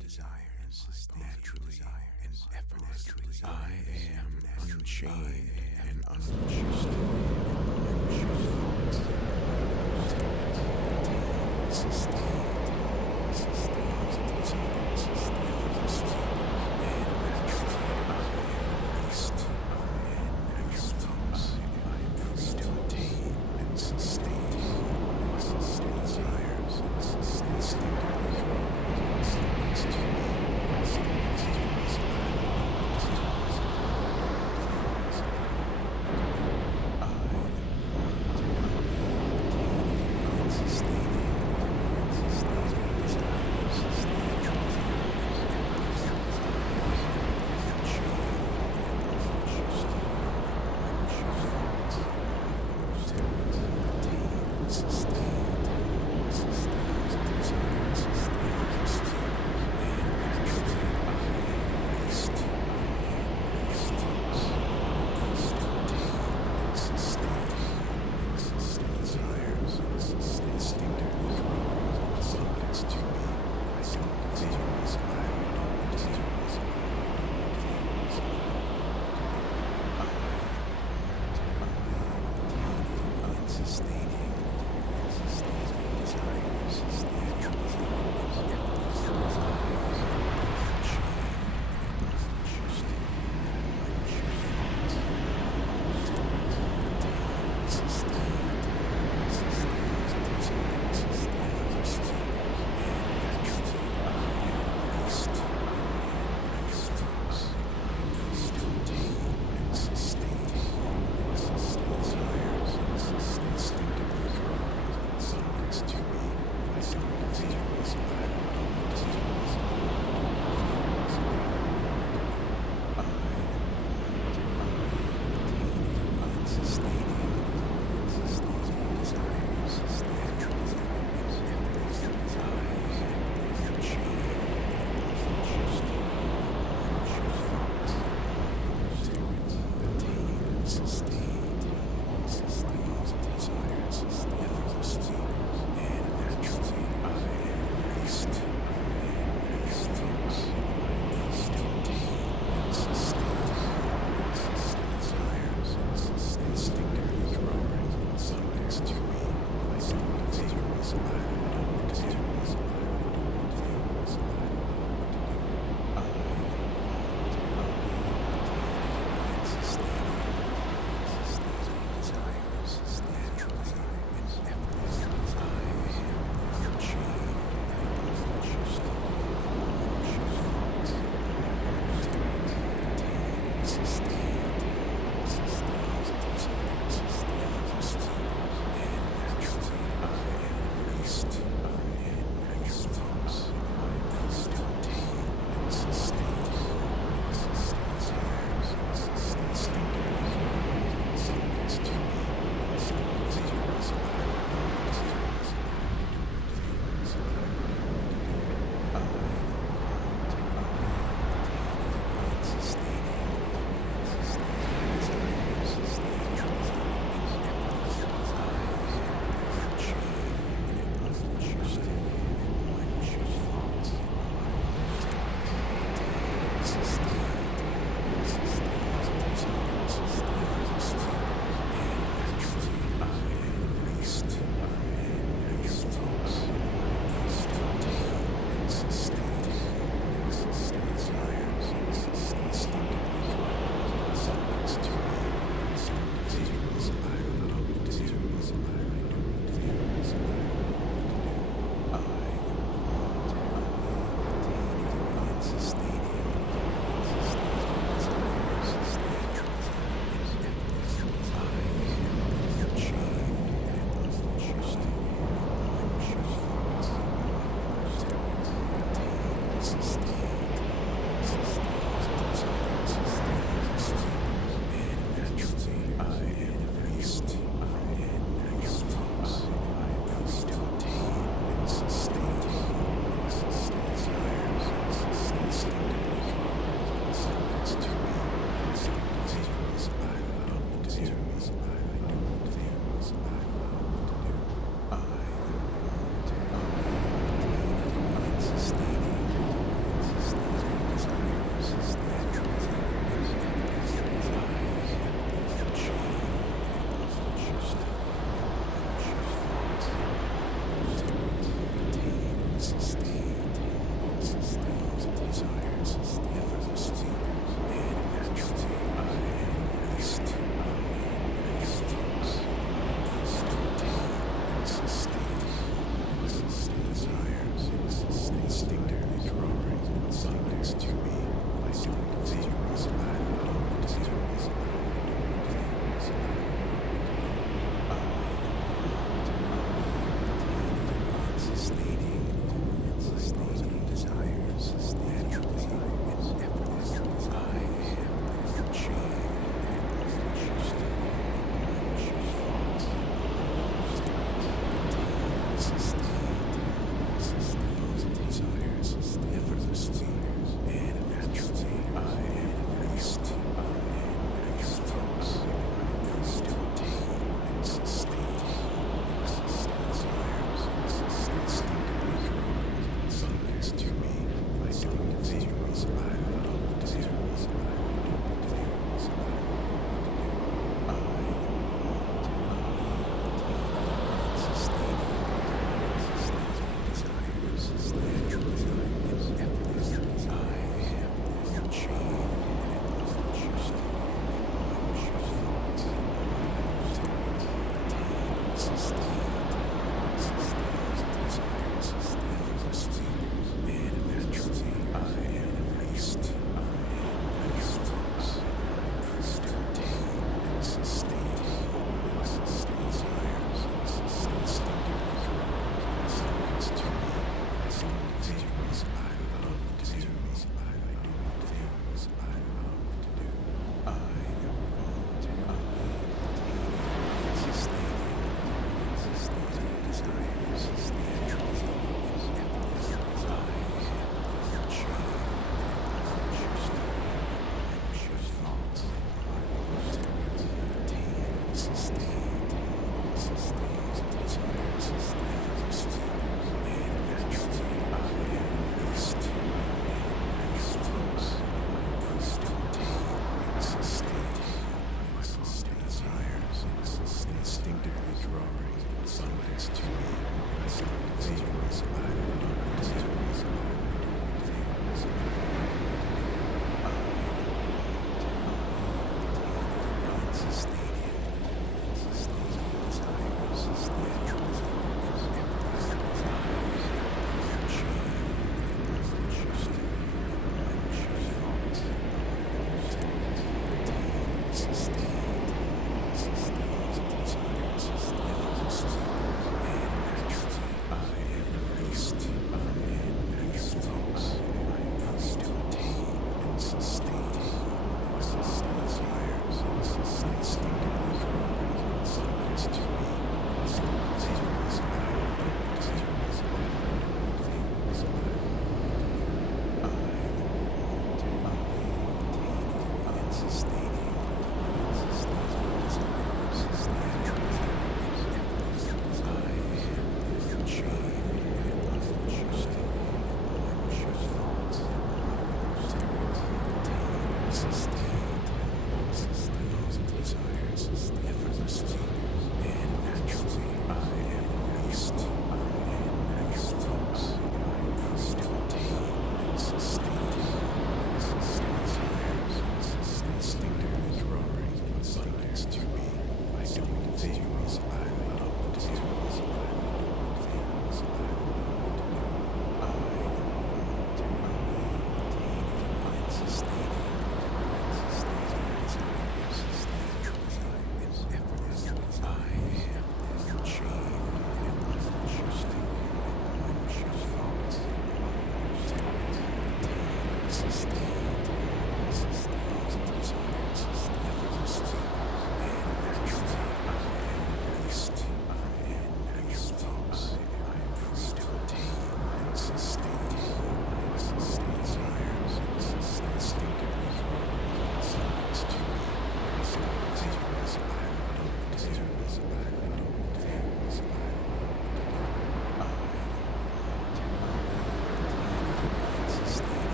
naturally and effortlessly. I am unchained and unleashed.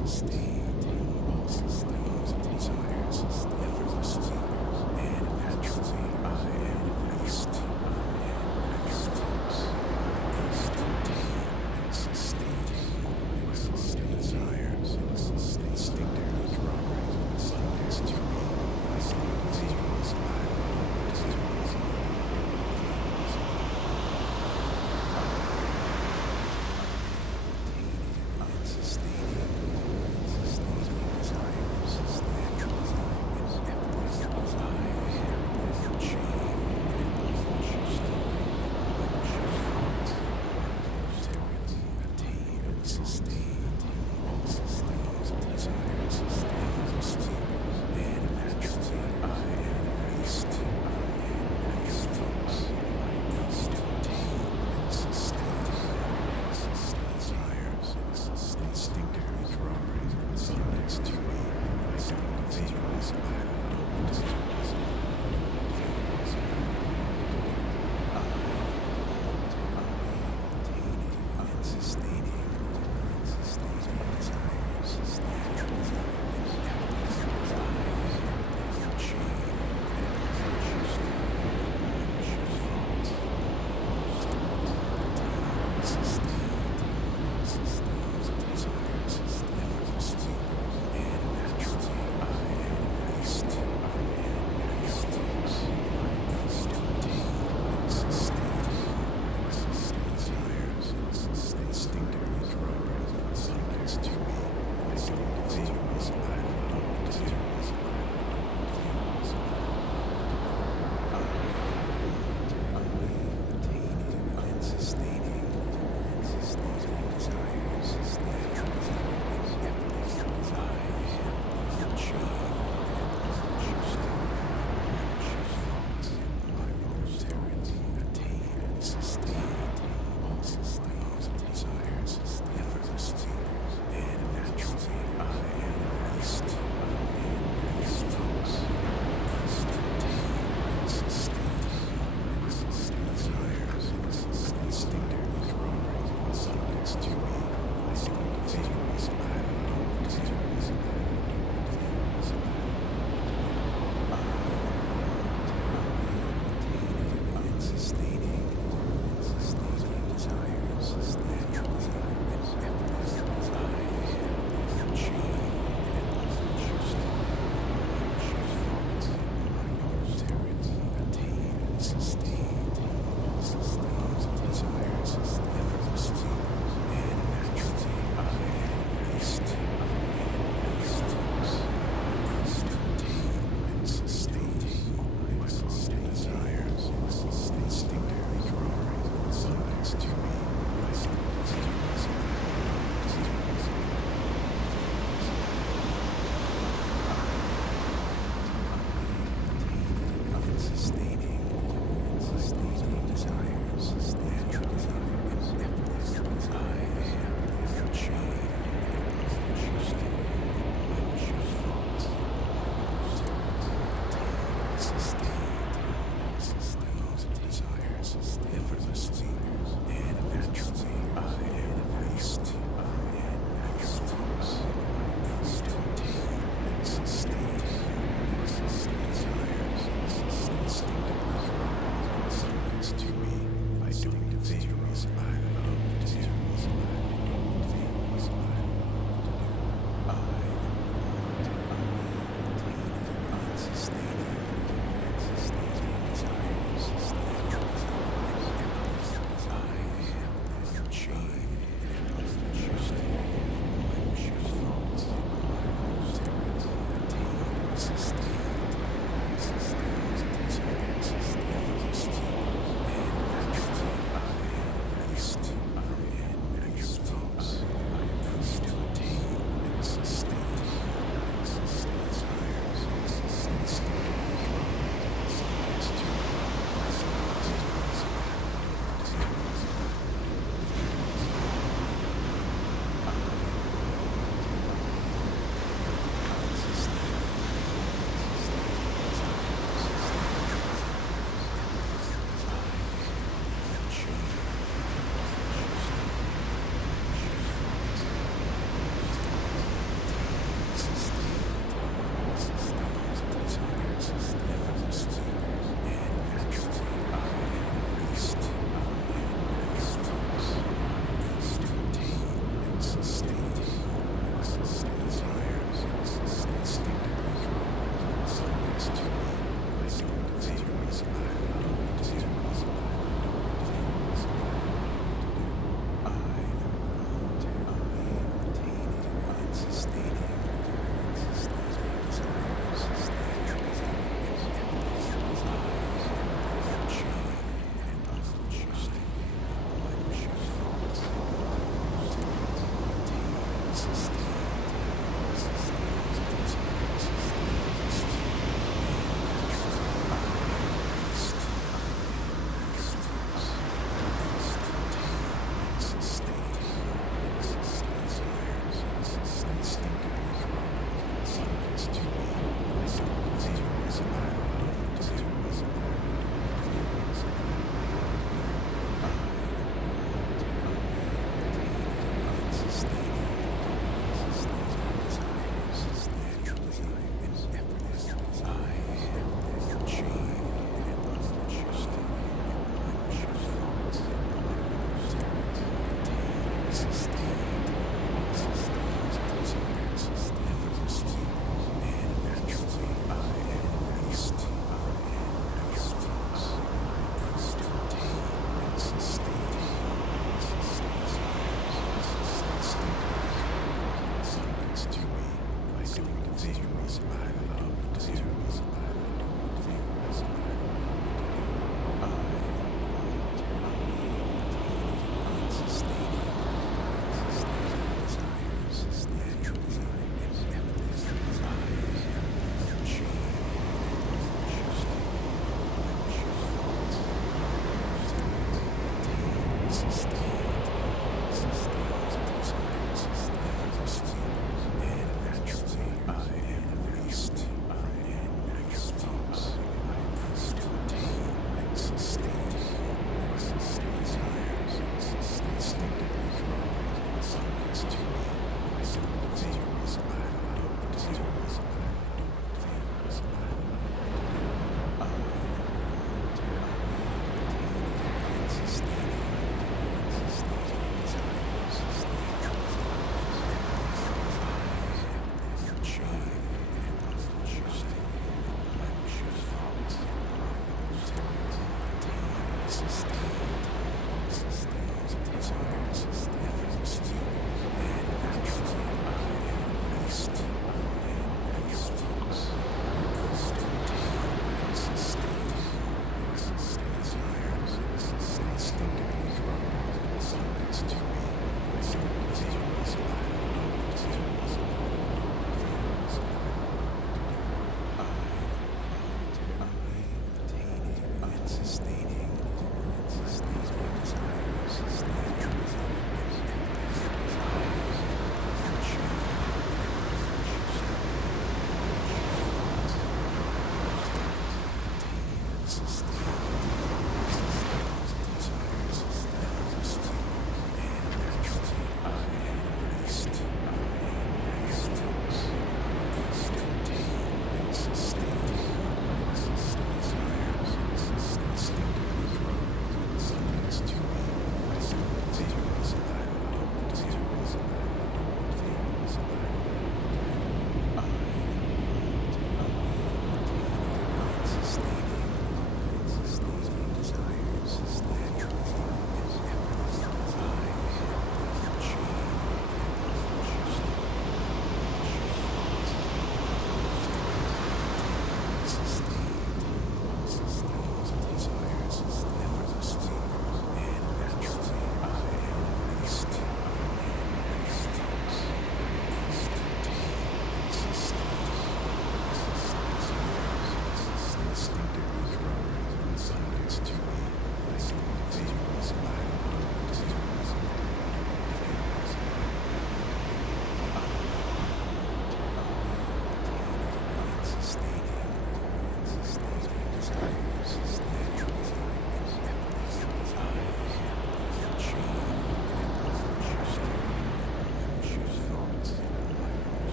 sustain all desires effortlessly and naturally. I am released to attain and sustain all desires instinctively drawing abundance to me. Things I love to do. And sustaining desires naturally and effortlessly. I am unchained and unleashed. Voluntarily attain and sustain all desires effortlessly and naturally. I am released. To attain and sustain desires instinctively drawing abundance to me. Things I love to do. Attaining and sustaining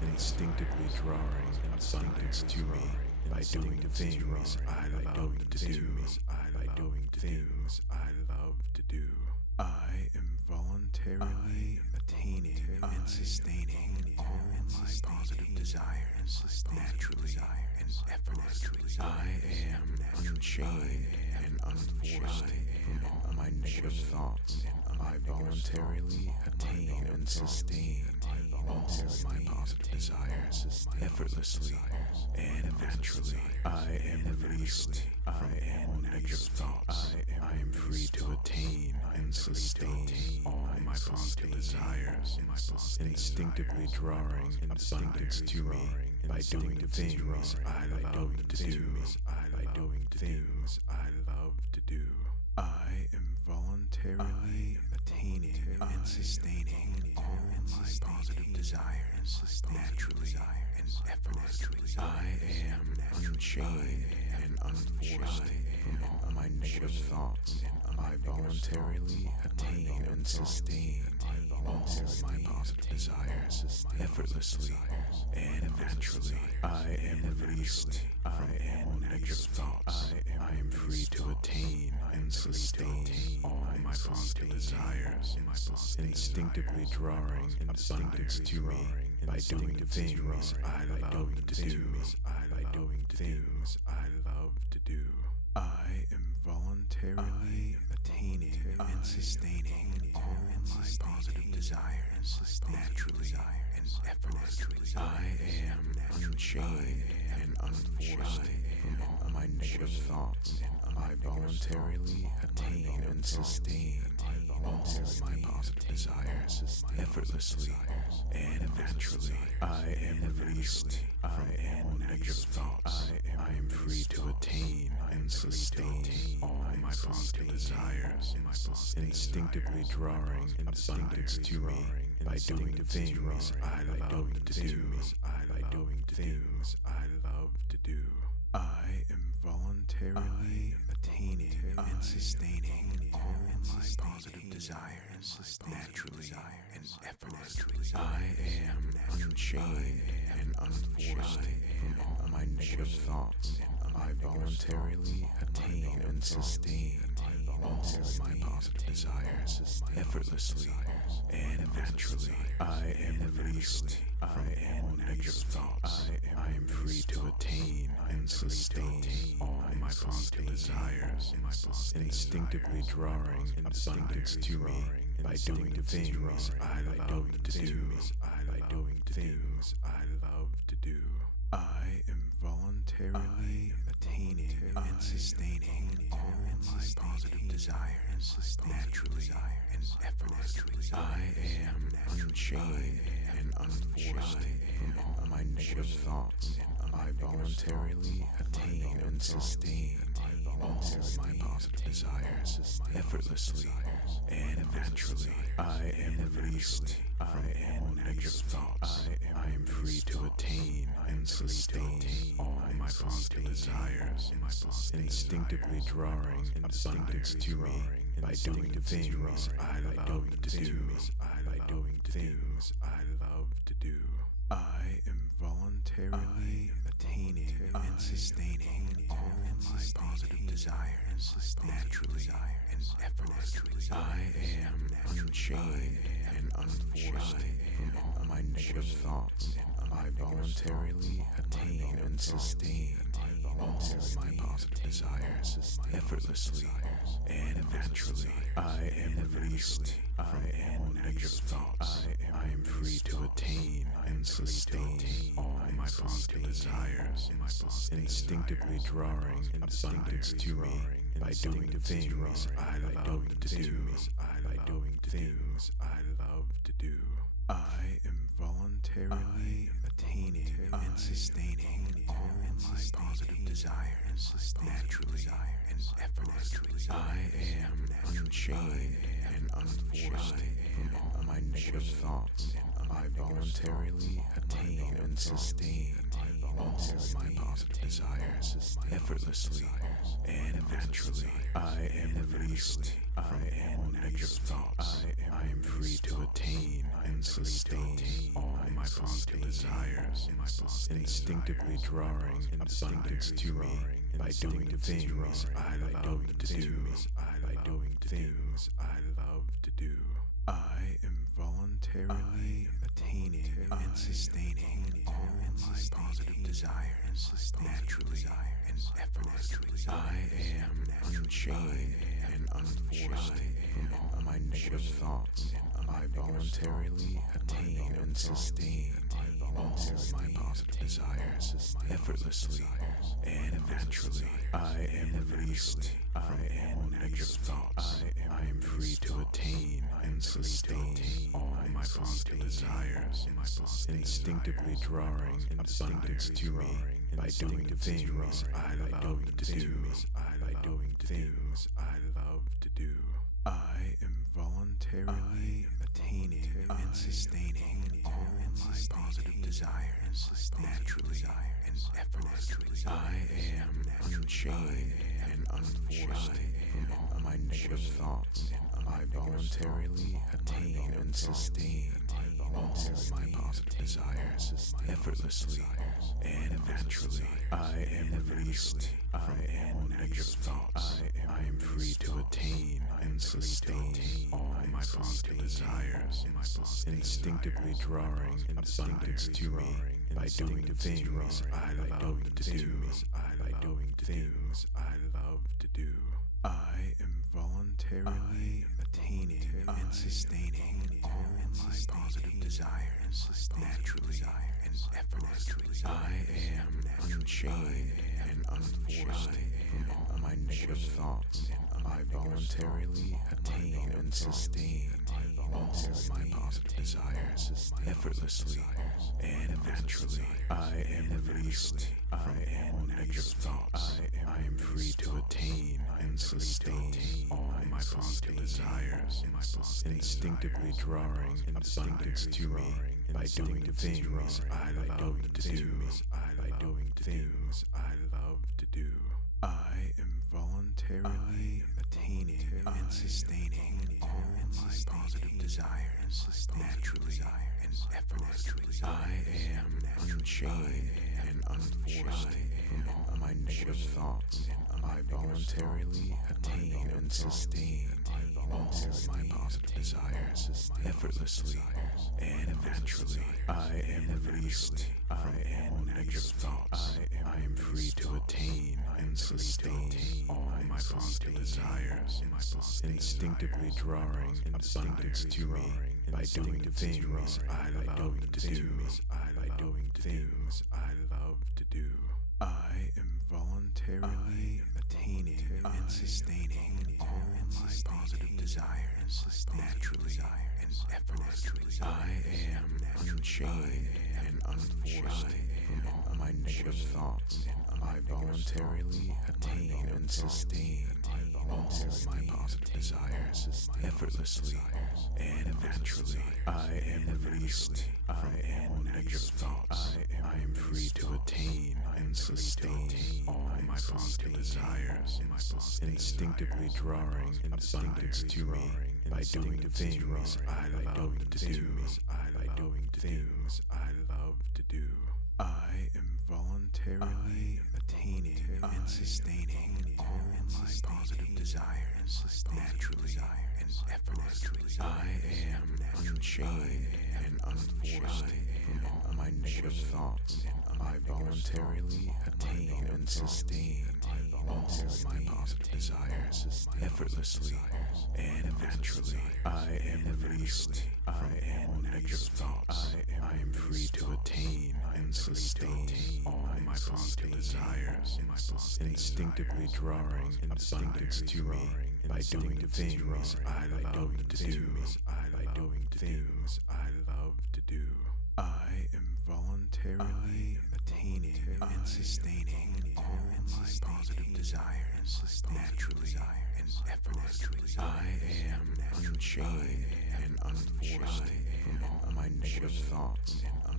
instinctively drawing abundance to me by doing things I love to do. By doing things I love to do. I am voluntarily attaining and sustaining all my positive desires naturally and effortlessly. I am unchained and unforced from all my negative thoughts. I voluntarily attain and sustain all my positive desires effortlessly and naturally. I am released from all negative thoughts. I am free to attain and sustain all my positive desires, instinctively drawing abundance to me by doing things I love to do. By doing things I love to do. I am voluntarily attaining and sustaining all my positive desires naturally and effortlessly. I am unchained and unforced from all my negative thoughts. I voluntarily attain and sustain all my positive desires effortlessly and naturally. I am released from all negative thoughts. I am free to attain and sustain all my positive desires, instinctively drawing abundance to me by doing things I love to do. By doing things I love to do. I am voluntarily attaining and sustaining all my positive desires naturally and effortlessly. I am unchained and unforced from all my negative thoughts. I voluntarily attain and sustain all my positive desires effortlessly and naturally. I am released from all negative thoughts. I am free to attain and sustain all my positive desires, instinctively drawing abundance to me by doing things I love to do. By doing things I love to do. I am voluntarily attaining and sustaining all my positive desires naturally and effortlessly. I am unchained and unforced from all my negative thoughts. I voluntarily attain and sustain all my positive desires effortlessly and naturally. I am released from all negative thoughts. I am free to attain and sustain all my positive desires, instinctively drawing abundance to me by doing things I love to do. By doing things I love to do. I am voluntarily attaining and sustaining all my positive desires naturally and effortlessly. I am unchained and unforced from all my negative thoughts. I voluntarily attain and sustain all my positive desires effortlessly and naturally. I am released from all negative thoughts. I am free to attain and sustain all my positive desires, instinctively drawing abundance to me by doing things I love to do. By doing things I love to do. I am voluntarily attaining and sustaining all my positive desires naturally and effortlessly. I am unchained and unforced from all my negative thoughts. I voluntarily attain and sustain all my positive desires effortlessly and naturally. I am released from all negative thoughts. I am free to attain and sustain all my positive desires, instinctively drawing abundance to me by doing things I love to do. By doing things I love to do. I am voluntarily attaining and sustaining all my positive desires naturally and effortlessly. I am unchained and unforced from all my negative thoughts. I voluntarily attain and sustain all my positive desires effortlessly and naturally. I am released from all negative thoughts. I am free to attain and sustain all my my positive desires, instinctively drawing abundance to me by doing things I love to do. I am voluntarily attaining and sustaining all my positive desires naturally and effortlessly. I am unchained and unforced from all my negative thoughts. I voluntarily attain and sustain all my positive desires effortlessly and naturally. I am released from all negative thoughts. I am free to attain and sustain all my positive desires, instinctively drawing abundance to me by doing things I love to do. I am voluntarily attaining and sustaining all my positive desires naturally and effortlessly. I am unchained and unforced from all my negative thoughts. I voluntarily attain and sustain all my positive desires effortlessly and naturally. I am released from all negative thoughts. I am free to attain and sustain all my positive desires, instinctively drawing abundance to me by doing things I love to do. I am voluntarily attaining and sustaining all my positive desires naturally and effortlessly. I am unchained and unforced from all my negative thoughts. I voluntarily attain and sustain all my positive desires effortlessly and naturally. I am released from all negative thoughts. I am free to attain and sustain all my positive desires, instinctively drawing abundance to me by doing things I love to do. I am voluntarily attaining and sustaining all my positive desires naturally and effortlessly. I am unchained and unforced from all my negative thoughts. I voluntarily attain and sustain all my positive desires effortlessly and naturally. I am released from all negative thoughts. I am free to attain and sustain all my positive desires, instinctively drawing abundance to me by doing things I love to do. I am voluntarily attaining and sustaining all my positive desires naturally and effortlessly. I am unchained and unforced from all my negative thoughts. I voluntarily attain and sustain all my positive desires effortlessly and naturally. I am released from all negative thoughts. I am free to attain and sustain all my positive desires, instinctively drawing abundance to me by doing things I love to do. I am voluntarily attaining and sustaining all my positive desires naturally and effortlessly. I am unchained and unforced from all my negative thoughts. I voluntarily attain and sustain all my positive desires effortlessly and naturally. I am released from all negative thoughts. I am free to attain and sustain all my positive desires, instinctively drawing abundance to me by doing things I love to do. I am voluntarily attaining and sustaining all my positive desires naturally and effortlessly. I am unchained and unforced from all my negative thoughts.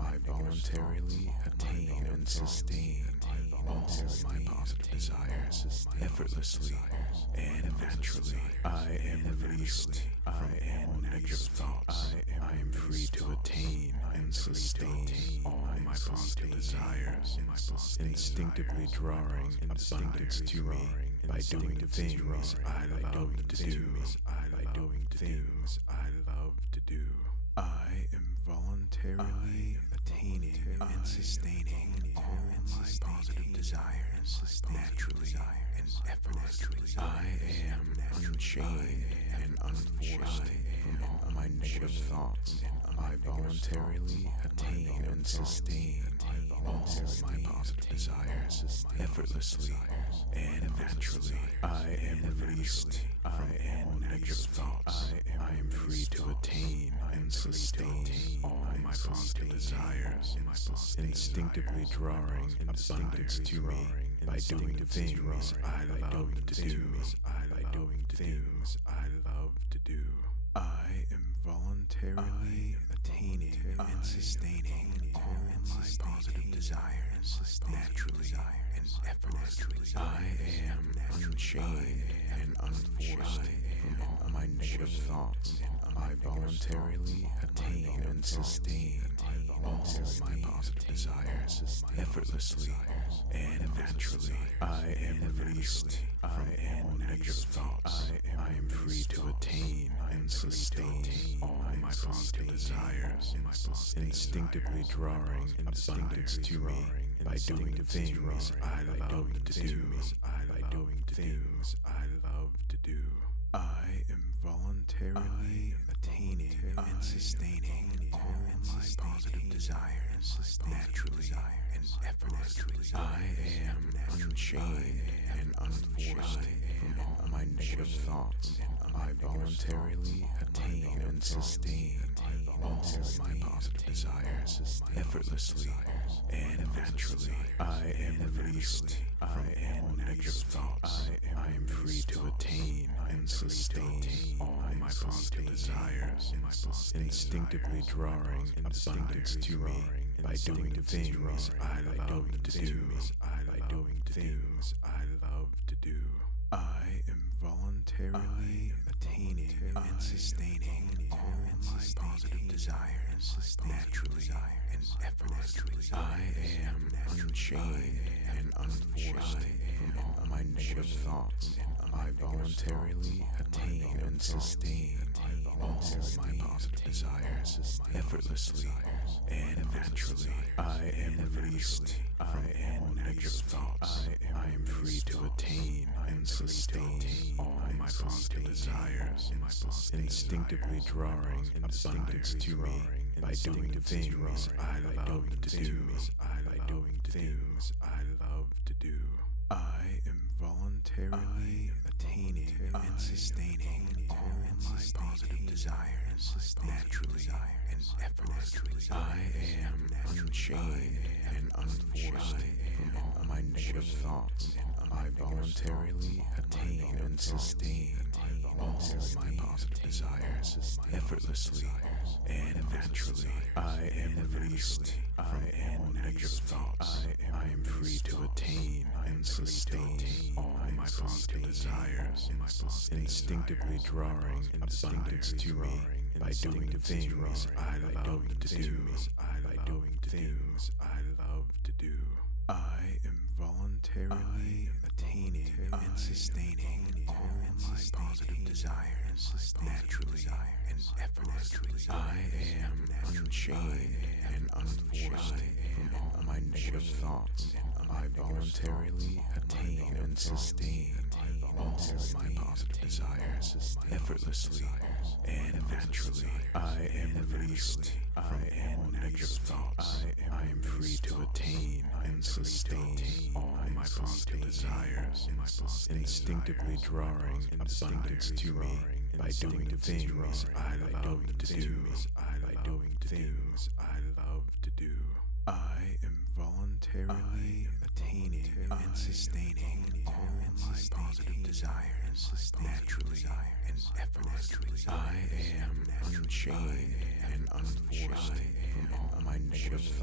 I voluntarily attain and sustain all my positive desires effortlessly and naturally. I am released from all negative thoughts. I am free to attain and sustain all my positive desires, instinctively drawing abundance to me by doing the things I love to do. I am voluntarily attaining and sustaining all my positive desires naturally and effortlessly. I am unchained and unforced from all my negative thoughts. I voluntarily attain and sustain all my positive desires effortlessly and naturally. I am released from all negative thoughts. I am free to attain and sustain all my positive desires, instinctively drawing abundance to me by doing the things I love to do. I am voluntarily attaining and sustaining all my positive desires naturally and effortlessly. I am unchained and unforced from all my negative thoughts. I voluntarily attain and sustain all my positive desires effortlessly and naturally. I am released from all negative thoughts. I am free to attain and sustain all my positive desires, instinctively drawing abundance to me by doing the things I love to do. I am voluntarily attaining and sustaining all my positive desires naturally and effortlessly. I am unchained and unforced from all my negative thoughts. I voluntarily attain and sustain all my positive desires effortlessly and naturally. I am released from all negative thoughts. I am free to attain and sustain all my positive desires, instinctively drawing abundance to me by doing the things I love to do. I am voluntarily attaining and sustaining all my positive desires naturally and effortlessly. I am unchained and unforced from all my negative thoughts. I voluntarily attain and sustain all my positive desires effortlessly and naturally. I am released from all negative thoughts. I am free to attain and sustain all my positive desires, instinctively drawing abundance to me by doing the things I love to do. I am voluntarily attaining and sustaining all my positive desires naturally and effortlessly. I am unchained and unforced from all my negative thoughts. I voluntarily attain and sustain all my positive desires effortlessly and naturally. I am released from all negative thoughts. I am free to attain and sustain all my positive desires, instinctively drawing abundance to me by doing the things I love to do. I am voluntarily attaining and sustaining all my positive desires naturally and effortlessly. I am unchained and unforced from all my negative thoughts. I voluntarily attain and sustain all my positive desires effortlessly and naturally. I am released from all negative thoughts. I am free to attain and sustain all my positive desires, instinctively drawing abundance to me by doing the things I love to do. I am voluntarily attaining and sustaining all my positive desires naturally and effortlessly. I am unchained and unforced from all my negative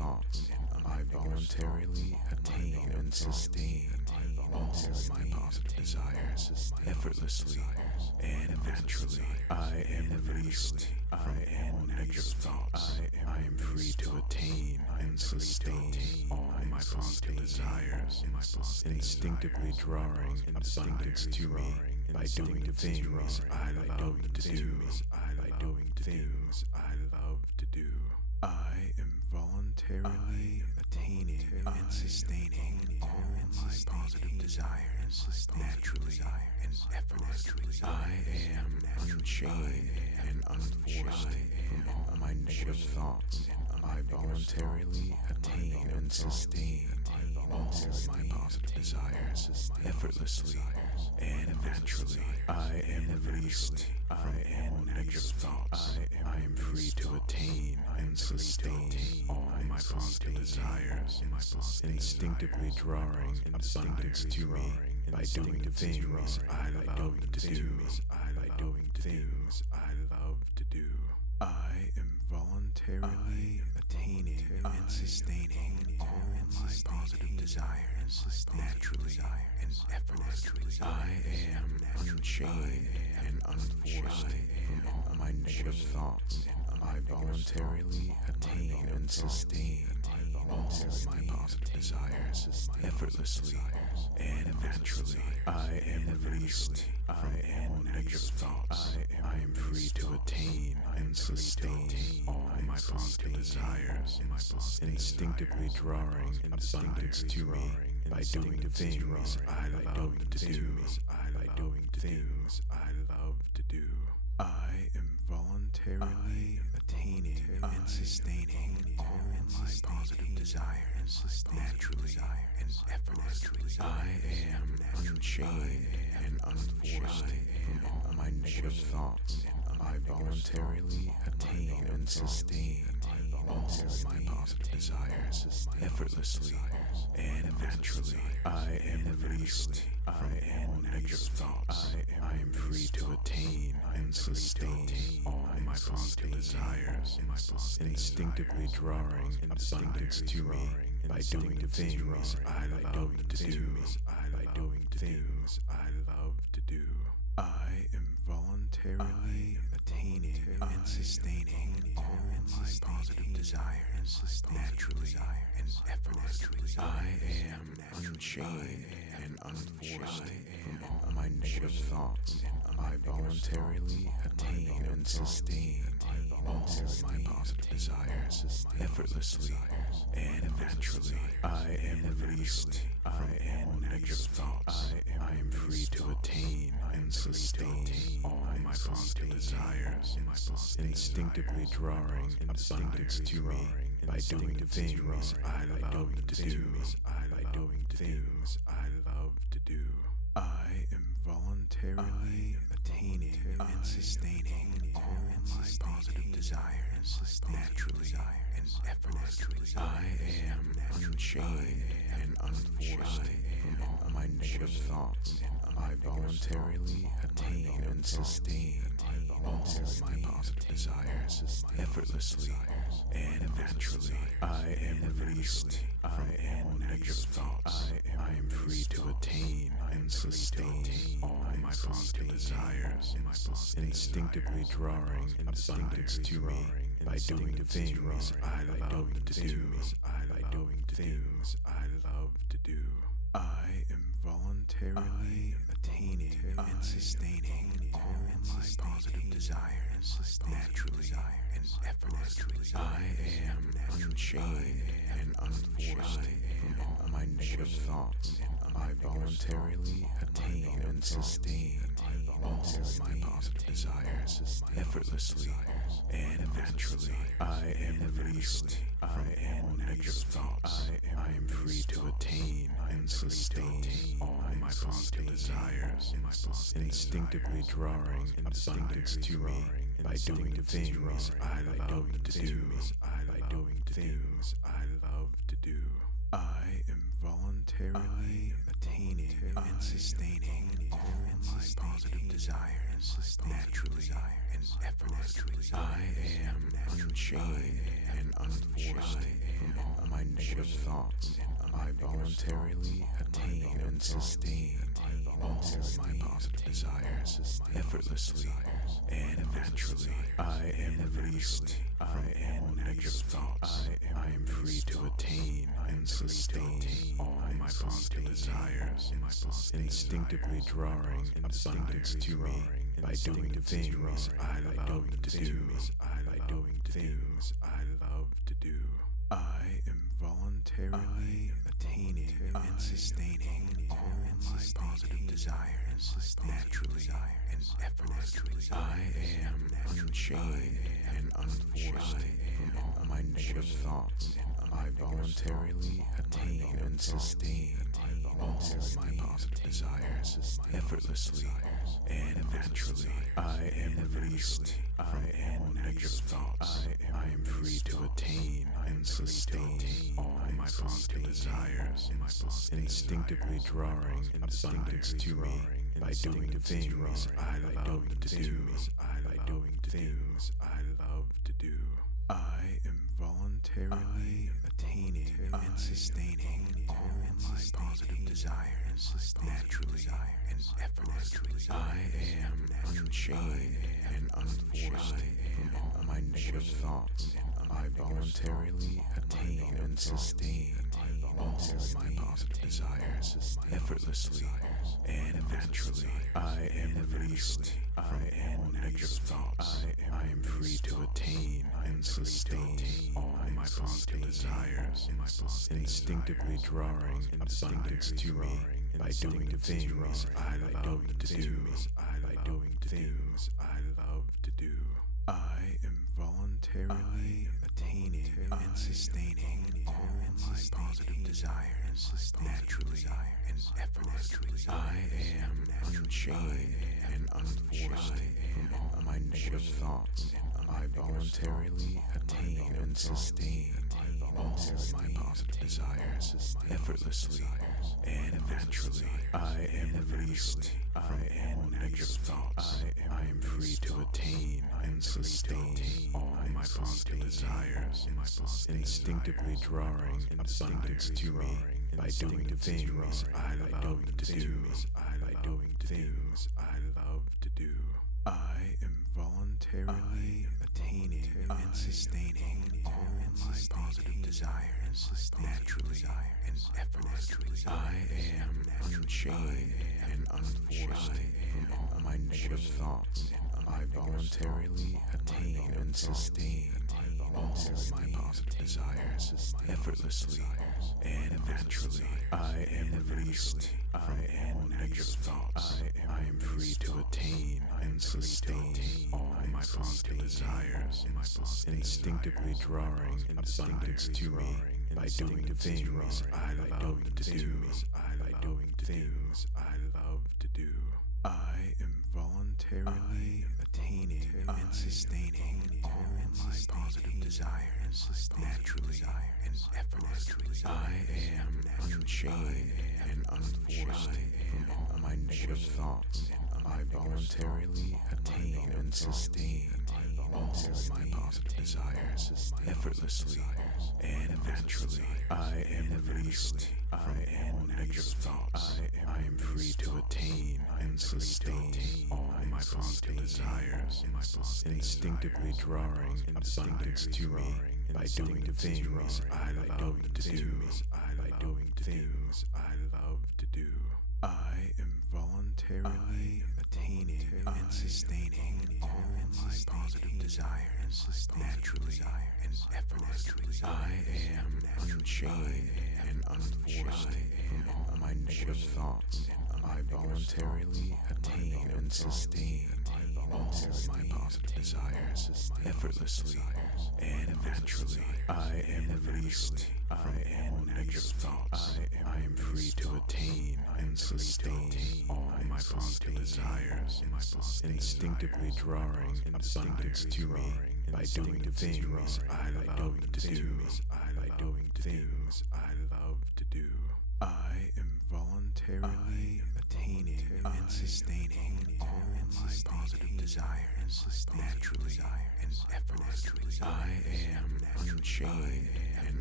thoughts. I voluntarily attain and sustain all my positive desires effortlessly and naturally. I am released from all negative thoughts. I am free to attain and sustain all my positive desires, instinctively drawing abundance to me by doing the things I love to do. By doing things I love to do. I am voluntarily attaining and sustaining all my positive desires naturally and effortlessly. I am unchained and unforced from all my negative thoughts. I voluntarily attain and sustain all my positive desires effortlessly and naturally. I am released from all negative thoughts. I am free to attain and sustain all my positive desires, instinctively drawing abundance to me by doing the things I love to do. By doing things I love to do. I am voluntarily attaining and sustaining all my positive desires naturally and effortlessly. I am unchained and unforced from all my negative thoughts. I voluntarily attain and sustain all my positive desires effortlessly and naturally. I am released from all negative thoughts. I am free to attain and sustain all my positive desires, instinctively drawing abundance to me by doing the things I love to do. By doing things I love to do. I am voluntarily attaining and sustaining all my positive desires naturally and effortlessly. I am unchained and unforced from all my negative thoughts. I voluntarily attain and sustain all my positive desires effortlessly and naturally. I am released from all negative thoughts. I am free to attain and sustain all my positive desires, instinctively drawing abundance to me by doing the things I love to do. By doing things I love to do. I am voluntarily attaining and sustaining all my positive desires naturally and effortlessly. I am unchained and unforced from all my negative thoughts. I voluntarily attain and sustain all my positive desires effortlessly and naturally. I am released from all negative thoughts. I am free to attain and sustain all my positive desires, instinctively drawing abundance to me by doing the things I love to do. By doing things I love to do. I am voluntarily attaining and sustaining all my positive desires naturally and effortlessly. I am unchained and unforced from all my negative thoughts. I voluntarily attain and sustain all my positive desires effortlessly and naturally. I am released from all negative thoughts. I am free to attain and sustain all my positive desires, instinctively drawing abundance to me by doing the things I love to do. By doing things I love to do. I am voluntarily attaining and sustaining all my positive desires naturally and effortlessly. I am unchained and unforced from all my negative thoughts. I voluntarily attain and sustain all my positive desires effortlessly and naturally. I am released from all negative thoughts. I am free to attain and sustain all my positive desires, instinctively drawing abundance to me by doing the things I love to do. By doing things I love to do. I am voluntarily attaining and sustaining all my positive desires naturally and effortlessly. I am unchained and unforced from all negative thoughts, I voluntarily attain and sustain all my positive desires effortlessly and naturally. I am released from all negative thoughts. I am free to attain and sustain all my positive desires, instinctively drawing abundance to me by doing the things I love to do. By doing things I love to do. I am voluntarily attaining and sustaining all my positive desires naturally and effortlessly. I am unchained and unforced from all my negative thoughts. I voluntarily attain and sustain all my positive desires effortlessly and naturally. I am released from all negative thoughts. I am free to attain and sustain all my positive desires, instinctively drawing abundance to me by doing the things I love to do. By doing things I love to do. I am voluntarily attaining and sustaining all my positive desires naturally and effortlessly. I am unchained and unforced from all my negative thoughts. I voluntarily attain and sustain all my positive desires effortlessly and naturally. I am released from all negative thoughts. I am free to attain and sustain all my positive desires, instinctively drawing abundance to me by doing the things I love to do. By doing things I love to do. I am voluntarily attaining and sustaining all my positive desires naturally and effortlessly. I am unchained and unforced from all my negative thoughts. I voluntarily attain and sustain all my positive desires effortlessly and naturally. I am released from all negative thoughts. I am free to attain and sustain all my positive desires, instinctively drawing abundance to me by doing the things I love to do. By doing things I love to do. I am voluntarily attaining and sustaining all my positive desires naturally and effortlessly. I am unchained and unforced from all my negative thoughts. I voluntarily attain and sustain all my positive desires effortlessly and naturally. I am released from all negative thoughts. I am free to attain and sustain all my positive desires, instinctively drawing abundance to me by doing the things I love to do. By doing things I love to do. I am voluntarily attaining and sustaining all my positive desires naturally and effortlessly. I am unchained and unforced from all my negative thoughts. I voluntarily attain and sustain all my positive desires effortlessly and naturally. I am released from all negative thoughts. I am free to attain and sustain all my positive desires, instinctively drawing abundance to me by doing the things I love to do. By doing things I love to do. I am voluntarily attaining and sustaining all my positive desires naturally and effortlessly. I am unchained and unforced from all my negative thoughts. I voluntarily attain and sustain all my positive desires effortlessly and naturally. I am released from all negative thoughts. I am free to attain and sustain all my positive desires, instinctively drawing abundance to me by doing the things I love to do. By doing things I love to do. I am voluntarily attaining and sustaining all my positive desires naturally and effortlessly. I am unchained and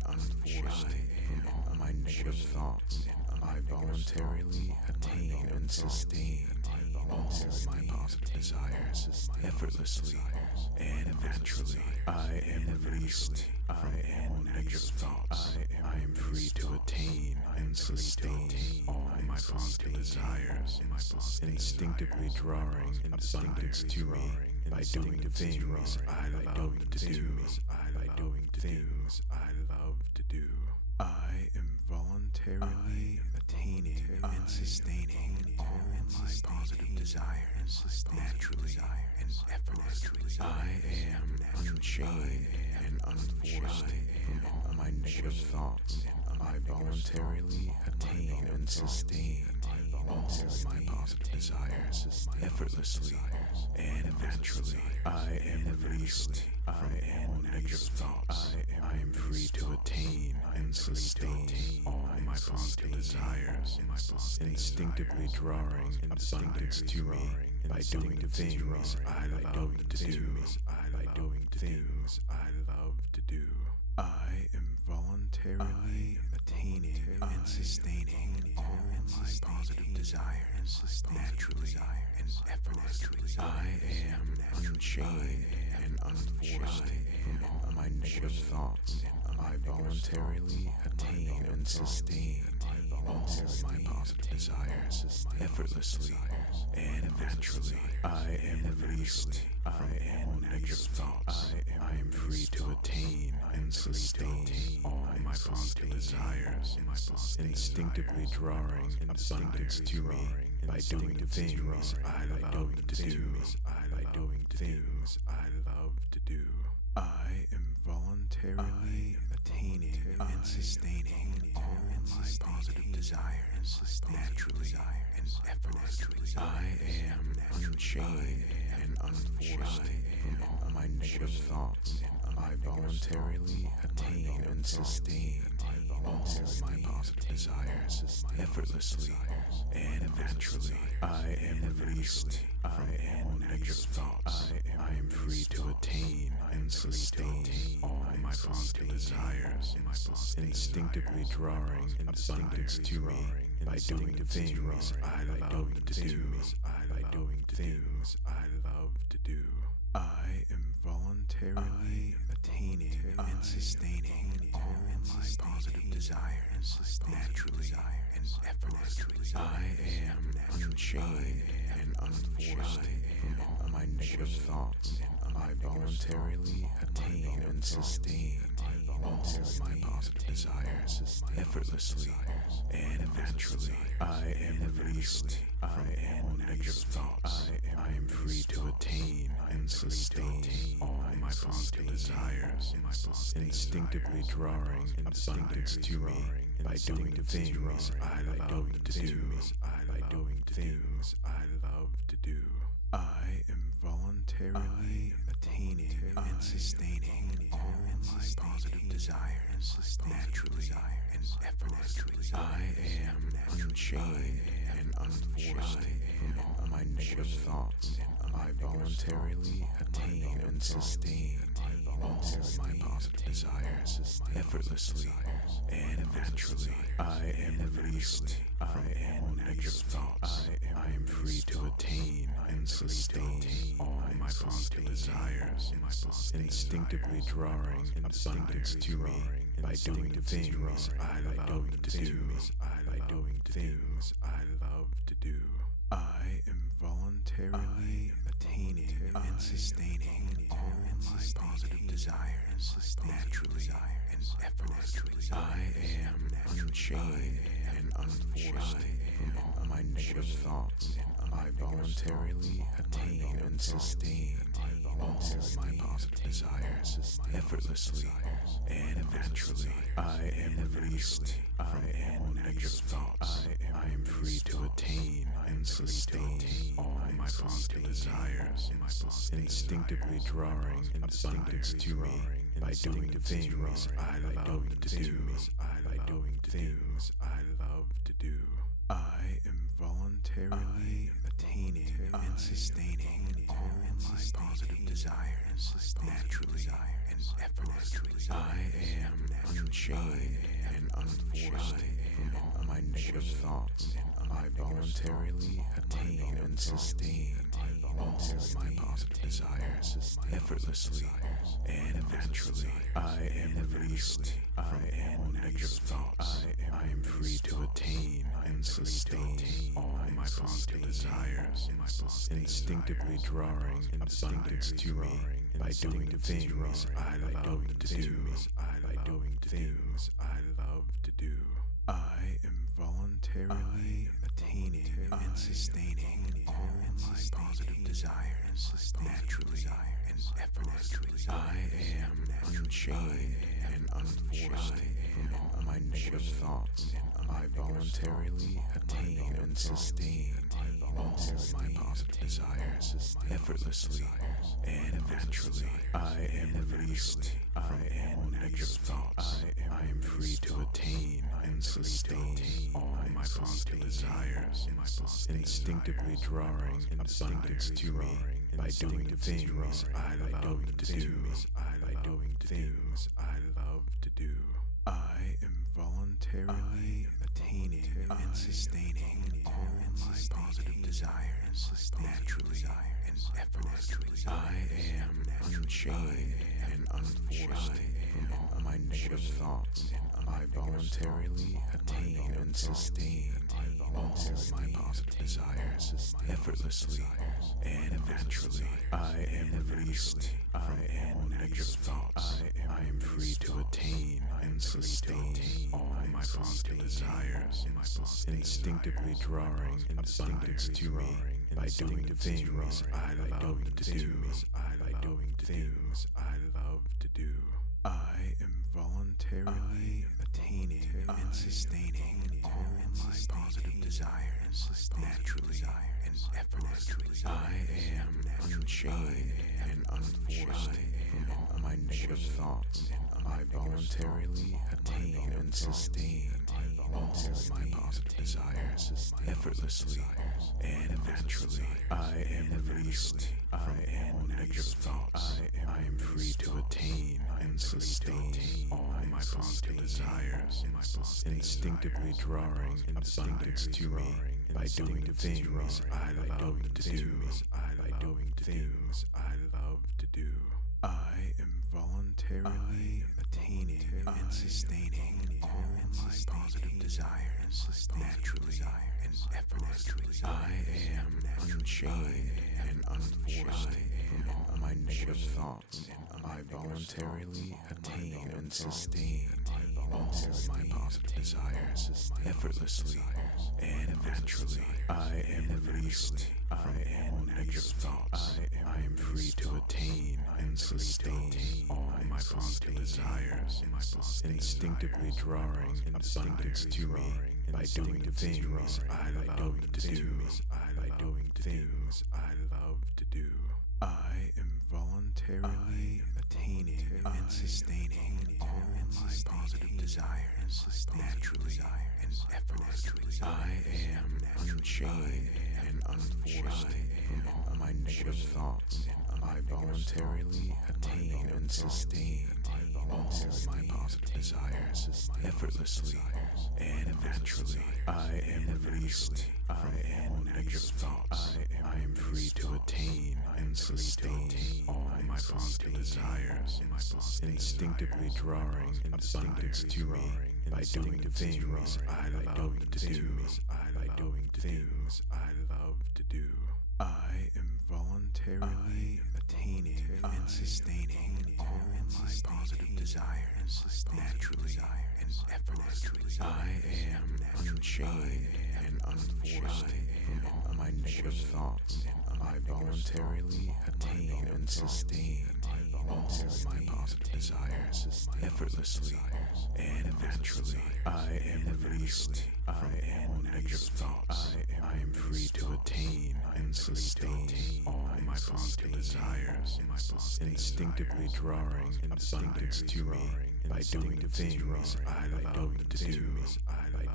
unforced from all my negative thoughts. I voluntarily attain and sustain all my positive desires effortlessly and naturally. I am released from all negative thoughts. I am free to attain and sustain all my positive desires, instinctively drawing abundance to me by doing things I love to do. By doing things I love to do. I am voluntarily attaining and sustaining all my positive desires naturally and effortlessly. I am unchained and unforced from all my negative thoughts. I voluntarily attain and sustain all my positive desires effortlessly and naturally. I am released from all negative thoughts. I am free to attain and sustain all my positive desires, instinctively drawing abundance to me by doing things I love to do. By doing things I love to do. I am voluntarily attaining and sustaining all my positive desires naturally and effortlessly. I am unchained and unforced from all my negative thoughts. I voluntarily attain and sustain all my positive desires effortlessly and naturally. I am released from all negative thoughts. I am free to attain and sustain all my positive desires, instinctively drawing abundance to me by doing things I love to do. By doing things I love to do. I am voluntarily attaining and sustaining all my positive desires naturally and effortlessly. I am unchained and unforced from all my negative thoughts. I voluntarily attain and sustain all my positive desires effortlessly and naturally. I am released from all negative thoughts. I am free to attain and sustain all my positive desires, instinctively drawing abundance to me by doing things I love to do. By doing things I love to do. I am voluntarily attaining and sustaining all my positive desires naturally and effortlessly. I am unchained and unforced from all my negative thoughts. I voluntarily attain and sustain all my positive desires effortlessly and naturally. I am released from all negative thoughts. I am free to attain and sustain all my positive desires, instinctively drawing abundance to me by doing things I love to do. By doing things I love to do. I am voluntarily attaining and sustaining all my positive desires naturally and effortlessly. I am unchained and unforced from all my negative thoughts. I voluntarily attain and sustain all my positive desires effortlessly and naturally. I am released from all negative thoughts. I am free to attain and sustain all my positive desires, instinctively drawing abundance to me by doing things I love to do. By doing things I love to do. I am voluntarily attaining and sustaining all my positive desires naturally and effortlessly. I am unchained and unforced from all my negative thoughts. I voluntarily attain and sustain all my positive desires effortlessly and naturally. I am released from all negative thoughts. I am free to attain and sustain all my positive desires, instinctively drawing abundance to me by doing things I love to do. By doing things I love to do. I am voluntarily attaining and sustaining all my positive desires naturally and effortlessly. I am unchained and unforced from all my negative thoughts. I voluntarily attain and sustain all my positive desires effortlessly and naturally. I am released from all negative thoughts. I am free to attain and sustain all my positive desires, instinctively drawing abundance to me by doing the things I love to do. By doing things I love to do. I am voluntarily attaining and sustaining all my positive desires naturally and effortlessly. I am unchained and unforced from all my negative thoughts. I voluntarily attain and sustain all my positive desires effortlessly and naturally. I am released from all negative thoughts. I am free to attain and sustain all my positive desires, instinctively drawing abundance to me by doing the things I love to do. By doing things I love to do. I am voluntarily attaining and sustaining all my positive desires naturally and effortlessly. I am unchained and unforced from all my negative thoughts. I voluntarily attain and sustain all my positive desires effortlessly and naturally. I am released from all negative thoughts. I am free to attain and sustain all my positive desires, instinctively drawing abundance to me by doing the things I love to do. By doing things I love to do. I am voluntarily attaining and sustaining all my positive desires naturally and effortlessly. I am unchained and unforced from all my negative thoughts. I voluntarily attain and sustain all my positive desires effortlessly and naturally. I am released from all negative thoughts. I am free to attain and sustain all my positive desires, instinctively drawing abundance to me by doing the things I love to do. By doing things I love to do. I am voluntarily attaining and sustaining all my positive desires naturally and effortlessly. I am unchained and unforced from all my negative thoughts. I voluntarily attain and sustain all my positive desires effortlessly and naturally. I am released from all negative thoughts. I am free to attain and sustain all my positive desires, instinctively drawing abundance to me by doing the things I love to do. By doing things I love to do. I am voluntarily attaining and sustaining all my positive desires naturally and effortlessly. I am unchained and unforced from all my negative thoughts. I voluntarily attain and sustain all my positive desires effortlessly and naturally. I am released from all negative thoughts. I am free to attain and sustain all my positive desires, instinctively drawing abundance to me by doing the things I love to do. By doing things I love to do. I am voluntarily attaining and sustaining all my positive desires naturally and effortlessly. I am unchained and unforced from all my negative thoughts. I voluntarily attain and sustain all my positive desires effortlessly and naturally. I am released from all negative thoughts. I am free to attain and sustain all my positive desires, instinctively drawing abundance to me by doing the things I love to do. By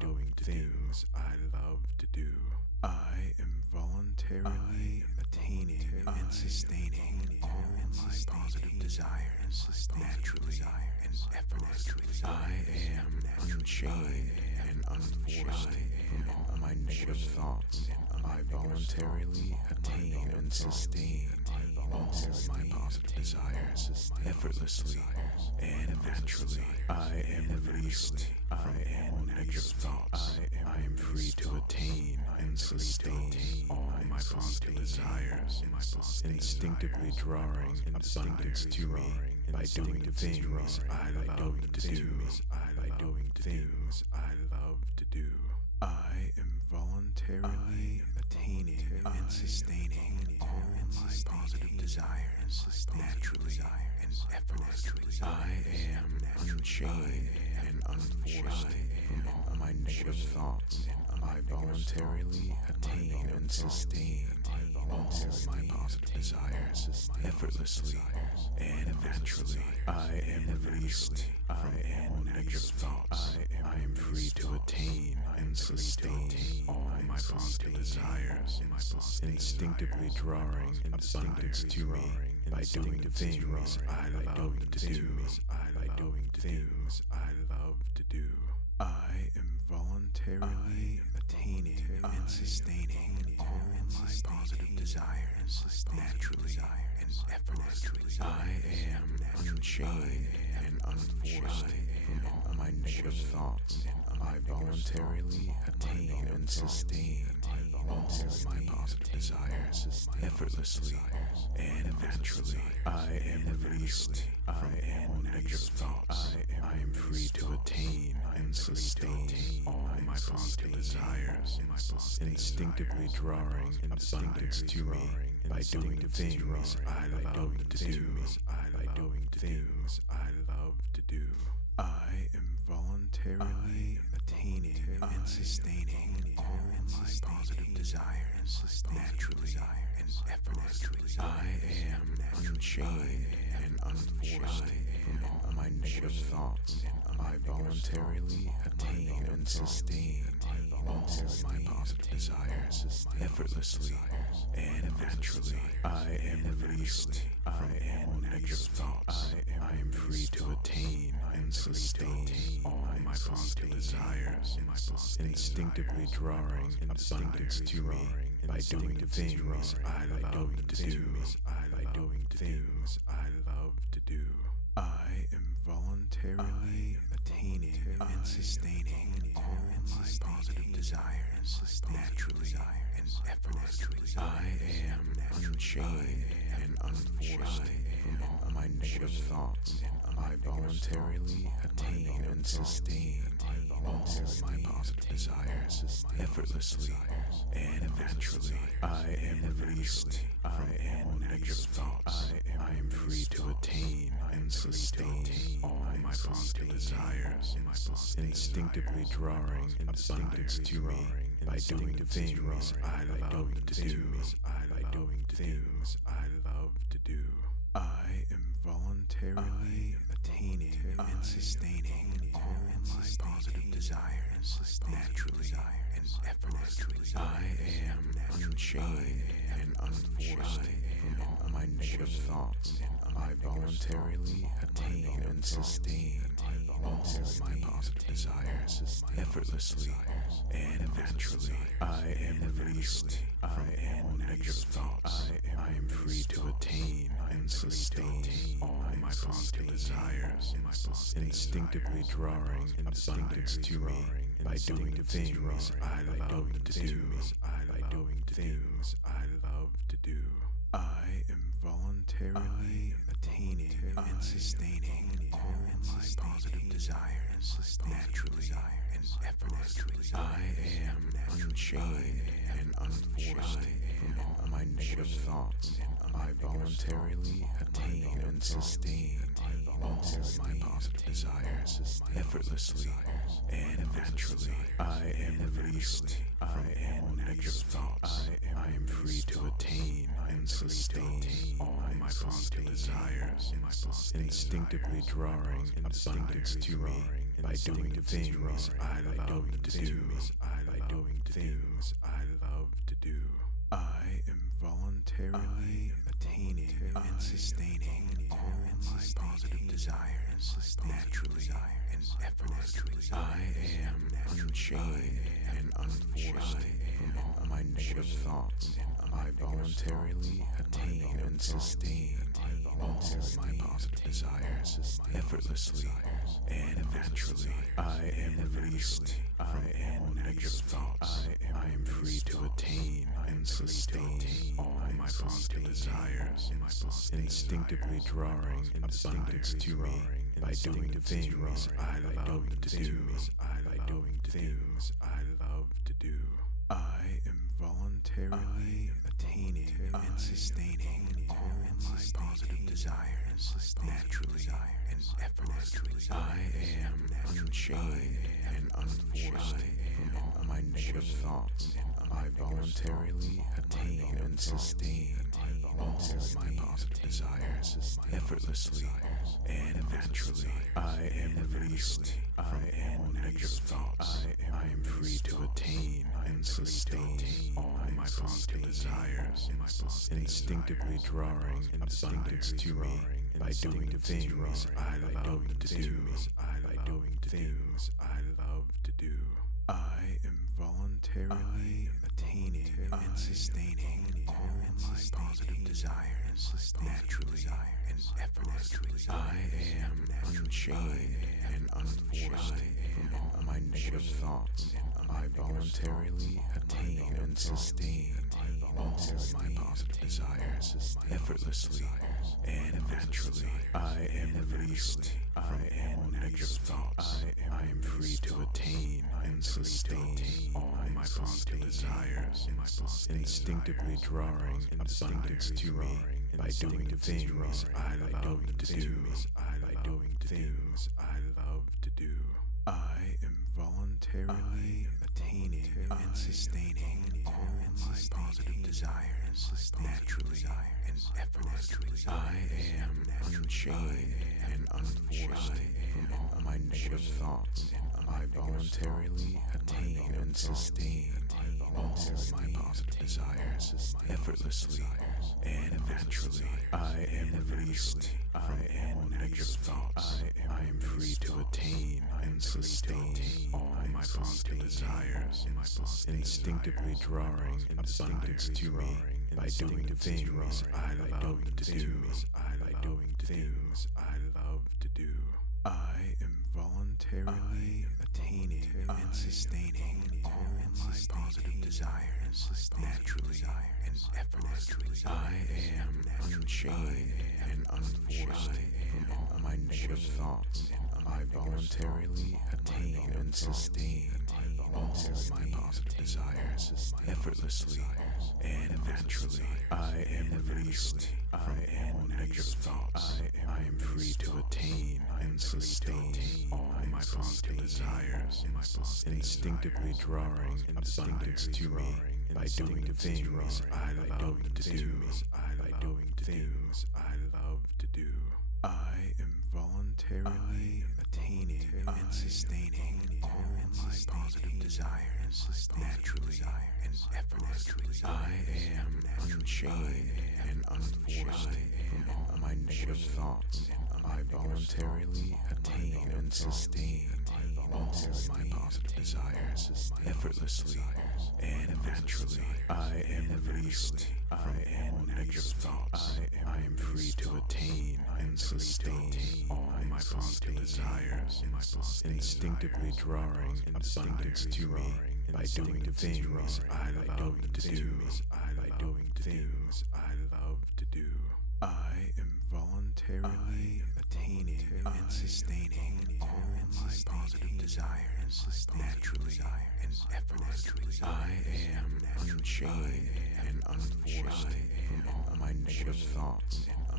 doing things I love to do. I am voluntarily attaining and sustaining all my positive desires naturally and effortlessly. I am unchained and unforced from all my negative thoughts. I voluntarily attain and sustain all my positive desires effortlessly and naturally. I am released from all negative thoughts. I am free to attain and sustain all my positive desires, instinctively drawing abundance to me by doing things I love to do. By doing things I love to do. I am voluntarily attaining and sustaining all my positive desires naturally and effortlessly. I am unchained and unforced from all my negative thoughts. I voluntarily attain and sustain all my positive desires effortlessly and naturally. I am released from all negative thoughts. I am free to attain and sustain all my positive desires, instinctively drawing abundance to me by doing things I love to do. By doing things I love to do. I am voluntarily attaining and sustaining all my positive desires naturally and effortlessly. I am unchained and unforced from all my negative thoughts. I voluntarily attain and sustain all my positive desires effortlessly and naturally. I am released from all negative thoughts. I am free to attain and sustain all my positive desires, instinctively drawing abundance to me by doing things I love to do. By doing things I love to do. I am voluntarily attaining and sustaining all my positive desires naturally and effortlessly. I am unchained and unforced from all my negative thoughts. I voluntarily attain and sustain all my positive desires effortlessly and naturally. I am released from all negative thoughts. I am free to attain and sustain all my positive desires, instinctively drawing abundance to me by doing things I love to do. By doing things I love to do. I am voluntarily attaining and sustaining all my positive desires naturally and effortlessly. I am unchained and unforced from all my negative thoughts. I voluntarily attain and sustain all my positive desires effortlessly and naturally. I am released from all negative thoughts. I am free to attain and sustain all my positive desires, instinctively drawing abundance to me by doing things I love to do. By doing things I love to do. I am voluntarily attaining and sustaining all my positive desires naturally and effortlessly. I am unchained and unforced from all my negative thoughts. I voluntarily attain and sustain all my positive desires effortlessly and naturally. I am released from all negative thoughts. I am free to attain and sustain all my positive desires, instinctively drawing abundance to me by doing things I love to do. By doing things I love to do. I am voluntarily attaining and sustaining all my positive desires naturally and effortlessly. I am unchained and unforced from all my negative thoughts. I voluntarily attain and sustain all my positive desires effortlessly and naturally. I am released from all negative thoughts. I am free to attain and sustain all my positive desires, instinctively drawing abundance to me by doing the things I love to do, by doing things I love to do. I am voluntarily attaining and sustaining all my positive desires naturally and effortlessly. I am unchained and unforced from all my negative thoughts. I voluntarily attain and sustain all my positive desires effortlessly and naturally. I am released from all negative thoughts. I am free to attain and sustain all my positive desires, instinctively drawing abundance to me by doing the things I love to do, by doing things I love to do. I am voluntarily attaining and sustaining all my positive desires naturally and effortlessly. I am unchained and unforced from all my negative thoughts. I voluntarily attain and sustain all my positive desires effortlessly and naturally. I am released from all negative thoughts. I am free to attain and sustain all my positive desires, instinctively drawing abundance to me by doing the things I love to do, by doing things I love to do. I am voluntarily attaining and sustaining all my positive desires naturally and effortlessly. I am unchained and unforced from all my negative thoughts. I voluntarily attain and sustain all my positive desires effortlessly and naturally. I am released from all negative thoughts. I am free to attain and sustain all my positive desires, instinctively drawing abundance to me by doing the things I love to do, by doing things I love to do. I am voluntarily attaining and sustaining all my positive desires naturally and effortlessly. I am unchained and unforced from all my negative thoughts. I voluntarily attain and sustain all my positive desires effortlessly and naturally. I am released from all negative thoughts. I am free to attain and sustain all my positive desires, instinctively drawing abundance to me by doing the things I love to do, by doing things I love to do. I am voluntarily attaining and sustaining all my positive desires naturally and effortlessly. I am unchained and unforced from all my negative thoughts. I voluntarily attain and sustain all my positive desires effortlessly and naturally. I am released from all negative thoughts. I am free to attain and sustain all my positive desires, instinctively drawing abundance to me by doing the things I love to do, by doing things I love to do. I am voluntarily attaining and sustaining all my positive desires naturally and effortlessly. I am unchained and unforced from all my negative thoughts. I voluntarily attain and sustain all my positive desires effortlessly and naturally. I am released from all negative thoughts. I am free to attain and sustain all my positive desires, instinctively drawing abundance to me by doing the things I love to do, by doing things I love to do. I am voluntarily attaining and sustaining all my positive desires naturally and effortlessly. I am unchained and unforced from all my negative thoughts.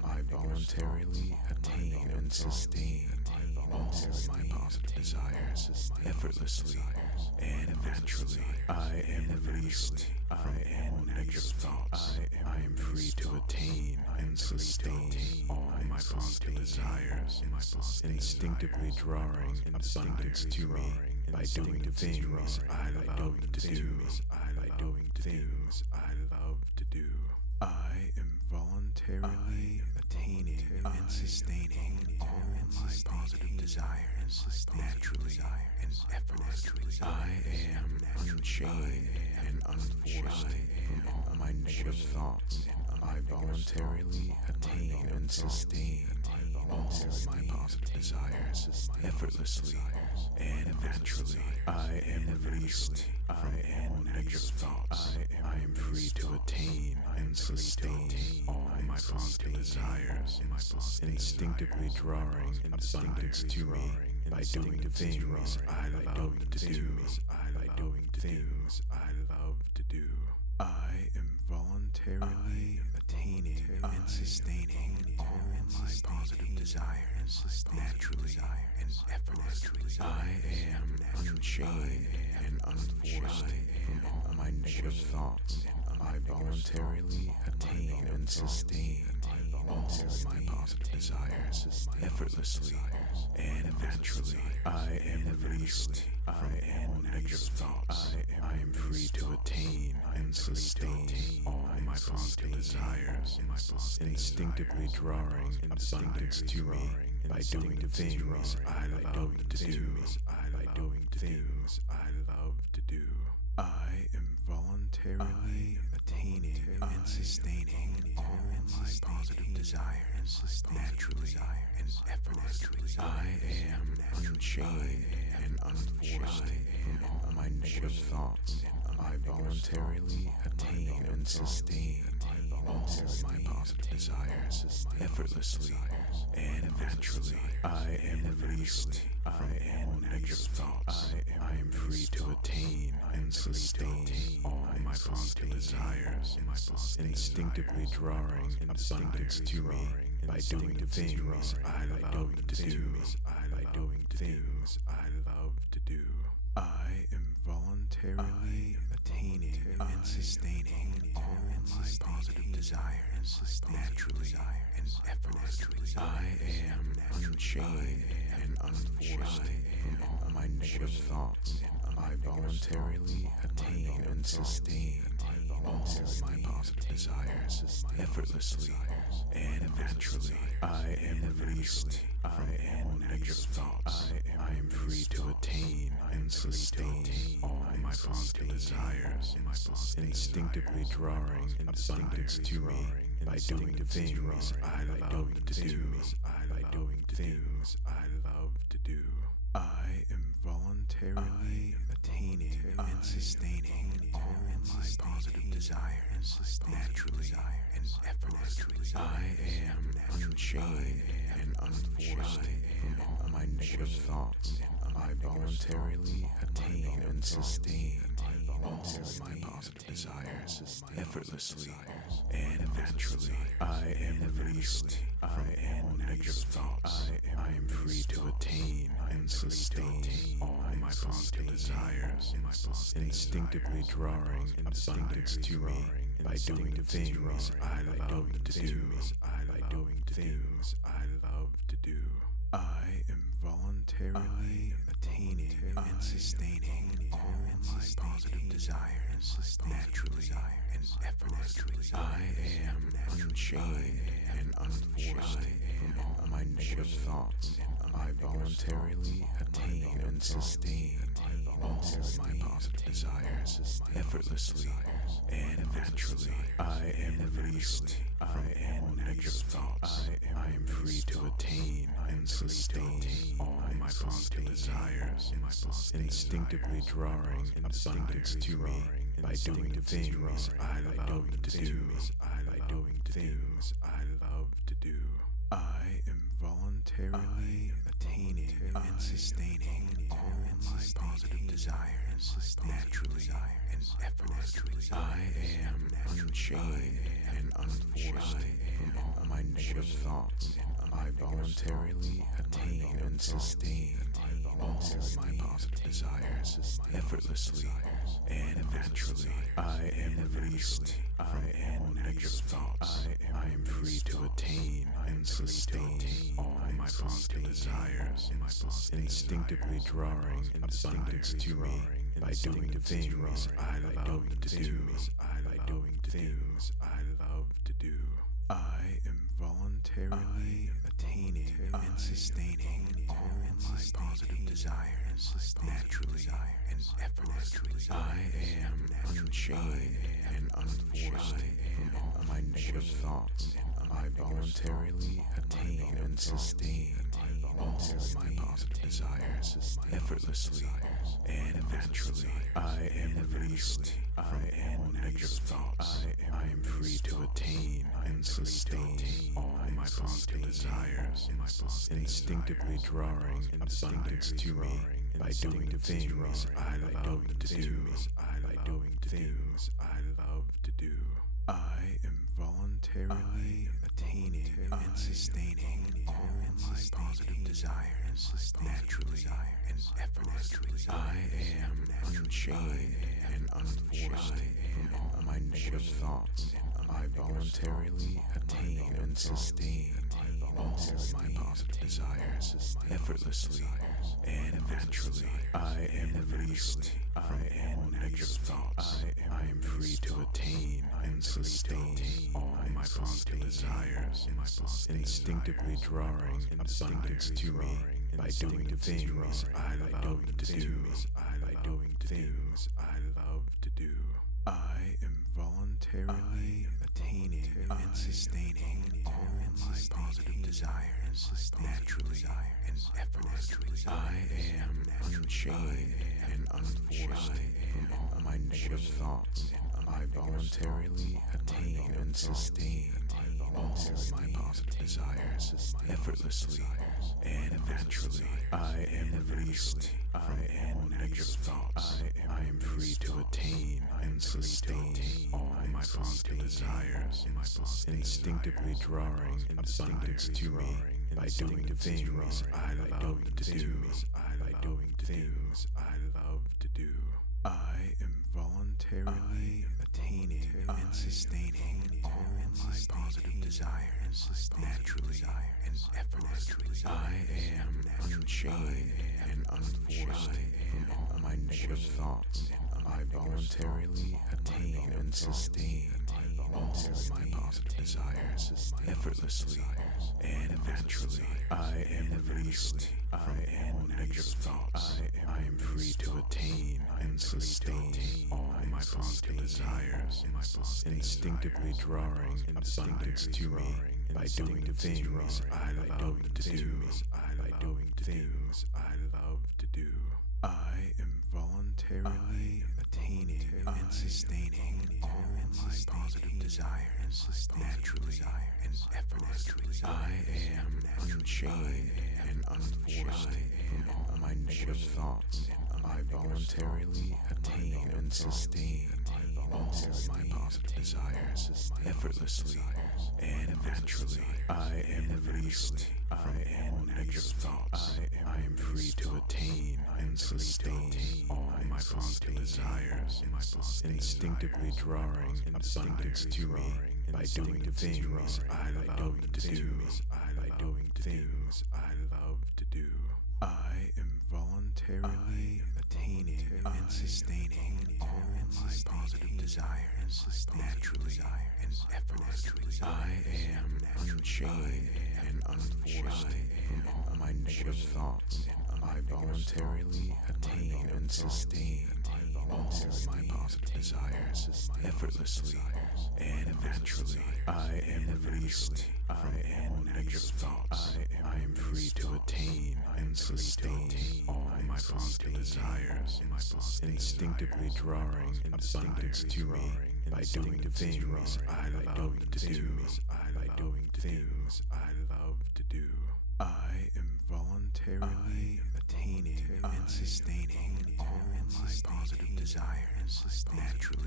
I voluntarily attain and sustain all my positive desires effortlessly and naturally. I am released from all negative thoughts. I am free to attain and sustain all my positive desires, instinctively drawing abundance to me by doing the things I love to do. By doing things I love to do. I am voluntarily attaining and sustaining all my positive desires naturally and effortlessly. I am unchained and unforced from all my negative thoughts. I voluntarily attain and sustain all my positive desires effortlessly and naturally. I am released from all negative thoughts. I am free to attain and sustain all my positive desires, instinctively drawing abundance to me by doing the things I love to do. By doing things I love to do. I am voluntarily attaining and sustaining all my positive desires naturally and effortlessly. I am unchained and unforced from all my negative thoughts. I voluntarily attain and sustain all my positive desires effortlessly and naturally. I am released from all negative thoughts. I am free to attain and sustain all my positive desires, instinctively drawing abundance to me by doing the things I love to do. By doing things I love to do. I am voluntarily attaining and sustaining all my positive desires naturally and effortlessly. I am unchained and unforced from all my negative thoughts. I voluntarily attain and sustain all my positive desires effortlessly and naturally. I am released from all negative thoughts. I am free to attain and sustain all my positive desires, instinctively drawing abundance to me by doing the things I love to do. By doing things I love to do. I am voluntarily attaining and sustaining all my positive desires naturally and effortlessly. I am unchained and unforced from all my negative thoughts. I voluntarily attain and sustain all my positive desires effortlessly and naturally. I am released from all negative thoughts. I am free to attain and sustain all my positive desires, instinctively drawing abundance to me by doing the things I love to do. By doing things I love to do. I am voluntarily attaining and sustaining all my positive desires naturally and effortlessly. I am unchained and unforced from all my negative thoughts. I voluntarily attain and sustain all my positive desires effortlessly and naturally. I am released from all negative thoughts. I am free to attain and sustain all my positive desires, instinctively drawing abundance to me by doing the things I love to do. By doing things I love to do. I am voluntarily attaining and sustaining all my positive desires naturally and effortlessly. I am unchained and unforced from all my negative thoughts. I voluntarily attain and sustain all my positive desires effortlessly and naturally. I am released from all negative thoughts. I am free to attain and sustain all my positive desires, instinctively drawing abundance to me by doing the things I love to do. By doing things I love to do. I am voluntarily attaining and sustaining all my positive desires naturally and effortlessly. I am unchained and unforced from all my negative thoughts. I voluntarily attain and sustain all my positive desires effortlessly and naturally. I am released from all negative thoughts. I am free to attain and sustain all my positive desires, instinctively drawing abundance to me by doing the things I love to do. I am voluntarily attaining and sustaining all my positive desires naturally and effortlessly. I am unchained and unforced from all my negative thoughts. I voluntarily attain and sustain all my positive desires effortlessly and naturally. I am released from all negative thoughts. I am free to attain and sustain all my positive desires, instinctively drawing abundance to me by doing the things I love to do. I am voluntarily attaining and sustaining all my positive desires naturally and effortlessly. I am unchained and unforced from all my negative thoughts. I voluntarily attain and sustain all my positive desires effortlessly and naturally. I am released from all negative thoughts. I am free to attain and sustain all my positive desires, instinctively drawing abundance to me by doing the things I love to do. I am voluntarily attaining and sustaining all my positive desires naturally and effortlessly. I am unchained and unforced from all my negative thoughts. I voluntarily attain and sustain all my positive desires effortlessly and naturally. I am released from all negative thoughts. I am free to attain and sustain all my positive desires, instinctively drawing abundance to me by doing the things I love to do. I am voluntarily attaining and sustaining all my positive desires naturally and effortlessly. I am unchained and unforced from all my negative thoughts. I voluntarily attain and sustain all my positive desires effortlessly and naturally. I am released from all negative thoughts. I am free to attain and sustain all my positive desires, instinctively drawing abundance to me by doing the things I love to do. I am voluntarily attaining and sustaining all my positive desires naturally and effortlessly. I am unchained and unforced from all my negative thoughts. I voluntarily attain and sustain all my positive desires effortlessly and naturally. I am released from all negative thoughts. I am free to attain and sustain all my positive desires, instinctively drawing abundance to me by doing the things I love to do. I am voluntarily attaining and sustaining all my positive desires naturally and effortlessly. I am unchained and unforced from all my negative thoughts. I voluntarily attain and sustain all my positive desires effortlessly and naturally. I am released from all negative thoughts. I am free to attain and sustain all my positive desires, instinctively drawing abundance to me by doing the things I love to do. I am voluntarily attaining and sustaining all my positive desires naturally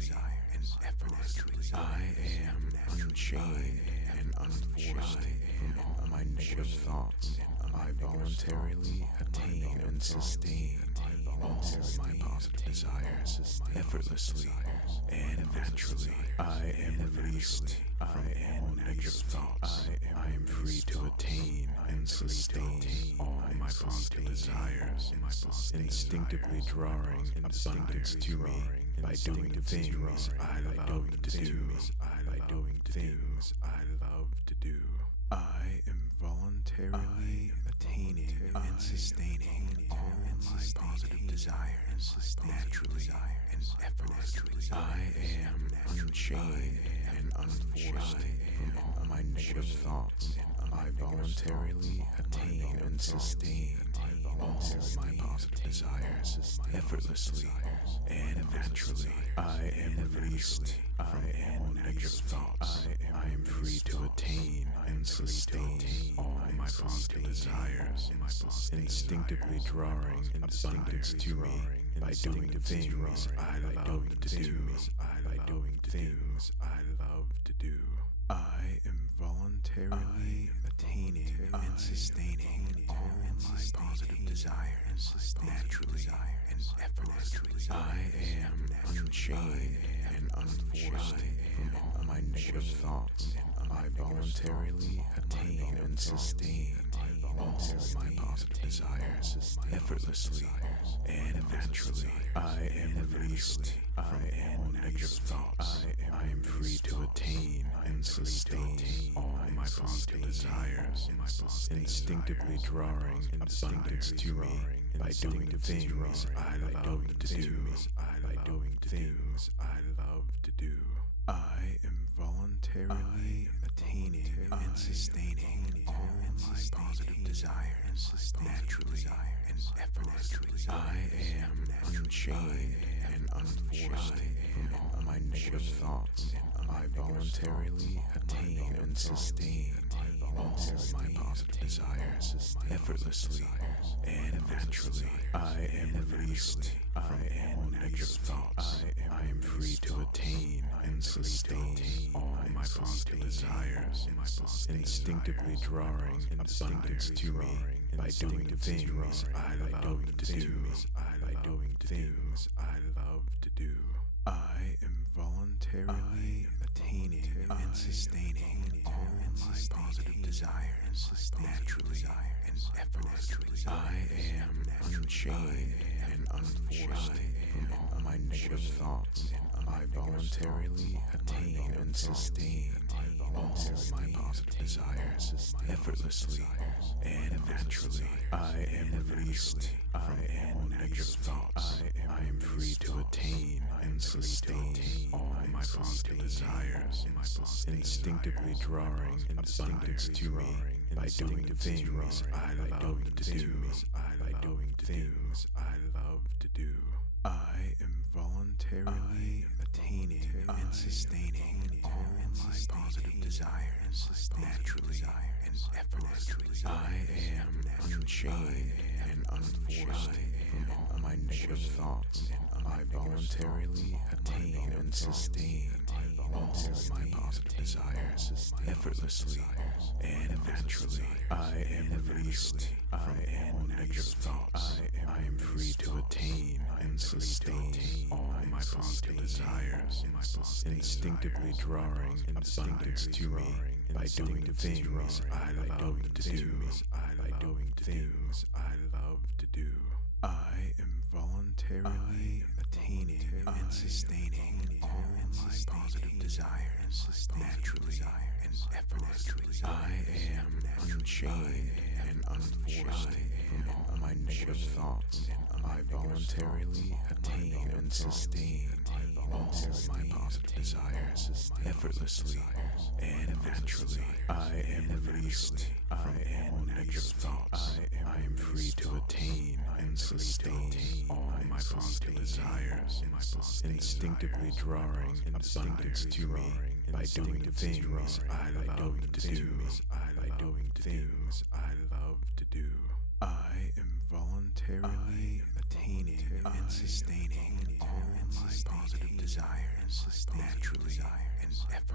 I am unchained and unforced from all my negative thoughts. I voluntarily attain and sustain all my positive desires effortlessly and naturally. I am released from all negative thoughts. I am free to attain and sustain all my positive desires, instinctively drawing abundance to me by doing the things I love to do. By doing things I love to do. I am voluntarily attaining and sustaining all my positive desires naturally and effortlessly. I am unchained and unforced from all my negative thoughts. I voluntarily attain and sustain all my positive desires effortlessly and naturally. I am released from all negative thoughts. I am free to attain and sustain all my positive desires, instinctively drawing abundance to me by doing the things I love to do. By doing things I love to do. I am voluntarily attaining and sustaining all my positive desires naturally and effortlessly. I am unchained and unforced from all my negative thoughts. I voluntarily attain and sustain all my positive desires effortlessly and naturally. I am released from all negative thoughts. I am free to attain and sustain all my positive desires, instinctively drawing abundance to me by doing the things I love to do. By doing things I love to do. I am voluntarily attaining and sustaining all my positive desires naturally and effortlessly. I am unchained and unforced from all my negative thoughts. I voluntarily attain and sustain all my positive desires effortlessly and naturally. I am released from all negative thoughts. I am free to attain and sustain all my positive desires, instinctively drawing abundance to me by doing the things I love to do. By doing things I love to do. I am voluntarily attaining and sustaining all my positive desires naturally and effortlessly. I am unchained and unforced from all my negative thoughts. I voluntarily attain and sustain all my positive desires effortlessly and naturally. I am released from all negative thoughts. I am free to attain and sustain all my positive desires, instinctively drawing abundance to me by doing the things I love to do. By doing things I love to do. I am voluntarily attaining and sustaining all my positive desires naturally and effortlessly. I am unchained and unforced from all my negative thoughts. I voluntarily attain and sustain all my positive desires effortlessly and naturally. I am released from all negative thoughts. I am free to attain and sustain all my positive desires, instinctively drawing abundance to me by doing the things I love to do. By doing things I love to do. I am voluntarily attaining and sustaining all my positive desires naturally and effortlessly. I am unchained and unforced from all my negative thoughts. I voluntarily attain and sustain all my positive desires effortlessly and naturally. I am released from all negative thoughts. I am free to attain and sustain all my positive desires, instinctively drawing abundance to me by doing the things I love to do. By doing things I love to do. I am voluntarily attaining and sustaining all my positive desires naturally and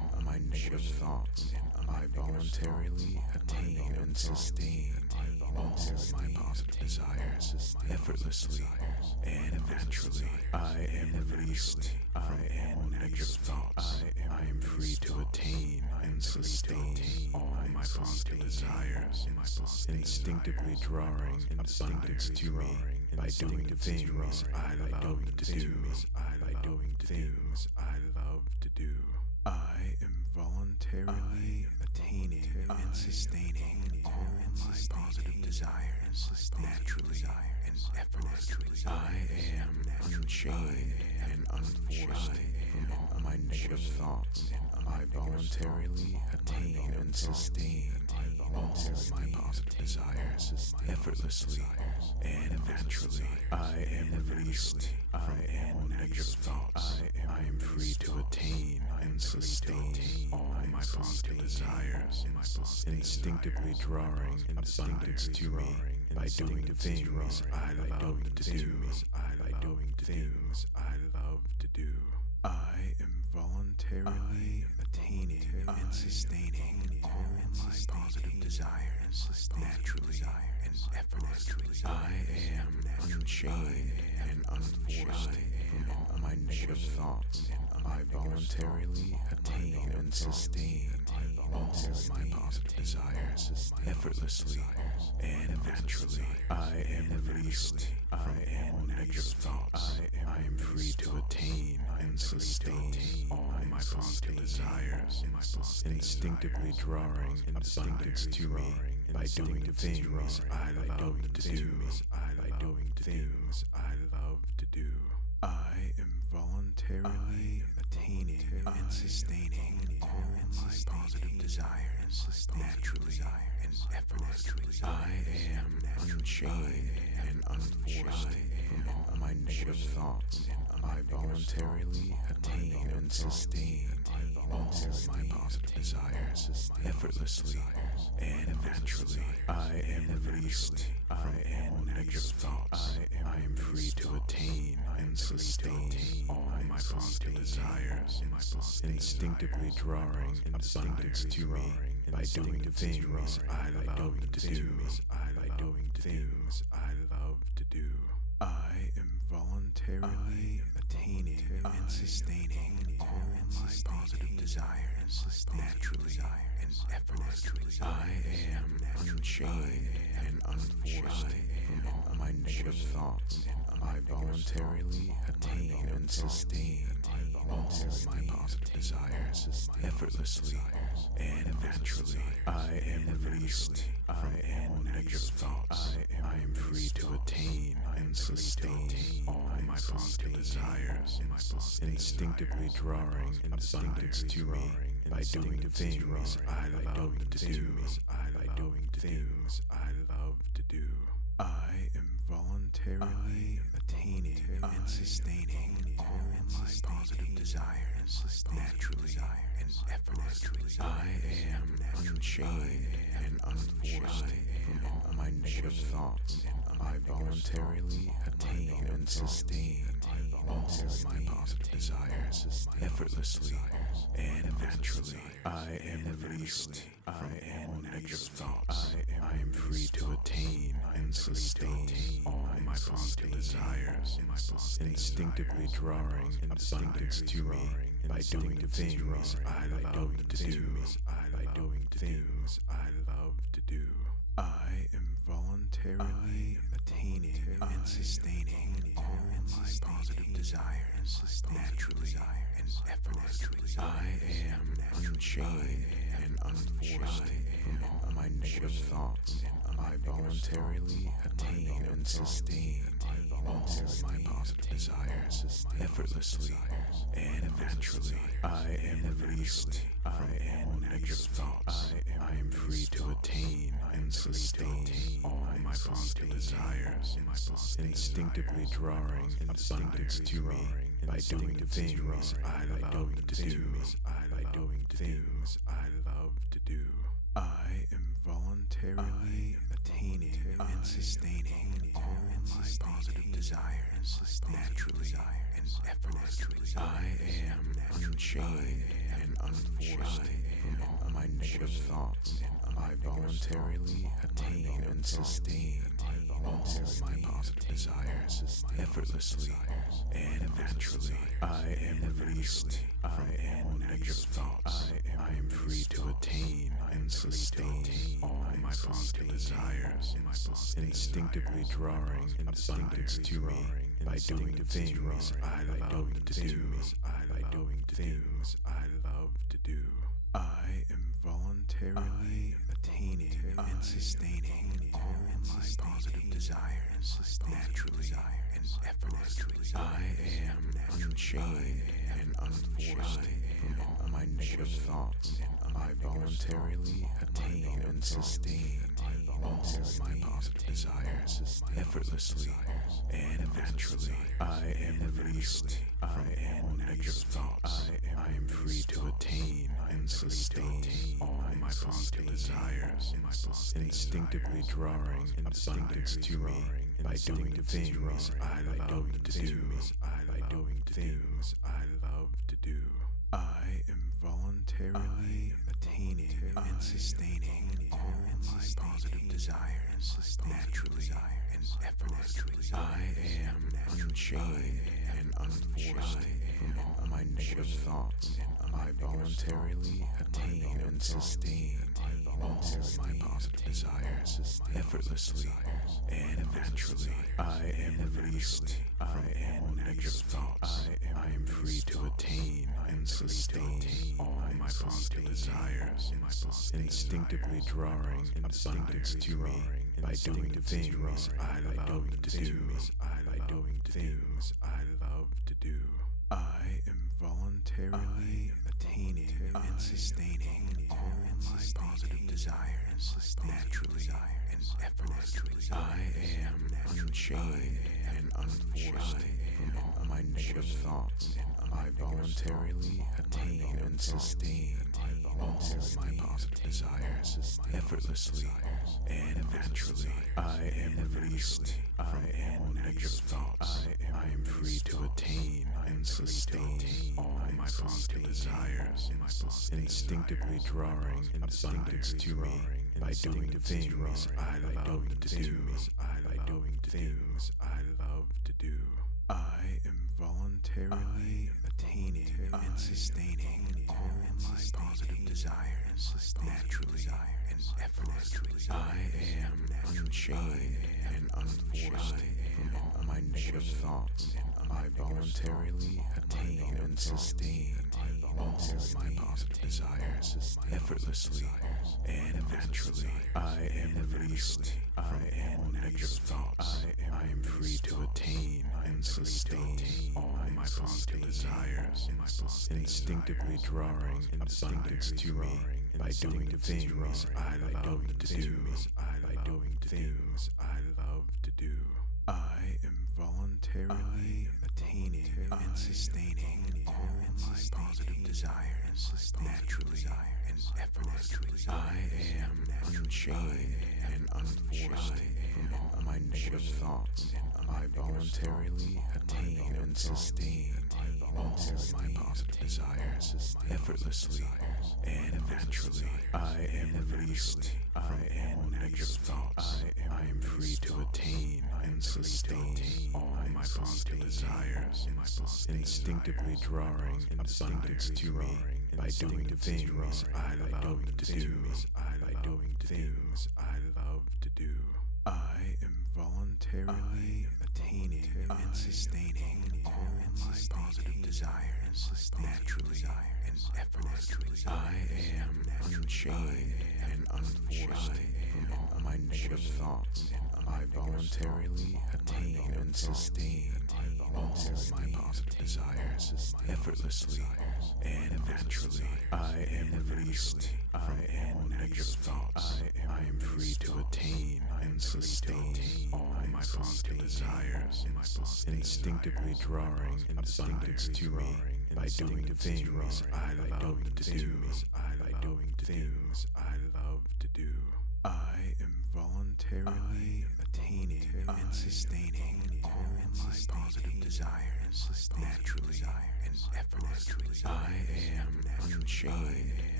negative thoughts. I voluntarily attain and sustain all my positive desires effortlessly and naturally. I am released from all negative thoughts. I am free to attain and sustain all my positive desires, instinctively drawing abundance to me by doing things I love to do. By doing things I love to do. I am voluntarily attaining and sustaining all my positive desires naturally and effortlessly. I am unchained and unforced from all my negative thoughts. I voluntarily attain and sustain all my positive desires effortlessly and naturally. I am released from all negative thoughts. I am free to attain and sustain all my positive desires, instinctively drawing abundance to me by doing things I love to do. By doing things I love to do. I am voluntarily attaining and sustaining all my positive desires naturally and effortlessly. I am unchained and unforced from all my negative thoughts. I voluntarily attain and sustain all my positive desires effortlessly and naturally. I am released from all negative thoughts. I am free to attain and sustain all my positive desires, instinctively drawing abundance to me by doing things I love to do. By doing things I love to do. I am voluntarily attaining and sustaining all my positive desires naturally and effortlessly. I am unchained and unforced from all my negative thoughts. I voluntarily attain and sustain all my positive desires effortlessly and naturally. I am released from all negative thoughts. I am free to attain and sustain all my positive desires, instinctively drawing abundance to me by doing things I love to do. By doing things I love to do. I am voluntarily attaining and sustaining all my positive desires naturally and effortlessly. I am unchained and unforced from all my negative thoughts. I voluntarily attain and sustain all my positive desires effortlessly and naturally. I am released from all negative thoughts. I am free to attain and sustain all my positive desires, instinctively drawing abundance to me by doing things I love to do. By doing things I love to do. I am voluntarily attaining and sustaining all my positive desires naturally and effortlessly. I am unchained and unforced from all my negative thoughts. I voluntarily attain and sustain all my positive desires naturally and effortlessly. I am released from all negative thoughts. I am free to attain and sustain all my positive desires, instinctively drawing abundance to me by doing things I love to do. By doing things I love to do. I am voluntarily attaining and sustaining all my positive desires naturally and effortlessly. I am unchained and unforced from all my negative thoughts. I voluntarily attain and sustain all my positive desires effortlessly and naturally. I am released from all negative thoughts. I am free to attain and sustain all my positive desires, instinctively drawing abundance to me by doing things I love to do. By doing things I love to do. I am voluntarily attaining and sustaining all my positive desires naturally and effortlessly. I am unchained and unforced from all my negative thoughts. I voluntarily attain and sustain all my positive desires effortlessly and naturally. I am released from all negative thoughts. I am free to attain and sustain all my positive desires, instinctively drawing abundance to me by doing things I love to do. By doing things I love to do. I am voluntarily attaining and sustaining all my positive desires naturally and effortlessly. I am unchained and unforced from all my negative thoughts. I voluntarily attain and sustain all my positive desires effortlessly and naturally. I am released from all negative thoughts. I am free to attain and sustain all my positive desires, instinctively drawing abundance to me by doing things I love to do. By doing things I love to do. I am voluntarily attaining and sustaining all my positive desires naturally and effortlessly. I am unchained and unforced from all my negative thoughts. I voluntarily attain and sustain all my positive desires effortlessly and naturally. I am released from all negative thoughts. I am free to attain and sustain all my positive desires, instinctively drawing abundance to me by doing things I love to do. By doing things I love to do. I am voluntarily attaining and sustaining all my positive desires naturally and effortlessly. I am unchained and unforced from all my negative thoughts. I voluntarily attain and sustain all my positive desires effortlessly and naturally. I am released from all negative thoughts. I am free to attain and sustain all my positive desires, instinctively drawing abundance to me by doing things I love to do. By doing things I love to do. I am voluntarily attaining and sustaining all my positive desires naturally and effortlessly. I am unchained and unforced from all my negative thoughts. I voluntarily attain and sustain all my positive desires effortlessly and naturally. I am released from all negative thoughts. I am free to attain and sustain all my positive desires, instinctively drawing abundance to me by doing things I love to do. By doing things I love to do. I am voluntarily attaining and sustaining all my positive desires naturally and effortlessly. I am unchained and unforced from all my negative thoughts. I voluntarily attain and sustain all my positive desires effortlessly and naturally. I am released from all negative thoughts. I am free to attain and sustain all my positive desires, instinctively drawing abundance to me by doing things I love to do. By doing things I love to do. I am voluntarily attaining and sustaining all my positive desires naturally and effortlessly. I am unchained and unforced from all my negative thoughts. I voluntarily attain and sustain all my positive desires effortlessly and naturally. I am released from all negative thoughts. I am free to attain and sustain all my positive desires, instinctively drawing abundance to me by doing things I love to do. By doing things I love to do. I am voluntarily attaining and sustaining all my positive desires naturally and effortlessly. I am unchained and unforced from all my negative thoughts. I voluntarily attain and sustain all my positive desires effortlessly and naturally. I am released from all negative thoughts. I am free to attain and sustain all my positive desires, instinctively drawing abundance to me by doing things I love to do. By doing things I love to do. I am voluntarily attaining and sustaining all my positive desires naturally and effortlessly. I am unchained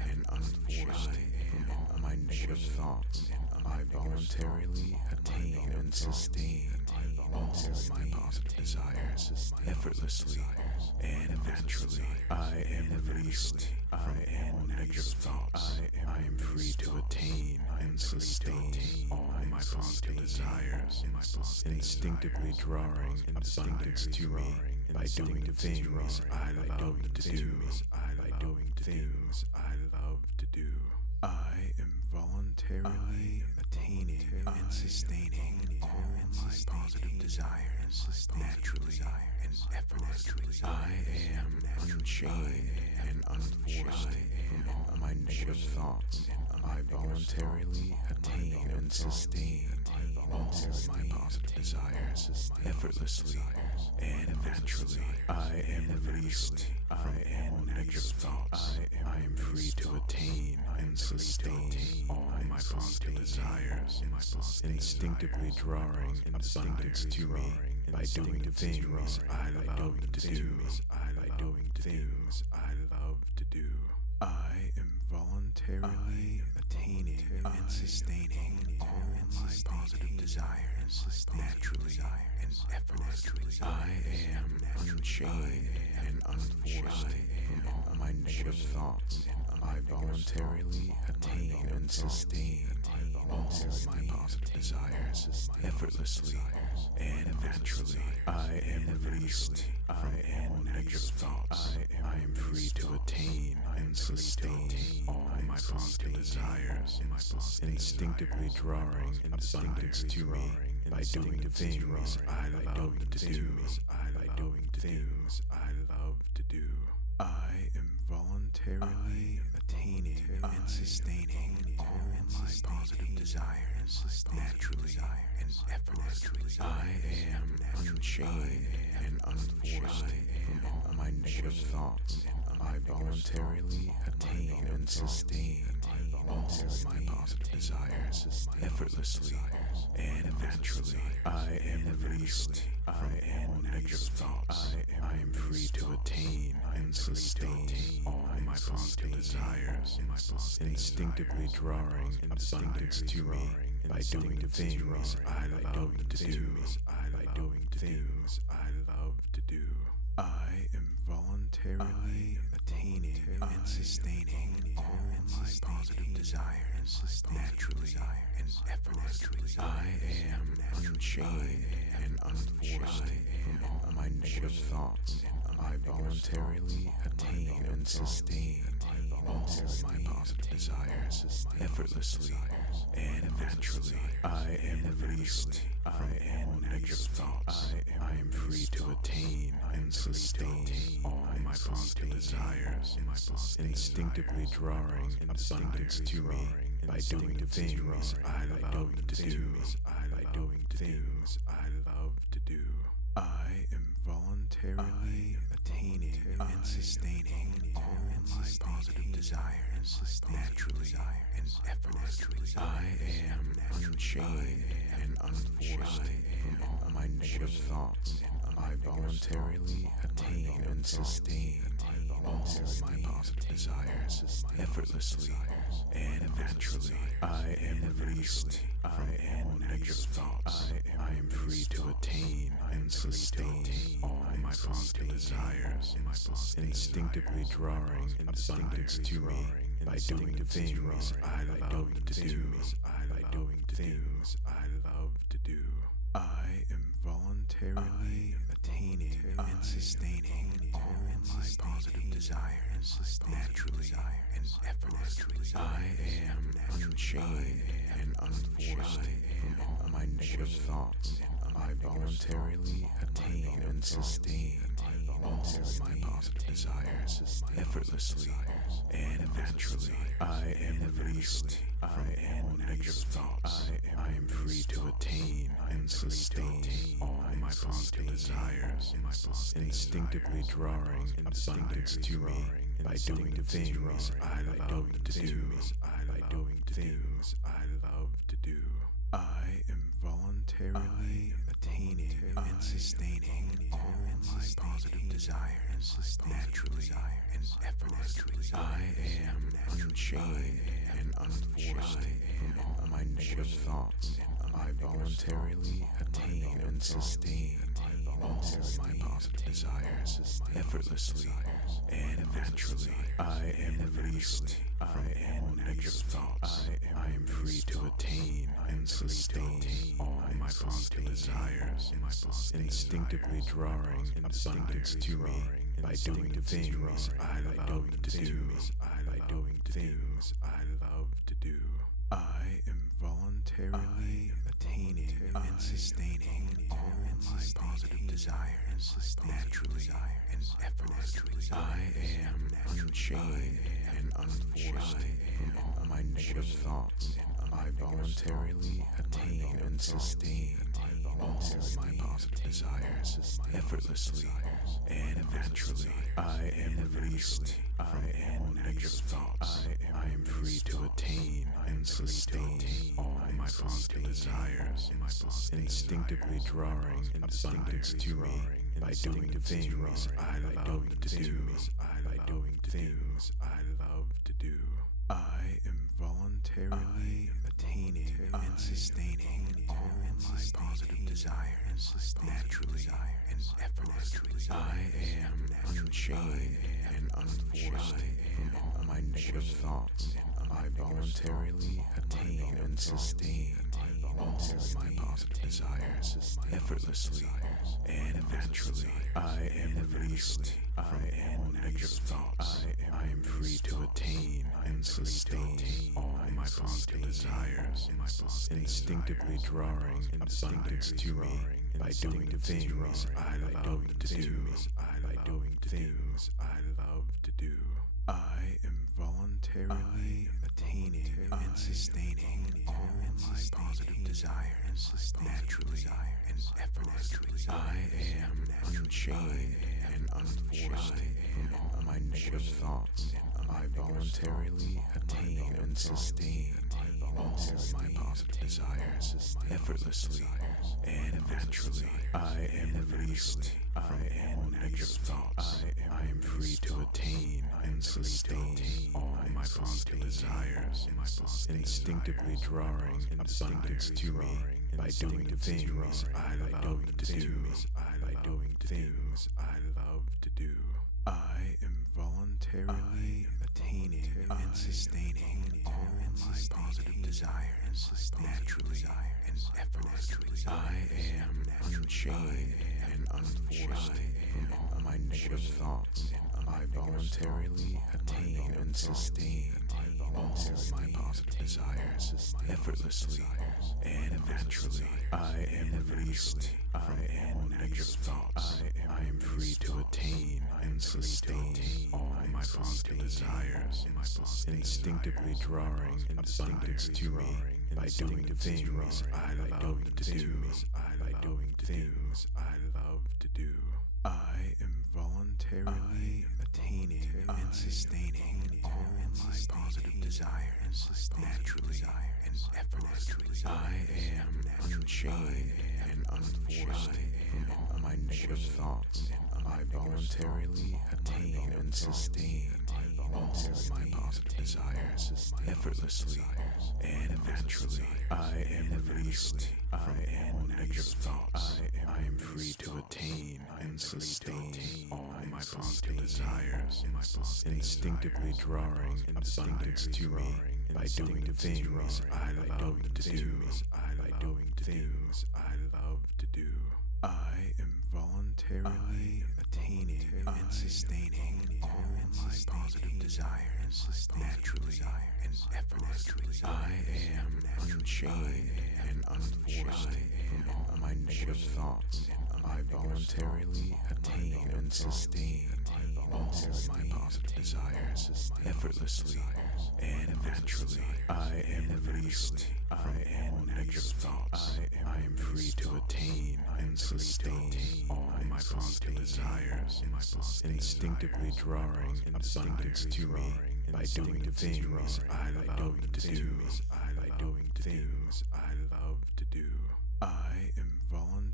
and unforced from all my negative thoughts. I voluntarily attain and sustain all my positive desires effortlessly and naturally. I am released from all negative thoughts. I am free to attain and sustain all my positive desires, instinctively drawing abundance to me by doing the things I love to do. By doing things I love to do. I am voluntarily attaining and sustaining all my positive desires naturally and effortlessly. I am unchained and unforced from all my negative thoughts. I voluntarily attain and sustain all my positive desires effortlessly and naturally. I am released from all negative thoughts. I am free to attain and sustain all my positive desires, instinctively drawing abundance to me by doing the things I love to do. By doing things I love to do. I am voluntarily attaining and sustaining all my positive desires naturally and effortlessly. I am unchained and unforced from all my negative thoughts. I voluntarily attain and sustain all my positive desires effortlessly and naturally. I am released from all negative thoughts. I am free to attain and sustain all my positive desires, instinctively drawing abundance to me by doing the things I love to do. By doing things I love to do. I am voluntarily attaining and sustaining all my positive desires naturally and effortlessly. I am unchained and unforced from all my negative thoughts. I voluntarily attain and sustain all my positive desires effortlessly and naturally. I am released from all negative thoughts. I am free to attain and sustain all my positive desires, instinctively drawing abundance to me by doing the things I love to do. By doing things I love to do. I am voluntarily attaining and sustaining all my positive desires naturally and effortlessly. I am unchained and unforced from all my negative thoughts. I voluntarily attain and sustain all my positive desires effortlessly and naturally. I am released from all negative thoughts. I am free to attain and sustain all my positive desires, instinctively drawing abundance to me by doing the things I love to do. By doing things I love to do. I am voluntarily attaining and sustaining all my positive desires naturally and effortlessly. I am unchained and unforced from all my negative thoughts. I voluntarily attain and sustain all my positive desires effortlessly and naturally. I am released from all negative thoughts. I am free to attain and sustain all my positive desires, instinctively drawing abundance to me by doing the things I love to do. By doing things I love to do. I am voluntarily attaining and sustaining all my positive desires naturally and effortlessly. I am unchained and unforced from all my negative thoughts. I voluntarily attain and sustain all my positive desires effortlessly and naturally. I am released from all negative thoughts. I am free to attain and sustain all my positive desires, instinctively drawing abundance to me by doing the things I love to do. By doing things I love to do. I am voluntarily attaining and sustaining all my positive desires naturally and effortlessly. I am unchained and unforced from all my negative thoughts. I voluntarily attain and sustain all my positive desires effortlessly and naturally. I am released from all negative thoughts. I am free to attain and sustain all my positive desires, instinctively drawing abundance to me by doing the things I love to do. By doing things I love to do. I am voluntarily attaining and sustaining all my positive desires naturally and effortlessly. I am unchained and unforced from all my negative thoughts. I voluntarily attain and sustain all my positive desires effortlessly and naturally. I am released from all negative thoughts. I am free to attain and sustain all my positive desires, instinctively drawing abundance to me by doing the things I love to do. By doing things I love to do. I am voluntarily attaining and sustaining all my positive desires naturally and effortlessly. I am unchained and unforced from all my negative thoughts. I voluntarily attain and sustain all my positive desires effortlessly and naturally. I am released from all negative thoughts. I am free to attain and sustain all my positive desires, instinctively drawing abundance to me by doing the things I love to do. By doing things I love to do. I am voluntarily attaining and sustaining all my positive desires naturally and effortlessly. I am unchained and unforced from all my negative thoughts. I voluntarily attain and sustain all my positive desires effortlessly and naturally. I am released from all negative thoughts. I am free to attain and sustain all my positive desires, instinctively drawing abundance to me by doing the things I love to do. By doing things I love to do. I am voluntarily attaining and sustaining all my positive desires naturally and effortlessly. I am unchained and unforced from all my negative thoughts. I voluntarily attain and sustain all my positive desires effortlessly and naturally. I am released from all negative thoughts. I am free to attain and sustain all my positive desires, instinctively drawing abundance to me by doing the things I love to do. By doing things I love to do. I am voluntarily attaining and sustaining all my positive desires naturally and effortlessly. I am unchained and unforced from all my negative thoughts. I voluntarily attain and sustain all my positive desires effortlessly and naturally. I am released from all negative thoughts. I am free to attain and sustain all my positive desires, instinctively drawing abundance to me by doing the things I love to do. By doing things I love to do. I am voluntarily attaining and sustaining all my positive desires naturally and effortlessly. I am unchained and unforced from all my negative thoughts. I voluntarily attain and sustain all my positive desires effortlessly and naturally. I am released from all negative thoughts. I am free to attain and sustain all my positive desires, instinctively drawing abundance to me by doing the things I love to do. By doing things I love to do. I am voluntarily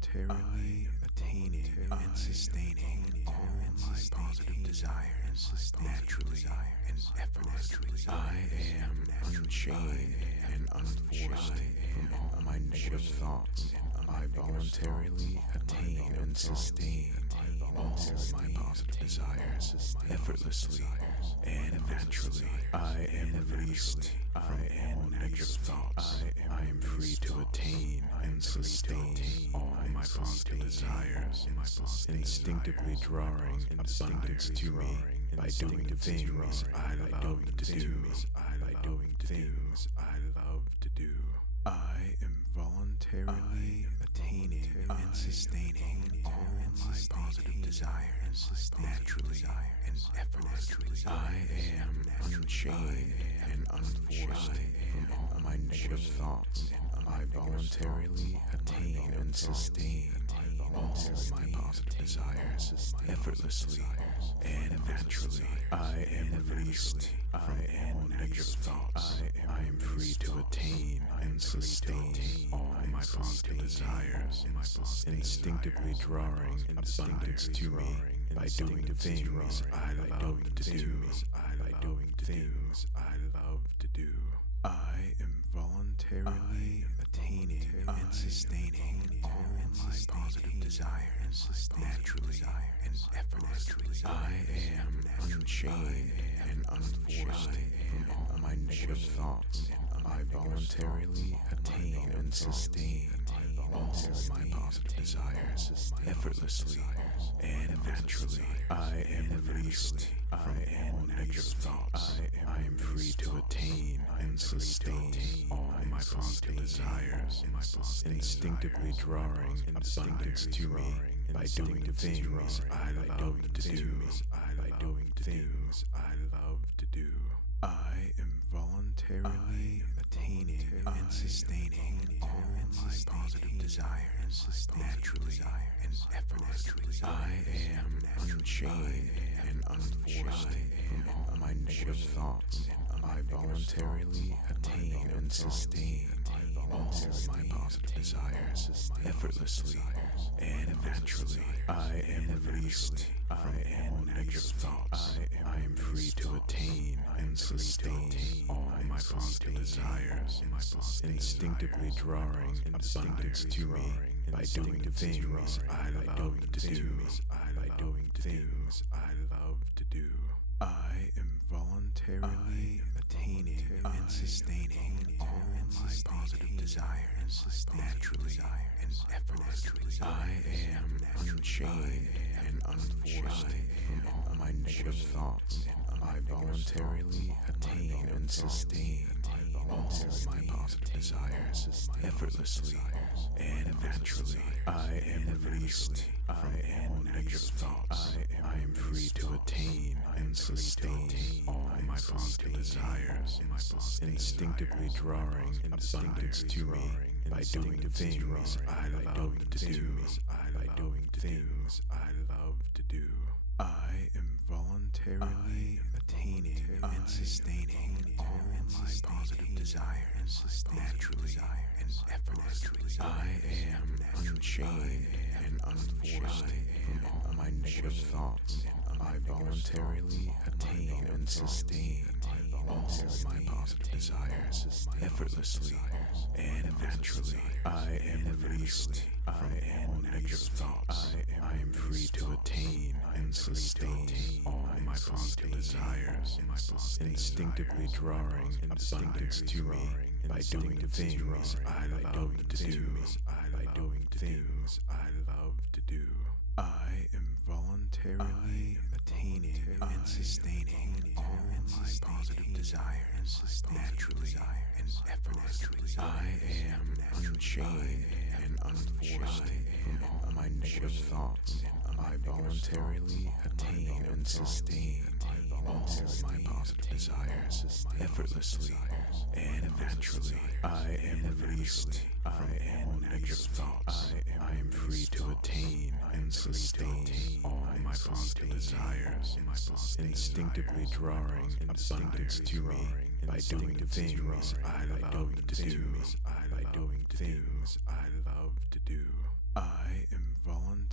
voluntarily attaining and sustaining all my positive desires naturally and effortlessly. I am unchained and unforced from all my negative thoughts. I voluntarily attain and sustain all my positive desires effortlessly and naturally. I am released from all negative thoughts. I am free to attain and sustain all my positive desires, instinctively drawing abundance to me by doing the things I love to do. I am voluntarily attaining and sustaining all my positive desires naturally and effortlessly. I am unchained and unforced from all my negative thoughts. I voluntarily attain and sustain all my positive desires effortlessly and naturally. I am released from all negative thoughts. I am free to attain and sustain all my positive desires, instinctively drawing abundance to me by doing the things I love to do. I am voluntarily attaining and sustaining all my positive desires naturally and effortlessly. I am unchained and unforced from all my negative thoughts. I voluntarily attain and sustain all my positive desires effortlessly and naturally. I am released from all negative thoughts. I am free to attain and sustain all my positive desires, instinctively drawing abundance to me by doing the things I love to do. I am voluntarily attaining and sustaining all my positive desires naturally and effortlessly. I am unchained and unforced from all my negative thoughts. I voluntarily attain and sustain all my positive desires effortlessly and naturally. I am released from all negative thoughts. I am free to attain and sustain all my positive desires, instinctively drawing abundance to me by doing the things I love to do. I am voluntarily attaining and sustaining all my positive desires naturally and effortlessly. I am unchained and unforced from all my negative thoughts. I voluntarily attain and sustain all my positive desires effortlessly and naturally. I am released from all negative thoughts. I am free to attain and sustain all my positive desires, instinctively drawing abundance to me by doing the things I love to do. I am voluntarily attaining and sustaining all my positive desires naturally and effortlessly. I am unchained and unforced from all my negative thoughts. I voluntarily attain and sustain all my positive desires effortlessly and naturally. I am released from all negative thoughts. I am free to attain and sustain all my positive desires, instinctively drawing abundance to me by doing the things I love to do. I am voluntarily attaining and sustaining all my positive desires naturally and effortlessly. I am unchained and unforced from all my negative thoughts. I voluntarily attain and sustain all my positive desires effortlessly and naturally. I am released from all negative thoughts. I am free to attain and sustain all my positive desires, instinctively drawing abundance to me by doing the things I love to do. I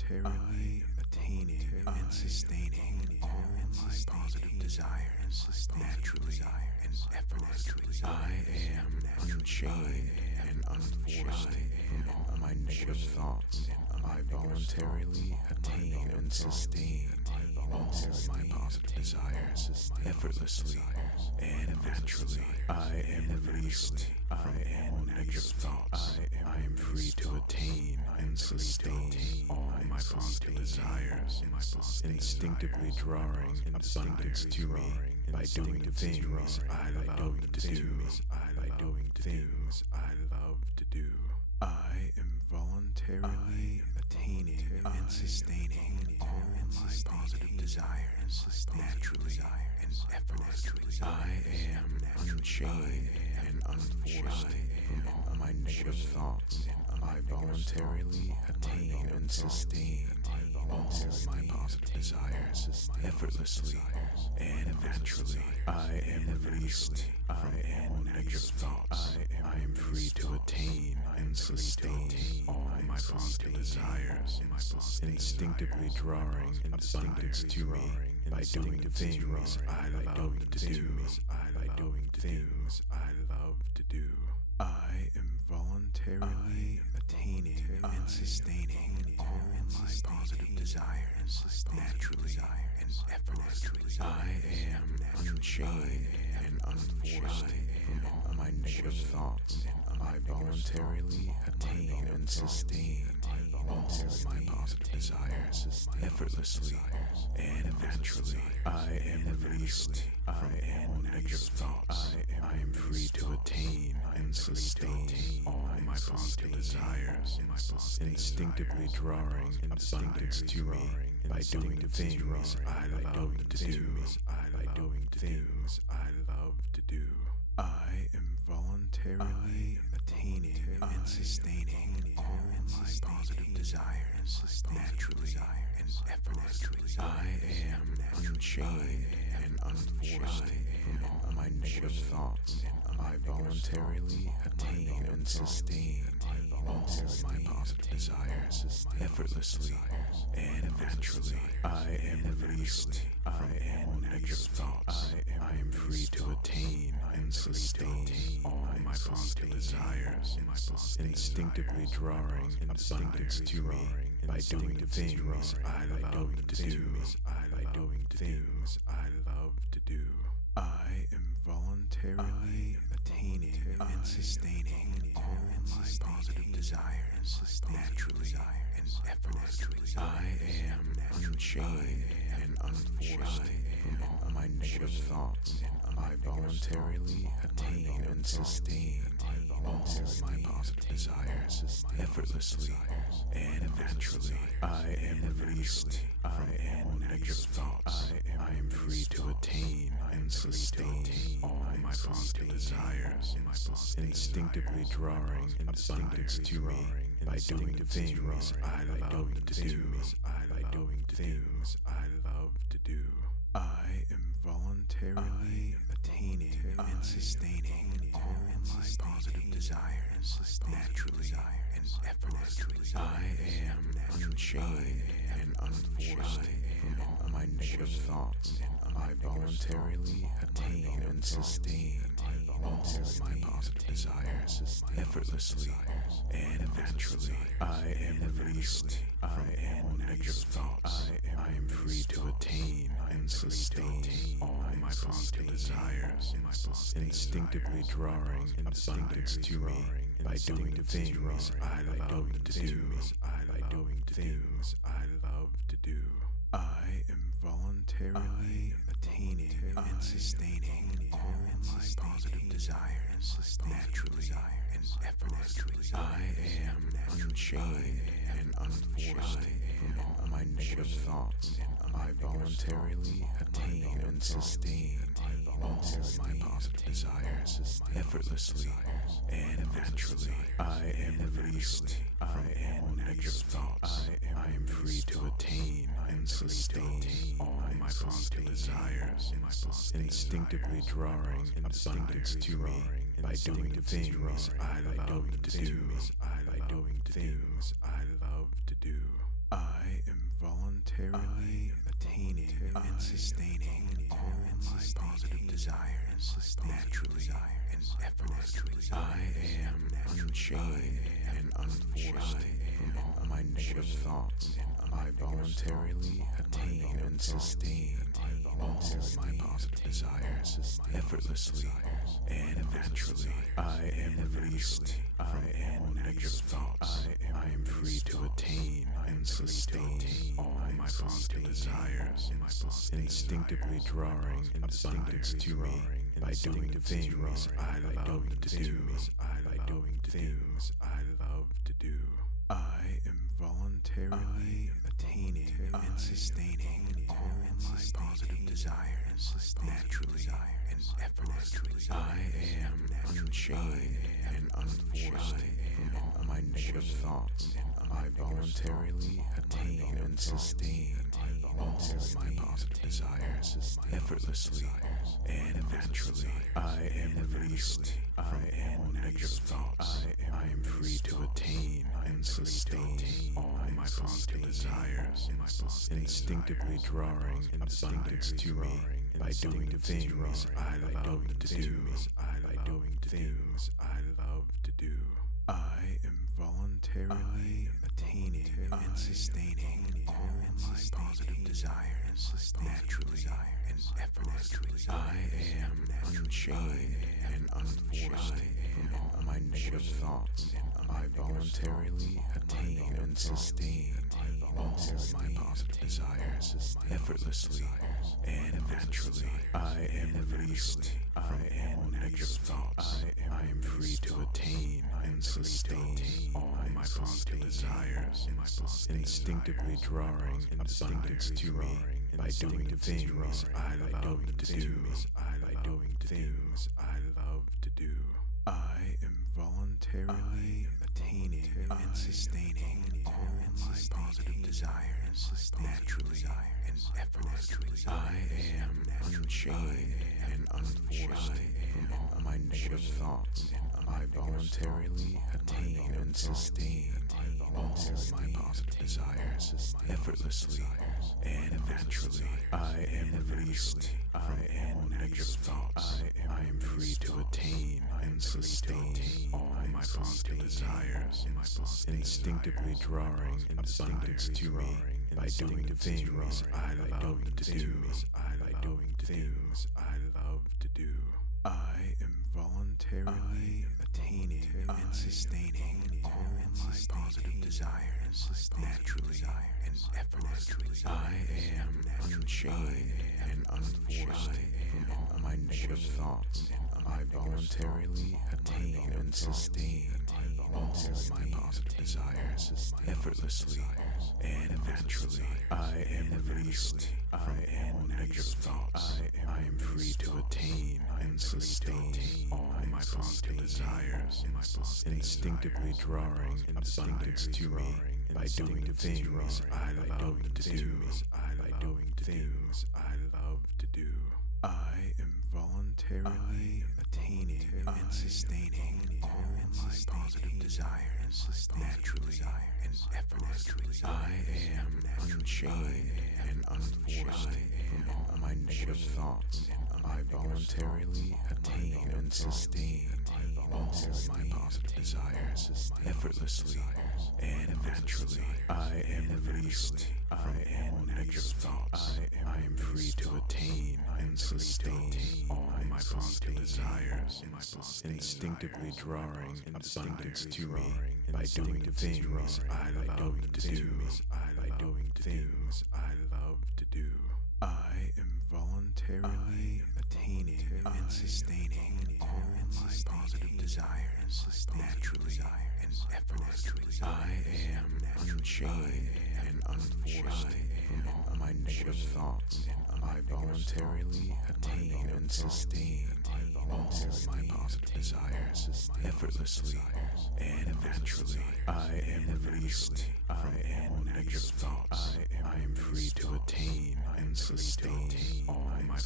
voluntarily attaining and sustaining all my positive desires naturally and effortlessly. I am unchained and unforced from all my negative thoughts. I voluntarily attain and sustain all my positive desires effortlessly and naturally. I am released from all negative thoughts. I am free to attain and sustain all my positive desires, instinctively drawing abundance to me by doing the things I love to do. By doing things I love to do. I am voluntarily attaining and sustaining all my positive desires naturally and effortlessly. I am unchained and unforced from all my negative thoughts. I voluntarily attain and sustain all my positive desires effortlessly and naturally. I am released from all negative thoughts. I am free to attain and sustain all my positive desires, instinctively drawing abundance to me by doing the things I love to do. By doing things I love to do. I am voluntarily attaining and sustaining all my positive desires naturally and effortlessly. I am unchained and unforced from all my negative thoughts. I voluntarily attain and sustain all my positive desires effortlessly and naturally. I am released from all negative thoughts. I am free to attain and sustain all my positive desires, instinctively drawing abundance to me by doing the things I love to do. By doing things I love to do. I am voluntarily attaining and sustaining all my positive desires naturally and effortlessly. I am unchained and unforced from all my negative thoughts. I voluntarily attain and sustain all my positive desires effortlessly and naturally. I am released from all negative thoughts. I am free to attain and sustain all my positive desires, instinctively drawing abundance to me by doing the things I love to do. By doing things I love to do. I am voluntarily attaining and sustaining all my positive desires naturally and effortlessly. I am unchained and unforced from all my negative thoughts. I voluntarily attain and sustain all my positive desires effortlessly and naturally. I am released from all negative thoughts. I am free to attain and sustain all my positive desires, instinctively drawing abundance to me by doing the things I love to do. By doing things I love to do. I am voluntarily attaining and sustaining all my positive desires naturally and effortlessly. I am unchained and unforced from all my negative thoughts. I voluntarily attain and sustain all my positive desires effortlessly and naturally. I am released from all negative thoughts. I am free to attain and sustain all my positive desires, instinctively drawing abundance to me by doing the things I love to do. By doing things I love to do. I am voluntarily attaining and sustaining all my positive desires naturally and effortlessly. I am unchained and unforced from all my negative thoughts. I voluntarily attain and sustain all my positive desires effortlessly and naturally. I am released from all negative thoughts. I am free to attain and sustain all my positive desires, instinctively drawing abundance to me by doing the things I love to do, by doing things I love to do. I am voluntarily attaining and sustaining all my positive desires naturally and effortlessly. I am unchained and unforced from all my negative thoughts. I voluntarily attain and sustain all my positive desires effortlessly and naturally. I am released from all negative thoughts. I am free to attain and sustain all my positive desires, instinctively drawing abundance to me by doing the things I love to do, by doing things I love to do. I am voluntarily attaining and sustaining all my positive desires naturally and effortlessly. I am unchained and unforced from all my negative thoughts. I voluntarily attain and sustain all my positive desires effortlessly and naturally. I am released from all negative thoughts. I am free to attain and sustain all my positive desires, instinctively drawing abundance to me by doing the things I love to do, by doing things I love to do. I am voluntarily attaining and sustaining all my positive desires naturally and effortlessly. I am unchained and unforced from all my negative thoughts. I voluntarily attain and sustain all my positive desires effortlessly and naturally. I am released from all negative thoughts. I am free to attain and sustain all my positive desires, instinctively drawing abundance to me by doing the things I love to do, by doing things I love to do. I am voluntarily attaining and sustaining all my positive desires naturally and effortlessly. I am unchained and unforced from all my negative thoughts. I voluntarily attain and sustain all my positive desires effortlessly and naturally. I am released from all negative thoughts. I am free to attain and sustain all my positive desires, instinctively drawing abundance to me by doing the things I love to do, by doing things I love to do. I am voluntarily attaining and sustaining all my positive desires naturally and effortlessly. I am unchained and unforced from all my negative thoughts. I voluntarily attain and sustain all my positive desires effortlessly and naturally. I am released from all negative thoughts. I am free to attain and sustain all my positive desires, instinctively drawing abundance to me by doing the things I love to do, by doing things I love to do. I am voluntarily attaining and sustaining all my positive desires naturally and effortlessly. I am unchained and unforced from all my negative thoughts. I voluntarily attain and sustain all my positive desires effortlessly and naturally. I am released from all negative thoughts. I am free to attain and sustain all my positive desires, instinctively drawing abundance to me by doing the things I love to do, by doing things I love to do. I am voluntarily attaining and sustaining all my positive desires naturally and effortlessly. I am unchained and unforced from all my negative thoughts. I voluntarily attain and sustain all my positive desires effortlessly and naturally. I am released from all negative thoughts. I am free to attain and sustain all my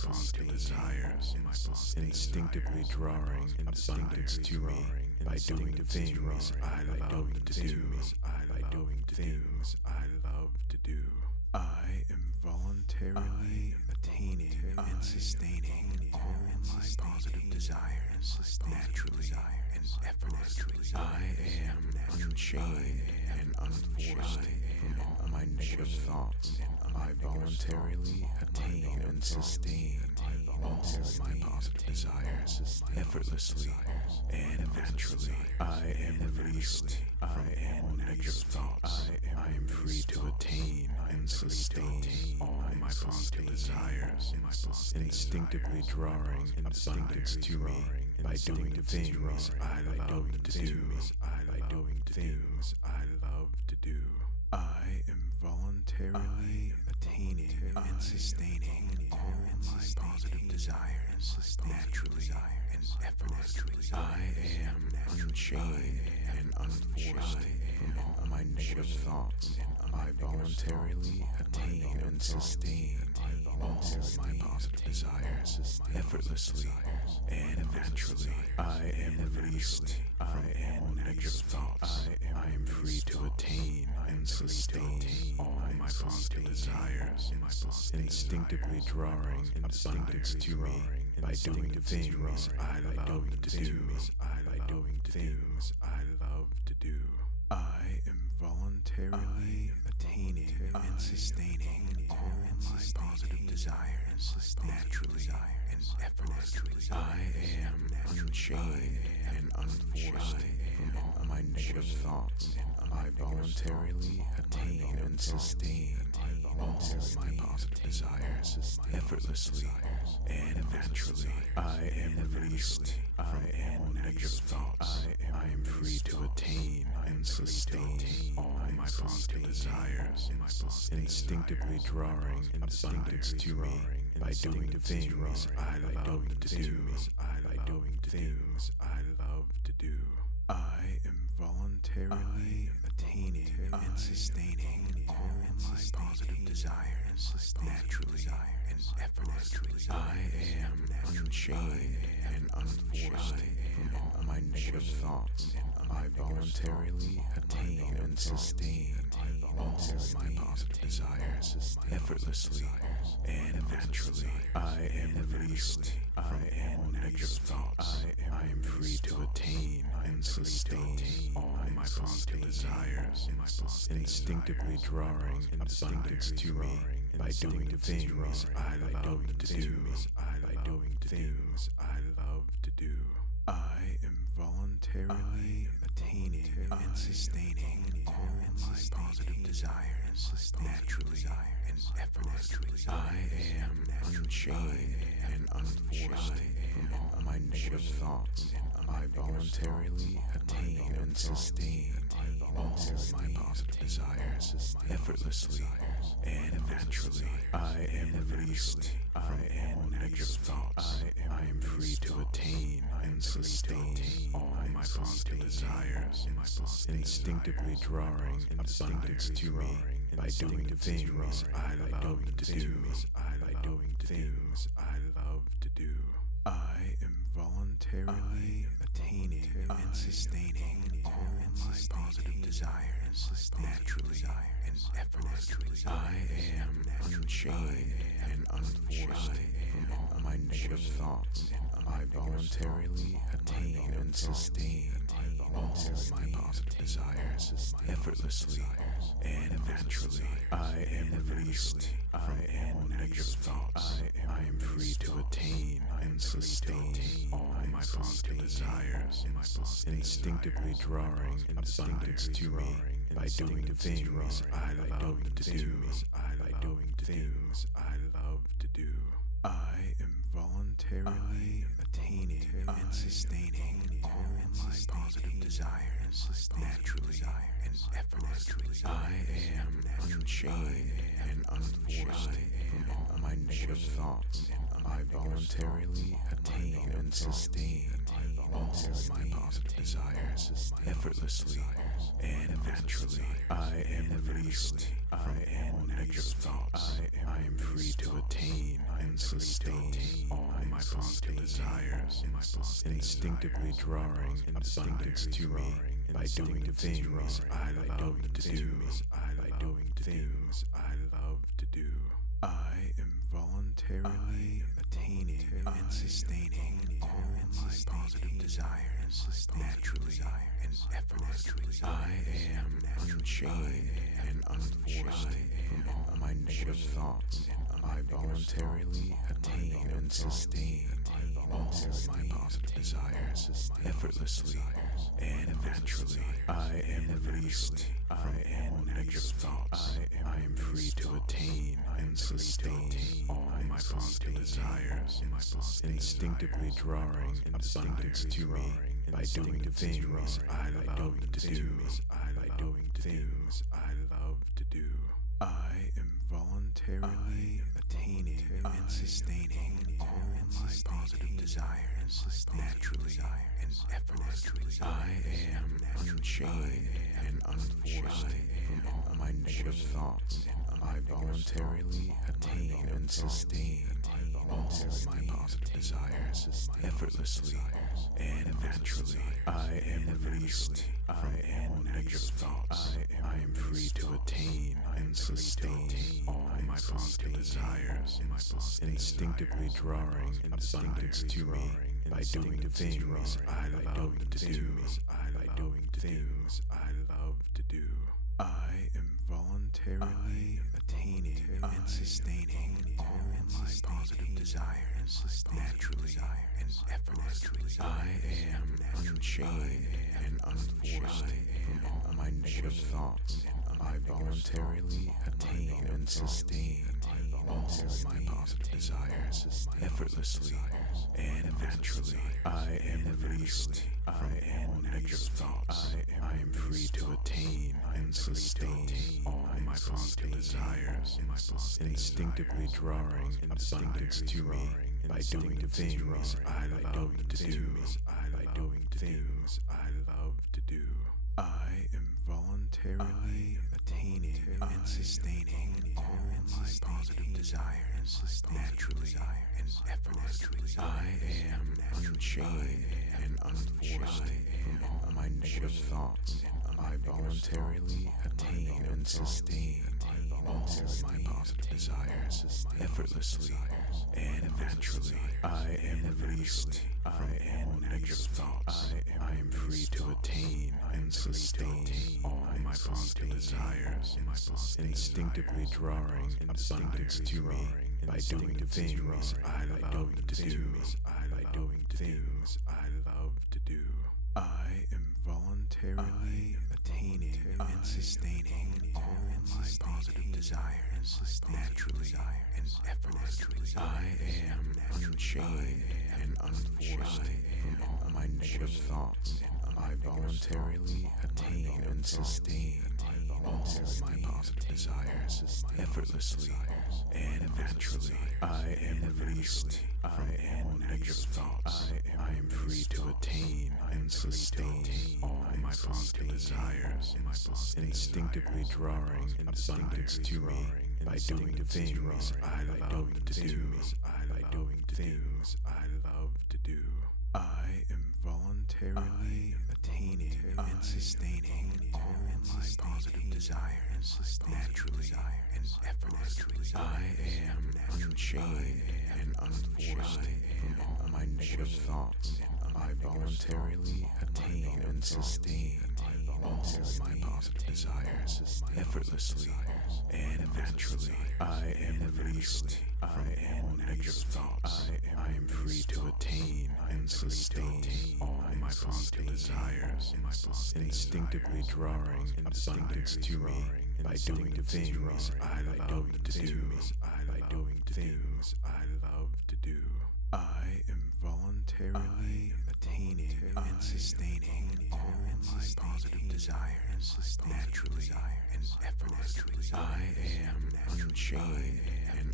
positive desires, instinctively drawing abundance to me by doing the things I love to do. I am voluntarily attaining and sustaining all my positive desires naturally and effortlessly. I am unchained and unforced from all my negative thoughts. I voluntarily attain and sustain all my positive desires effortlessly and naturally. I am released from all negative thoughts. I am free to attain and sustain all my positive desires, instinctively drawing abundance to me by doing the things I love to do. I am voluntarily attaining and sustaining all my positive desires naturally and effortlessly. I am unchained and unforced from all my negative thoughts. I voluntarily attain and sustain all my positive desires effortlessly and naturally. I am released from all negative thoughts. I am free to attain and sustain all my positive desires, instinctively drawing abundance to me by doing the things I love to do. I am voluntarily attaining and sustaining all my positive desires naturally and effortlessly. I am unchained and unforced from all my negative thoughts. I voluntarily attain and sustain all my positive desires effortlessly and naturally. I am released from all negative thoughts. I am free to attain and sustain all my positive desires, instinctively drawing abundance to me by doing the things I love to do. I am voluntarily attaining and sustaining all my positive desires naturally and effortlessly. I am unchained and unforced from all my negative thoughts. I voluntarily attain and sustain all my positive desires effortlessly and naturally. I am released from all negative thoughts. I am free to attain and sustain all my positive desires, instinctively drawing abundance to me by doing the things I love to do. I am voluntarily attaining and sustaining all my positive desires naturally and effortlessly. I am unchained and unforced from all my negative thoughts. I voluntarily attain and sustain all my positive desires effortlessly and naturally. I am released from all negative thoughts. I am free to attain and sustain all my positive desires, instinctively drawing abundance to me by doing the things I love to do. I am voluntarily attaining and sustaining all my positive desires naturally and effortlessly. I am unchained and unforced from all my negative thoughts. I voluntarily attain and sustain all my positive desires effortlessly and naturally. I am released from all negative thoughts. I am free to attain and sustain all my positive desires, instinctively drawing abundance to me by doing the things I love to do. I am voluntarily attaining and sustaining all my positive desires naturally and effortlessly. I am unchained and unforced from all my negative thoughts. I voluntarily attain and sustain all my positive desires effortlessly and naturally. I am released from all negative thoughts. I am free to attain and sustain all my positive desires, instinctively drawing abundance to me by doing the things I love to do. By doing things I love to do. I am voluntarily attaining and sustaining all my positive desires naturally and effortlessly. I am unchained and unforced from all my negative thoughts. I voluntarily attain and sustain all my positive desires effortlessly and naturally. I am released from all negative thoughts. I am free to attain and sustain all my positive desires, instinctively drawing abundance to me by doing the things I love to do. By doing things I love to do. I am voluntarily attaining and sustaining all my positive desires naturally and effortlessly. I am unchained and unforced from all my negative thoughts. I voluntarily attain and sustain all my positive desires effortlessly and naturally. I am released from all negative thoughts. I am free to attain and sustain all my positive desires, instinctively drawing abundance to me by doing the things I love to do. By doing things I love to do. I am voluntarily attaining and sustaining all my positive desires naturally and effortlessly. I am unchained and unforced from all my negative thoughts. I voluntarily attain and sustain all my positive desires effortlessly and naturally. I am released from all negative thoughts. I am free to attain and sustain all my positive desires, instinctively drawing abundance to me by doing the things I love to do. By doing things I love to do. I am voluntarily attaining and sustaining all my positive desires naturally and effortlessly. I am unchained and unforced from all my negative thoughts. I voluntarily attain and sustain all my positive desires effortlessly and naturally. I am released from all negative thoughts. I am free to attain and sustain all my positive desires, instinctively drawing abundance to me by doing the things I love to do. By doing things I love to do. I am voluntarily attaining and sustaining all my positive desires naturally and effortlessly. I am unchained and unforced from all my negative thoughts. I voluntarily attain and sustain all my positive desires effortlessly and naturally. I am released from all negative thoughts. I am free to attain and sustain all my positive desires, instinctively drawing abundance to me by doing the things I love to do. By doing things I love to do. I am voluntarily attaining and sustaining all my positive desires naturally and effortlessly. I am unchained and unforced from all my negative thoughts. I voluntarily attain and sustain all my positive desires effortlessly and naturally. I am released from all negative thoughts. I am free to attain and sustain all my positive desires, instinctively drawing abundance to me by doing the things I love to do. By doing things I love to do. I am voluntarily attaining and sustaining all my positive desires naturally and effortlessly. I am unchained and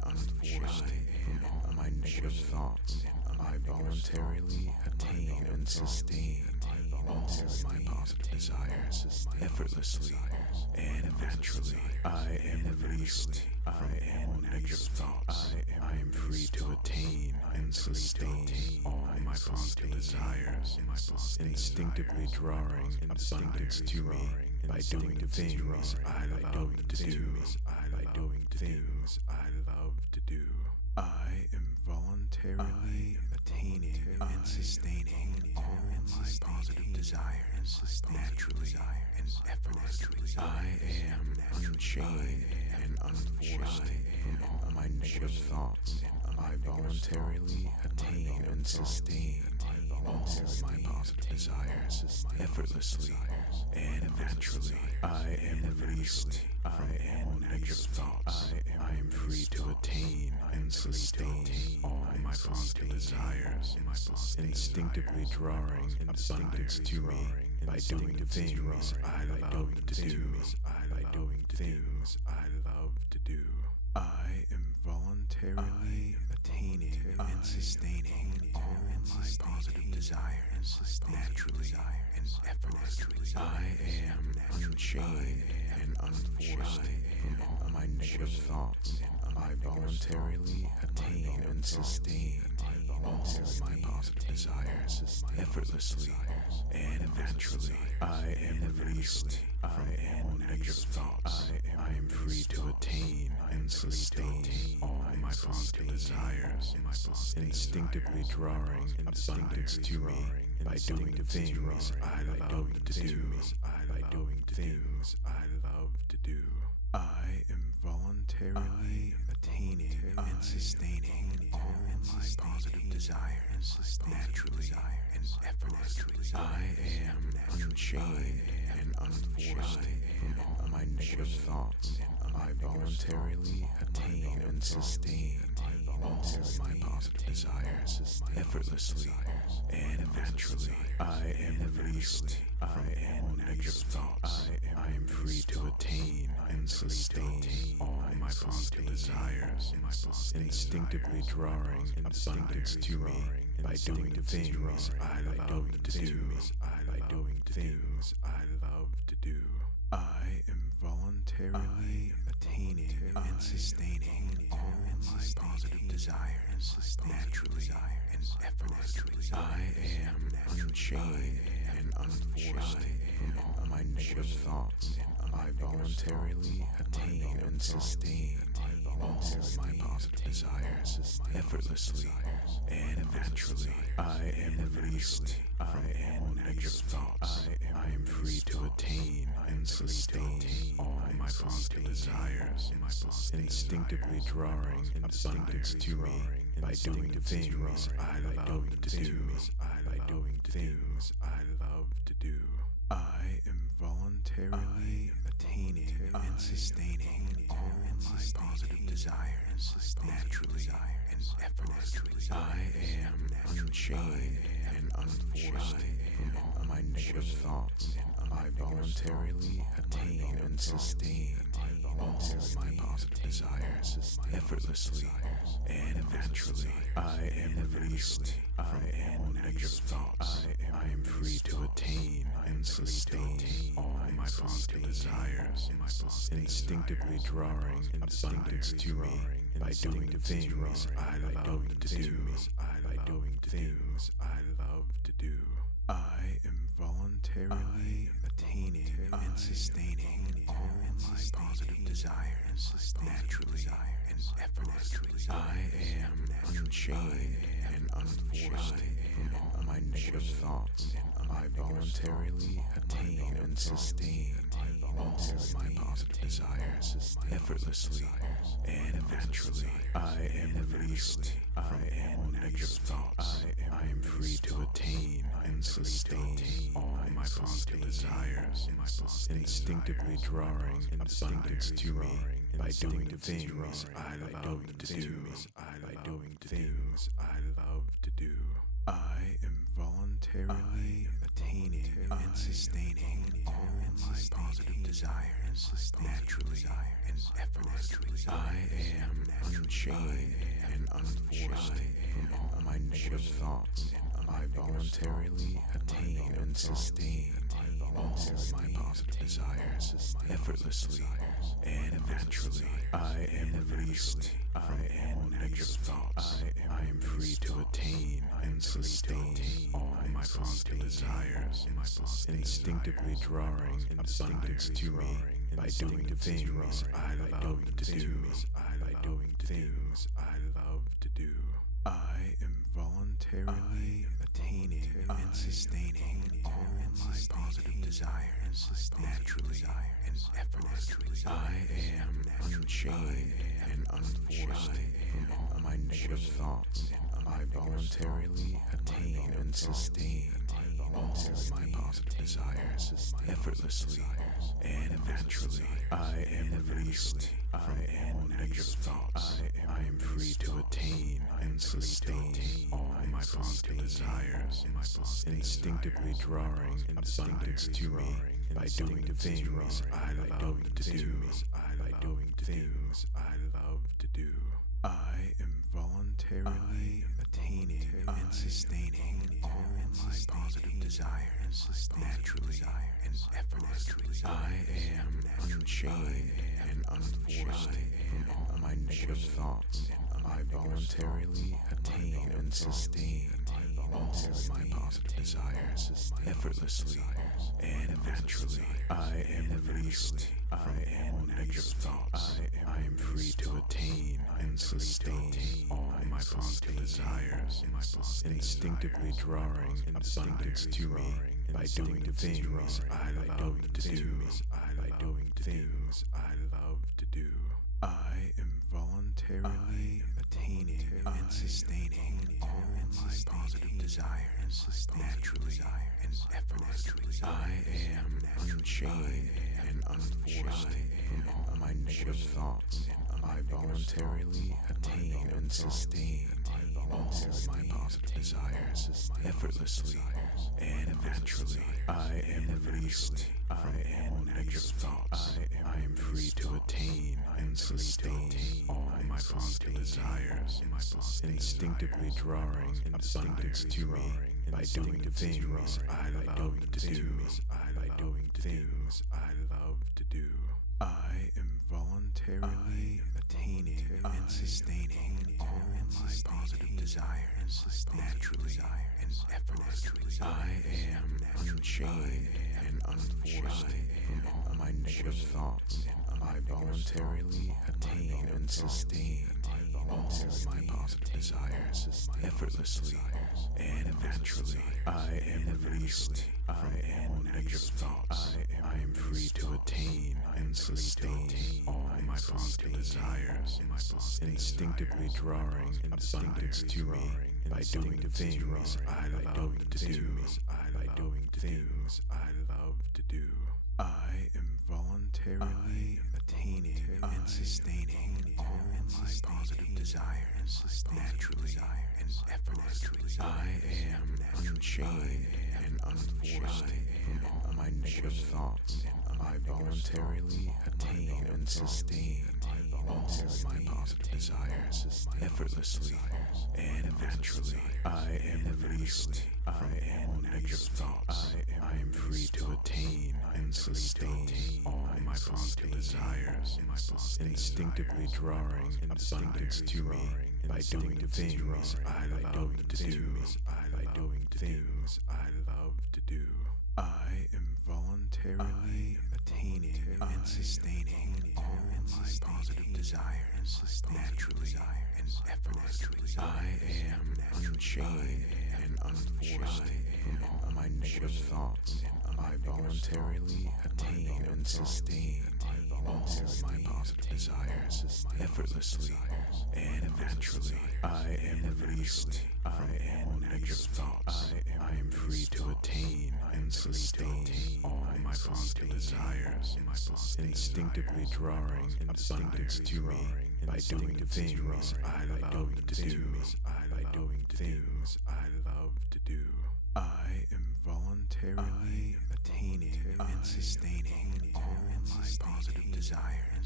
unforced from all my negative thoughts. I voluntarily attain and sustain all my positive desires effortlessly and naturally. I am released from all negative thoughts. I am free to attain and sustain all my positive desires, instinctively drawing abundance to me by doing the things I love to do. I am voluntarily attaining and sustaining all my positive desires naturally and effortlessly. I am unchained and unforced from all my negative thoughts. I voluntarily attain and sustain all my positive desires effortlessly and naturally. I am released from all negative thoughts. I am free to attain and sustain all my positive desires, instinctively drawing abundance to me by doing the things I love to do. I am voluntarily attaining and sustaining all my positive desires naturally and effortlessly. I am unchained and unforced from all my negative thoughts. I voluntarily attain and sustain all my positive desires effortlessly and naturally. I am released from all negative thoughts. I am free to attain and sustain all my positive desires, instinctively drawing abundance to me by doing the things I love to do. I am voluntarily attaining and sustaining all my positive desires naturally and effortlessly. I am unchained and unforced from all my negative thoughts. I voluntarily attain and sustain all my positive desires effortlessly and naturally. I am released from all negative thoughts. I am free to attain and sustain all my positive desires, instinctively drawing abundance to me by doing the things I love to do. I am voluntarily attaining and sustaining all my positive desires naturally and effortlessly. I am unchained and unforced from all my negative thoughts. I voluntarily attain and sustain all my positive desires effortlessly and naturally. I am released from all negative thoughts. I am free to attain and sustain all my positive desires, instinctively drawing abundance to me by doing the things I love to do. I am voluntarily attaining and sustaining all my positive desires naturally and effortlessly. I am unchained and unforced from all my negative thoughts. I voluntarily attain and sustain all my positive desires effortlessly and naturally. I am released from all negative thoughts. I am free to attain and sustain all my positive desires, instinctively drawing abundance to me by doing the things I love to do. I am voluntarily attaining and sustaining all my positive desires naturally and effortlessly. I am unchained and unforced from all my negative thoughts. I voluntarily attain and sustain all my positive desires effortlessly and naturally. I am released from all negative thoughts. I am free to attain and sustain all my positive desires, instinctively drawing abundance to me by doing the things I love to do. I am voluntarily attaining and sustaining all my positive desires naturally and effortlessly. I am unchained and unforced from all my negative thoughts. I voluntarily attain and sustain all my positive desires effortlessly and naturally. I am released from all negative thoughts. I am free to attain and sustain all my positive desires, instinctively drawing abundance to me by doing the things I love to do. By doing things I love to do. I am voluntarily attaining and sustaining all my positive desires naturally and effortlessly. I am unchained and unforced from all my negative thoughts. I voluntarily attain and sustain all my positive desires effortlessly and naturally. I am released from all negative thoughts. I am free to attain and sustain all my positive desires, instinctively drawing abundance to me by doing the things I love to do. By doing things I love to do. I am voluntarily attaining and sustaining all my positive desires naturally and effortlessly. I am unchained and unforced from all my negative thoughts. I voluntarily attain and sustain all my positive desires effortlessly and naturally. I am released from all negative thoughts. I am free to attain and sustain all my positive desires, instinctively drawing abundance to me by doing the things I love to do. By doing things I love to do. I am voluntarily attaining and sustaining all my positive desires naturally and effortlessly. I am unchained and unforced from all my negative thoughts. I voluntarily attain and sustain all my positive desires effortlessly and naturally. I am released from all negative thoughts. I am free to attain and sustain all my positive desires, instinctively drawing abundance to me by doing the things I love to do. By doing things I love to do. I am voluntarily attaining and sustaining all my positive desires naturally and effortlessly. I am unchained and unforced from all my negative thoughts. I voluntarily attain and sustain all my positive desires effortlessly and naturally. I am released from all negative thoughts. I am free to attain and sustain all my positive desires, instinctively drawing abundance to me by doing the things I love to do. By doing things I love to do. I am voluntarily attaining and sustaining all my positive desires naturally and effortlessly. I am unchained and unforced from all my negative thoughts. I voluntarily attain and sustain all my positive desires effortlessly and naturally. I am released from all negative thoughts. I am free to attain and sustain all my positive desires, instinctively drawing abundance to me by doing the things I love to do. By doing things I love to do. I am voluntarily attaining and sustaining all my positive desires naturally and effortlessly. I am unchained and unforced from all my negative thoughts. I voluntarily attain and sustain all my positive desires effortlessly and naturally. I am released from all negative thoughts. I am free to attain and sustain all my positive desires, instinctively drawing abundance to me by doing the things I love to do. By doing things I love to do. I am voluntarily attaining and sustaining all my positive desires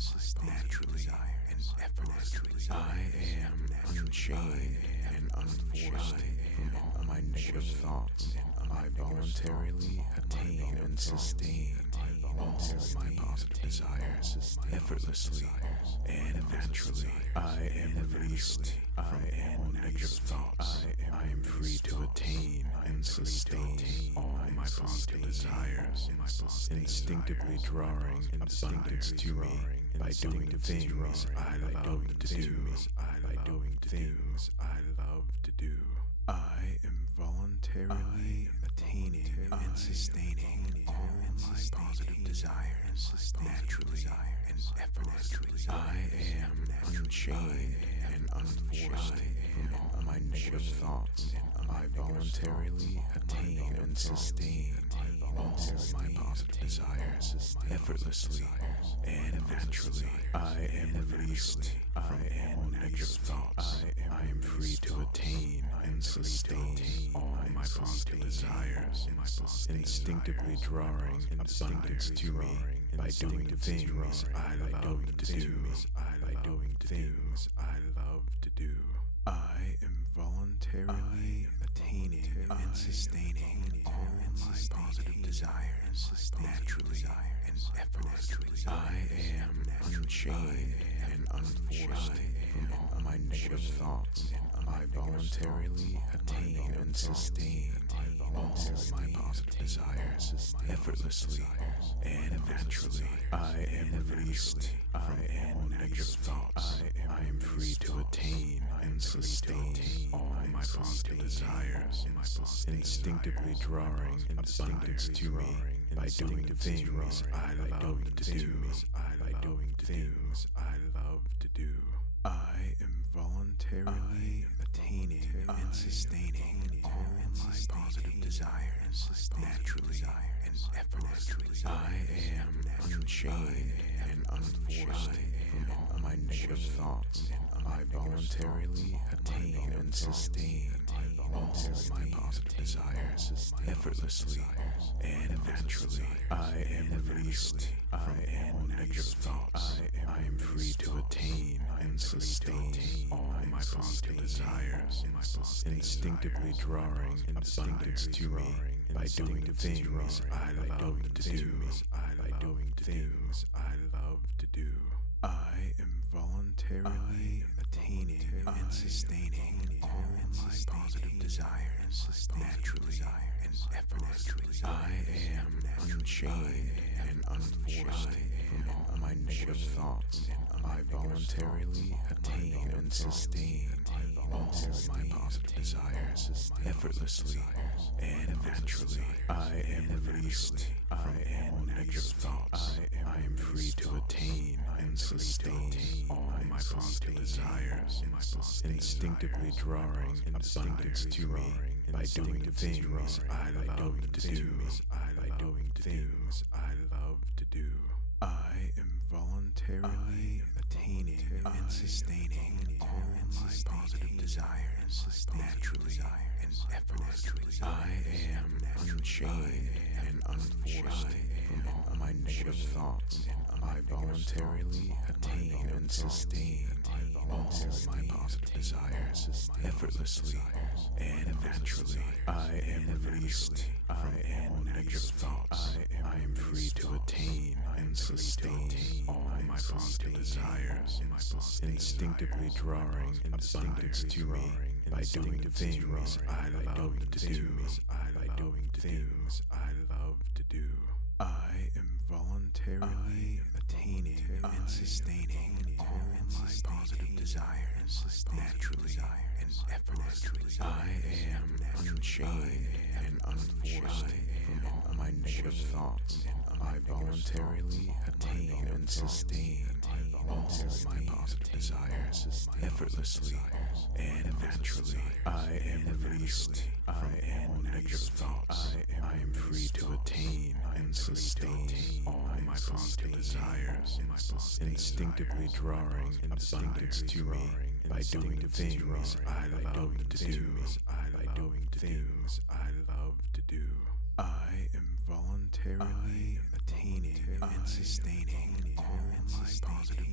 naturally and effortlessly. I am unchained and unforced from all my negative thoughts. I voluntarily attain and sustain all my positive desires effortlessly and naturally. I am released from all negative thoughts. I am free to attain and sustain all my positive desires, instinctively drawing abundance to me by doing the things I love to do. By doing things I love to do. I am voluntarily attaining and sustaining all my positive desires naturally and effortlessly. I am unchained and unforced from all my negative thoughts. I voluntarily attain and sustain all my positive desires effortlessly and naturally. I am released from all negative thoughts. I am free to attain and sustain all my positive desires, instinctively drawing abundance to me by doing the things I love to do. By doing things I love to do. I am voluntarily attaining and sustaining all my positive desires naturally and effortlessly. I am unchained and unforced from all my negative thoughts. I voluntarily attain and sustain all my positive desires effortlessly and naturally. I am released from all negative thoughts. I am free to attain and sustain all my positive desires, instinctively drawing abundance to me by doing the things I love to do. By doing things I love to do. I am voluntarily attaining and sustaining all my positive desires naturally and effortlessly. I am unchained and unforced from all my negative thoughts. I voluntarily attain and sustain all my positive desires effortlessly and naturally. I am released from all negative thoughts. I am free to attain and sustain all my positive desires, instinctively drawing abundance to me by doing the things I love to do. By doing things I love to do. I am voluntarily attaining and sustaining all my positive desires naturally and effortlessly. I am unchained and unforced from all my negative thoughts. I voluntarily attain and sustain all my positive desires effortlessly and naturally. I am released from all negative thoughts. I am free to attain and sustain all my positive desires, instinctively drawing abundance to me by doing the things I love to do. By doing things I love to do. I am voluntarily attaining and sustaining all my positive desires naturally and effortlessly. I am unchained and unforced from all my negative thoughts. I voluntarily attain and sustain all my positive desires effortlessly and naturally. I am released from all negative thoughts. I am free to attain and sustain all my positive desires, instinctively drawing abundance to me by doing the things I love to do. By doing things I love to do. I am voluntarily attaining and sustaining all my positive desires naturally and effortlessly. I am unchained and unforced from all my negative thoughts. I voluntarily attain and sustain all my positive desires effortlessly and naturally. I am released from all negative thoughts. I am free to attain and sustain all my positive desires, instinctively drawing abundance to me by doing the things I love to do. By doing things I love to do. I am voluntarily attaining and sustaining all my positive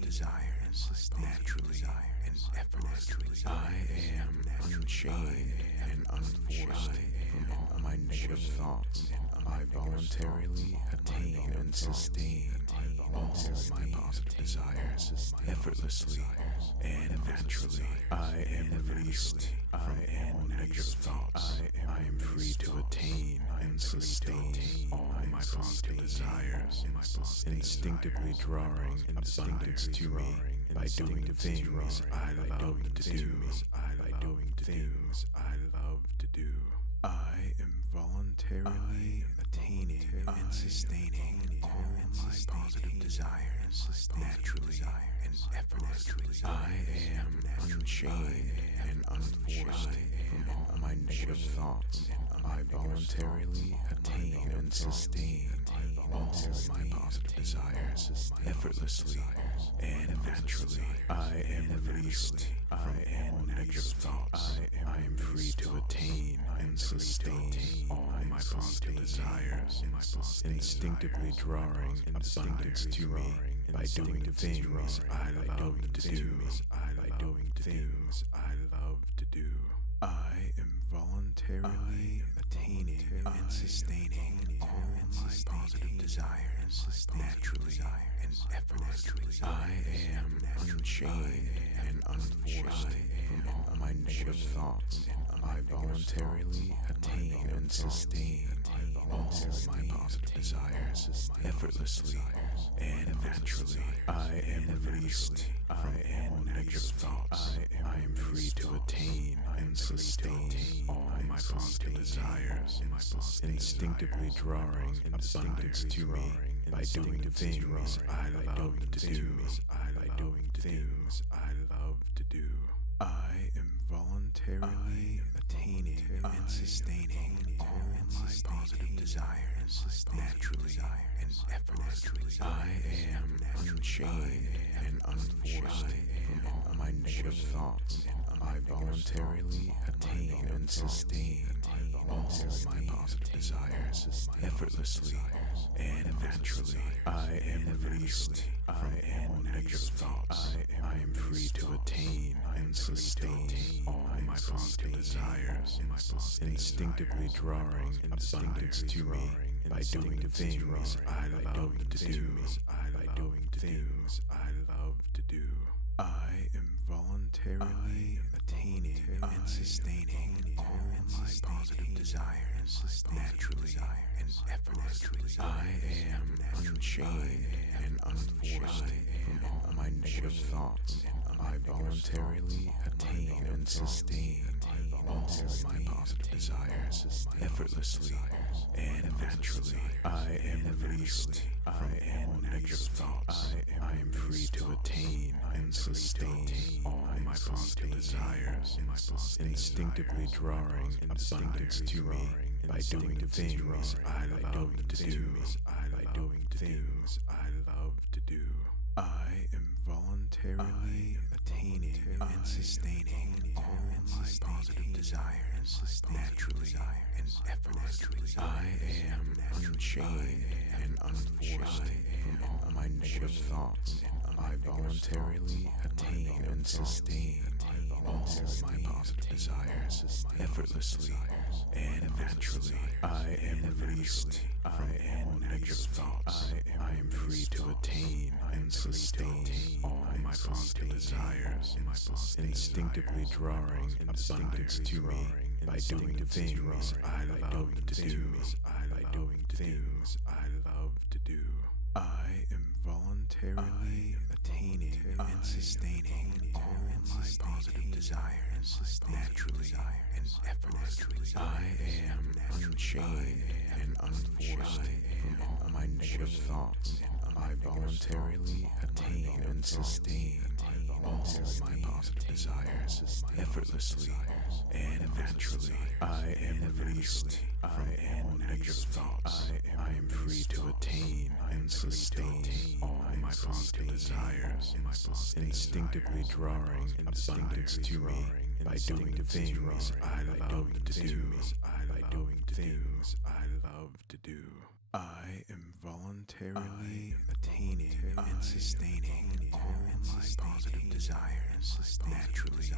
effortlessly. I am unchained and unforced from all my negative thoughts. I voluntarily attain and sustain all my positive desires effortlessly and naturally. I am released from all negative thoughts. I am free to attain and sustain all my positive desires, instinctively drawing abundance to me by doing the things I love to do. I am voluntarily attaining and sustaining all my positive desires naturally and effortlessly. I am unchained and unforced from all my negative thoughts. I voluntarily attain and sustain all my positive desires effortlessly and naturally. I am released from all negative thoughts. I am free to attain and sustain all my positive desires, instinctively drawing abundance to me by doing the things I love to do. I am voluntarily attaining and sustaining all my positive desires naturally and effortlessly. I am unchained and unforced from all my negative thoughts. I voluntarily attain and sustain all my positive desires effortlessly and naturally. I am released from all negative thoughts. I am free to attain and sustain all my positive desires, instinctively drawing abundance to me by doing the things I love to do. I am voluntarily attaining and sustaining all my positive desires naturally and effortlessly. I am unchained and unforced from all my negative thoughts. I voluntarily attain and sustain all my positive desires effortlessly and naturally. I am released from all negative thoughts. I am free to attain and sustain all my positive desires, instinctively drawing abundance to me by doing the things I love to do. I am voluntarily attaining and sustaining all my positive desires naturally and effortlessly. I am unchained and unforced from all my negative thoughts. I voluntarily attain and sustain all my positive desires effortlessly and naturally. I am released from all negative thoughts. I am free to attain and sustain all my positive desires, instinctively drawing abundance to me by doing the things I love to do. I am voluntarily attaining and sustaining all my positive desires naturally and effortlessly. I am unchained and unforced from all my negative thoughts. I voluntarily attain and sustain all my positive desires effortlessly and naturally. I am released from all negative thoughts. I am free to attain and sustain all my positive desires, instinctively drawing abundance to me by doing the things I love to do. I am voluntarily attaining and sustaining all my positive desires naturally and effortlessly. I am unchained and unforced from all my negative thoughts. I voluntarily attain and sustain all my positive desires effortlessly and naturally. I am released from all negative thoughts. I am free to attain and sustain all my positive desires, instinctively drawing abundance to me by doing the things I love to do. I am voluntarily attaining and sustaining all my positive desires naturally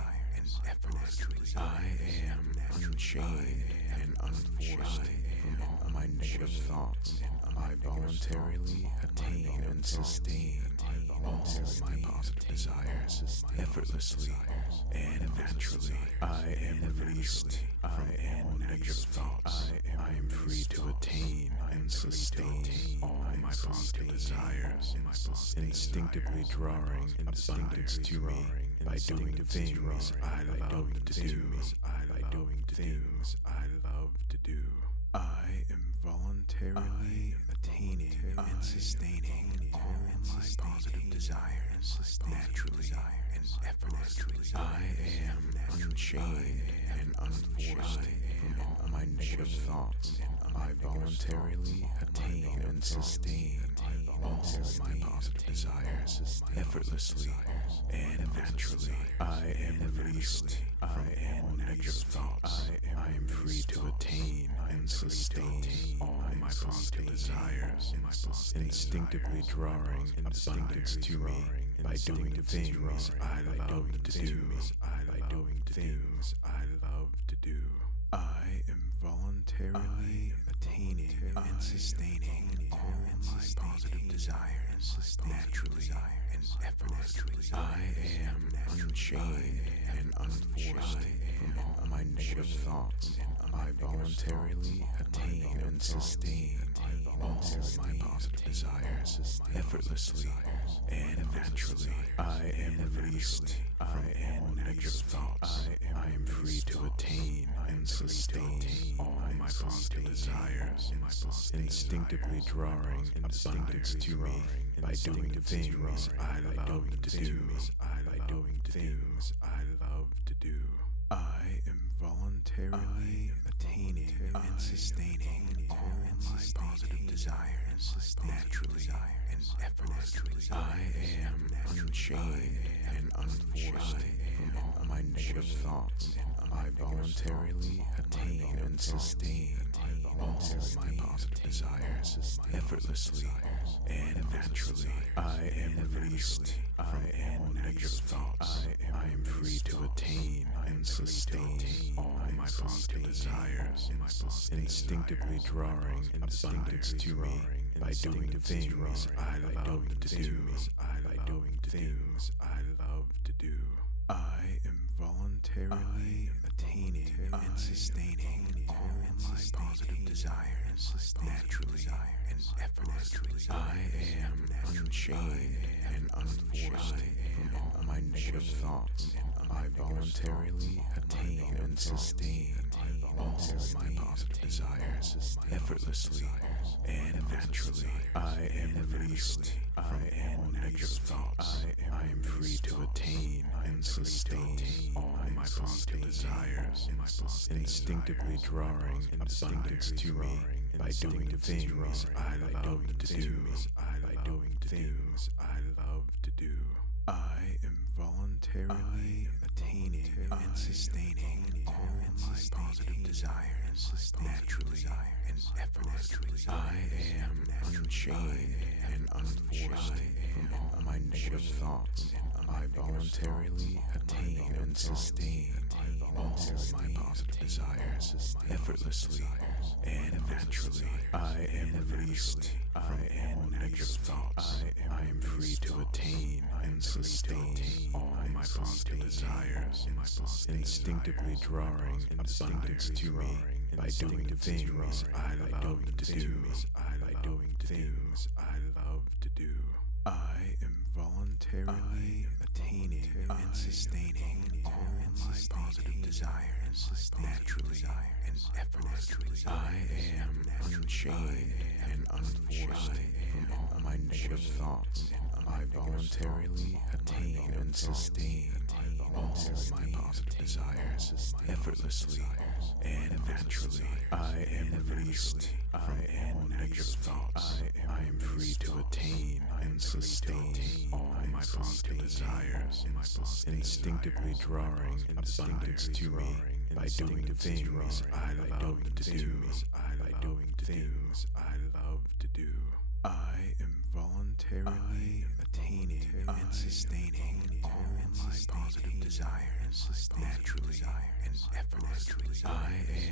unchained and unforced from all my negative thoughts. I voluntarily attain and sustain all my positive desires effortlessly and naturally. I am released from all negative thoughts. I am free to attain and sustain all my positive desires, instinctively drawing abundance to me by doing the things I love to do. I am voluntarily attaining and sustaining all my positive desires naturally and effortlessly. I am unchained and unforced from all my negative thoughts. I voluntarily attain and sustain all my positive desires effortlessly and naturally. I am released from all negative thoughts. I am free to attain and sustain all my positive desires, instinctively drawing abundance to me by doing the things I love to do. I am voluntarily attaining and sustaining all my positive desires naturally and effortlessly. I am unchained and unforced from all my negative thoughts. I voluntarily attain and sustain all my positive desires effortlessly and naturally. I am released from all negative thoughts. I am free to attain and sustain all my positive desires, instinctively drawing abundance to me by doing the things I love to do. I am voluntarily attaining and sustaining all my positive desires naturally and effortlessly. I am unchained and unforced from all my negative thoughts. I voluntarily attain and sustain all my positive desires effortlessly and naturally. I am released from all negative thoughts. I am free to attain and sustain all my positive desires, instinctively drawing abundance to me by doing the things I love to do. I am voluntarily attaining and sustaining all my positive desires naturally and effortlessly. I am unchained and unforced from all my negative thoughts. I voluntarily attain and sustain all my positive desires effortlessly and naturally. I am released from all negative thoughts. I am free to attain and sustain all my positive desires, instinctively drawing abundance to me by doing the things I love to do. I am voluntarily attaining and sustaining all my positive desires naturally and effortlessly. I am unchained and unforced from all my negative thoughts. I voluntarily attain and sustain all my positive desires effortlessly and naturally. I am released from all negative thoughts. I am free to attain and sustain all my positive desires, instinctively drawing abundance to me by doing the things I love to do. I am voluntarily attaining and sustaining all my positive desires naturally and effortlessly. I am unchained and unforced from all my negative thoughts. I voluntarily attain and sustain all my positive desires effortlessly and naturally. I am released from all negative thoughts. I am free to attain and sustain all my positive desires, instinctively drawing abundance to me by doing the things I love to do. I am voluntarily attaining and sustaining all my positive desires naturally and effortlessly. I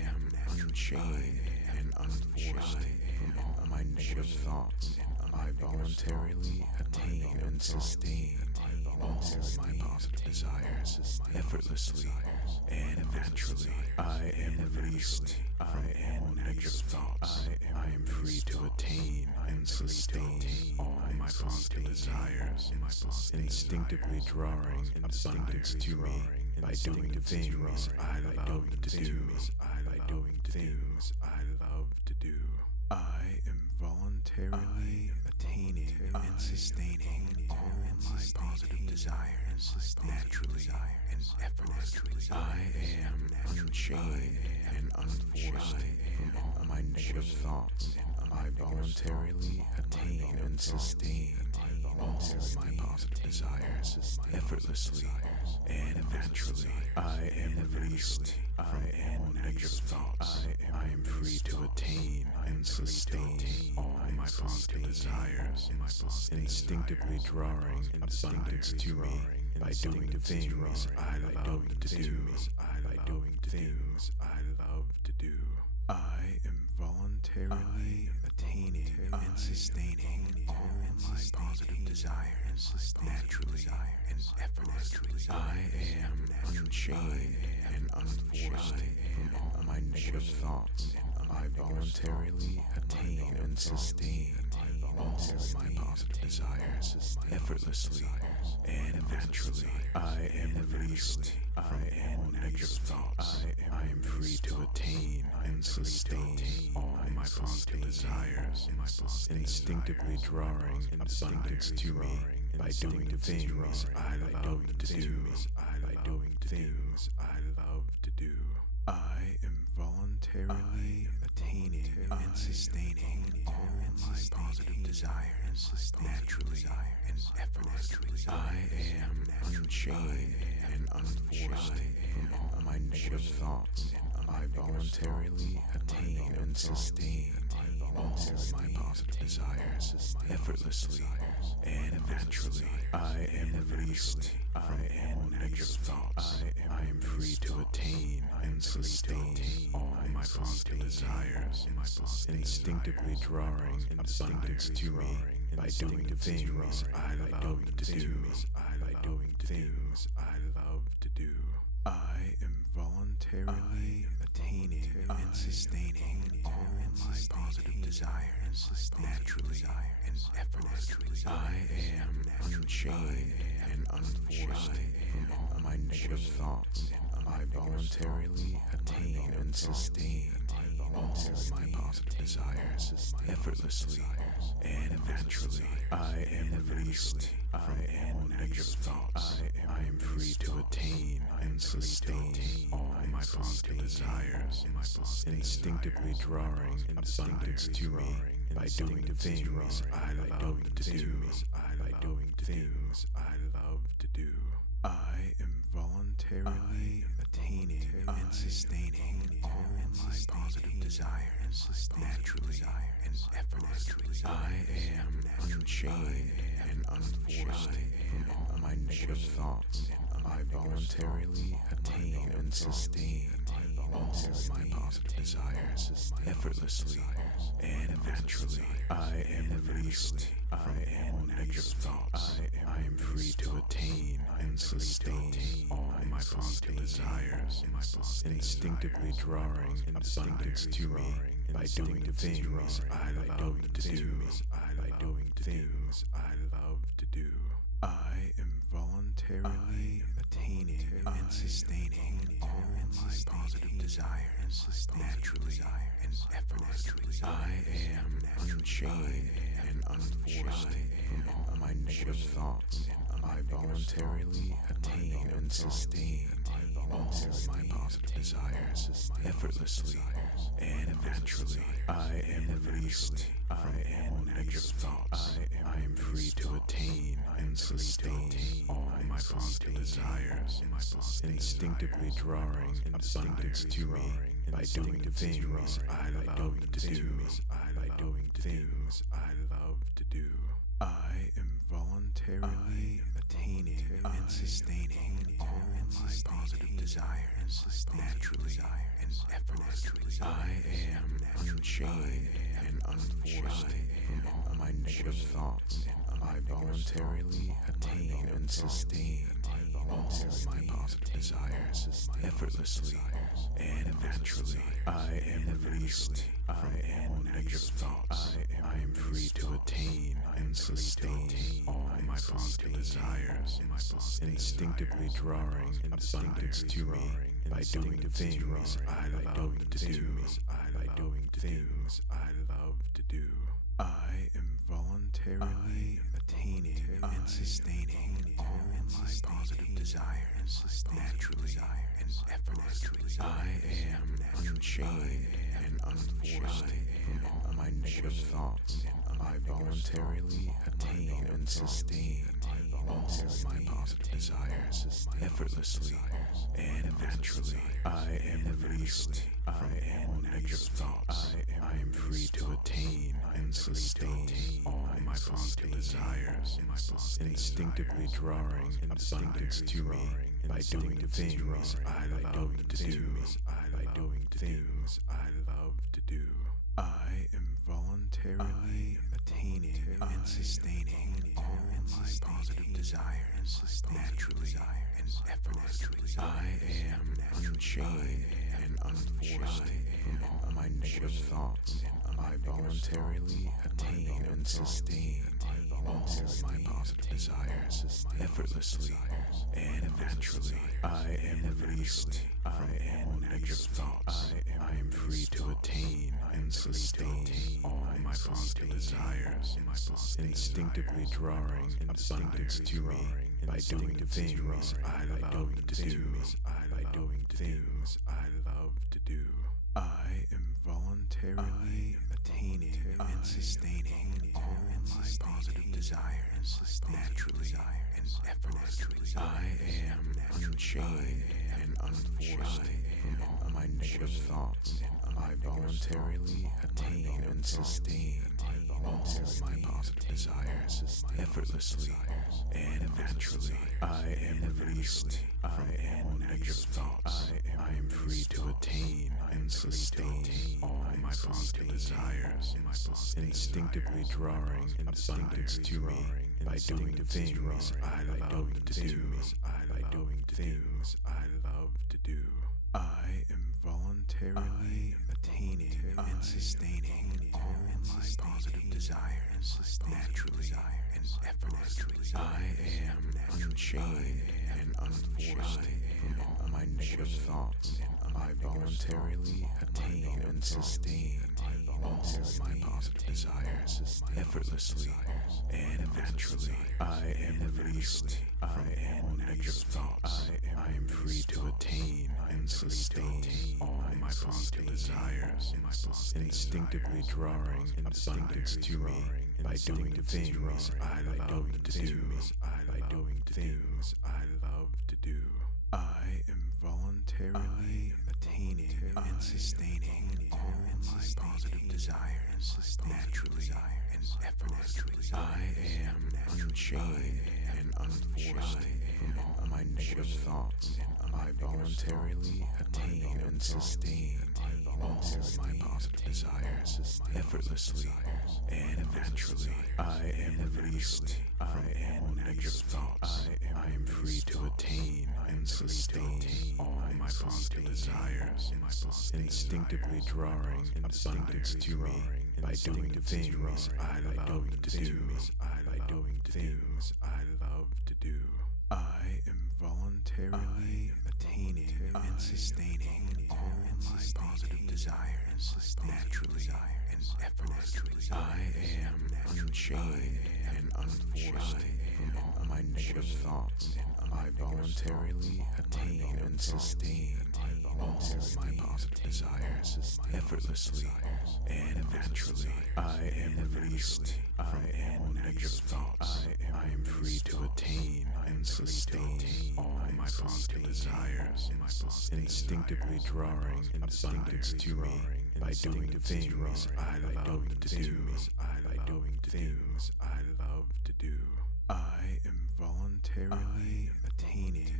unchained and unforced from all my negative thoughts. I voluntarily attain and sustain all my positive desires effortlessly and naturally. I am released from all negative thoughts. I am free to attain and sustain all my positive desires, instinctively drawing abundance to me by doing the things I love to do. By doing things I love to do. I am voluntarily attaining and sustaining all my positive desires naturally and effortlessly. I am unchained and unforced from all my negative thoughts. I voluntarily attain and sustain all my positive desires effortlessly and naturally. I am released from all negative thoughts. I am free to attain and sustain all my positive desires, instinctively drawing abundance to me by doing the things I love to do. By doing things I love to do. I am voluntarily attaining and sustaining all my positive desires naturally and effortlessly. I am unchained and unforced from all my negative thoughts. I voluntarily attain and sustain all my positive desires effortlessly and naturally. I am released from all negative thoughts. I am free to attain and sustain all my positive desires, instinctively drawing abundance to me by doing the things I love to do. By doing things I love to do. I am voluntarily attaining and sustaining all my positive desires naturally and effortlessly. I am unchained and unforced from all my negative thoughts. I voluntarily attain and sustain all my positive desires effortlessly and naturally. I am released from all negative thoughts. I am free to attain and sustain all my positive desires, instinctively drawing abundance to me by doing the things I love to do. By doing things I love to do. I am voluntarily attaining and sustaining all my positive desires naturally and effortlessly. I am unchained and unforced from all my negative thoughts. I voluntarily attain and sustain all my positive desires effortlessly and naturally. I am released from all negative thoughts. I am free to attain and sustain all my positive desires, instinctively drawing abundance to me by doing the things I love to do. By doing things I love to do. I am voluntarily attaining and sustaining all my positive desires naturally and effortlessly. I am unchained and unforced from all my negative thoughts. I voluntarily attain and sustain all my positive desires effortlessly and naturally. I am released from all negative thoughts. I am free to attain and sustain all my positive desires, instinctively drawing abundance to me by doing the things I love to do. By doing things I love to do. I am voluntarily attaining and sustaining all my positive desires naturally and effortlessly. I am unchained and unforced from all my negative thoughts. I voluntarily attain and sustain all my positive desires effortlessly and naturally. I am released from all negative thoughts. I am free to attain and sustain all my positive desires, instinctively drawing abundance to me by doing the things I love to do. By doing things I love to do. I am voluntarily attaining and sustaining all my positive positive desires naturally and effortlessly. I am unchained and unforced from all my negative thoughts. I voluntarily attain and sustain all my positive desires effortlessly and naturally. I am released from all negative thoughts. I am free to attain and sustain all my positive desires, instinctively drawing abundance to me by doing the things I love to do. By doing things I love to do. I am voluntarily attaining and sustaining all my positive desires naturally and effortlessly. I am unchained and unforced from all my negative thoughts. I voluntarily attain and sustain all my positive desires effortlessly and naturally. I am released from all negative thoughts. I am free to attain and sustain all my positive desires, instinctively drawing abundance to me by doing the things I love to do. By doing things I love to do. I am voluntarily attaining and sustaining all my positive desires naturally and effortlessly. I am unchained and unforced from all my negative thoughts. I voluntarily attain and sustain all my positive desires effortlessly and naturally. I am released from all negative thoughts. I am free to attain and sustain all my positive desires, instinctively drawing abundance to me by doing the things I love to do. By doing things I love to do. I am voluntarily attaining and sustaining all my positive desires naturally and effortlessly. I am unchained and unforced from all my negative thoughts. I voluntarily attain and sustain all my positive desires effortlessly and naturally. I am released from all negative thoughts. I am free to attain and sustain all my positive desires, instinctively drawing abundance to me by doing the things I love to do. By doing things I love to do. I am voluntarily attaining and sustaining all my positive desires naturally and effortlessly. I am unchained and unforced from all my negative thoughts. I voluntarily attain and sustain all my positive desires effortlessly and naturally. I am released from all negative thoughts. I am free to attain and sustain all my positive desires, instinctively drawing abundance to me by doing the things I love to do. By doing things I love to do. I am voluntarily attaining and sustaining all my positive desires naturally and effortlessly. I am unchained and unforced from all my negative thoughts. I voluntarily attain and sustain all my positive desires effortlessly and naturally. I am released from all negative thoughts. I am free to attain and sustain all my positive desires, instinctively drawing abundance to me by doing the things I love to do. By doing things I love to do. I am voluntarily attaining and sustaining all my positive desires naturally and effortlessly. I am unchained and unforced from all my negative thoughts. I voluntarily attain and sustain all my positive desires effortlessly and naturally. I am released from all negative thoughts. I am free to attain and sustain all my positive desires, instinctively drawing abundance to me by doing the things I love to do. By doing things I love to do. I am voluntarily attaining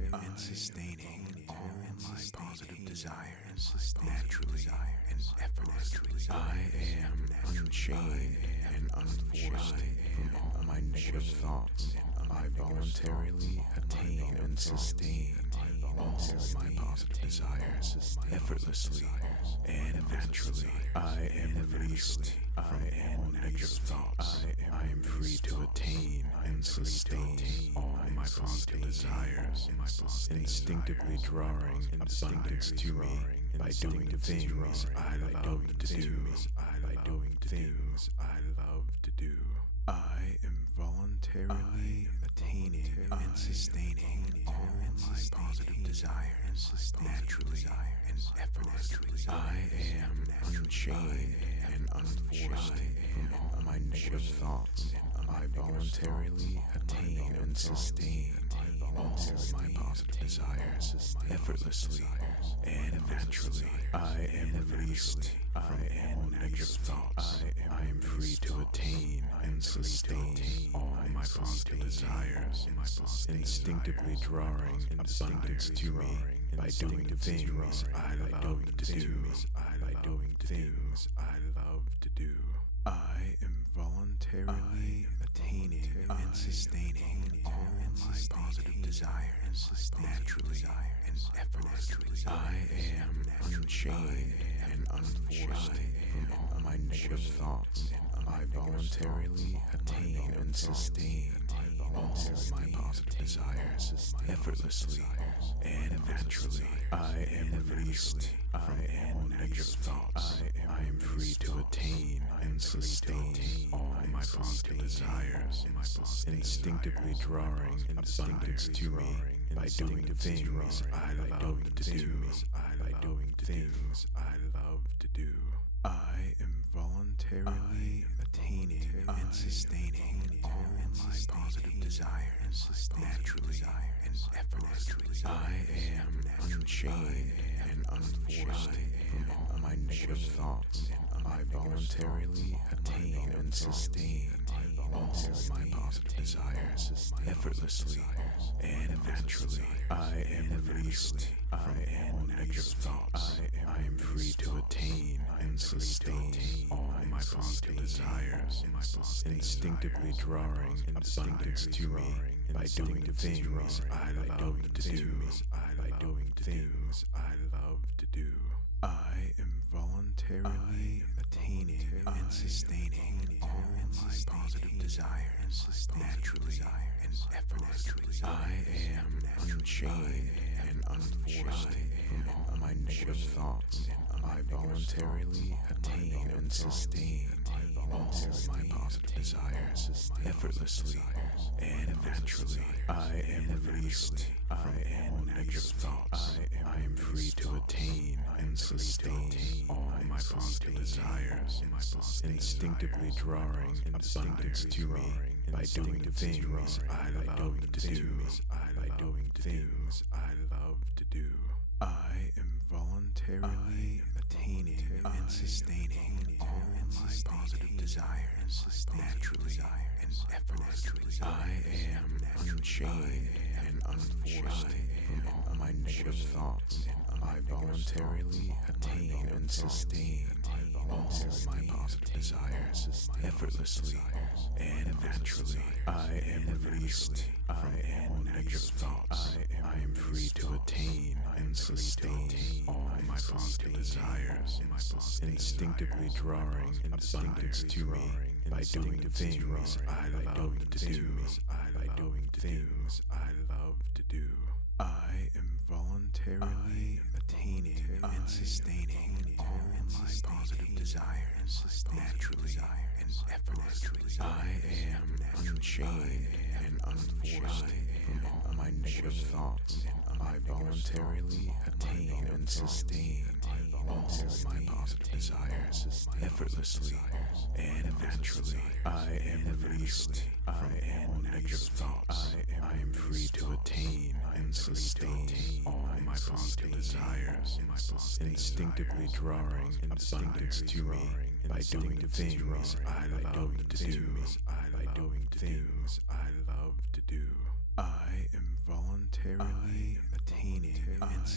and sustaining all my positive desires naturally and effortlessly. I am unchained and unforced from all my negative thoughts. I voluntarily attain and sustain all my positive desires effortlessly and naturally. I am released from all negative thoughts. I am free to attain and sustain all my positive desires, instinctively drawing abundance to me by doing the things I love to do. By doing things I love to do. I am voluntarily attaining and sustaining all my positive desires naturally and effortlessly. I am unchained and unforced from all my negative thoughts. I voluntarily attain and sustain all my positive desires effortlessly and naturally. I am released from all negative thoughts. I am free to attain and sustain all my positive desires, instinctively drawing abundance to me by doing the things I love to do. By doing things I love to do. I am voluntarily attaining and sustaining all my positive desires naturally and effortlessly. I am unchained and unforced from all my negative thoughts. I voluntarily attain and sustain all my positive desires effortlessly and naturally. I am released from all negative thoughts. I am free to attain and sustain all my positive desires, instinctively drawing abundance to me by doing the things I love to do. By doing things I love to do. I am voluntarily attaining and sustaining all my positive desires naturally and effortlessly. I am unchained and unforced from all my negative thoughts. I voluntarily attain and sustain all my positive desires effortlessly and naturally. I am released from all negative thoughts. I am free to attain and sustain all my positive desires, instinctively drawing abundance to me by doing the things I love to do. By doing things I love to do. I am voluntarily attaining and sustaining all my positive desires naturally and effortlessly. I am unchained and unforced from all my negative thoughts. I voluntarily attain and sustain all my positive desires effortlessly and naturally. I am released from all negative thoughts. I am free to attain and sustain all my positive desires, instinctively drawing abundance to me by doing the things I love to do. By doing things I love to do. I am voluntarily attaining and sustaining all my positive desires naturally and effortlessly. I am unchained and unforced from all my negative thoughts. I voluntarily attain and sustain all my positive desires effortlessly and naturally. I am released from all negative thoughts. I am free to attain and sustain all my positive desires, instinctively drawing abundance to me by doing the things I love to do. By doing things I love to do. I am voluntarily attaining and sustaining all my positive desires naturally and effortlessly. I am unchained and unforced from all my negative thoughts. I voluntarily attain and sustain all my positive desires effortlessly and naturally. I am released from all negative thoughts. I am free to attain and sustain all my positive desires, instinctively drawing abundance to me by doing the things I love to do. By doing things I love to do. I am voluntarily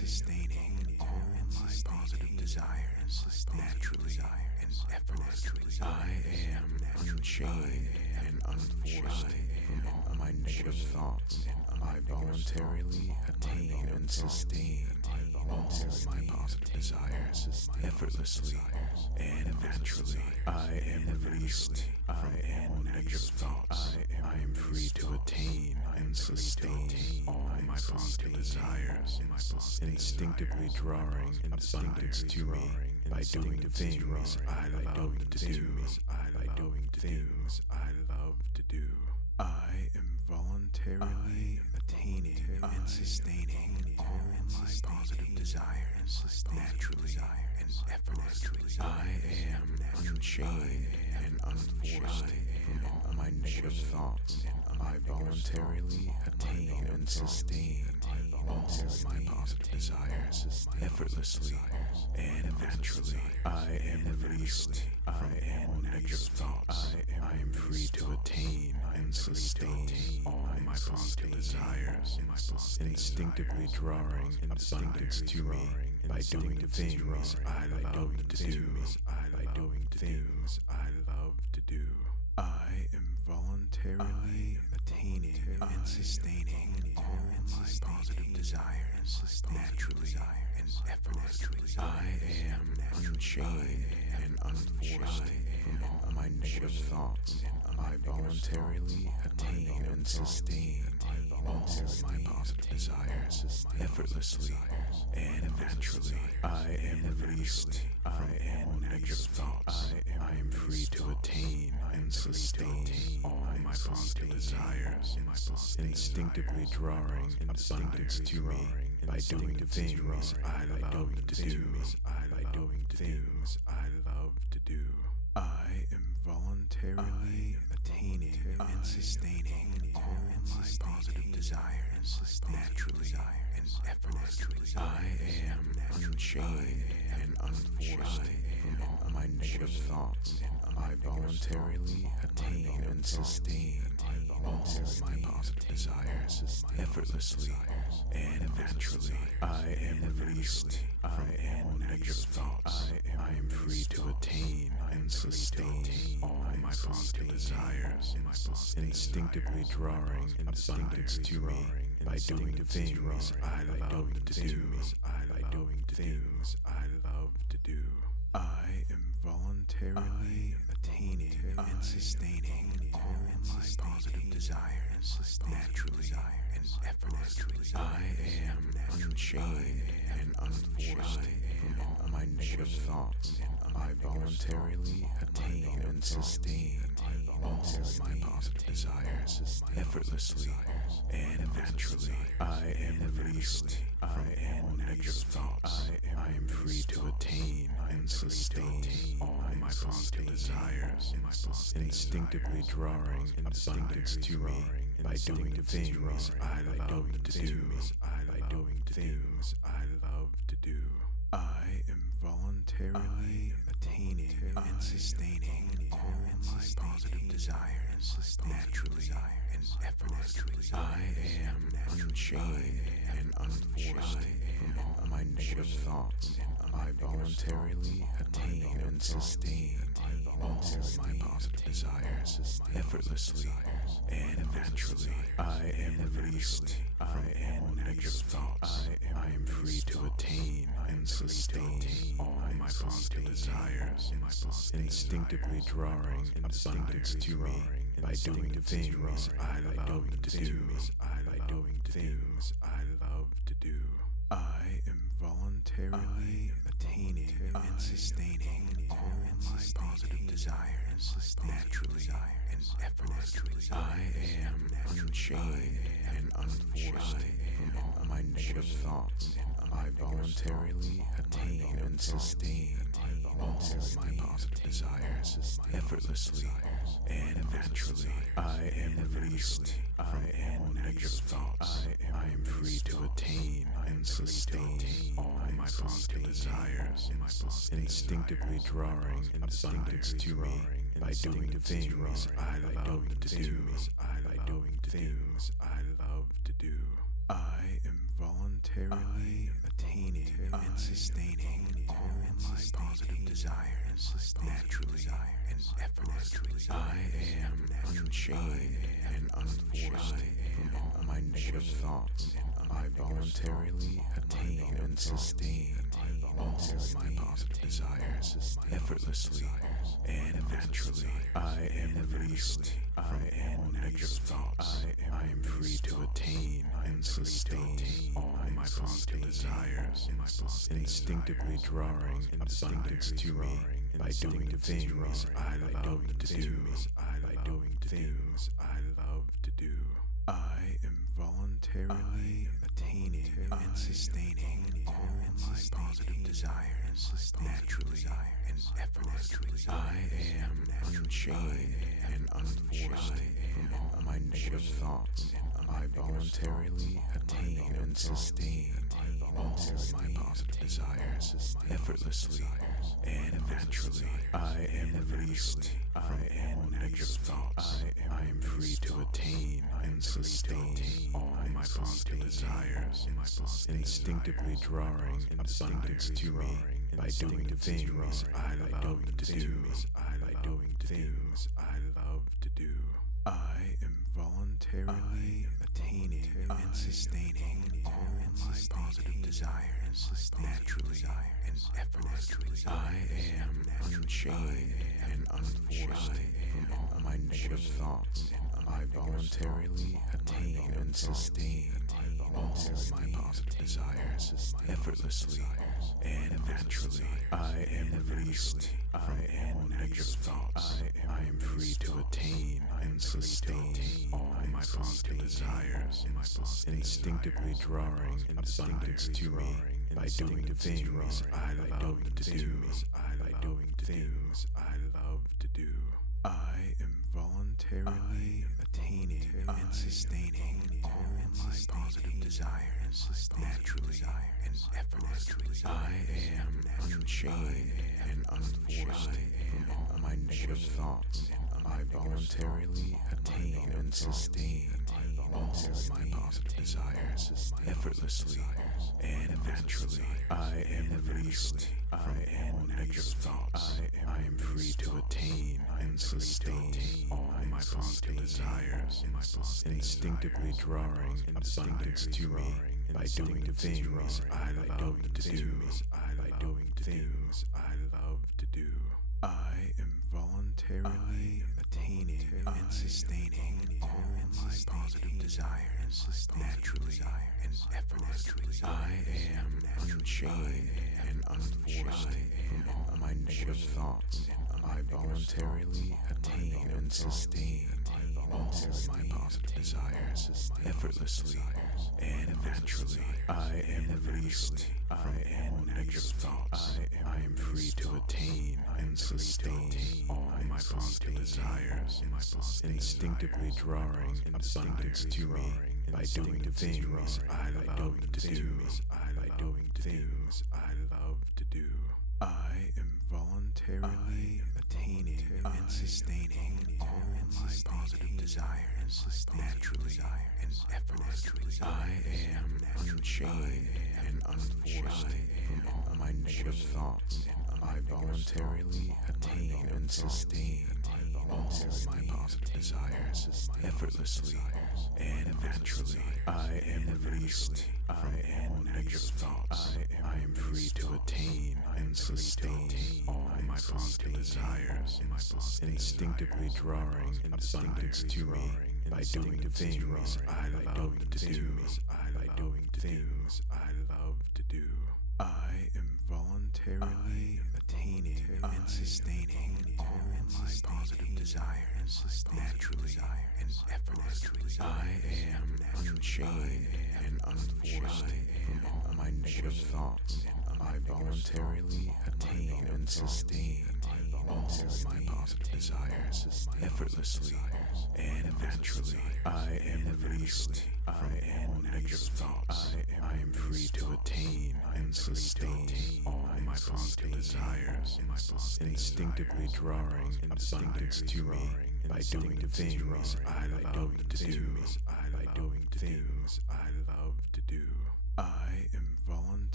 sustaining all my positive desires naturally and effortlessly. I am unchained and unforced from all my negative thoughts. I voluntarily attain and sustain all my positive desires effortlessly and naturally. I am released from all negative thoughts. I am free to attain and sustain all my positive desires, instinctively drawing abundance to me by doing the things I love to do. By doing things I love to do. I am voluntarily attaining and sustaining all my positive desires naturally and effortlessly. I am unchained and unforced from all my negative thoughts. I voluntarily attain and sustain all my positive desires effortlessly and naturally. I am released from all negative thoughts. I am free to attain and sustain all my positive desires, instinctively drawing abundance to me by doing the things I love to do. By doing things I love to do. I am voluntarily attaining and sustaining all my positive desires naturally and effortlessly. I am unchained and unforced from all my negative thoughts. I voluntarily attain and sustain all my positive desires effortlessly and naturally. I am released from all negative thoughts. I am free to attain and sustain all my positive desires, instinctively drawing abundance to me by doing the things I love to do. By doing things I love to do. I am voluntarily attaining and sustaining all my positive desires naturally and effortlessly. I am unchained and unforced from all my negative thoughts. I voluntarily attain and sustain all my positive desires effortlessly and naturally. I am released from all negative thoughts. I am free to attain and sustain all my positive desires, instinctively drawing abundance to me by doing the things I love to do. By doing things I love to do. I am voluntarily attaining and sustaining all my positive desires naturally and effortlessly. I am unchained and unforced from all my negative thoughts. I voluntarily attain and sustain all my positive desires effortlessly and naturally. I am released from all negative thoughts. I am free to attain and sustain all my positive desires, instinctively drawing abundance to me by doing the things I love to do. By doing things I love to do. I am voluntarily attaining and sustaining all my positive desires naturally and effortlessly. I am unchained and unforced from all my negative thoughts. I voluntarily attain and sustain all my positive desires effortlessly and naturally. I am released from all negative thoughts. I am free to attain and sustain all my positive desires, instinctively drawing abundance to me by doing the things I love to do. By doing things I love to do. I am voluntarily attaining and sustaining all my positive desires naturally and effortlessly. I am unchained and unforced from all my negative thoughts. I voluntarily attain and sustain all my positive desires effortlessly and naturally. I am released from all negative thoughts. I am free to attain and sustain all my positive desires, instinctively drawing abundance to me by doing the things I love to do. By doing things I love to do. I am voluntarily attaining attaining and sustaining all my positive desires naturally and effortlessly. I am unchained and unforced from all my negative thoughts. I voluntarily attain and sustain all my positive desires effortlessly and naturally. I am released from all negative thoughts. I am free to attain and sustain all my positive desires, instinctively drawing abundance to me by doing the things I love to do. By doing things I love to do. I am voluntarily attaining and sustaining all my positive desires naturally and effortlessly. I am unchained and unforced from all my negative thoughts. I voluntarily attain and sustain all my positive desires effortlessly and naturally. I am released from all negative thoughts. I am free to attain and sustain all my positive desires, instinctively drawing abundance to me by doing the things I love to do. By doing things I love to do. I am voluntarily attaining and sustaining all my positive desires naturally and effortlessly. I am unchained and unforced from all my negative thoughts. I voluntarily attain and sustain all my positive desires effortlessly and naturally. I am released from all negative thoughts. I am free to attain and sustain all my positive desires, instinctively drawing abundance to me by doing the things I love to do. By doing things I love to do. I am voluntarily attaining and sustaining all my positive desires naturally and effortlessly. I am unchained and unforced from all my negative thoughts. I voluntarily attain and sustain all my positive desires effortlessly and naturally. I am released from all negative thoughts. I am free to attain and sustain all my positive desires, instinctively drawing abundance to me by doing the things I love to do. By doing things I love to do. I am voluntarily attaining and sustaining all my positive desires naturally and effortlessly. I am unchained and unforced from all my negative thoughts. I voluntarily attain and sustain all my positive desires effortlessly and naturally. I am released from all negative thoughts. I am free to attain and sustain all my positive desires, instinctively drawing abundance to me by doing the things I love to do. By doing things I love to do. I am voluntarily attaining and sustaining all my positive desires naturally and effortlessly. I am unchained and unforced from all my negative thoughts. I voluntarily attain and sustain all my positive desires effortlessly and naturally. I am released from all negative thoughts. I am free to attain and sustain all my positive desires, instinctively drawing abundance to me by doing the things I love to do. By doing things I love to do. I am voluntarily attaining and sustaining all my positive desires naturally and effortlessly. I am unchained and unforced from all my negative thoughts. I voluntarily attain and sustain all my positive desires effortlessly and naturally. I am released from all negative thoughts. I am free to attain and sustain all my positive desires, instinctively drawing abundance to me by doing the things I love to do. By doing things I love to do. I am voluntarily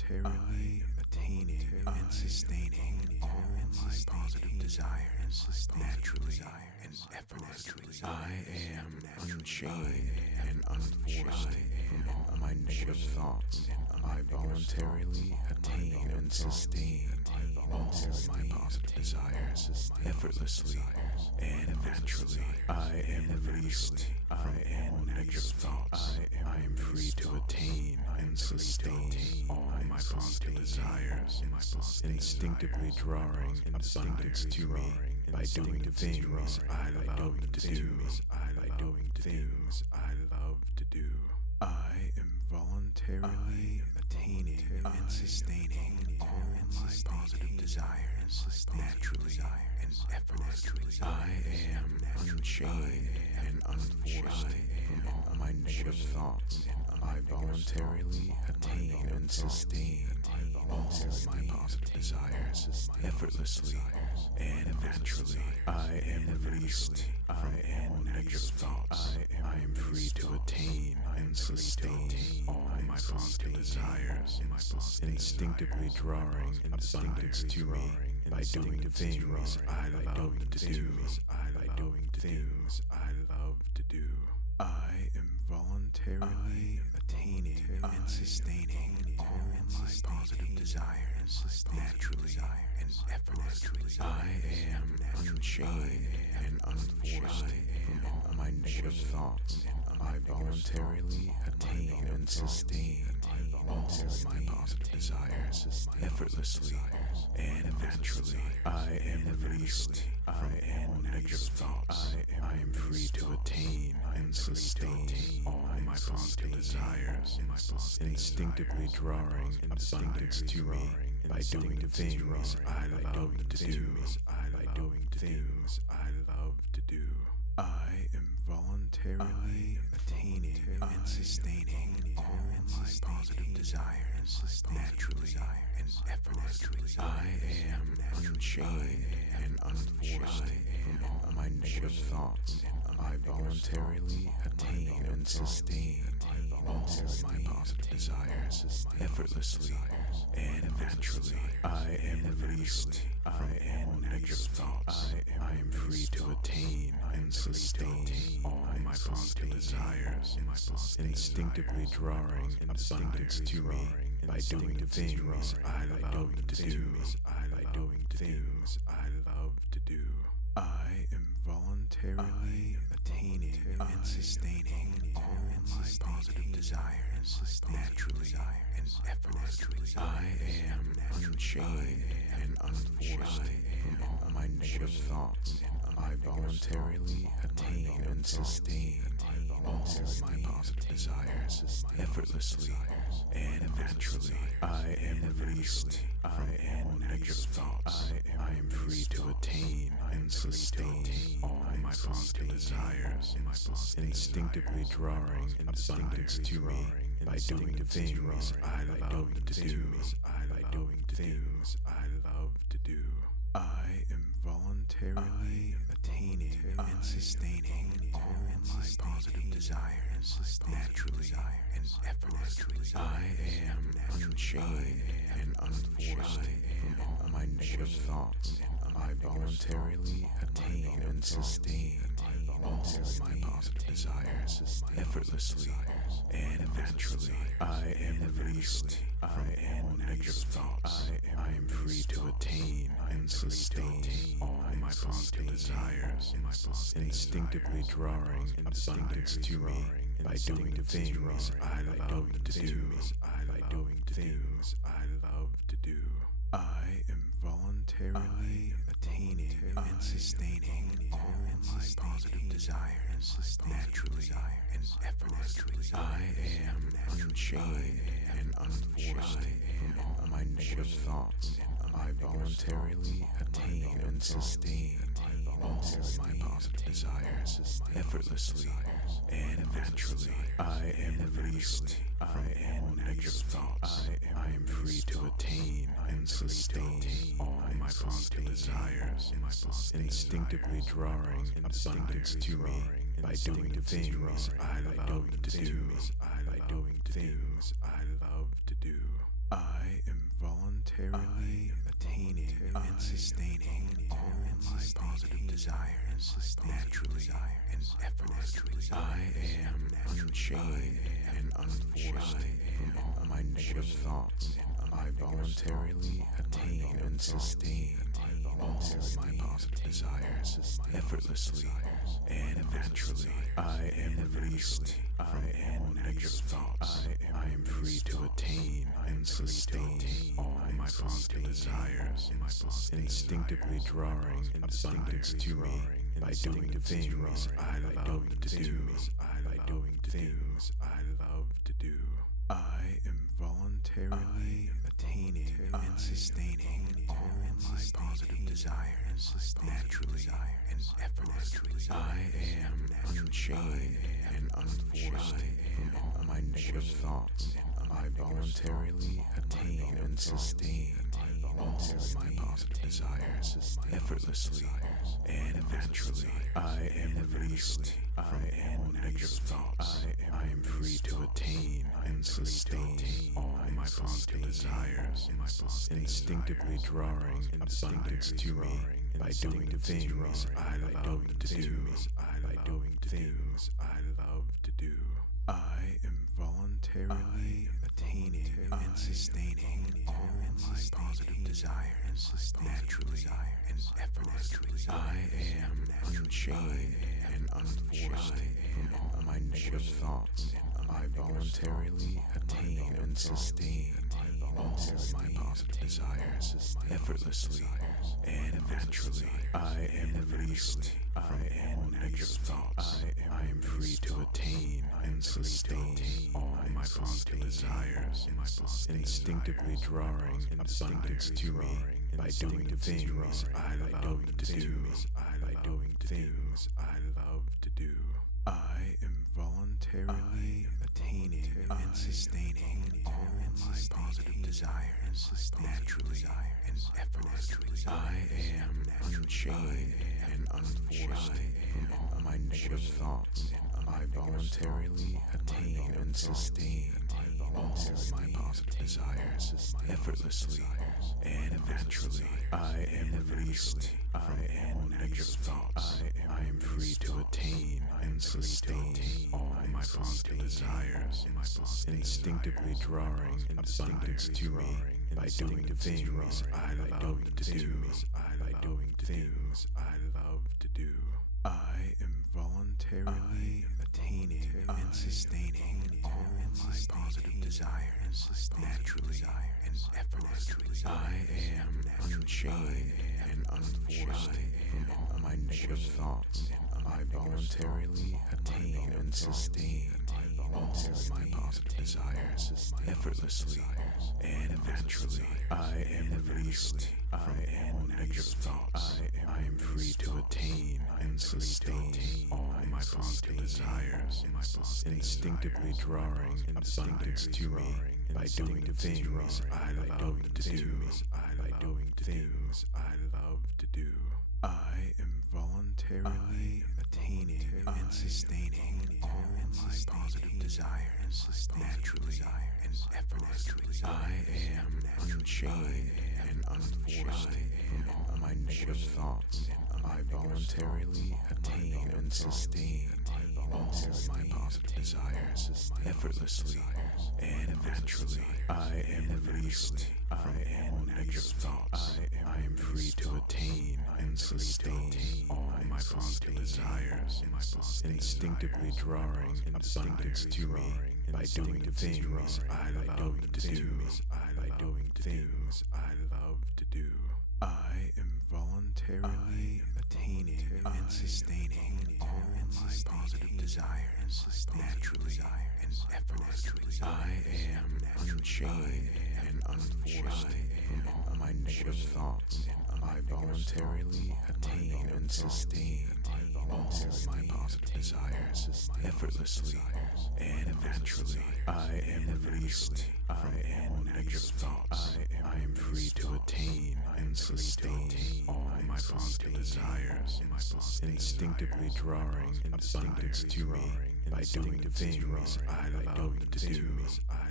voluntarily attaining and sustaining all my positive desires naturally and effortlessly. I am unchained and unforced from all my negative thoughts. I voluntarily attain and sustain all my positive desires effortlessly and naturally. I am released from all negative thoughts. I am free to attain and sustain all my positive desires, instinctively drawing abundance to me by doing the things I love to do. I am voluntarily attaining and sustaining all my positive desires naturally and effortlessly. I am unchained and unforced from all my negative thoughts. I voluntarily attain and sustain all my positive desires effortlessly and naturally. I am released from all negative thoughts. I am free to attain and sustain all my positive desires, instinctively drawing abundance to me by doing the things I love to do. I am voluntarily attaining and sustaining all my positive desires naturally and effortlessly. I am unchained and unforced from all my negative thoughts. I voluntarily attain and sustain all my positive desires effortlessly and naturally. I am released from all negative thoughts. I am free to attain and sustain all my positive desires, instinctively drawing abundance to me by doing the things I love to do. I am voluntarily attaining and sustaining all my positive desires naturally and effortlessly. I am unchained and unforced from all my negative thoughts. I voluntarily attain and sustain all my positive desires effortlessly and naturally. I am released from all negative thoughts. I am free to attain and sustain all my positive desires, instinctively drawing abundance to me by doing the things I love to do. I am voluntarily attaining and sustaining all my positive desires naturally and effortlessly. I am unchained and unforced from all my negative thoughts. I voluntarily attain and sustain all my positive desires effortlessly and naturally. I am released from all negative thoughts. I am free to attain and sustain all my positive desires, instinctively drawing abundance to me by doing the things I love to do. I am voluntarily attaining and sustaining all my positive desires naturally and effortlessly. I am unchained and unforced from all my negative thoughts. I voluntarily attain and sustain all my positive desires effortlessly and naturally. I am released from all negative thoughts. I am free to attain and sustain all my positive desires, instinctively drawing abundance to me by doing the things I love to do. I am voluntarily attaining and sustaining all my positive desires naturally and effortlessly. I am unchained and unforced from all my negative thoughts. I voluntarily attain and sustain all my positive desires effortlessly and naturally. I am released from all negative thoughts. I am free to attain and sustain all my positive desires, instinctively drawing abundance to me by doing the things I love to do. things I love to do. I am voluntarily attaining and sustaining all my positive desires naturally and effortlessly. I am unchained and unforced from all my negative thoughts. I voluntarily attain and sustain all my positive desires effortlessly and naturally. I am released from all negative thoughts. I am free to attain and sustain all my positive desires, instinctively drawing abundance to me by doing things I love to do. By doing things I love to do. I am voluntarily attaining and sustaining all my positive desires naturally and effortlessly. I am unchained and unforced from all my negative thoughts. I voluntarily attain and sustain all my positive desires effortlessly and naturally. I am released from all negative thoughts. I am free to attain and sustain all my positive desires, instinctively drawing abundance to me by doing things I love to do. By doing things I love to do. I am voluntarily attaining and sustaining all my positive desires naturally and effortlessly. I am unchained and unforced from all my negative thoughts. I voluntarily attain and sustain all my positive desires effortlessly and naturally. I am released from all negative thoughts. I am free to attain and sustain all my positive desires, instinctively drawing abundance to me by doing things I love to do. By doing things I love to do. I am voluntarily attaining and sustaining all my positive desires naturally and effortlessly. I am unchained and unforced from all my negative thoughts. I voluntarily attain and sustain all my positive desires effortlessly and naturally. I am released from all negative thoughts. I am free to attain and sustain all my positive desires, instinctively drawing abundance to me by doing things I love to do. By doing things I love to do. I am voluntarily attaining and sustaining all my positive desires naturally and effortlessly. I am unchained and unforced from all my negative thoughts. I voluntarily attain and sustain all my positive desires effortlessly and naturally. I am released from all negative thoughts. I am free to attain and sustain all my positive desires, instinctively drawing abundance to me by doing things I love to do. By doing things I love to do. I am voluntarily attaining and sustaining all my positive desires naturally and effortlessly. I am unchained and unforced from all my negative thoughts. I voluntarily attain and sustain all my positive desires effortlessly and naturally. I am released from all negative thoughts. I am free to attain and sustain all my positive desires, instinctively drawing abundance to me by doing things I love to do. By doing things I love to do. I am voluntarily attaining and sustaining all my positive desires naturally and effortlessly. I am unchained and unforced from all my negative thoughts. I voluntarily attain and sustain all my positive desires effortlessly and naturally. I am released from all negative thoughts. I am free to attain and sustain all my positive desires, instinctively drawing abundance to me by doing things I love to do.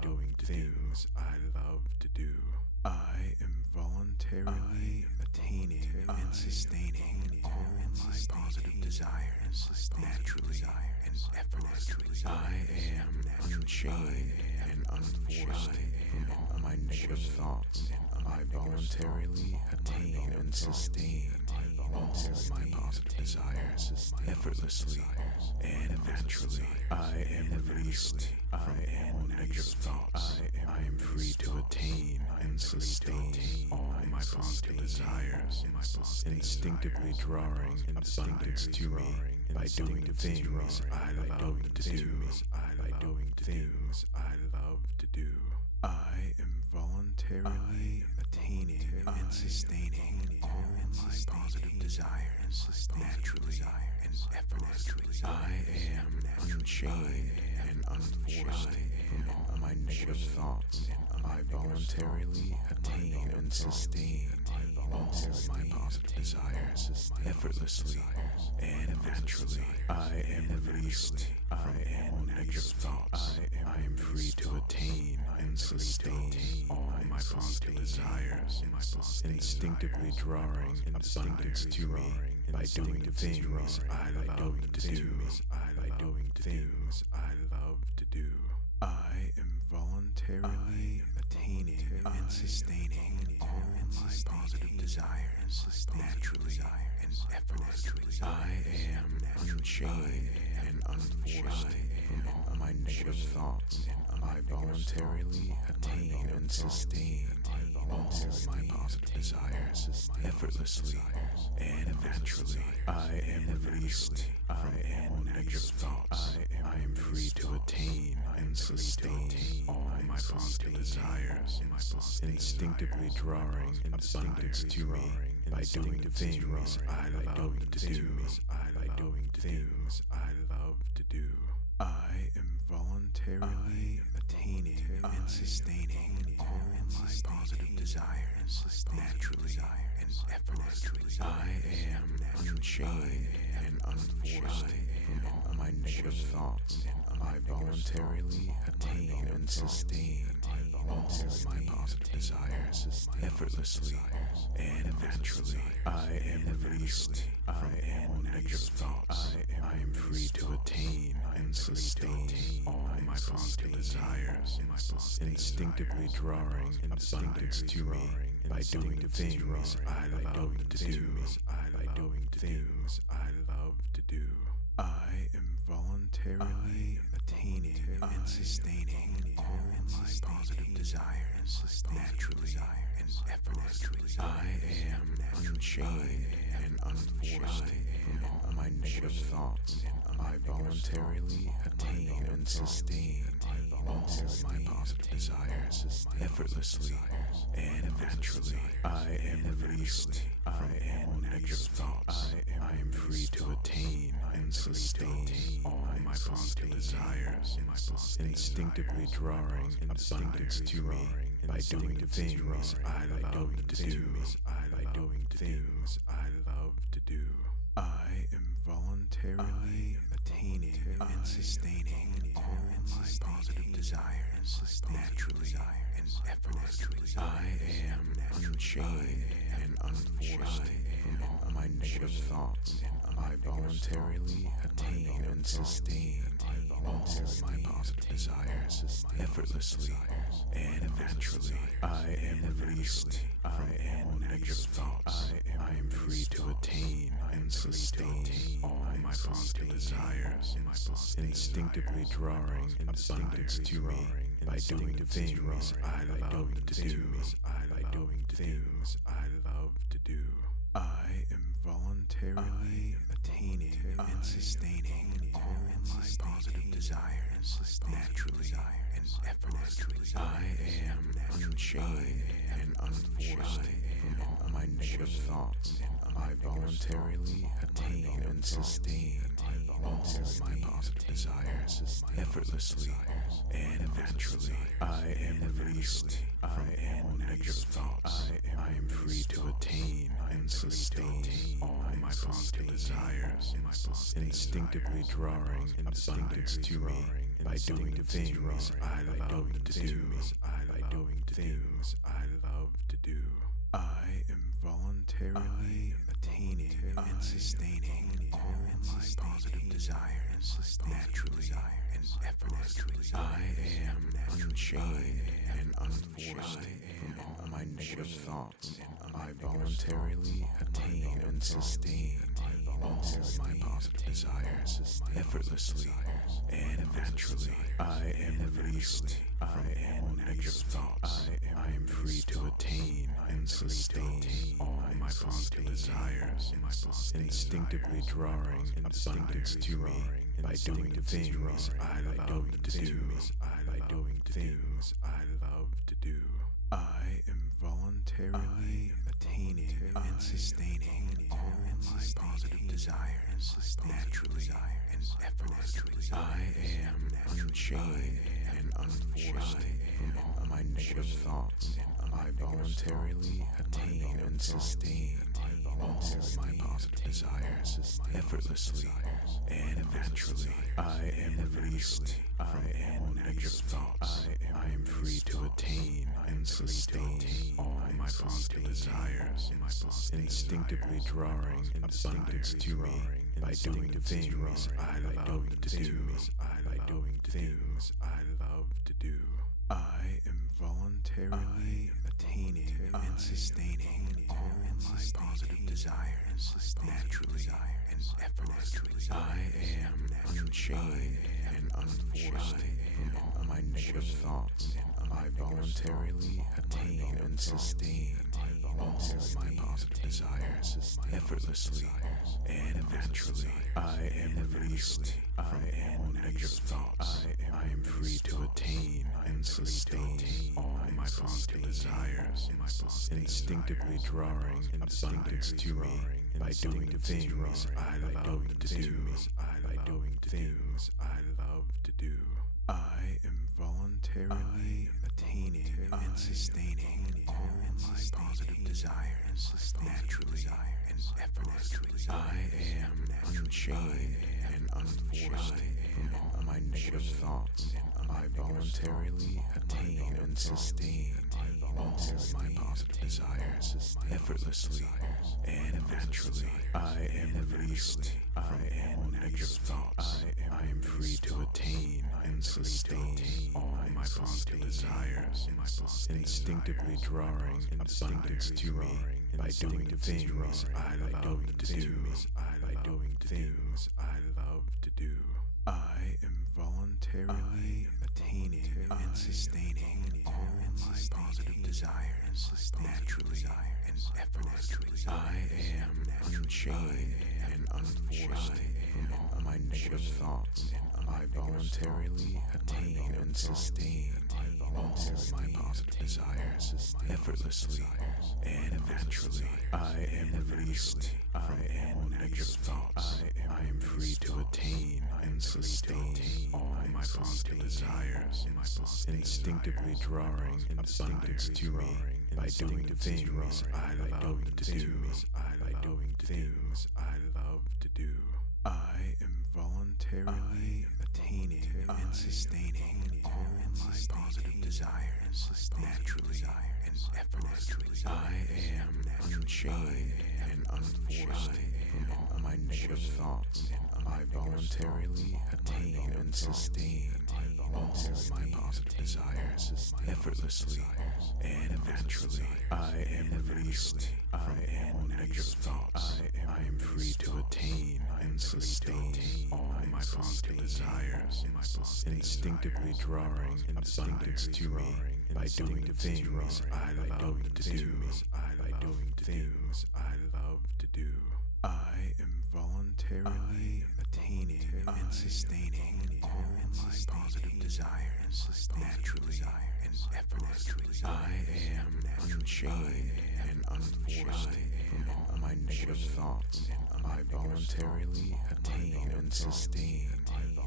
doing things I love to do. I am voluntarily attaining and sustaining all my positive desires naturally and effortlessly. I am unchained and unforced from all my negative thoughts. I voluntarily attain and sustain all my positive desires effortlessly and naturally. I am released from all negative thoughts. I am free to attain and sustain all my positive desires, instinctively drawing abundance to me by doing things I love to do. By doing things I love to do. I am voluntarily attaining and sustaining all my positive desires naturally and effortlessly. I am unchained and unforced from all my negative thoughts. I voluntarily attain and sustain all my positive desires effortlessly and naturally. I am released from all negative thoughts. I am free to attain and sustain all my positive desires, instinctively drawing abundance to me by doing things I love to do. By doing things I love to do. I am voluntarily attaining and sustaining all my positive desires naturally and effortlessly. I am unchained and unforced from all my negative thoughts. I voluntarily attain and sustain all my positive desires effortlessly and naturally. I am released from all negative thoughts. I am free to attain and sustain all my positive desires, instinctively drawing abundance to me by doing things I love to do. By doing things I love to do. I am voluntarily attaining and sustaining all my positive desires naturally and effortlessly. I am unchained and unforced from all my negative thoughts. I voluntarily attain and sustain all my positive desires effortlessly and naturally. I am released from all negative thoughts. I am free to attain and sustain all my positive desires, instinctively drawing abundance to me by doing things I love to do. By doing things I love to do. I am voluntarily attaining and sustaining all my positive desires naturally and effortlessly. I am unchained and unforced from all my negative thoughts. I voluntarily attain and sustain all my positive desires effortlessly and naturally. I am released from all negative thoughts. I am free to attain and sustain all my positive desires, instinctively drawing abundance to me by doing things I love to do. By doing things I love to do. I am voluntarily attaining and sustaining all my positive desires naturally and effortlessly. I am unchained and unforced from all my negative thoughts. I voluntarily attain and sustain all my positive desires effortlessly and naturally. I am released from all negative thoughts. I am free to attain and sustain all my positive desires, instinctively drawing abundance to me by doing things I love to do. By doing things I love to do. I am voluntarily attaining and sustaining all my positive desires naturally and effortlessly. I am unchained and unforced from all my negative thoughts. I voluntarily attain and sustain all my positive desires effortlessly and naturally. I am released from all negative thoughts. I am free to attain and sustain all my positive desires, instinctively drawing abundance to me by doing the things I love to do. By doing the things I love to do. I am voluntarily attaining and sustaining all my positive desires naturally and effortlessly. I am unchained and unforced from all my negative thoughts. I voluntarily attain and sustain all my positive desires effortlessly and naturally. I am released from all negative thoughts. I am free to attain and sustain all my positive desires, instinctively drawing abundance to me by doing the things I love to do. By doing the things I love to do. I am voluntarily attaining and sustaining all my positive desires naturally and effortlessly. I am unchained and unforced from all my negative thoughts. I voluntarily attain and sustain all my positive desires effortlessly and naturally. I am released from all negative thoughts. I am free to attain and sustain all my positive desires, instinctively drawing abundance to me by doing the things I love to do. By doing the things I love to do. I am voluntarily attaining and sustaining all my positive desires naturally and effortlessly. I am unchained and unforced from all my negative thoughts. I voluntarily attain and sustain all my positive desires effortlessly and naturally. I am released from all negative thoughts. I am free to attain and sustain all my positive desires, instinctively drawing abundance to me by doing the things I love to do. By doing the things I love to do. I am voluntarily attaining and sustaining all my positive desires naturally and effortlessly. I am unchained and unforced from all my negative thoughts. I voluntarily attain and sustain all my positive desires effortlessly and naturally. I am released from all negative thoughts. I am free to attain and sustain all my positive desires, instinctively drawing abundance to me by doing the things I love to do. By doing the things I love to do. I am voluntarily attaining and sustaining all my positive desires naturally and effortlessly. I am unchained and unforced from all my negative thoughts. I voluntarily attain and sustain all my positive desires effortlessly and naturally. I am released from all negative thoughts. I am free to attain and sustain all my positive desires, instinctively drawing abundance to me by doing the things I love to do. By doing the things I love to do. I am voluntarily attaining and sustaining all my positive desires naturally and effortlessly. I am unchained and unforced from all my negative thoughts. I voluntarily attain and sustain all my positive desires effortlessly and naturally. I am released from all negative thoughts. I am free to attain and sustain all my positive desires, instinctively drawing abundance to me by doing the things I love to do. By doing the things I love to do. I am voluntarily attaining and sustaining all my positive desires naturally and effortlessly. I am unchained and unforced from all my negative thoughts. I voluntarily attain and sustain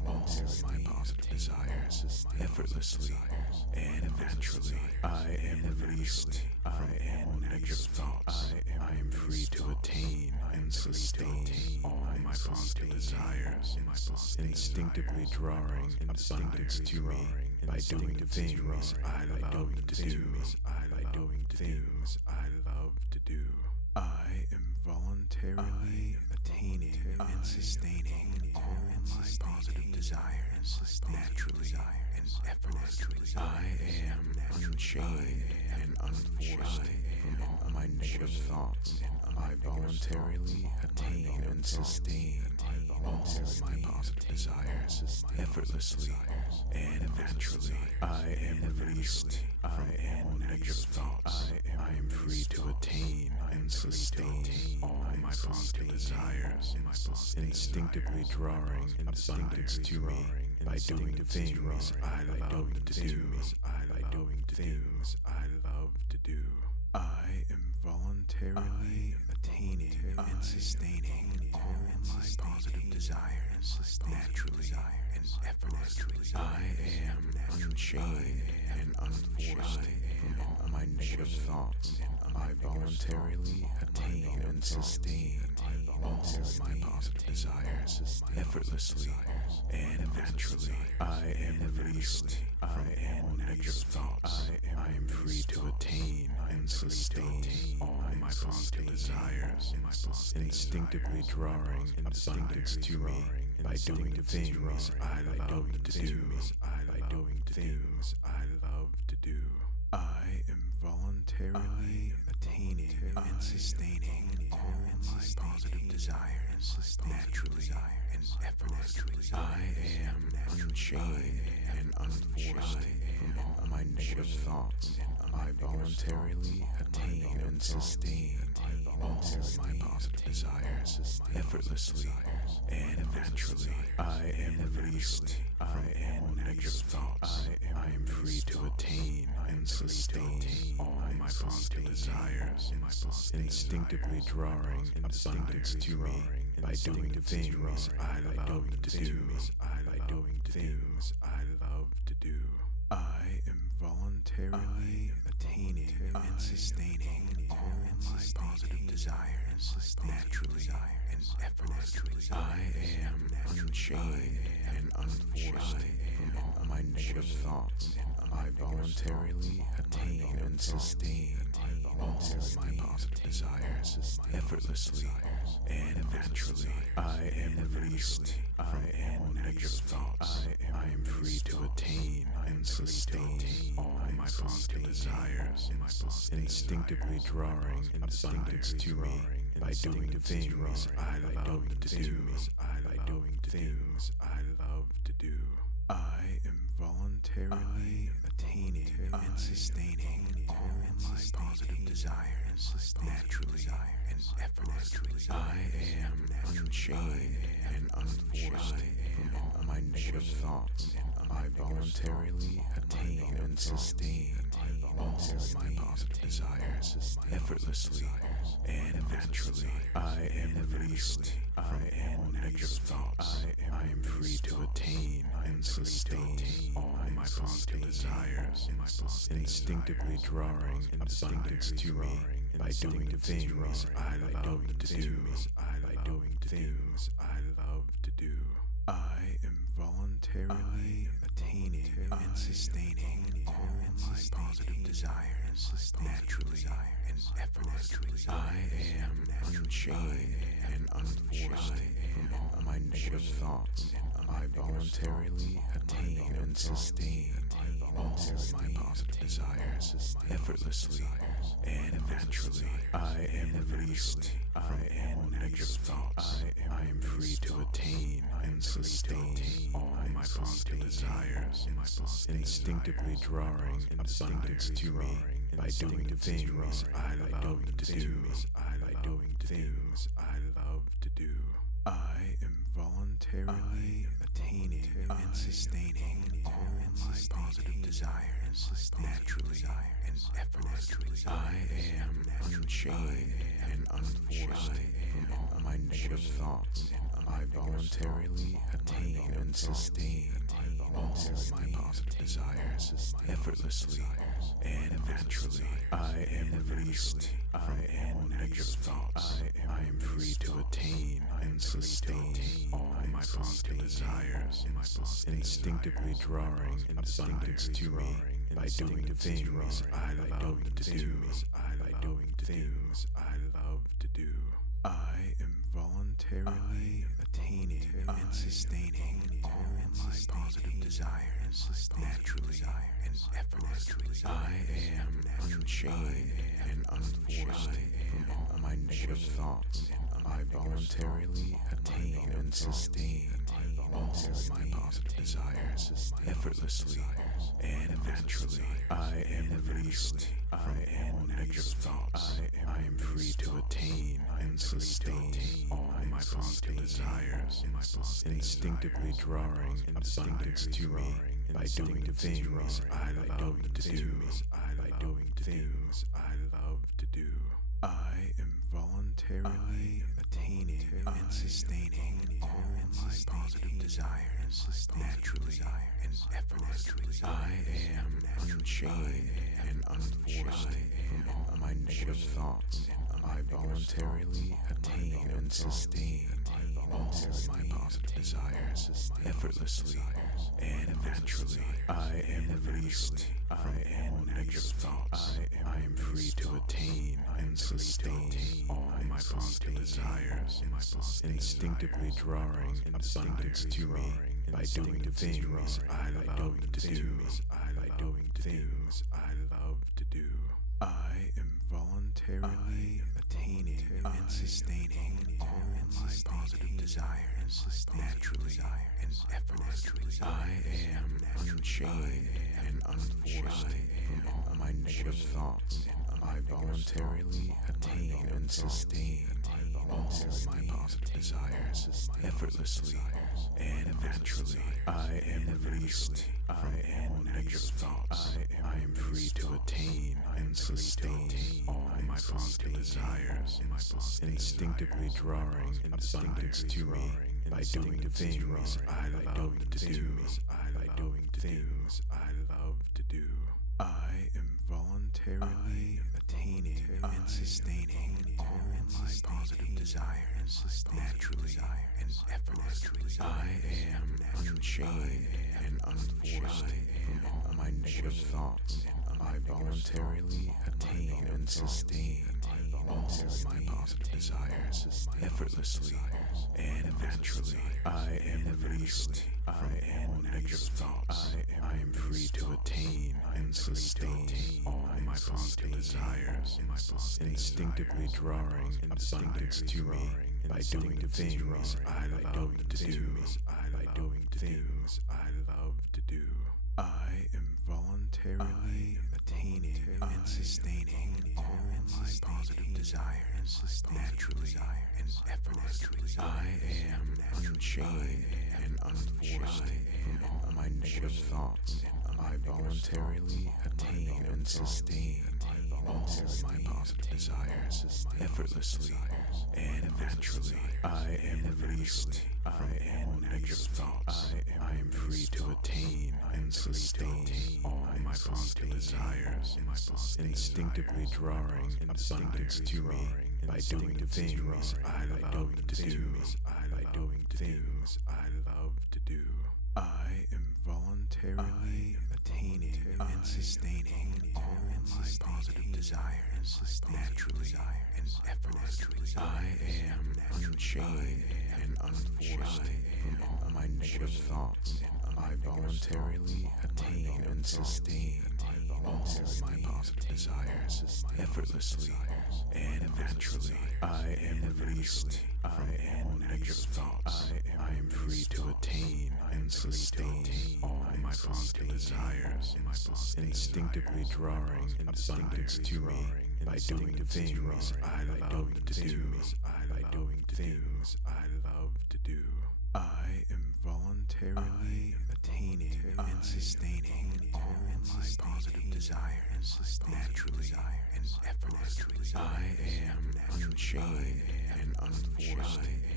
all my positive desires effortlessly and naturally. I am released from all negative thoughts. I am free to attain and sustain all my positive desires, instinctively drawing abundance to me by doing the things I love to do. By doing things I love to do. I am voluntarily attaining and sustaining all my positive desires naturally and effortlessly. I am unchained and unforced from all my negative thoughts. I voluntarily attain and sustain all my positive desires effortlessly and naturally. I am released from all negative thoughts. I am free to attain and sustain all my positive desires, instinctively drawing abundance to me by doing the things I love to do. By doing things I love to do. I am voluntarily attaining and sustaining all my positive desires naturally and effortlessly. I am unchained and unforced from all my negative thoughts. I voluntarily attain and sustain all my positive desires effortlessly and naturally. I am released from all negative thoughts. I am free to attain and sustain all my positive desires, instinctively drawing abundance to me by doing the things I love to do. By doing things I love to do. I am voluntarily attaining and sustaining all my positive desires naturally and effortlessly. I am unchained and unforced from all my negative thoughts. I voluntarily attain and sustain all my positive desires effortlessly and naturally. I am released from all negative thoughts. I am free to attain and sustain all my positive desires, instinctively drawing abundance to me by doing the things I love to do. By doing things I love to do. I am voluntarily attaining and sustaining all my positive desires naturally and effortlessly. I am unchained and unforced from all my negative thoughts. I voluntarily attain and sustain all my positive desires effortlessly and naturally. I am released from all negative thoughts. I am free to attain and sustain all my positive desires, instinctively drawing abundance to me by doing the things I love to do. By doing things I love to do. I am voluntarily attaining and sustaining all my positive desires naturally and effortlessly. I am unchained and unforced from all my negative thoughts. I voluntarily attain and sustain all my positive desires effortlessly and naturally. I am released from all negative thoughts. I am free to attain and sustain all my positive desires, instinctively drawing abundance to me by doing the things I love to do. By doing things I love to do. I am voluntarily attaining and sustaining all my positive desires naturally and effortlessly. I am unchained and unforced from all my negative thoughts. I voluntarily attain and sustain all my positive desires effortlessly and naturally. I am released from all negative thoughts. I am free to attain and sustain all my positive desires, instinctively drawing abundance to me by doing the things I love to do. By doing things I love to do. I am voluntarily attaining and sustaining all my positive desires naturally and effortlessly. I am unchained and unforced from all my negative thoughts. I voluntarily attain and sustain all my positive desires effortlessly and naturally. I am released from all negative thoughts. I am free to attain and sustain all my positive desires, instinctively drawing abundance to me by doing things I love to do. I am voluntarily attaining and sustaining all my positive desires naturally and effortlessly. I am unchained and unforced from all my negative thoughts. I voluntarily attain and sustain all my positive desires effortlessly and naturally. I am released from all negative thoughts. I am free to attain and sustain all my positive desires, instinctively drawing abundance to me by doing things I love to do. I am voluntarily attaining and sustaining all my positive desires naturally and effortlessly. I am unchained and unforced from all my negative thoughts. I voluntarily attain and sustain all my positive desires effortlessly and naturally. I am released from all negative thoughts. I am free to attain and sustain all my positive desires, instinctively drawing abundance to me by doing things I love to do. I am voluntarily attaining and sustaining all my positive desires naturally and effortlessly. I am unchained and unforced from all my negative thoughts. I voluntarily attain and sustain all my positive desires effortlessly and naturally. I am released from all negative thoughts. I am free to attain and sustain all my positive desires, instinctively drawing abundance to me by doing things I love to do. I am voluntarily attaining and sustaining all my positive desires naturally and effortlessly. I am unchained and unforced from all my negative thoughts. I voluntarily attain and sustain all my positive desires effortlessly and naturally. I am released from all negative thoughts. I am free to attain and sustain all my positive desires, instinctively drawing abundance to me by doing things I love to do. I am voluntarily attaining and sustaining all my positive desires naturally and effortlessly. I am unchained and unforced from all my negative thoughts. I voluntarily attain and sustain all my positive desires effortlessly and naturally. I am released from all negative thoughts. I am free to attain and sustain all my positive desires, instinctively drawing abundance to me by doing things I love to do. I am voluntarily attaining and sustaining all my positive desires naturally and effortlessly. I am unchained and unforced from all my negative thoughts. I voluntarily attain and sustain all my positive desires effortlessly and naturally. I am released from all negative thoughts. I am free to attain and sustain all my positive desires, instinctively drawing abundance to me by doing things I love to do. I am voluntarily attaining and sustaining all my positive desires naturally and effortlessly. I am unchained and unforced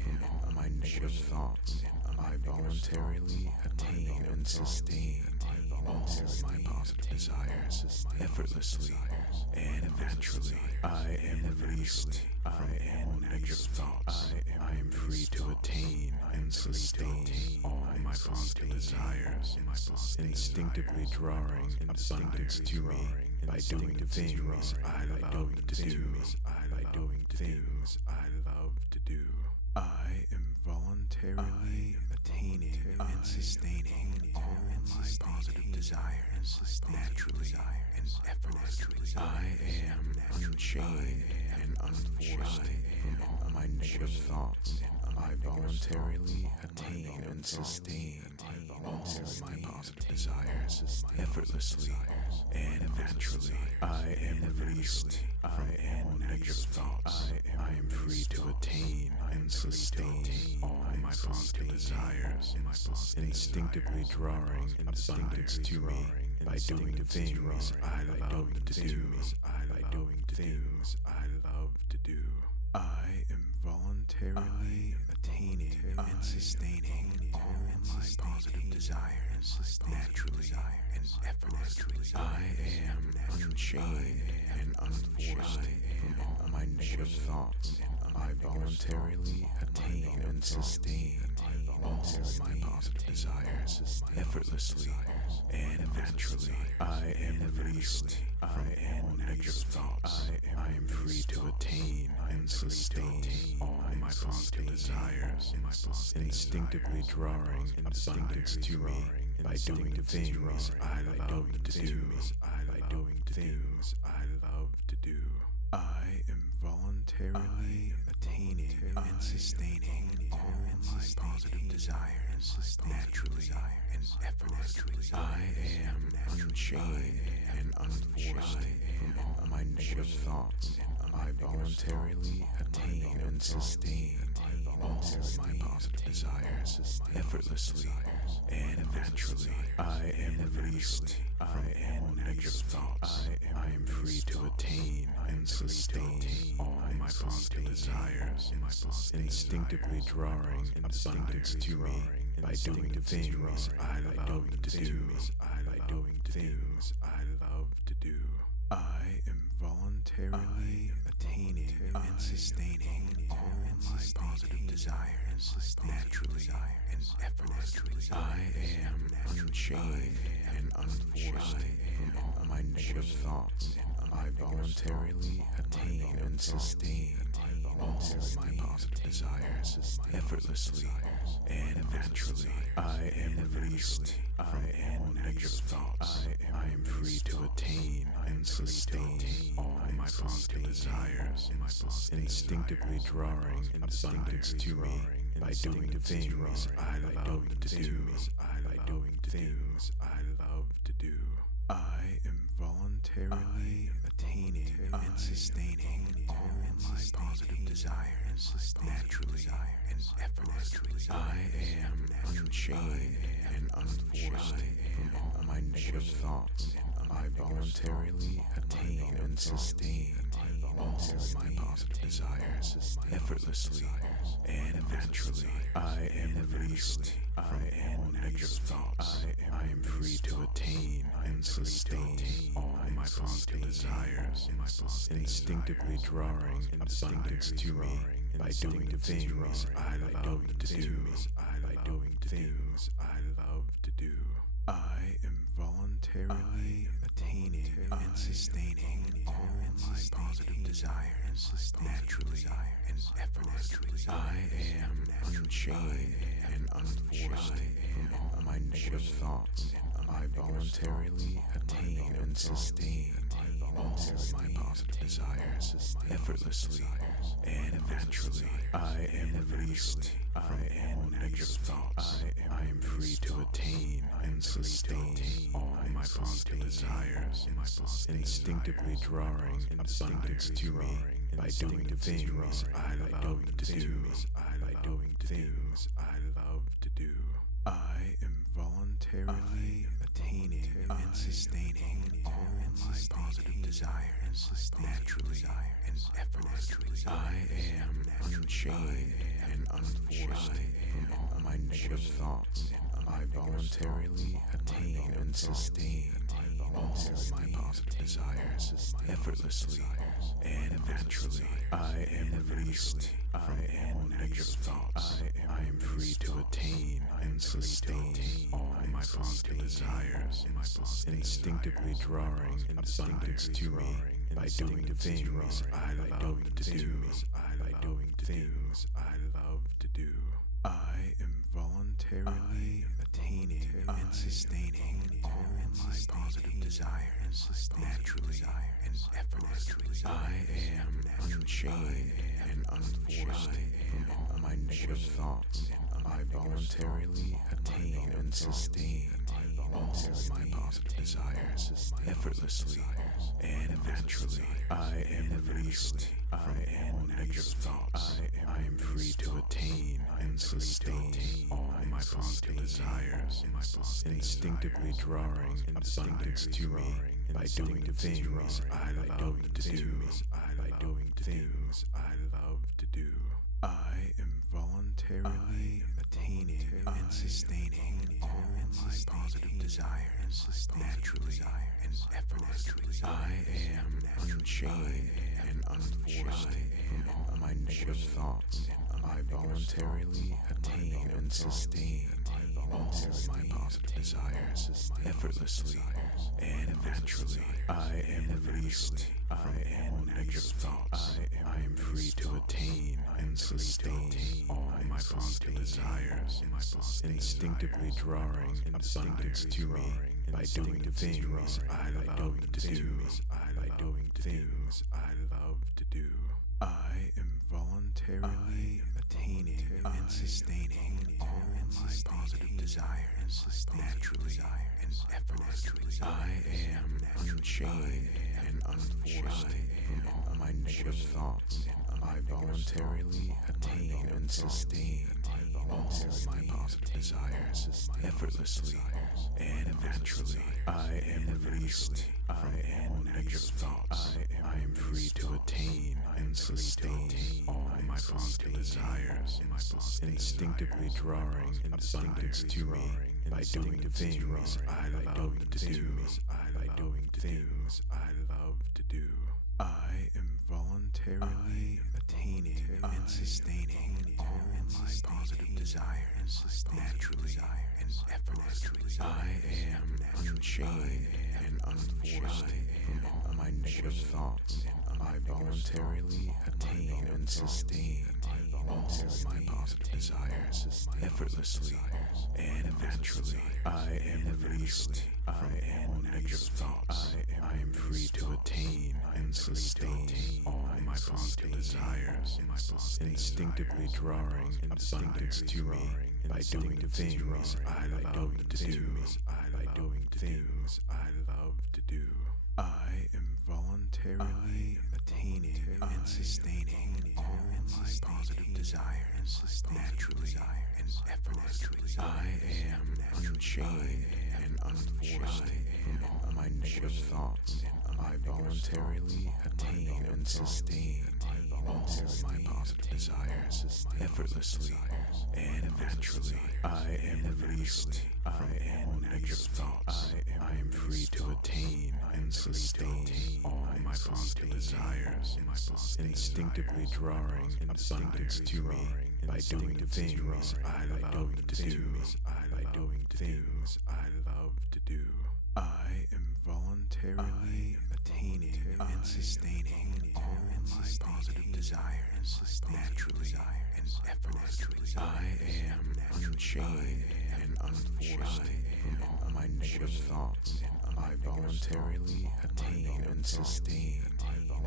from all my negative thoughts. I voluntarily attain and sustain all my positive desires effortlessly and naturally. I am released from all negative thoughts. I am free to attain and sustain all my positive desires, instinctively drawing abundance to me by doing the things I love to do. By doing things I love to do. I am voluntarily attaining and sustaining all my positive desires naturally and effortlessly. I am unchained and unforced from all my negative thoughts. I voluntarily attain and sustain all my positive desires effortlessly and naturally. I am released from all negative thoughts. I am free to attain and sustain all my positive desires, instinctively drawing abundance to me by doing the things I love to do. By doing things I love to do. I am voluntarily attaining and sustaining all my positive desires naturally and effortlessly. I am unchained and unforced from all my negative thoughts. I voluntarily attain and sustain all my positive desires effortlessly and naturally. I am released from all negative thoughts. I am free to attain and sustain all my positive desires, instinctively drawing abundance to me by doing the things I love to do. By doing things I love to do. I am voluntarily attaining and sustaining all my positive desires naturally and effortlessly. I am unchained and unforced from all my negative thoughts. I voluntarily attain and sustain all my positive desires effortlessly and naturally. I am released from all negative thoughts. I am free to attain and sustain all my positive desires, instinctively drawing abundance to me by doing the things I love to do. By doing things I love to do. I am voluntarily attaining and sustaining all my positive desires naturally and effortlessly. I am unchained and unforced from all my negative thoughts. I voluntarily attain and sustain all my positive desires effortlessly and naturally. I am released from all negative thoughts. I am free to attain and sustain all my positive desires, instinctively drawing abundance to me by doing the things I love to do. By doing things I love to do. I am voluntarily attaining and sustaining all my positive desires naturally and effortlessly. I am unchained and unforced from all my negative thoughts. I voluntarily attain and sustain all my positive desires effortlessly and naturally. I am released from all negative thoughts. I am free to attain and sustain all my positive desires, instinctively drawing abundance to me by doing the things I love to do. By doing things I love to do. I am voluntarily attaining and sustaining all my positive desires naturally and effortlessly. I am unchained and unforced from all my negative thoughts. I voluntarily attain and sustain all my positive desires effortlessly and naturally. I am released from all negative thoughts. I am free to attain and sustain all my positive desires, instinctively drawing abundance to me by doing the things I love to do. By doing things I love to do. I am voluntarily attaining and sustaining all my positive desires naturally and effortlessly. I am unchained and unforced from all my negative thoughts. I voluntarily attain and sustain all my positive desires effortlessly and naturally. I am released from all negative thoughts. I am free to attain and sustain all my positive desires, instinctively drawing abundance to me by doing the things I love to do. By doing things I love to do. I am voluntarily attaining and sustaining all my positive desires naturally and effortlessly. I am unchained and unforced from all my negative thoughts. I voluntarily attain and sustain all my positive desires effortlessly and naturally. I am released from all negative thoughts. I am free to attain and sustain all my positive desires, instinctively drawing abundance to me by doing the things I love to do. By doing things I love to do. I am voluntarily attaining and sustaining all my positive desires naturally and effortlessly. I am unchained and unforced from all my negative thoughts. I voluntarily attain and sustain all my positive desires effortlessly and naturally. I am released from all negative thoughts. I am free to attain and sustain all my positive desires, instinctively drawing abundance to me by doing the things I love to do. By doing things I love to do. I am voluntarily attaining and sustaining all my positive desires naturally and effortlessly. I am unchained and unforced from all my negative thoughts. I voluntarily attain and sustain all my positive desires effortlessly and naturally. I am released from all negative thoughts. I am free to attain and sustain all my positive desires, instinctively drawing abundance to me by doing the things I love to do. By doing things I love to do. I am voluntarily attaining and sustaining all my positive desires naturally and effortlessly. I am unchained and unforced from all my negative thoughts. I voluntarily attain and sustain all my positive desires effortlessly and naturally. I am released from all negative thoughts. I am free to attain and sustain all my positive desires, instinctively drawing abundance to me by doing the things I love to do. By doing things I love to do. I am voluntarily attaining and sustaining all my positive desires naturally and effortlessly. I am unchained and unforced from all my negative thoughts. I voluntarily attain and sustain all my positive desires effortlessly and naturally. I am released from all negative thoughts. I am free to attain and sustain all my positive desires, instinctively drawing abundance to me by doing the things I love to do. By doing things I love to do. I am voluntarily attaining and sustaining all my positive desires naturally and effortlessly. I am unchained and unforced from all my negative thoughts. I voluntarily attain and sustain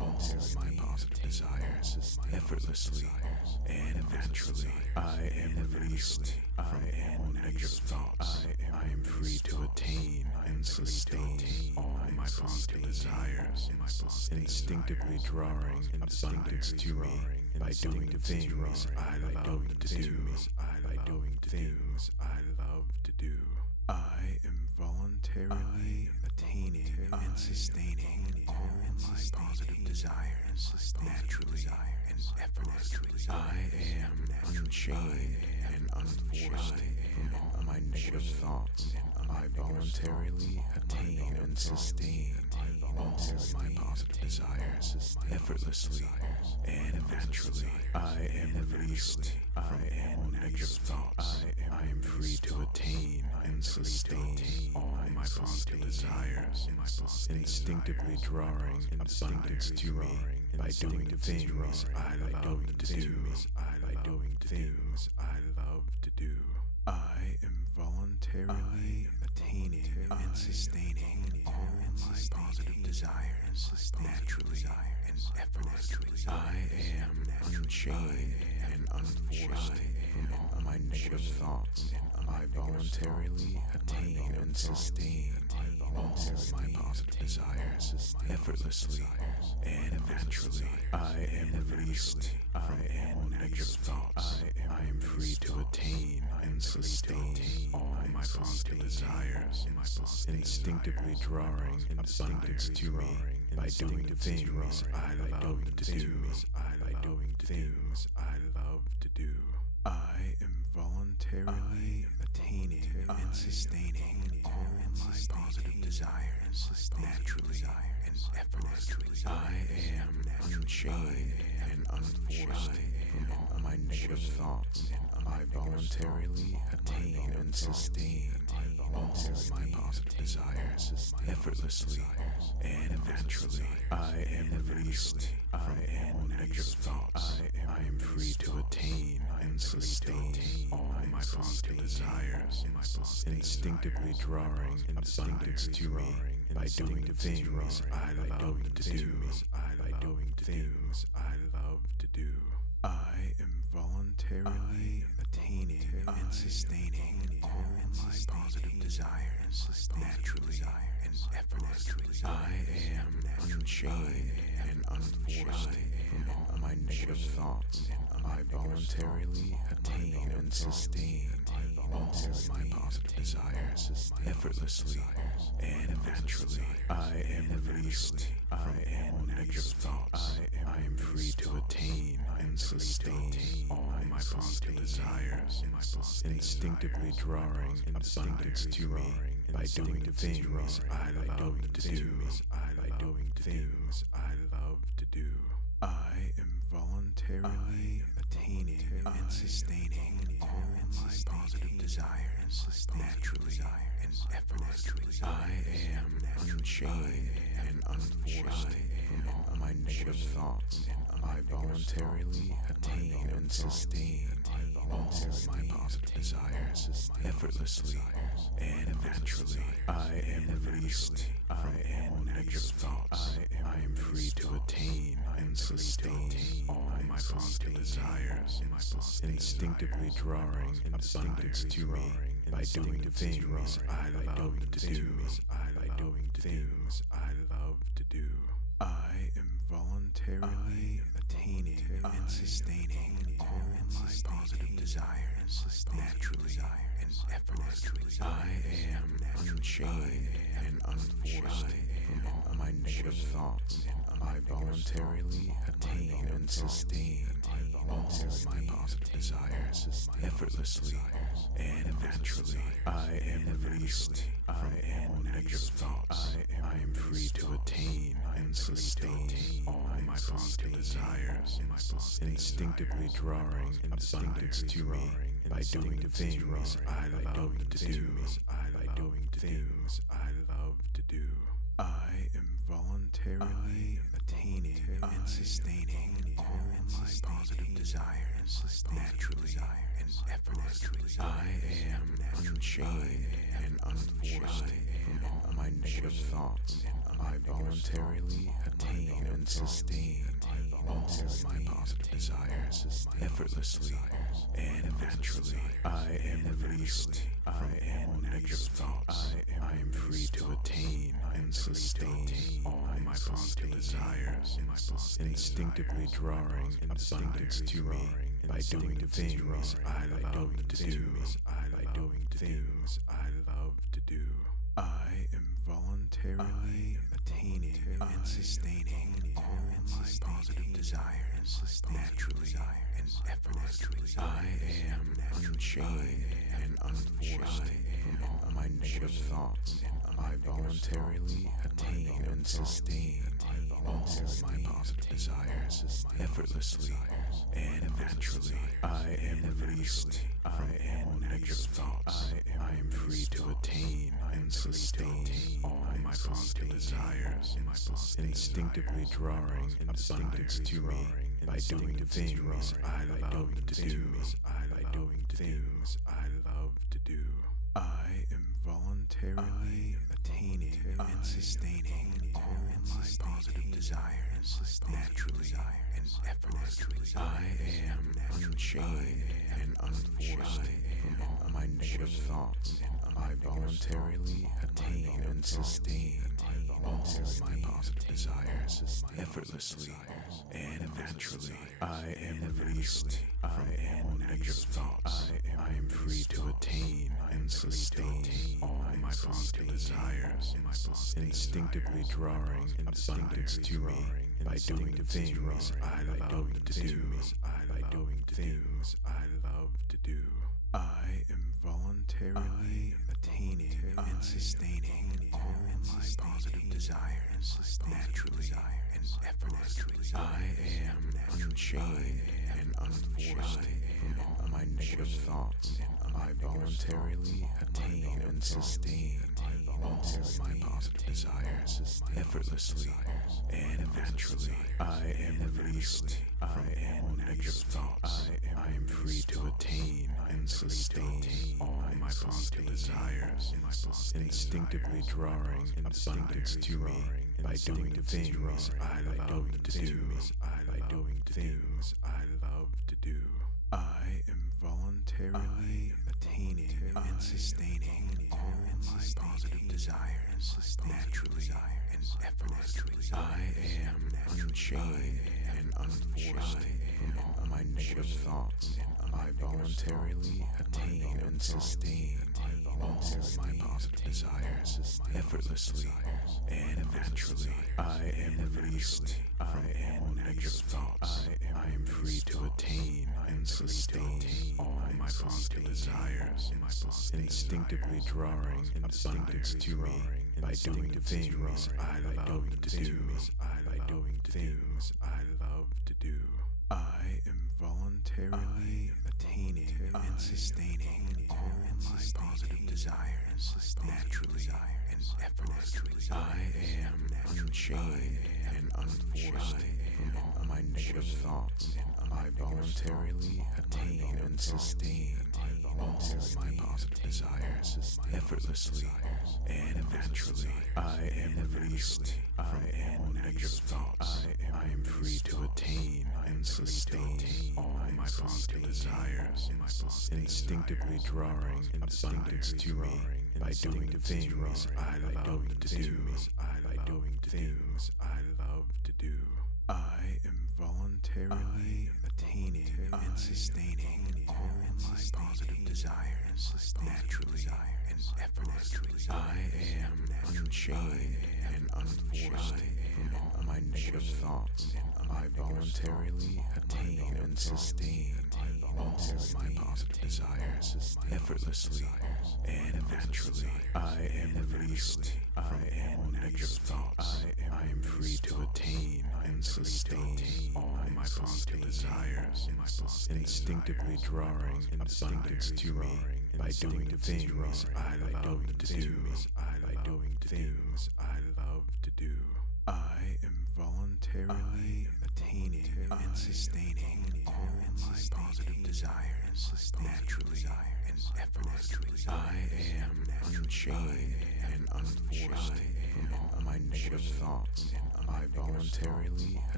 all my positive desires effortlessly and naturally. I am released from all negative thoughts. I am free to attain and sustain all my positive desires, instinctively drawing abundance to me by doing the things I love to do. I am voluntarily attaining and sustaining all my positive desires naturally and effortlessly. I am unchained and unforced from all my negative thoughts. I voluntarily attain and sustain all my positive desires effortlessly and naturally. I am released from all negative thoughts. I am free to attain and sustain all my positive desires, instinctively drawing abundance to me by doing the things I love to do. I am voluntarily attaining and sustaining all my positive desires naturally and effortlessly. I am unchained and unforced from all my negative thoughts. I voluntarily attain and sustain all my positive desires effortlessly and naturally. I am released from all negative thoughts. I am free to attain and sustain all my positive desires, instinctively drawing abundance to me by doing the things I love to do. I am voluntarily attaining and sustaining all my positive desires naturally and effortlessly. I am unchained and unforced from all my negative thoughts. I voluntarily attain and sustain all my positive desires effortlessly and naturally. I am released from all negative thoughts. I am free to attain and sustain all my positive desires, instinctively drawing abundance to me by doing the things I love to do. I am voluntarily attaining and sustaining all my positive desires naturally and effortlessly. I am unchained and unforced from all my negative thoughts. I voluntarily attain and sustain all my positive desires effortlessly and naturally. I am released from all negative thoughts. I am free to attain and sustain all my positive desires, instinctively drawing abundance to me by doing the things I love to do. I am voluntarily attaining and sustaining all my positive desires naturally and effortlessly. I am unchained and unforced from all my negative thoughts. I voluntarily attain and sustain all my positive desires effortlessly and naturally. I am released from all negative thoughts. I am free to attain and sustain all my positive desires, instinctively drawing abundance to me by doing the things I love to do. I am voluntarily attaining and sustaining all my positive desires naturally and effortlessly. I am unchained and unforced from all my negative thoughts. I voluntarily attain and sustain all my positive desires effortlessly and naturally. I am released from all negative thoughts. I am free to attain and sustain all my positive desires, instinctively drawing abundance to me by doing the things I love to do. I am voluntarily attaining and sustaining all my positive desires naturally and effortlessly. I am unchained and unforced from all my negative thoughts. I voluntarily attain and and sustain all my positive desires effortlessly and naturally. I am released from all negative thoughts. I am free to attain and sustain all my positive desires, instinctively drawing abundance to me by doing the things I love to do. I am voluntarily attaining and sustaining all my positive desires naturally and effortlessly. I am unchained and unforced from all my negative thoughts. I voluntarily attain and sustain all my positive desires effortlessly and naturally. I am released from all negative thoughts. I am free to attain and sustain all my positive desires, instinctively drawing abundance to me by doing the things I love to do. I am voluntarily attaining and sustaining all my positive desires naturally and effortlessly. I am unchained and unforced from all my negative thoughts. I voluntarily attain and sustain all my positive desires effortlessly and naturally. I am released from all negative thoughts. I am free to attain and sustain all my positive desires, instinctively drawing abundance to me by doing the things I love to do. I am voluntarily attaining and sustaining all my positive desires naturally and effortlessly. I am unchained and unforced from all my negative thoughts. I voluntarily attain and sustain all my positive desires effortlessly and naturally. I am released from all negative thoughts. I am free to attain and sustain all my positive desires, instinctively drawing abundance to me by doing the things I love to do. I am voluntarily attaining and sustaining all my positive desires naturally and effortlessly. I am unchained and unforced from all my negative thoughts. I voluntarily attain and sustain all my positive desires effortlessly and naturally. I am released from all negative thoughts. I am free to attain and sustain all my positive desires, instinctively drawing abundance to me by doing the things I love to do. I am voluntarily attaining and sustaining all my positive desires naturally and effortlessly. I am unchained and unforced from all my negative thoughts. I voluntarily attain and sustain all my positive desires effortlessly and naturally. I am released from all negative thoughts. I am free to attain and sustain all my positive desires, instinctively drawing abundance to me by doing the things I love to do. I am voluntarily attaining and sustaining all my positive desires naturally and effortlessly. I am unchained and unforced from all my negative thoughts. I voluntarily attain and sustain all my positive desires effortlessly and naturally. I am released from all negative thoughts. I am free to attain and sustain all my positive desires, instinctively drawing abundance to me by doing the things I love to do. I am voluntarily attaining and sustaining all my positive desires naturally and effortlessly. I am unchained and unforced from all my negative thoughts. I voluntarily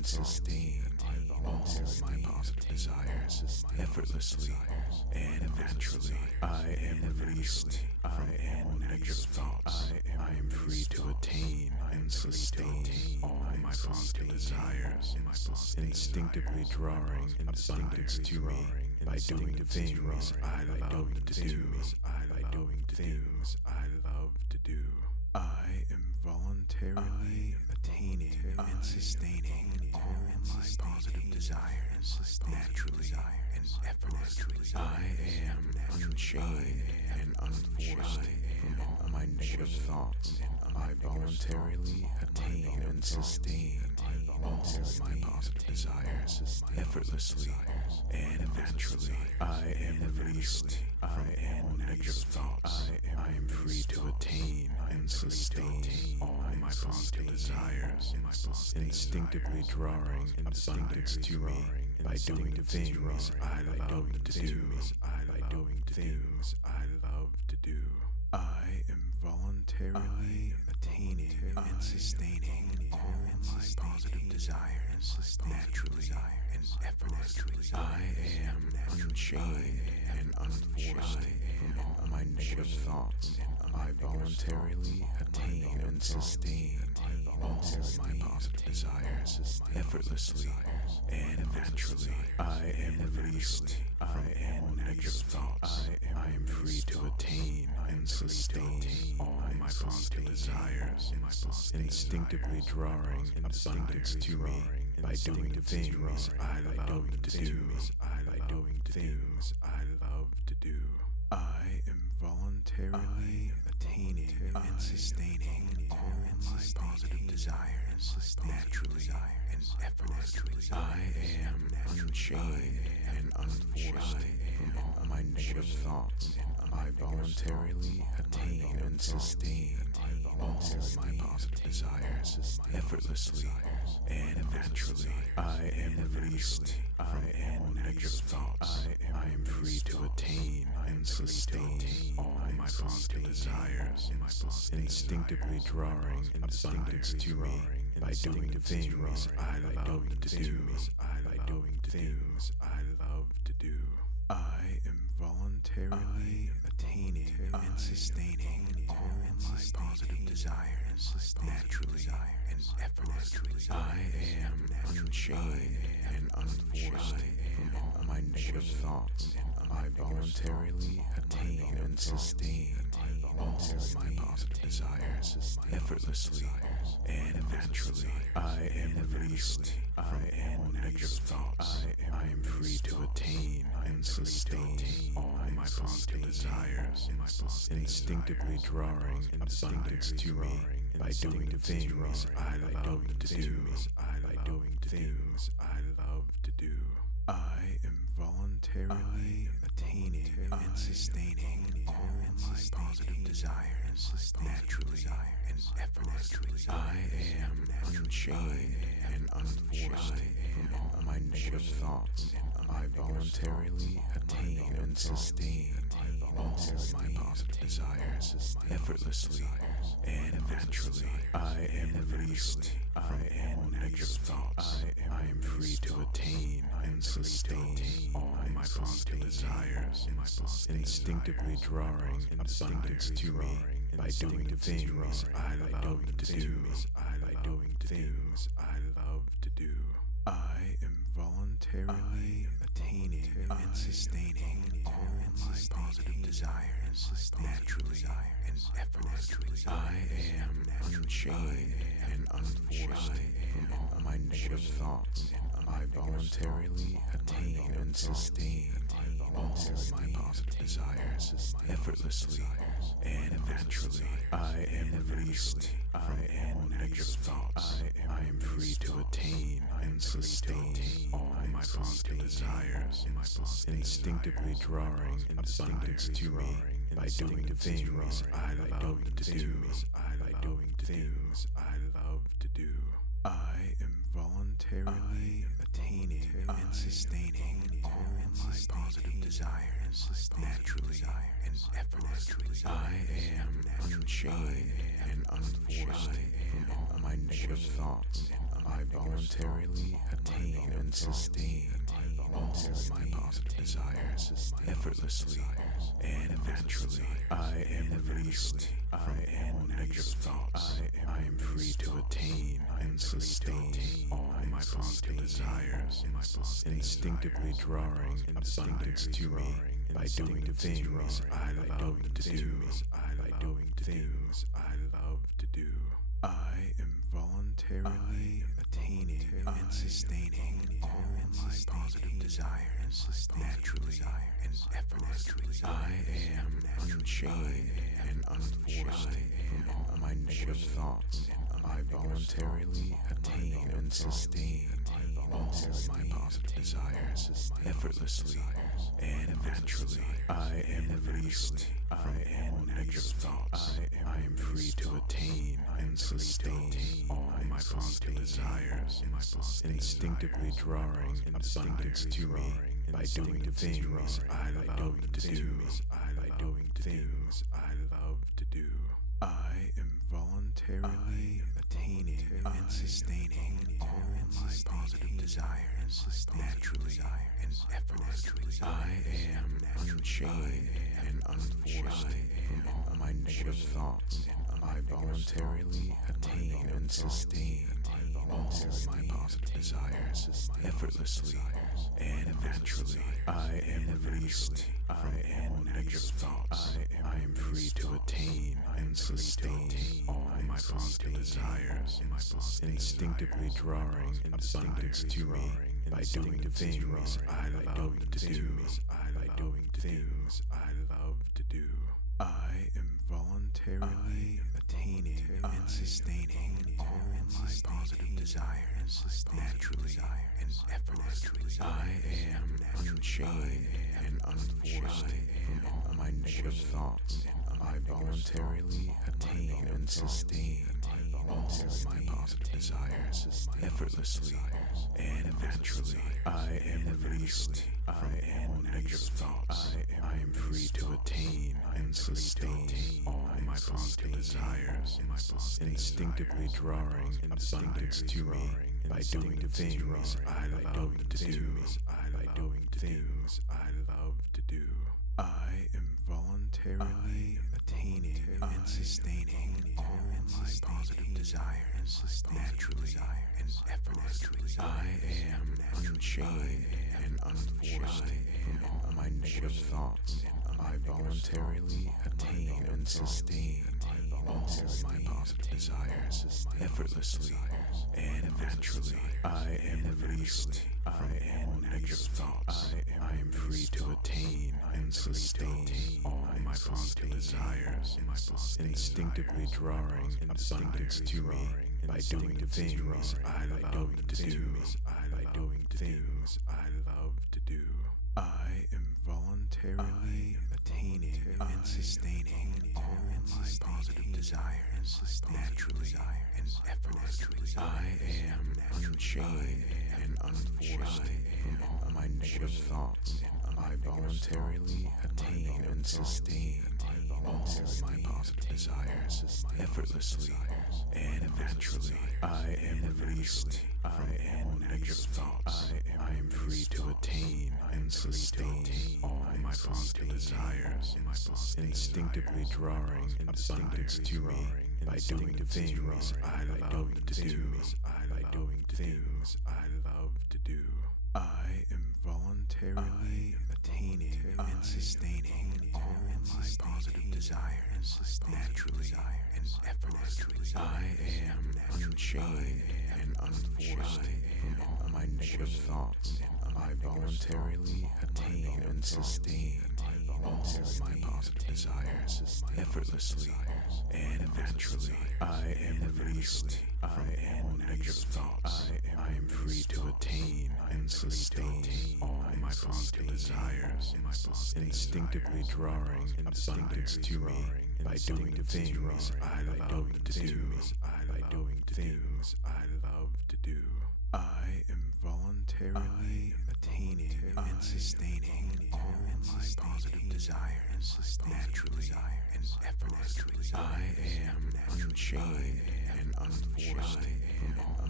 and sustain all my positive desires effortlessly and naturally. I am released from all negative thoughts. I am free to attain and sustain all my positive desires, instinctively drawing abundance to me by doing the things I love to do. I am voluntarily attaining and sustaining all my positive desires naturally and effortlessly. I am unchained and unforced from all my negative thoughts. I voluntarily attain and sustain all my positive desires effortlessly and naturally. I am released from all negative thoughts. I am free to attain and sustain all my positive desires, instinctively drawing abundance to me by doing the things I love to do. I am voluntarily attaining and sustaining all my positive desires naturally and effortlessly. I am unchained and unforced from all my negative thoughts. I voluntarily attain and sustain all my positive desires effortlessly and naturally. I am released from all negative thoughts. I am free to attain and sustain all my positive desires, instinctively drawing abundance to me by doing the things I love to do. I am voluntarily attaining and sustaining all my positive desires naturally and effortlessly. I am unchained and unforced from all my negative thoughts. I voluntarily attain and sustain all my positive desires effortlessly and naturally. I am released from all negative thoughts. I am free to attain and sustain all my positive desires, instinctively drawing abundance to me by doing the things I love to do. I am voluntarily attaining and sustaining all my positive desires naturally and effortlessly. I am unchained and unforced from all my negative thoughts. I voluntarily attain and sustain all my positive desires effortlessly and naturally. I am released from all negative thoughts. I am free to attain and sustain all my positive desires, instinctively drawing abundance to me by doing the things I love to do. I am voluntarily attaining and sustaining all my positive desires naturally and effortlessly. I am unchained and unforced from all my negative thoughts. I voluntarily attain and sustain all my positive desires effortlessly and naturally. I am released from all negative thoughts. I am free to attain and sustain all my positive desires, instinctively drawing abundance to me by doing the things I love to do. I am voluntarily attaining and sustaining all my positive desires naturally and effortlessly. I am unchained and unforced from all my negative thoughts. I voluntarily attain and sustain all my positive desires effortlessly and naturally. I am released from all negative thoughts. I am free to attain and sustain all my positive desires, instinctively drawing abundance to me by doing the things I love to do. I am voluntarily attaining and sustaining all my positive desires naturally and effortlessly. I am unchained and unforced from all my negative thoughts. I voluntarily attain and sustain all my positive desires effortlessly and naturally. I am released from all negative thoughts. I am free to attain and sustain all my positive desires, instinctively drawing abundance to me by doing the things I love to do. By doing things I love to do. I am voluntarily attaining and sustaining all my positive desires naturally and effortlessly. I am unchained and unforced from all my negative thoughts. I voluntarily attain and sustain all my positive desires effortlessly and naturally. I am released from all negative thoughts. I am free to attain and sustain all my positive desires, instinctively drawing abundance to me by doing the things I love to do. By doing things I love to do. I am voluntarily attaining and sustaining all my positive desires naturally and effortlessly. I am unchained and unforced from all my negative thoughts. I voluntarily attain and sustain all my positive desires effortlessly and naturally. I am released from all negative thoughts. I am free to attain and sustain all my positive desires, instinctively drawing abundance to me by doing the things I love to do. By doing things I love to do. I am voluntarily attaining and sustaining all my positive desires naturally and effortlessly. I am unchained and unforced from all my negative thoughts. I voluntarily attain and sustain all my positive desires effortlessly and naturally. I am released from all negative thoughts. I am free to attain and sustain all my positive desires, instinctively drawing abundance to me by doing the things I love to do. By doing things I love to do. I am voluntarily attaining and sustaining all my positive desires naturally and effortlessly. I am unchained and unforced from all my negative thoughts. I voluntarily attain and sustain all my positive desires effortlessly and naturally. I am released from all negative thoughts. I am free to attain and sustain all my positive desires, instinctively drawing abundance to me by doing the things I love to do. By doing things I love to do. I am voluntarily attaining and sustaining all my positive desires naturally and effortlessly. I am unchained and unforced from all my negative thoughts. I voluntarily attain and sustain all my positive desires effortlessly and naturally. I am released from all negative thoughts. I am free to attain and sustain all my positive desires, instinctively drawing abundance to me by doing the things I love to do. By doing things I love to do. I am voluntarily attaining and sustaining all my positive desires naturally and effortlessly. I am unchained and unforced from all my negative thoughts. I voluntarily attain and sustain all my positive desires effortlessly and naturally. I am released from all negative thoughts. I am free to attain and sustain all my positive desires, instinctively drawing abundance to me by doing the things I love to do. By doing things I love to do. I am voluntarily attaining and sustaining all my positive desires naturally and effortlessly. I am unchained and unforced from all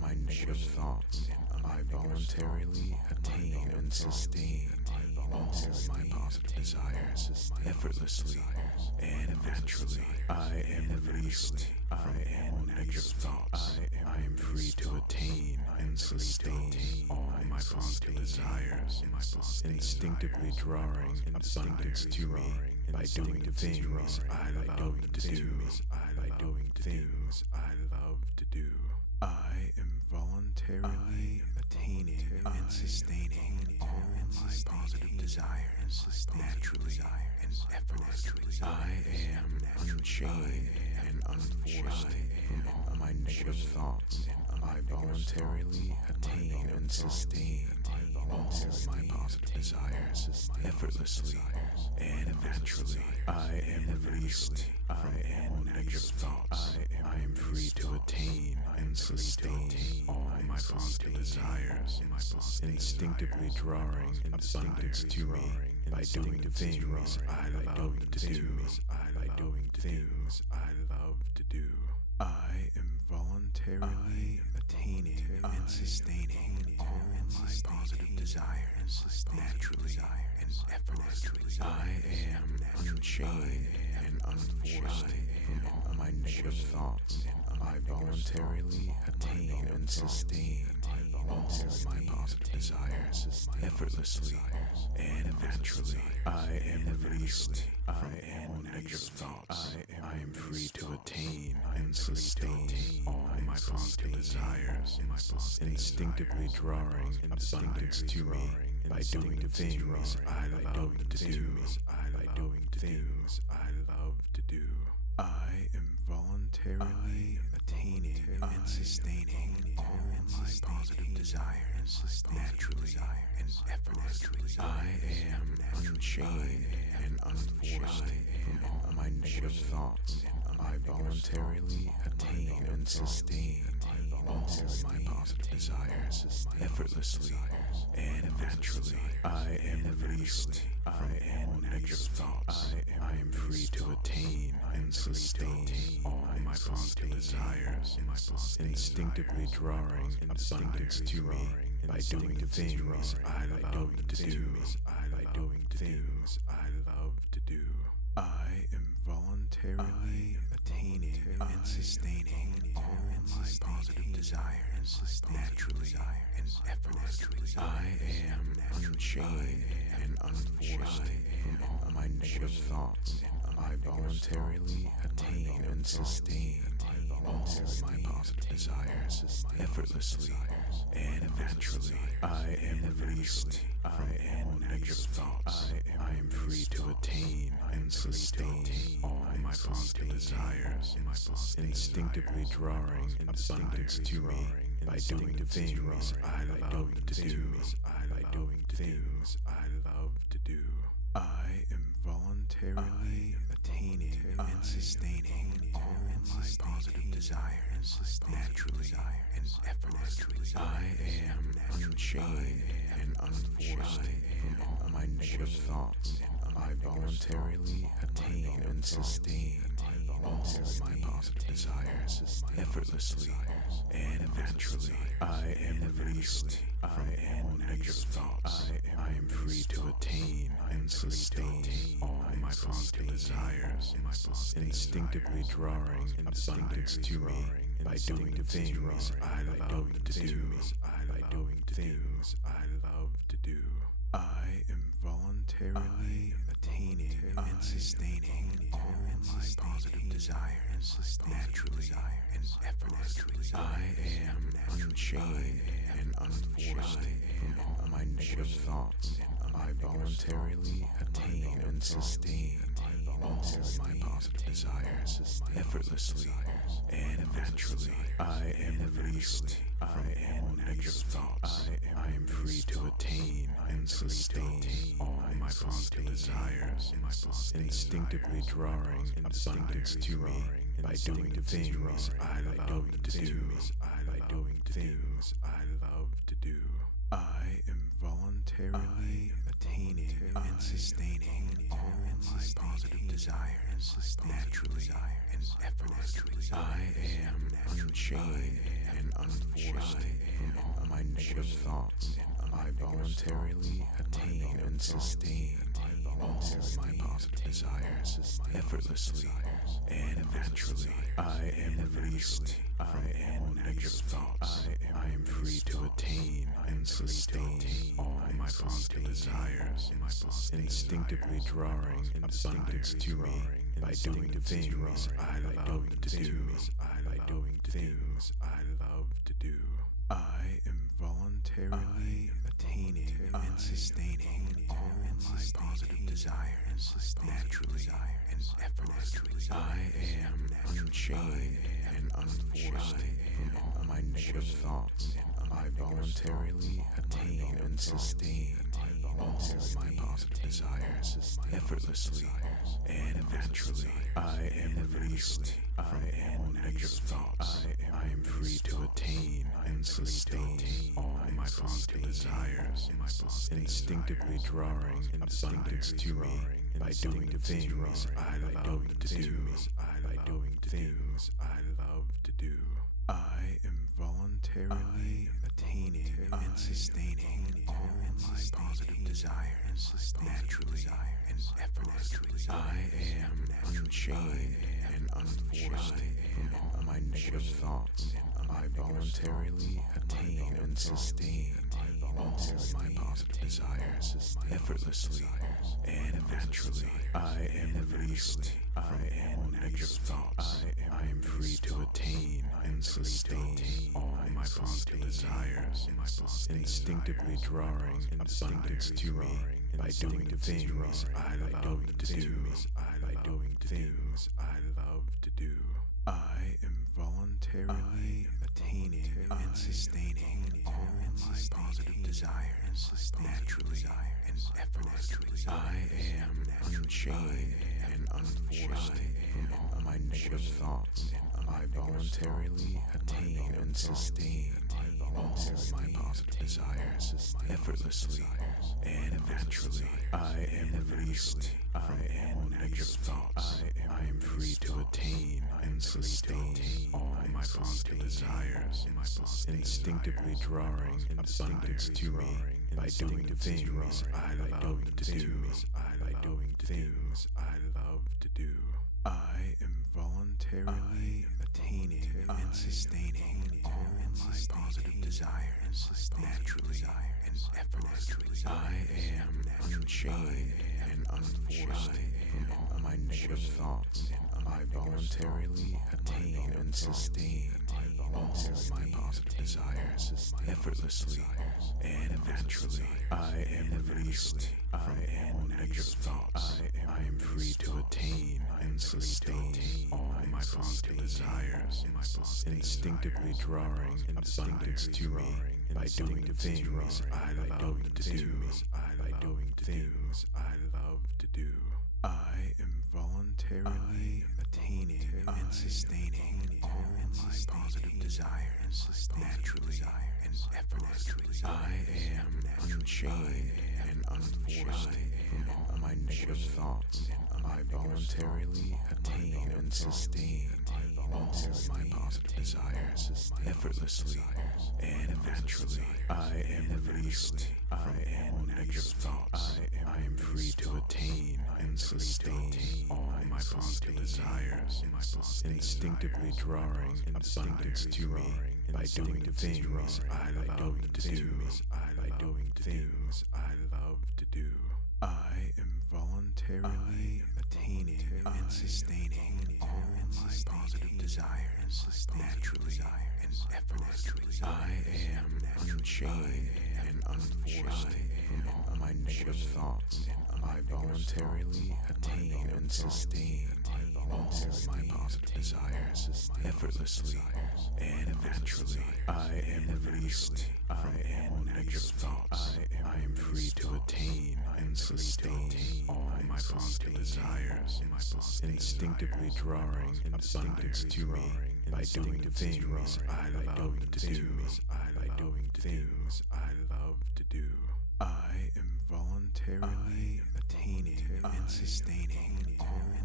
my negative thoughts. I voluntarily attain and sustain all my positive desires effortlessly and naturally. I am released from all negative thoughts. I am free to attain and sustain all my positive desires, instinctively drawing abundance to me by doing things I love to do. By doing things I love to do. I am voluntarily attaining and sustaining all my positive desires naturally and effortlessly. I am unchained and unforced from all my negative thoughts. I voluntarily attain and sustain all my positive desires effortlessly and naturally. I am released from all negative thoughts. I am free to attain and sustain all my positive desires, instinctively drawing abundance to me by doing things I love to do. By doing things I love to do. I am voluntarily attaining and sustaining all my positive desires naturally and effortlessly. I am unchained and unforced from all my negative thoughts. I voluntarily attain and sustain all my positive desires effortlessly and naturally. I am released from all negative thoughts. I am free to attain and sustain all my positive desires, instinctively drawing abundance to me by doing things I love to do. By doing things I love to do. I am voluntarily attaining and sustaining all my positive desires naturally and effortlessly. I am unchained and unforced from all my negative thoughts. I voluntarily attain and sustain all my positive desires effortlessly and naturally. I am released from all negative thoughts. I am free to attain and sustain all my positive desires, instinctively drawing abundance to me by doing things I love to do. By doing things I love to do. I am voluntarily attaining and sustaining all my positive desires naturally and effortlessly. I am unchained and unforced from all my negative thoughts. I voluntarily attain and sustain all my positive desires effortlessly and naturally. I am released from all negative thoughts. I am free to attain and sustain all my positive desires, instinctively drawing abundance to me by doing things I love to do. By doing things I love to do. I am voluntarily attaining and sustaining all my positive desires naturally and effortlessly. I am unchained and unforced from all my negative thoughts. I voluntarily attain and sustain all my positive desires effortlessly and naturally. I am released from all negative thoughts. I am free to attain and sustain all my positive desires, instinctively drawing abundance to me by doing things I love to do. By doing things I love to do. I am voluntarily attaining and sustaining all my positive desires naturally and effortlessly. I am unchained and unforced from all my negative thoughts. I voluntarily attain and sustain all my positive desires effortlessly and naturally. I am released from all negative thoughts. I am free to attain and sustain all my positive desires, instinctively drawing abundance to me by doing things I love to do. By doing things I love to do. I am voluntarily attaining and sustaining all my positive desires naturally and effortlessly. I am unchained and unforced from all my negative thoughts. I voluntarily attain and sustain all my positive desires effortlessly and naturally. I am released from all negative thoughts. I am free to attain and sustain all my positive desires, instinctively drawing abundance to me by doing the things I love to do. I am voluntarily attaining and sustaining all my positive desires naturally and effortlessly. I am unchained and unforced from all my negative thoughts. I voluntarily attain and sustain all my positive desires effortlessly and naturally. I am released from all negative thoughts. I am free to attain and sustain all my positive desires, instinctively drawing abundance to me by doing the things I love to do. I am voluntarily attaining and sustaining all my positive desires naturally and effortlessly. I am unchained and unforced from all my negative thoughts. I voluntarily attain and sustain all my positive desires effortlessly and naturally. I am released from all negative thoughts. I am free to attain and sustain all my positive desires, instinctively drawing abundance to me by doing the things I love to do. I am voluntarily attaining and sustaining all my positive desires naturally and effortlessly. I am unchained and unforced from all my negative thoughts. I voluntarily attain and sustain all my positive desires effortlessly and naturally. I am released from all negative thoughts. I am free to attain and sustain all my positive desires, instinctively drawing abundance to me by doing the things I love to do. I am voluntarily attaining and sustaining all my positive desires naturally and effortlessly. I am unchained and unforced from all my negative thoughts. I voluntarily attain and sustain all my positive desires effortlessly and naturally. I am released from all negative thoughts. I am free to attain and sustain all my positive desires, instinctively drawing abundance to me by doing the things I love to do. I am voluntarily attaining and sustaining all my positive desires naturally and effortlessly. I am unchained and unforced from all my negative thoughts. I voluntarily attain and sustain all my positive desires effortlessly and naturally. I am released from all negative thoughts. I am free to attain and sustain all my positive desires, instinctively drawing abundance to me by doing the things I love to do. I am voluntarily attaining and sustaining all my positive desires naturally and effortlessly. I am unchained and unforced from all my negative thoughts. I voluntarily attain and sustain all my positive desires effortlessly and naturally. I am released from all negative thoughts. I am free to attain and sustain all my positive desires, instinctively drawing abundance to me by doing the things I love to do. I am voluntarily attaining and sustaining all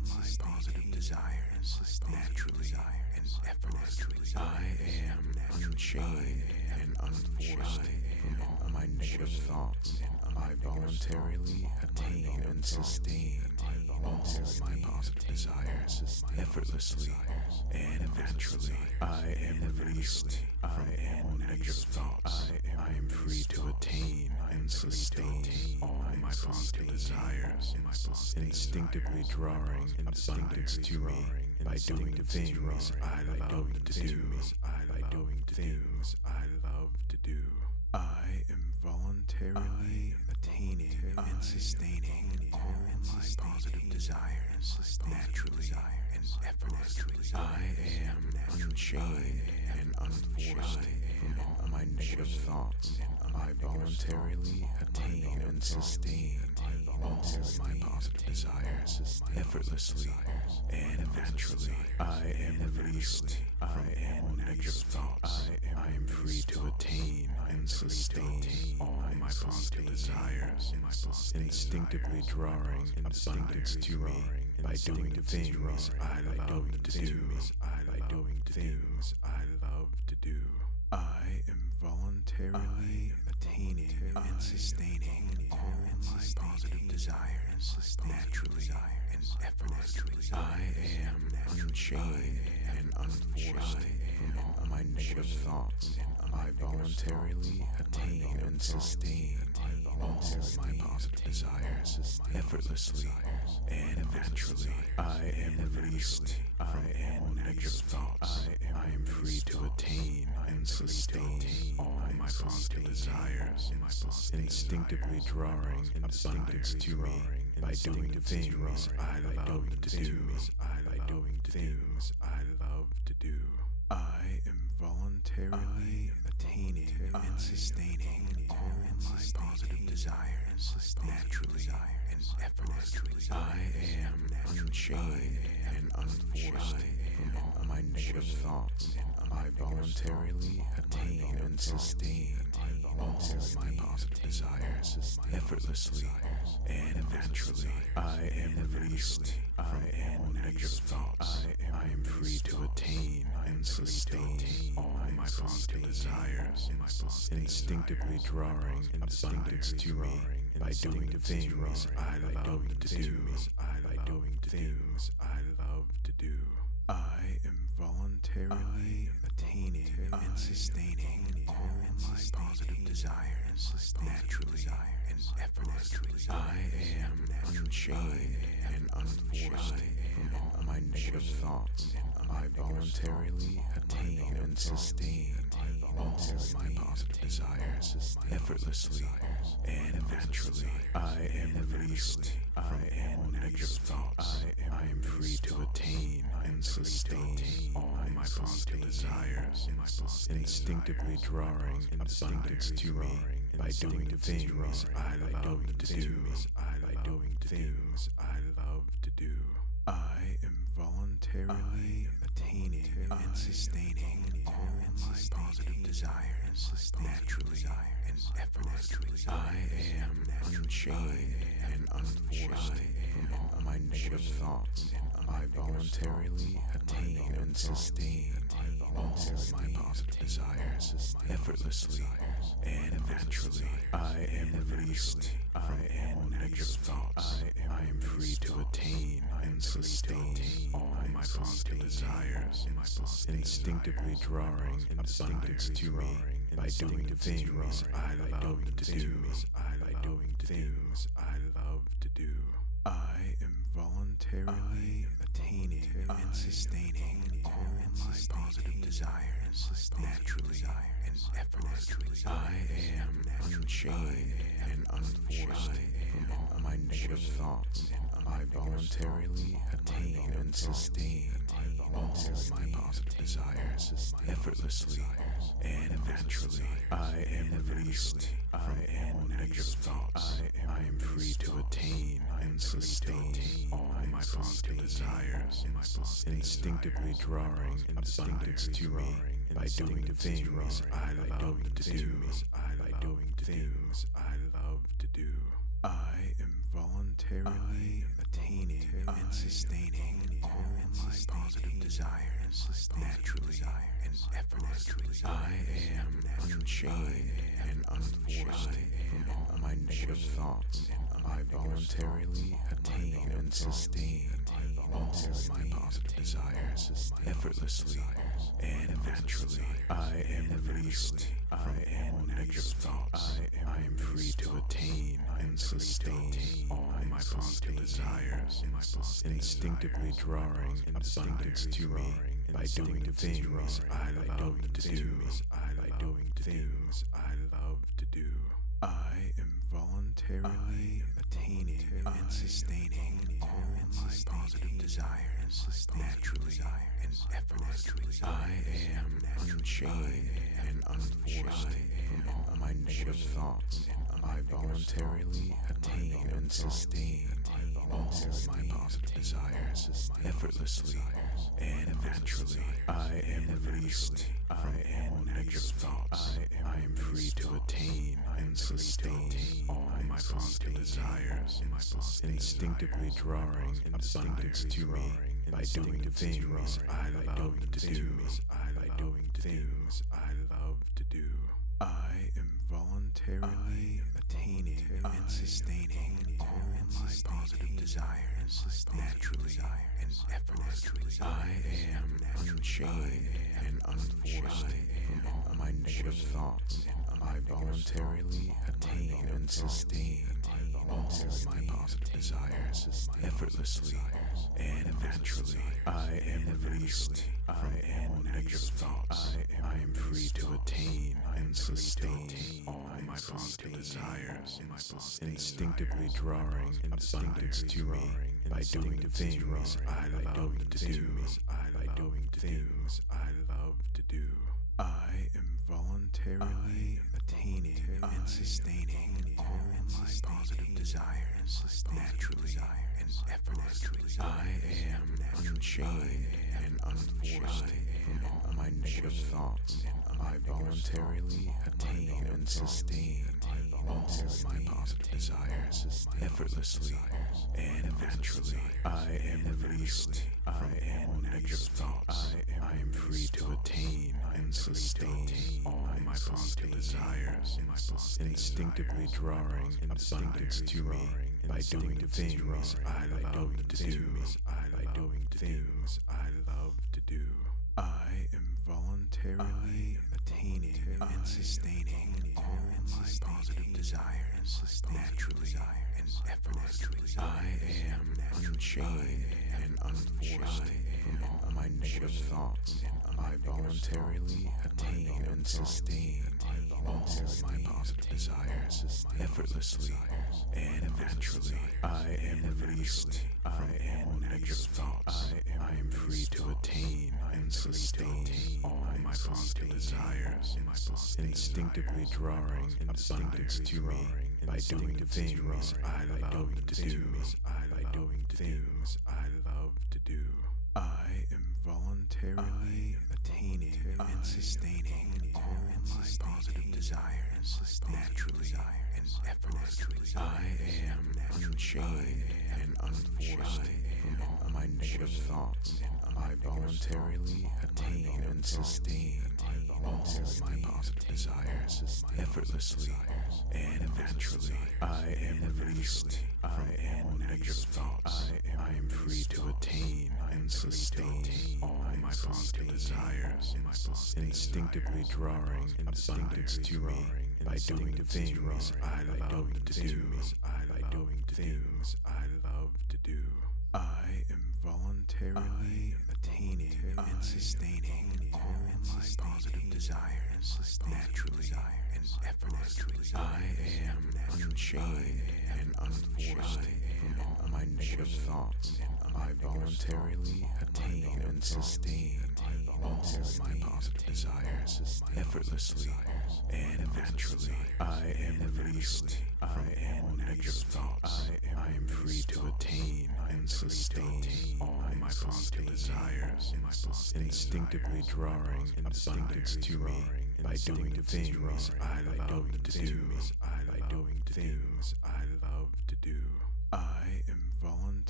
my positive desires naturally and effortlessly. I am unchained and unforced from all my negative thoughts. I voluntarily attain and sustain all my positive desires effortlessly and naturally. I am released from all negative thoughts. I am free to attain and sustain all my positive desires, instinctively drawing abundance to me by doing the things I love to do. By doing things I love to do. I am voluntarily attaining and sustaining all my positive desires naturally and effortlessly. I am unchained and unforced from all my negative thoughts. I voluntarily attain and sustain all my positive desires effortlessly and naturally. I am released from all negative thoughts. I am free to attain and sustain all my positive desires, instinctively drawing abundance to me by doing the things I love to do. By doing things I love to do. I am voluntarily attaining and sustaining all my positive desires naturally and effortlessly. I am unchained and unforced from all my negative thoughts. I voluntarily attain and sustain all my positive desires effortlessly and naturally. I am released from all negative thoughts. I am free to attain and sustain all my positive desires, instinctively drawing abundance to me by doing the things I love to do. By doing things I love to do. I am voluntarily attaining and sustaining all my positive desires naturally and effortlessly. I am unchained and unforced from all my negative thoughts. I voluntarily attain and sustain all my positive desires effortlessly and naturally. I am released from all negative thoughts. I am free to attain and sustain all my positive desires, instinctively drawing abundance to me by doing the things I love to do. By doing things I love to do. I am voluntarily attaining and sustaining all my positive desires naturally and effortlessly. I am unchained and unforced from all my negative thoughts. I voluntarily attain and sustain all my positive desires effortlessly and naturally. I am released from all negative thoughts. I am free to attain and sustain all my positive desires, instinctively drawing abundance to me by doing the things I love to do. By doing things I love to do. I am voluntarily attaining and sustaining all my positive desires naturally and effortlessly. I am unchained and unforced from all my negative thoughts. I voluntarily attain and sustain all my positive desires effortlessly and naturally. I am released from all negative thoughts. I am free to attain and sustain all my positive desires, instinctively drawing abundance to me by doing the things I love to do. By doing things I love to do. I am voluntarily attaining and sustaining all my positive desires naturally and effortlessly. I am unchained and unforced from all my negative thoughts. I voluntarily attain and sustain all my positive desires effortlessly and naturally. I am released from all negative thoughts. I am free to attain and sustain all my positive desires, instinctively drawing abundance to me by doing the things I love to do. By doing things I love to do. I am voluntarily attaining attaining and sustaining all my positive desires naturally and effortlessly. I am unchained and unforced from all my negative thoughts. I voluntarily attain and sustain all my positive desires effortlessly and naturally. I am released from all negative thoughts. I am free to attain and sustain all my positive desires, instinctively drawing abundance to me by doing the things I love to do. I am voluntarily attaining and sustaining all my positive desires naturally and effortlessly. I am unchained and unforced from all my negative thoughts. I voluntarily attain and sustain all my positive desires effortlessly and naturally. I am released from all negative thoughts. I am free to attain and sustain all my positive desires, instinctively drawing abundance to me by doing the things I love to do. I am voluntarily attaining and sustaining all my positive desires naturally and effortlessly. I am unchained and unforced from all my negative thoughts. I voluntarily attain and sustain all my positive desires effortlessly and naturally. I am released from all negative thoughts. I am free to attain and sustain all my positive desires, instinctively drawing abundance to me by doing the things I love to do. I am voluntarily attaining and sustaining all my positive desires naturally and effortlessly. I am unchained and unforced from all my negative thoughts. I voluntarily attain and sustain all my positive desires effortlessly and naturally. I am released from all negative thoughts. I am free to attain and sustain all my positive desires, instinctively drawing abundance to me by doing the things I love to do. I am voluntarily attaining and sustaining all my positive desires naturally and effortlessly. I am unchained and unforced from all my negative thoughts. I voluntarily attain and sustain all my positive desires effortlessly and naturally. I am released from all negative thoughts. I am free to attain and sustain all my positive desires, instinctively drawing abundance to me by doing the things I love to do. I am voluntarily attaining and sustaining all my positive desires naturally and effortlessly. I am unchained and unforced from all my negative thoughts. I voluntarily attain and sustain all my positive desires effortlessly and naturally. I am released from all negative thoughts. I am free to attain and sustain all my positive desires, instinctively drawing abundance to me by doing the things I love to do. I am voluntarily attaining and sustaining all my positive desires naturally and effortlessly. I am unchained and unforced from all my negative thoughts. I voluntarily attain and sustain all my positive desires effortlessly and naturally. I am released from all negative thoughts. I am free to attain and sustain all my positive desires, instinctively drawing abundance to me by doing the things I love to do. I am voluntarily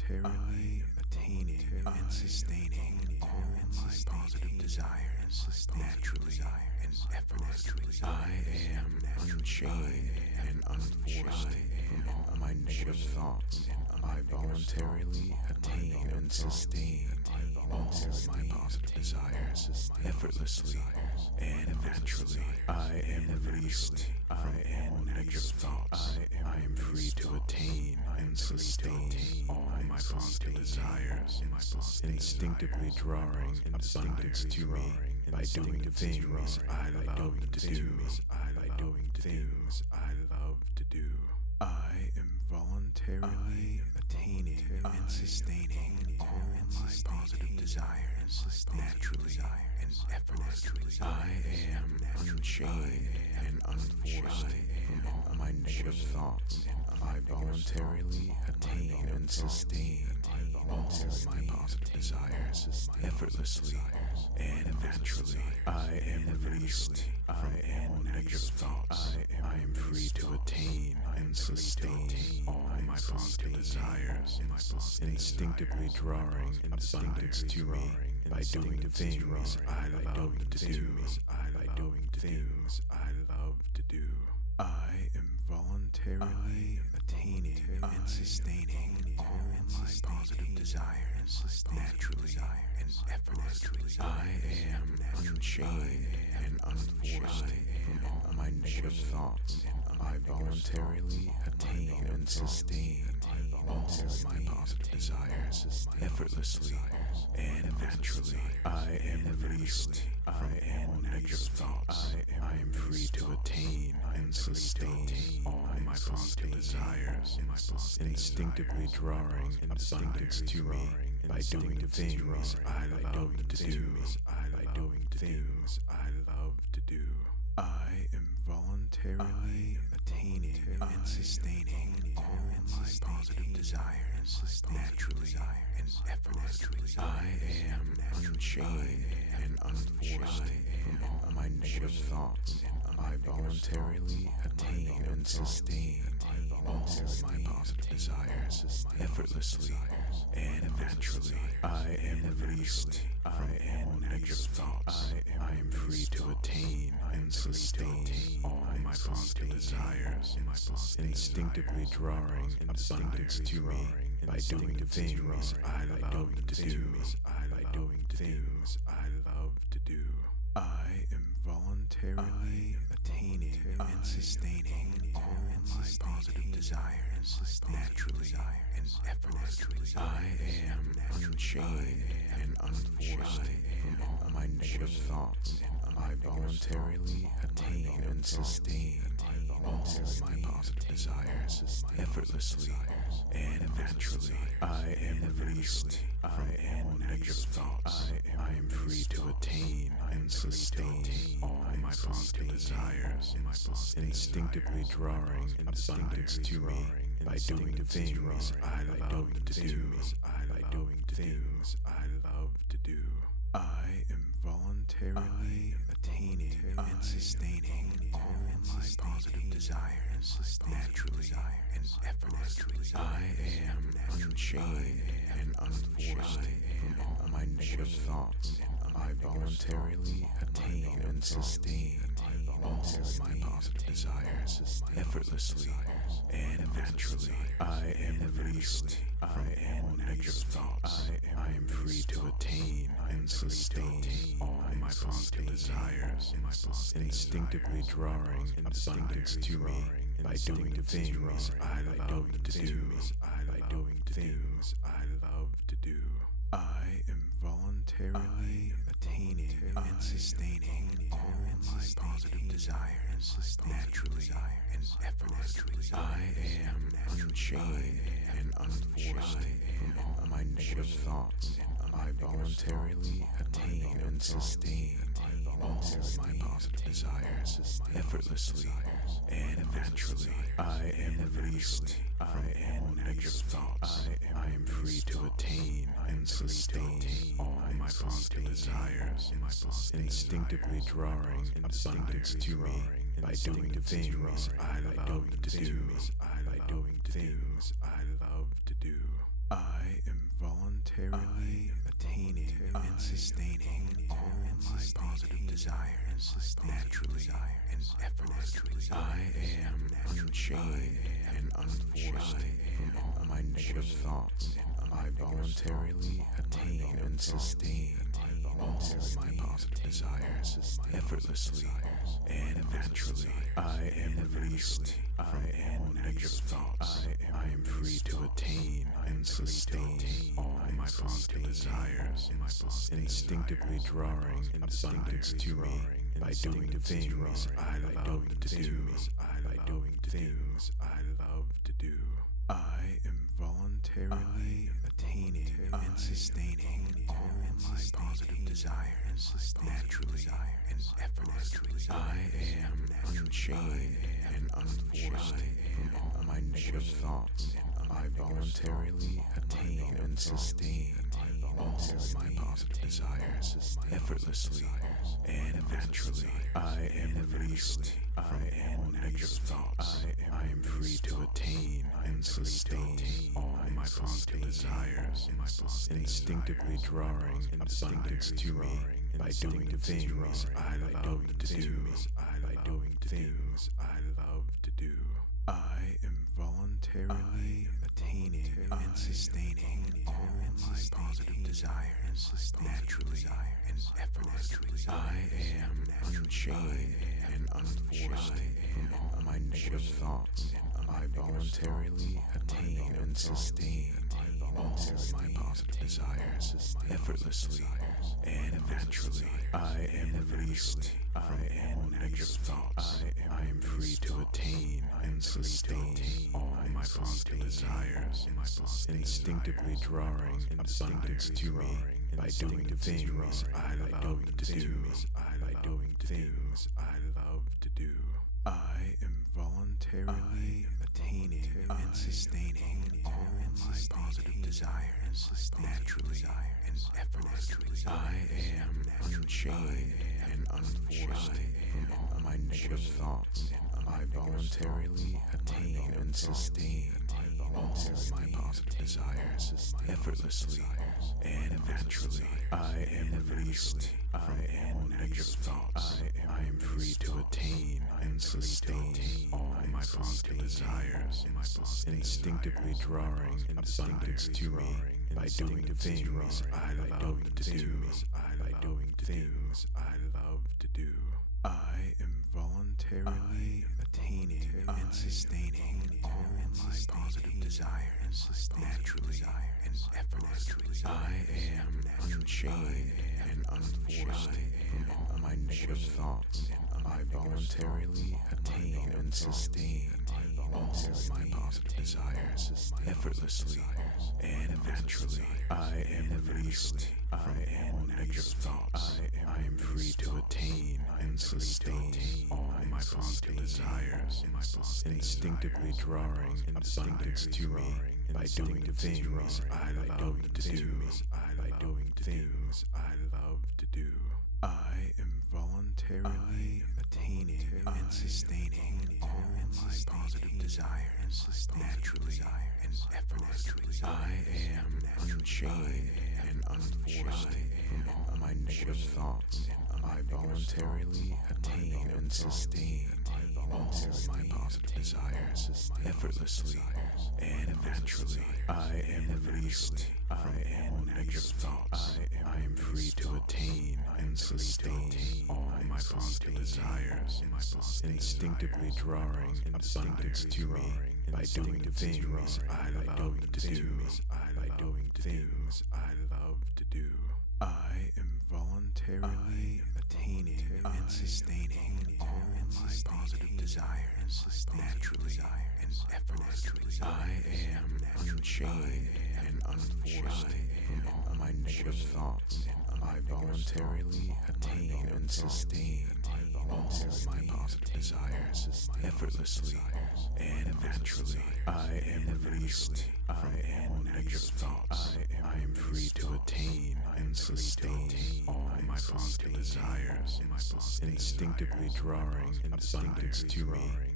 voluntarily attaining and sustaining all my positive desires naturally and effortlessly. I am unchained and unforced from all my negative thoughts. I voluntarily attain and sustain all my positive desires effortlessly and naturally. I am released from all negative thoughts. I am free to attain and sustain all my positive desires, instinctively drawing abundance to me by doing the things I love to do. I am voluntarily attaining and sustaining all my positive desires naturally and effortlessly. I am unchained and unforced from all my negative thoughts. I voluntarily attain and sustain all my positive desires effortlessly and naturally. I am released from all negative thoughts. I am free to attain and sustain all my positive desires, instinctively drawing abundance to me by doing the things I love to do. I am voluntarily attaining and sustaining all my positive desires naturally and effortlessly. I am unchained and unforced from all my negative thoughts. I voluntarily attain and sustain all my positive desires effortlessly and naturally. I am released from all negative thoughts. I am free to attain and sustain all my positive desires, instinctively drawing abundance to me by doing the things I love to do. I am voluntarily attaining and sustaining all my positive desires naturally and effortlessly. I am unchained and unforced from all my negative thoughts. I voluntarily attain and sustain all my positive desires effortlessly and naturally. I am released from all negative thoughts. I am free to attain and sustain all my positive desires, instinctively drawing abundance to me by doing the things I love to do. I am voluntarily attaining and sustaining all my positive desires naturally and effortlessly. I am unchained and unforced from all my negative thoughts. I voluntarily attain and sustain all my positive desires effortlessly and naturally. I am released from all negative thoughts. I am free to attain and sustain all my positive desires, instinctively drawing abundance to me by doing the things I love to do. I am voluntarily attaining and sustaining all my positive desires naturally and effortlessly. I am unchained and unforced from all my negative thoughts. I voluntarily attain and sustain all my positive desires effortlessly and naturally. I am released from all negative thoughts. I am free to attain and sustain all my positive desires, instinctively drawing abundance to me by doing the things I love to do. I am voluntarily attaining and sustaining all my positive desires naturally and effortlessly. I am unchained and unforced from all my negative thoughts. I voluntarily attain and sustain all my positive desires effortlessly and naturally. I am released from all negative thoughts. I am free to attain and sustain all my positive desires, instinctively drawing abundance to me by doing the things I love to do. I am voluntarily attaining and sustaining all my positive desires naturally and effortlessly. I am unchained and unforced from all my negative thoughts. I voluntarily attain and sustain all my positive desires effortlessly and naturally. I am released from all negative thoughts. I am free to attain and sustain all my positive desires, instinctively drawing abundance to me by doing the things I love to do. By doing things I love to do. I am voluntarily attaining and sustaining all my positive desires naturally and effortlessly. I am unchained and unforced from all my negative thoughts. I voluntarily attain and sustain all my positive desires effortlessly and naturally. I am released from all negative thoughts. I am free to attain and sustain all my positive desires, instinctively drawing abundance to me by doing the things I love to do. By doing things I love to do. I am voluntarily attaining and sustaining all my positive desires naturally and effortlessly. I am unchained and unforced from all my negative thoughts. I voluntarily attain and sustain all my positive desires effortlessly and naturally. I am released from all negative thoughts. I am free to attain and sustain all my positive desires, instinctively drawing abundance to me by doing the things I love to do. By doing things I love to do. I am voluntarily attaining and sustaining all my positive desires naturally and effortlessly. I am unchained and unforced from all my negative thoughts. I voluntarily attain and sustain all my positive desires effortlessly and naturally. I am released from all negative thoughts. I am free to attain and sustain all my positive desires, instinctively drawing abundance to me by doing the things I love to do. By doing things I love to do. I am voluntarily attaining and sustaining all my positive desires naturally and effortlessly. I am unchained and unforced from all my negative thoughts. I voluntarily attain and sustain all my positive desires effortlessly and naturally. I am released from all negative thoughts. I am free to attain and sustain all my positive desires, instinctively drawing abundance to me by doing the things I love to do. By doing things I love to do. I am voluntarily attaining and sustaining all my positive desires naturally and effortlessly. I am unchained and unforced from all my negative thoughts. I voluntarily attain and sustain all my positive desires effortlessly and naturally. I am released from all negative thoughts. I am free to attain and sustain all my positive desires, instinctively drawing abundance to me by doing the things I love to do. By doing things I love to do. I am voluntarily attaining and sustaining all my positive desires naturally and effortlessly. I am unchained and unforced from all my negative thoughts. I voluntarily attain and sustain all my positive desires effortlessly and naturally. I am released from all negative thoughts. I am free to attain and sustain all my positive desires, instinctively drawing abundance to me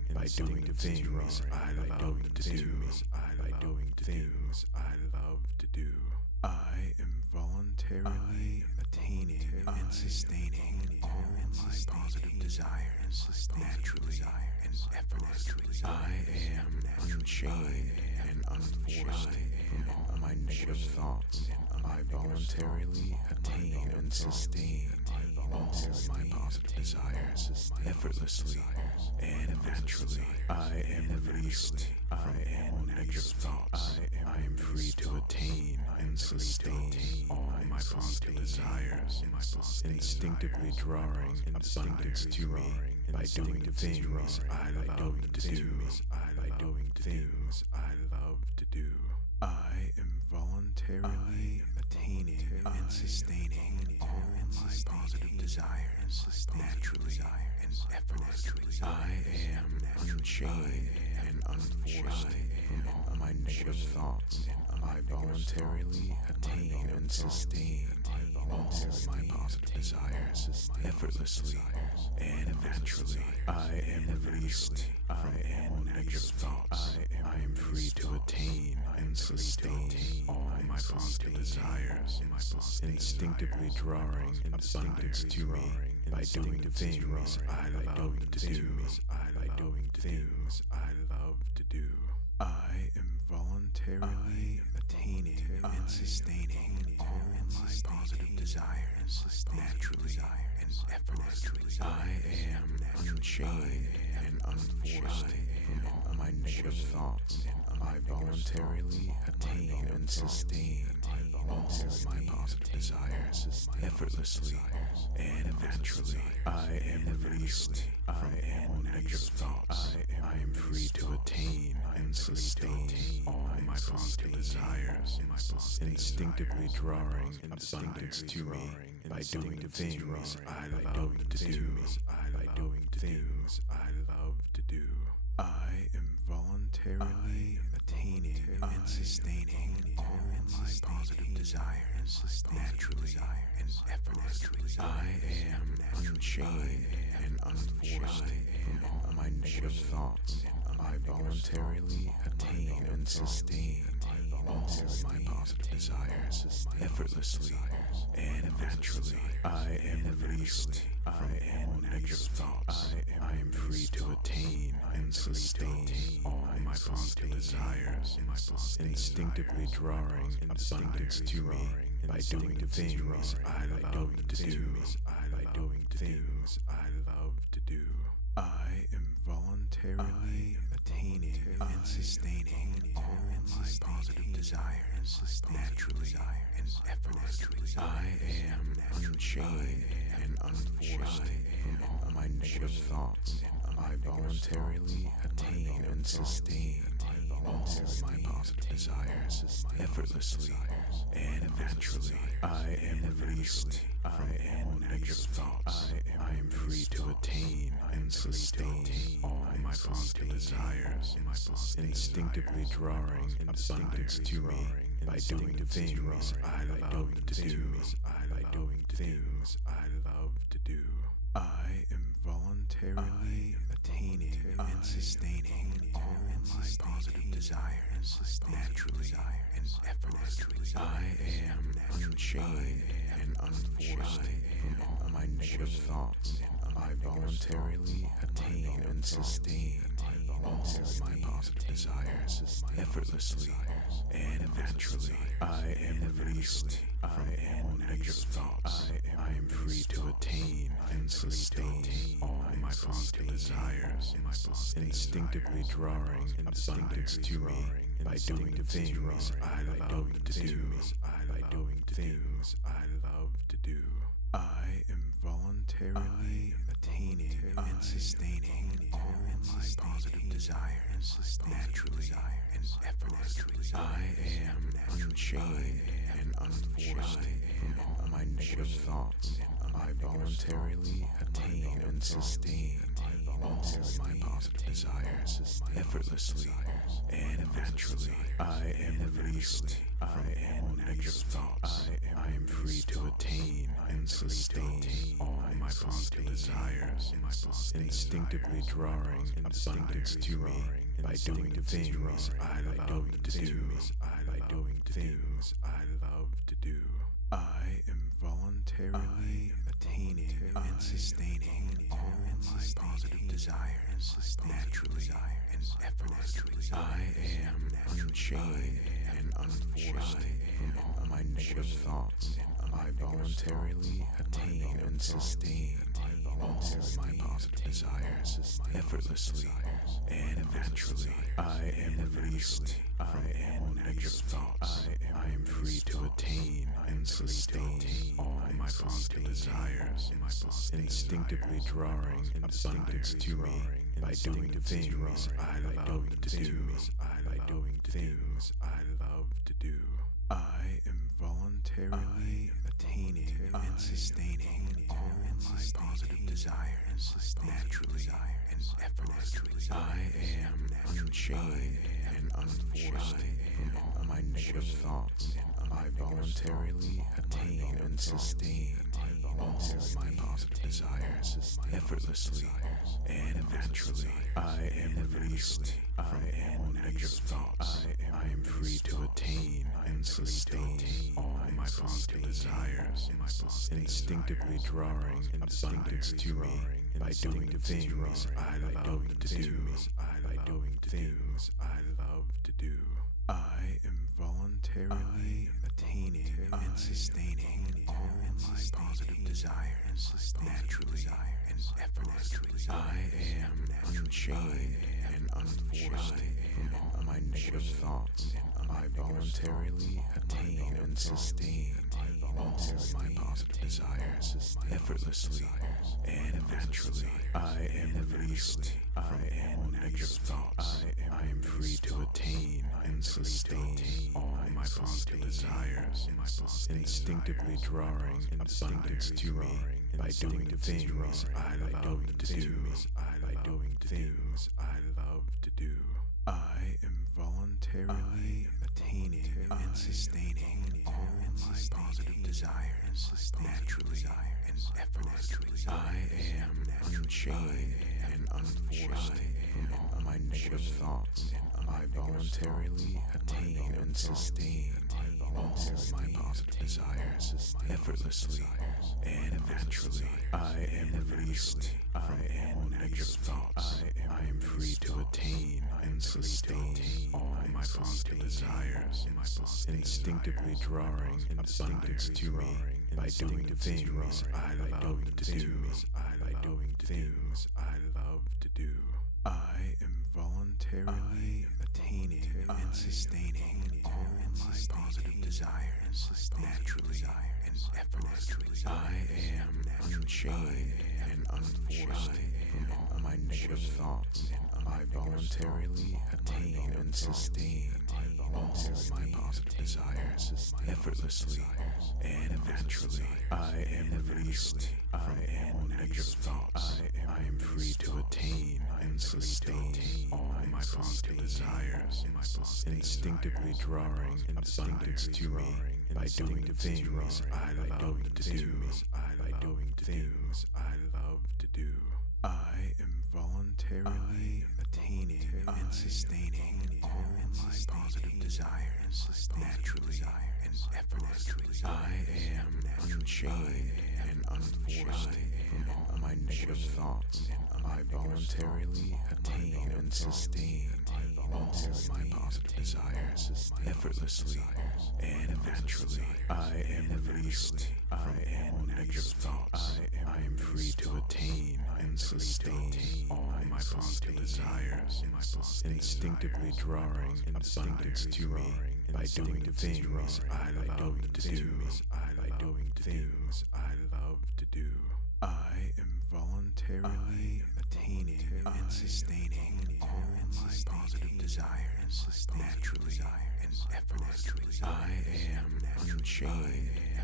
by doing things I love to do. By doing things I love to do. I am voluntarily attaining and sustaining all my positive desires naturally and effortlessly. I am unchained and unforced from all my negative thoughts. I voluntarily attain and sustain all my positive desires effortlessly and naturally. I am released from all negative thoughts. I am free to attain and sustain all my positive desires, instinctively drawing abundance to me by doing things I love to do. By doing things I love to do. I am voluntarily attaining and sustaining all my positive desires naturally and effortlessly. I am unchained and unforced from all my negative thoughts. I voluntarily attain and sustain all my positive desires effortlessly and naturally. I am released from all negative thoughts. I am free to attain and sustain all my positive desires, instinctively drawing abundance to me by doing things I love to do. By doing things I love to do. I am voluntarily attaining and sustaining all my positive desires naturally and effortlessly. I am unchained and unforced from all my negative thoughts. I voluntarily attain and sustain all my positive desires effortlessly and naturally. I am released from all negative thoughts. I am free to attain and sustain all my positive desires, instinctively drawing abundance to me by doing things I love to do. By doing things I love to do. I am voluntarily attaining and sustaining all my positive desires naturally and effortlessly. I am unchained and unforced from all my negative thoughts. I voluntarily attain and sustain all my positive desires effortlessly and naturally. I am released from all negative thoughts. I am free to attain and sustain all my positive desires, instinctively drawing abundance to me by doing things I love to do. By doing things I love to do. I am voluntarily attaining and sustaining all my positive desires naturally and effortlessly. I am unchained and unforced from all my negative thoughts. I voluntarily attain and sustain all my positive desires effortlessly and naturally. I am released from all negative thoughts. I am free to attain and sustain all my positive desires, instinctively drawing abundance to me by doing things I love to do. By doing things I love to do. I am voluntarily attaining and sustaining all my positive desires naturally and effortlessly. I am unchained and unforced from all my negative thoughts. I voluntarily attain and sustain all my positive desires effortlessly and naturally. I am released from all negative thoughts. I am free to attain and sustain all my positive desires, instinctively drawing abundance to me by doing things I love to do. By doing things I love to do. I am voluntarily attaining and sustaining all my positive desires naturally and effortlessly. I am unchained and unforced from all my negative thoughts. I voluntarily attain and sustain all my positive desires effortlessly and naturally. I am released from all negative thoughts. I am free to attain and sustain all my positive desires, instinctively drawing abundance to me by doing the things I love to do. I am voluntarily attaining and sustaining all my positive desires naturally and effortlessly. I am unchained and unforced from all my negative thoughts. I voluntarily attain and sustain all my positive desires effortlessly and naturally. I am released from all negative thoughts. I am free to attain and sustain all my positive desires, instinctively drawing abundance to me by doing the things I love to do. I am voluntarily attaining and sustaining all my positive desires naturally and effortlessly. I am unchained and unforced from all my negative thoughts. I voluntarily attain and sustain all my positive desires effortlessly and naturally. I am released from all negative thoughts. I am free to attain and sustain all my positive desires, instinctively drawing abundance to me by doing the things I love to do. I am voluntarily attaining and sustaining all my positive desires naturally and effortlessly. I am unchained and unforced from all my negative thoughts. I voluntarily attain and sustain all my positive desires effortlessly and naturally. I am released from all negative thoughts. I am free to attain and sustain all my positive desires, instinctively drawing abundance to me by doing the things I love to do. I am voluntarily attaining and sustaining all my positive desires naturally and effortlessly. I am unchained and unforced from all my negative thoughts. I voluntarily attain and sustain all my positive desires effortlessly and naturally. I am released from all negative thoughts. I am free to attain and sustain all my positive desires, instinctively drawing abundance to me by doing the things I love to do. I am voluntarily attaining and sustaining all my positive desires naturally and effortlessly. I am unchained and unforced from all my negative thoughts. I voluntarily attain and sustain all my positive desires effortlessly and naturally. I am released from all negative thoughts. I am free to attain and sustain all my positive desires, instinctively drawing abundance to me by doing the things I love to do. I am voluntarily attaining and sustaining all my positive desires naturally and effortlessly. I am unchained and unforced from all my negative thoughts. I voluntarily attain and sustain all my positive desires effortlessly and naturally. I am released from all negative thoughts. I am free to attain and sustain all my positive desires, instinctively drawing abundance to me by doing the things I love to do. I am voluntarily attaining and sustaining all my positive desires naturally and effortlessly. I am unchained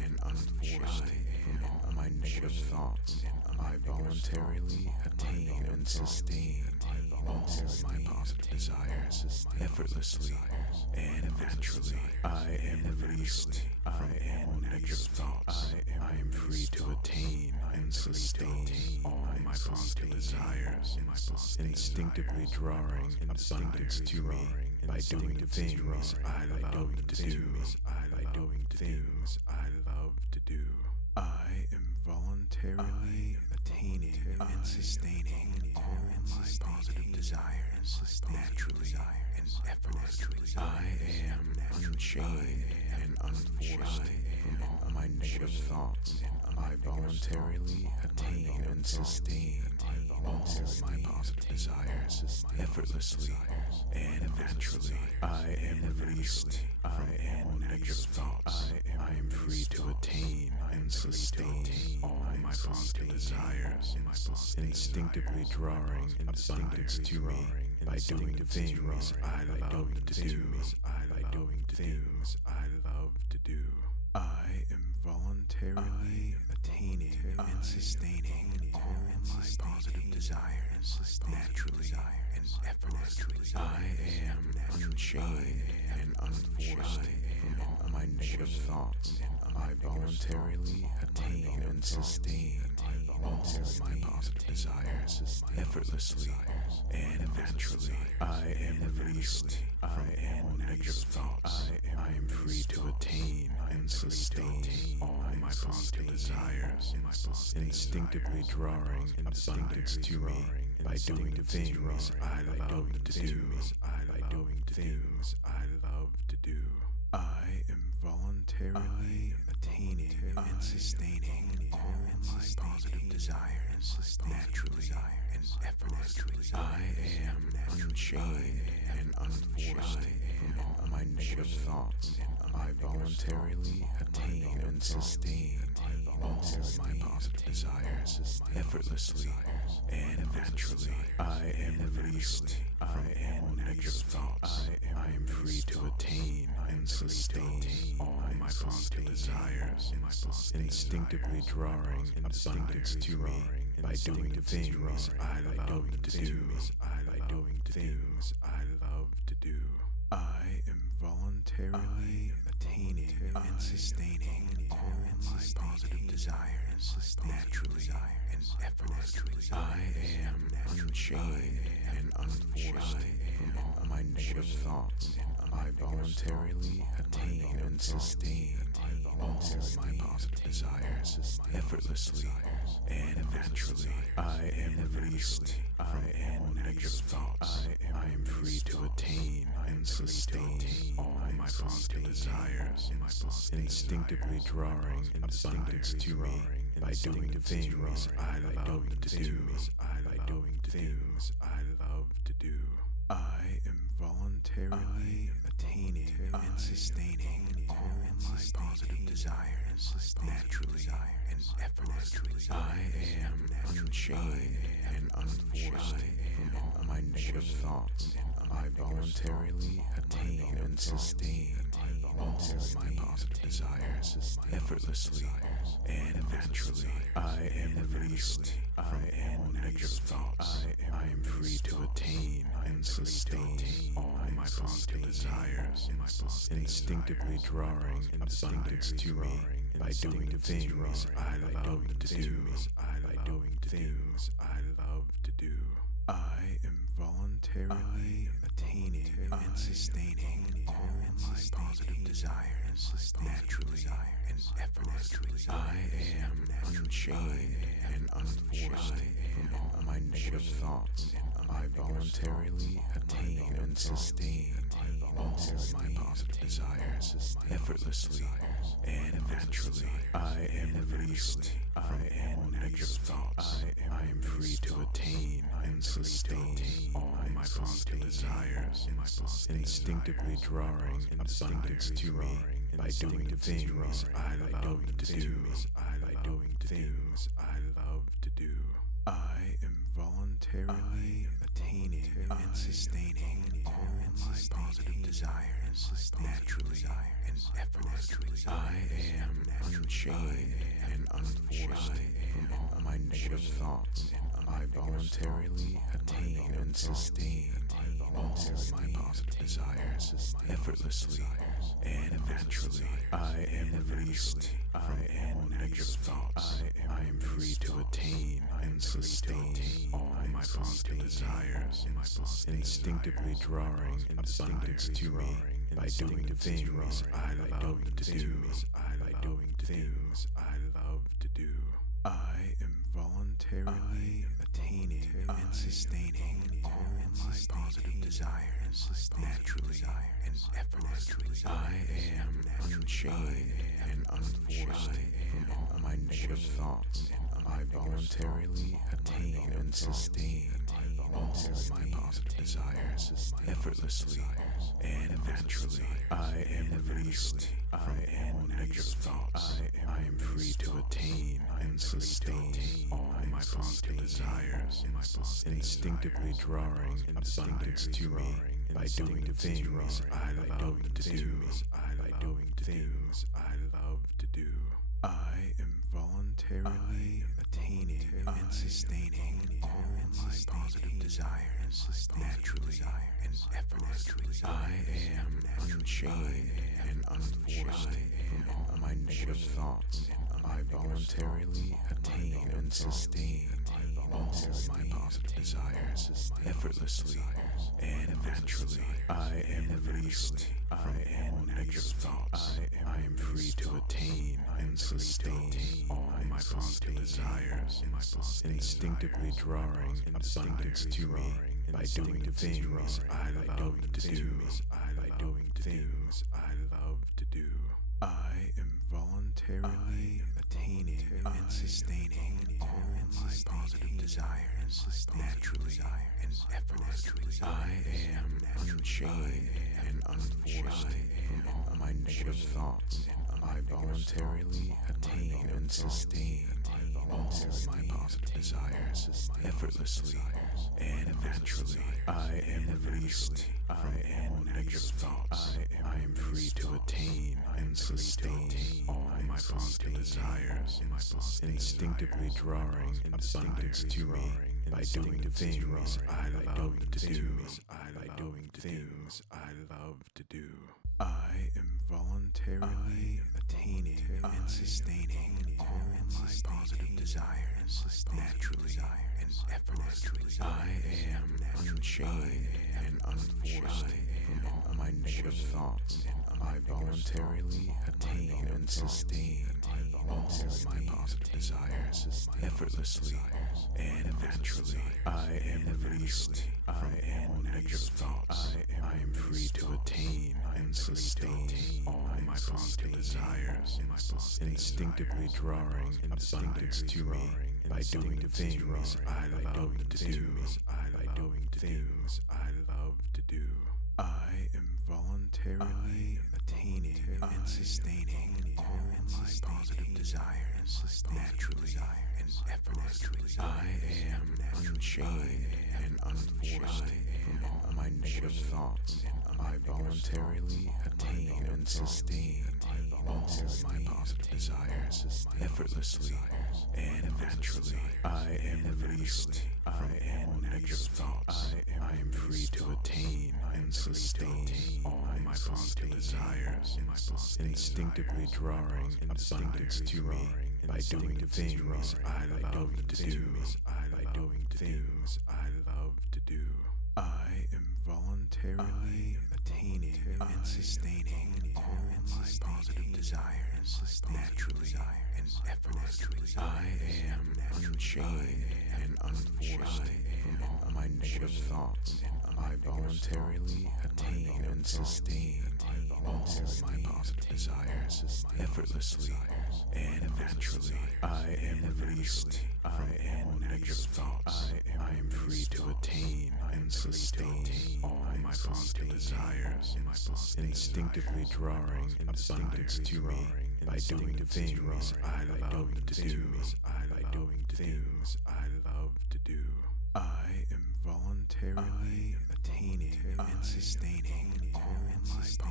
and unforced from all my negative thoughts. I voluntarily attain and sustain all my positive desires effortlessly and naturally. I am released from all negative thoughts. I am free to attain and sustain all my positive desires, instinctively drawing abundance to me by doing the things I love to do. I am voluntarily attaining and sustaining all my positive desires naturally and effortlessly. I am unchained and unforced from all my negative thoughts. I voluntarily attain and sustain all my positive desires effortlessly and naturally. I am released from all negative thoughts. I am free to attain and sustain all my positive desires, instinctively drawing abundance to me by doing the things I love to do. I am voluntarily attaining and sustaining all my positive desires naturally and effortlessly. I am unchained and unforced from all my negative thoughts. I voluntarily attain and sustain all my positive desires effortlessly and naturally. I am released from all negative thoughts. I am free to attain and sustain all my positive desires, instinctively drawing abundance to me by doing the things I love to do. I am voluntarily attaining and sustaining all my positive desires naturally and effortlessly. I am unchained and unforced from all my negative thoughts. I voluntarily attain and sustain all my positive desires effortlessly and naturally. I am released from all negative thoughts. I am free to attain and sustain all my positive desires, instinctively drawing abundance to me by doing the things I love to do. I am voluntarily attaining and sustaining all my positive desires naturally and effortlessly. I am unchained and unforced from all my negative thoughts. I voluntarily attain and sustain all my positive desires effortlessly and naturally. I am released from all negative thoughts. I am free to attain and sustain all my positive desires, instinctively drawing abundance to me by doing the things I love to do. I am voluntarily attaining and sustaining all my positive desires naturally and effortlessly. I am unchained and unforced from all my negative thoughts. I voluntarily attain and sustain all my positive desires effortlessly and naturally. I am released from all negative thoughts. I am free to attain and sustain all my positive desires, instinctively drawing abundance to me by doing the things I love to do. I am voluntarily attaining and sustaining all my positive desires naturally and effortlessly. I am unchained and unforced from all my negative thoughts. I voluntarily attain and sustain all my positive desires effortlessly and naturally. I am released from all negative thoughts. I am free to attain and sustain all my positive desires, instinctively drawing abundance to me by doing the things I love to do. I am voluntarily attaining and sustaining all my positive desires naturally and effortlessly. I am unchained and unforced from all my negative thoughts. I voluntarily attain and sustain all my positive desires effortlessly and naturally. I am released from all negative thoughts. I am free to attain and sustain all my positive desires, instinctively drawing abundance to me by doing the things I love to do. By doing things I love to do. I am voluntarily attaining and sustaining all my positive desires naturally and effortlessly. I am unchained and unforced from all my negative thoughts. I voluntarily attain and sustain all my positive desires effortlessly and naturally. I am released from all negative thoughts. I am free to attain and sustain all my positive desires, instinctively drawing abundance to me by doing the things I love to do. By doing things I love to do. I am voluntarily attaining and sustaining all my positive desires naturally and effortlessly. I am unchained and unforced from all my negative thoughts. I voluntarily attain and sustain all my positive desires effortlessly and naturally. I am released from all negative thoughts. I am free to attain and sustain all my positive desires, instinctively drawing abundance to me by doing the things I love to do. By doing things I love to do. I am voluntarily attaining and sustaining all my positive desires naturally and effortlessly. I am unchained and unforced from all my negative thoughts. I voluntarily attain and sustain all my positive desires effortlessly and naturally. I am released from all negative thoughts. I am free to attain and sustain all my positive desires, instinctively drawing abundance to me by doing the things I love to do. By doing things I love to do. I am voluntarily attaining and sustaining all my positive desires naturally and effortlessly. I am unchained and unforced from all my negative thoughts. I voluntarily attain and sustain all my positive desires effortlessly and naturally. I am released from all negative thoughts. I am free to attain and sustain all my positive desires, instinctively drawing abundance to me by doing the things I love to do. By doing things I love to do. I am voluntarily attaining and sustaining all my positive desires naturally and effortlessly. I am unchained and unforced from all my negative thoughts. I voluntarily attain and sustain all my positive desires effortlessly and naturally. I am released from all negative thoughts. I am free to attain and sustain all my positive desires, instinctively drawing abundance to me by doing the things I love to do. By doing things I love to do. I am voluntarily attaining and sustaining all my positive desires naturally and effortlessly. I am unchained and unforced from all my negative thoughts. I voluntarily attain and sustain all my positive desires effortlessly and naturally. I am released from all negative thoughts. I am free to attain and sustain all my positive desires, instinctively drawing abundance to me by doing the things I love to do. By doing things I love to do. I am voluntarily attaining and sustaining all my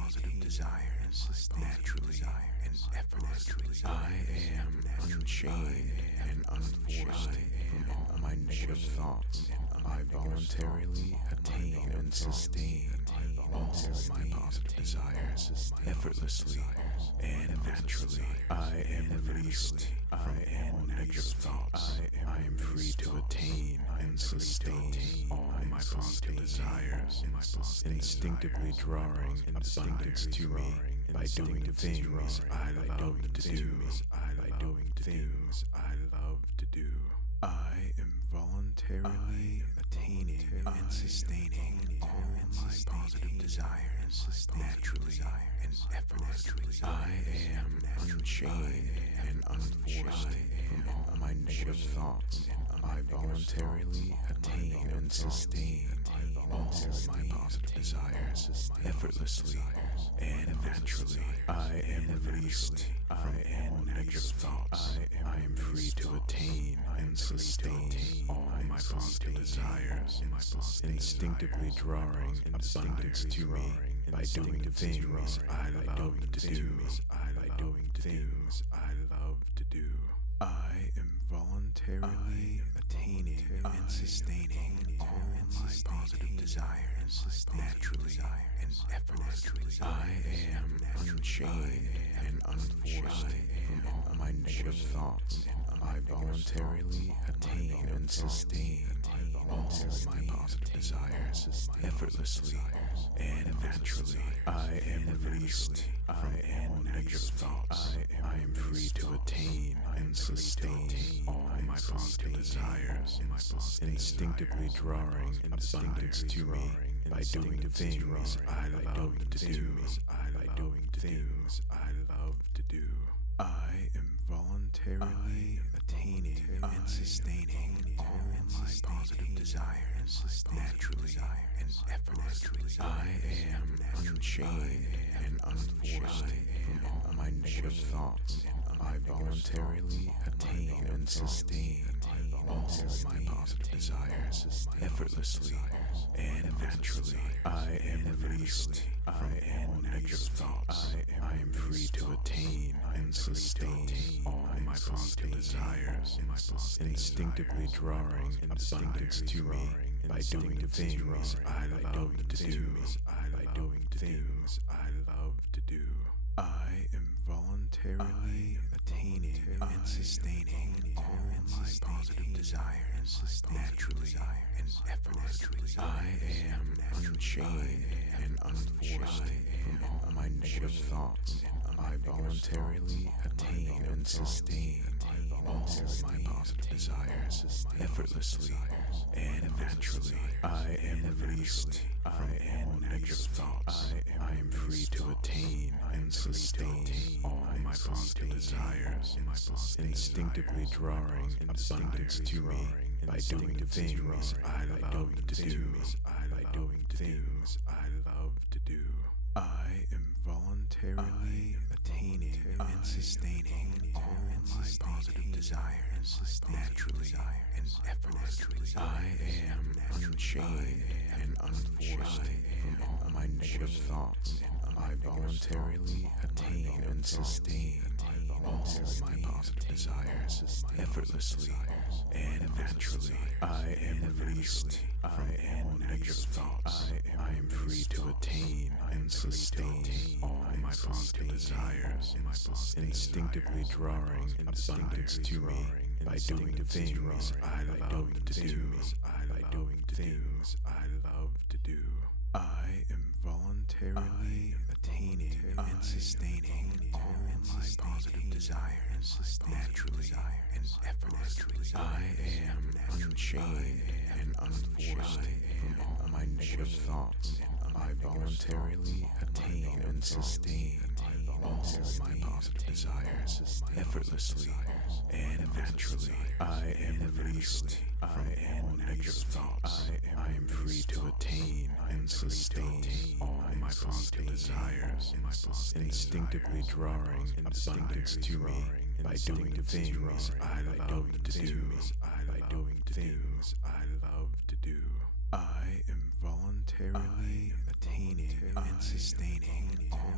positive desires naturally and effortlessly. I am unchained and unforced from all my negative thoughts. I voluntarily attain and sustain all my positive desires effortlessly and naturally. I am released from all negative thoughts. I am free to attain and sustain all my positive desires, instinctively drawing abundance to me by doing the things I love to do. By doing things I love to do. I am voluntarily attaining and sustaining all my positive desires naturally and effortlessly. I am unchained and unforced from all my negative thoughts. I voluntarily attain and sustain all my positive desires effortlessly and naturally. I am released from all negative thoughts. I am free to attain and sustain all my positive desires, instinctively drawing abundance to me by doing the things I love to do. By doing things I love to do. I am voluntarily attaining and sustaining all my positive desires naturally and effortlessly. I am unchained and unforced from all my negative thoughts. I voluntarily attain and sustain all my positive desires effortlessly and naturally. I am released from all negative thoughts. I am free to attain and sustain all my positive desires, instinctively drawing abundance to me by doing the things I love to do. By doing things I love to do. I am voluntarily attaining and sustaining all my positive desires naturally and effortlessly. I am unchained and unforced from all my negative thoughts. I voluntarily attain and sustain all my positive desires effortlessly and naturally. I am released from all negative thoughts. I am free to attain and sustain all my positive desires, instinctively drawing abundance to me by doing the things I love to do. By doing things I love to do. I am voluntarily attaining and sustaining all my positive desires naturally and effortlessly. I am unchained and unforced from all my negative thoughts. I voluntarily attain and sustain all my positive desires effortlessly and naturally. I am released from all negative thoughts. I am free to attain and sustain all my positive desires, instinctively drawing abundance to me by doing the things I love to do. By doing things I love to do. I am voluntarily attaining and sustaining all my positive desires naturally and effortlessly. I am unchained and unforced from all my negative thoughts. I voluntarily attain and sustain all my positive desires effortlessly and naturally. I am released from all negative thoughts. I am free to attain and sustain all my positive desires, instinctively drawing abundance to me by doing the things I love to do. By doing things I love to do. I am voluntarily attaining and sustaining all my positive desires naturally and effortlessly. I am unchained and unforced from all my negative thoughts. I voluntarily attain and sustain all my positive desires effortlessly and naturally. I am released from all negative thoughts. I am free to attain and sustain all my positive desires, instinctively drawing abundance to me by doing the things I love to do. By doing things I love to do. I am voluntarily attaining and sustaining all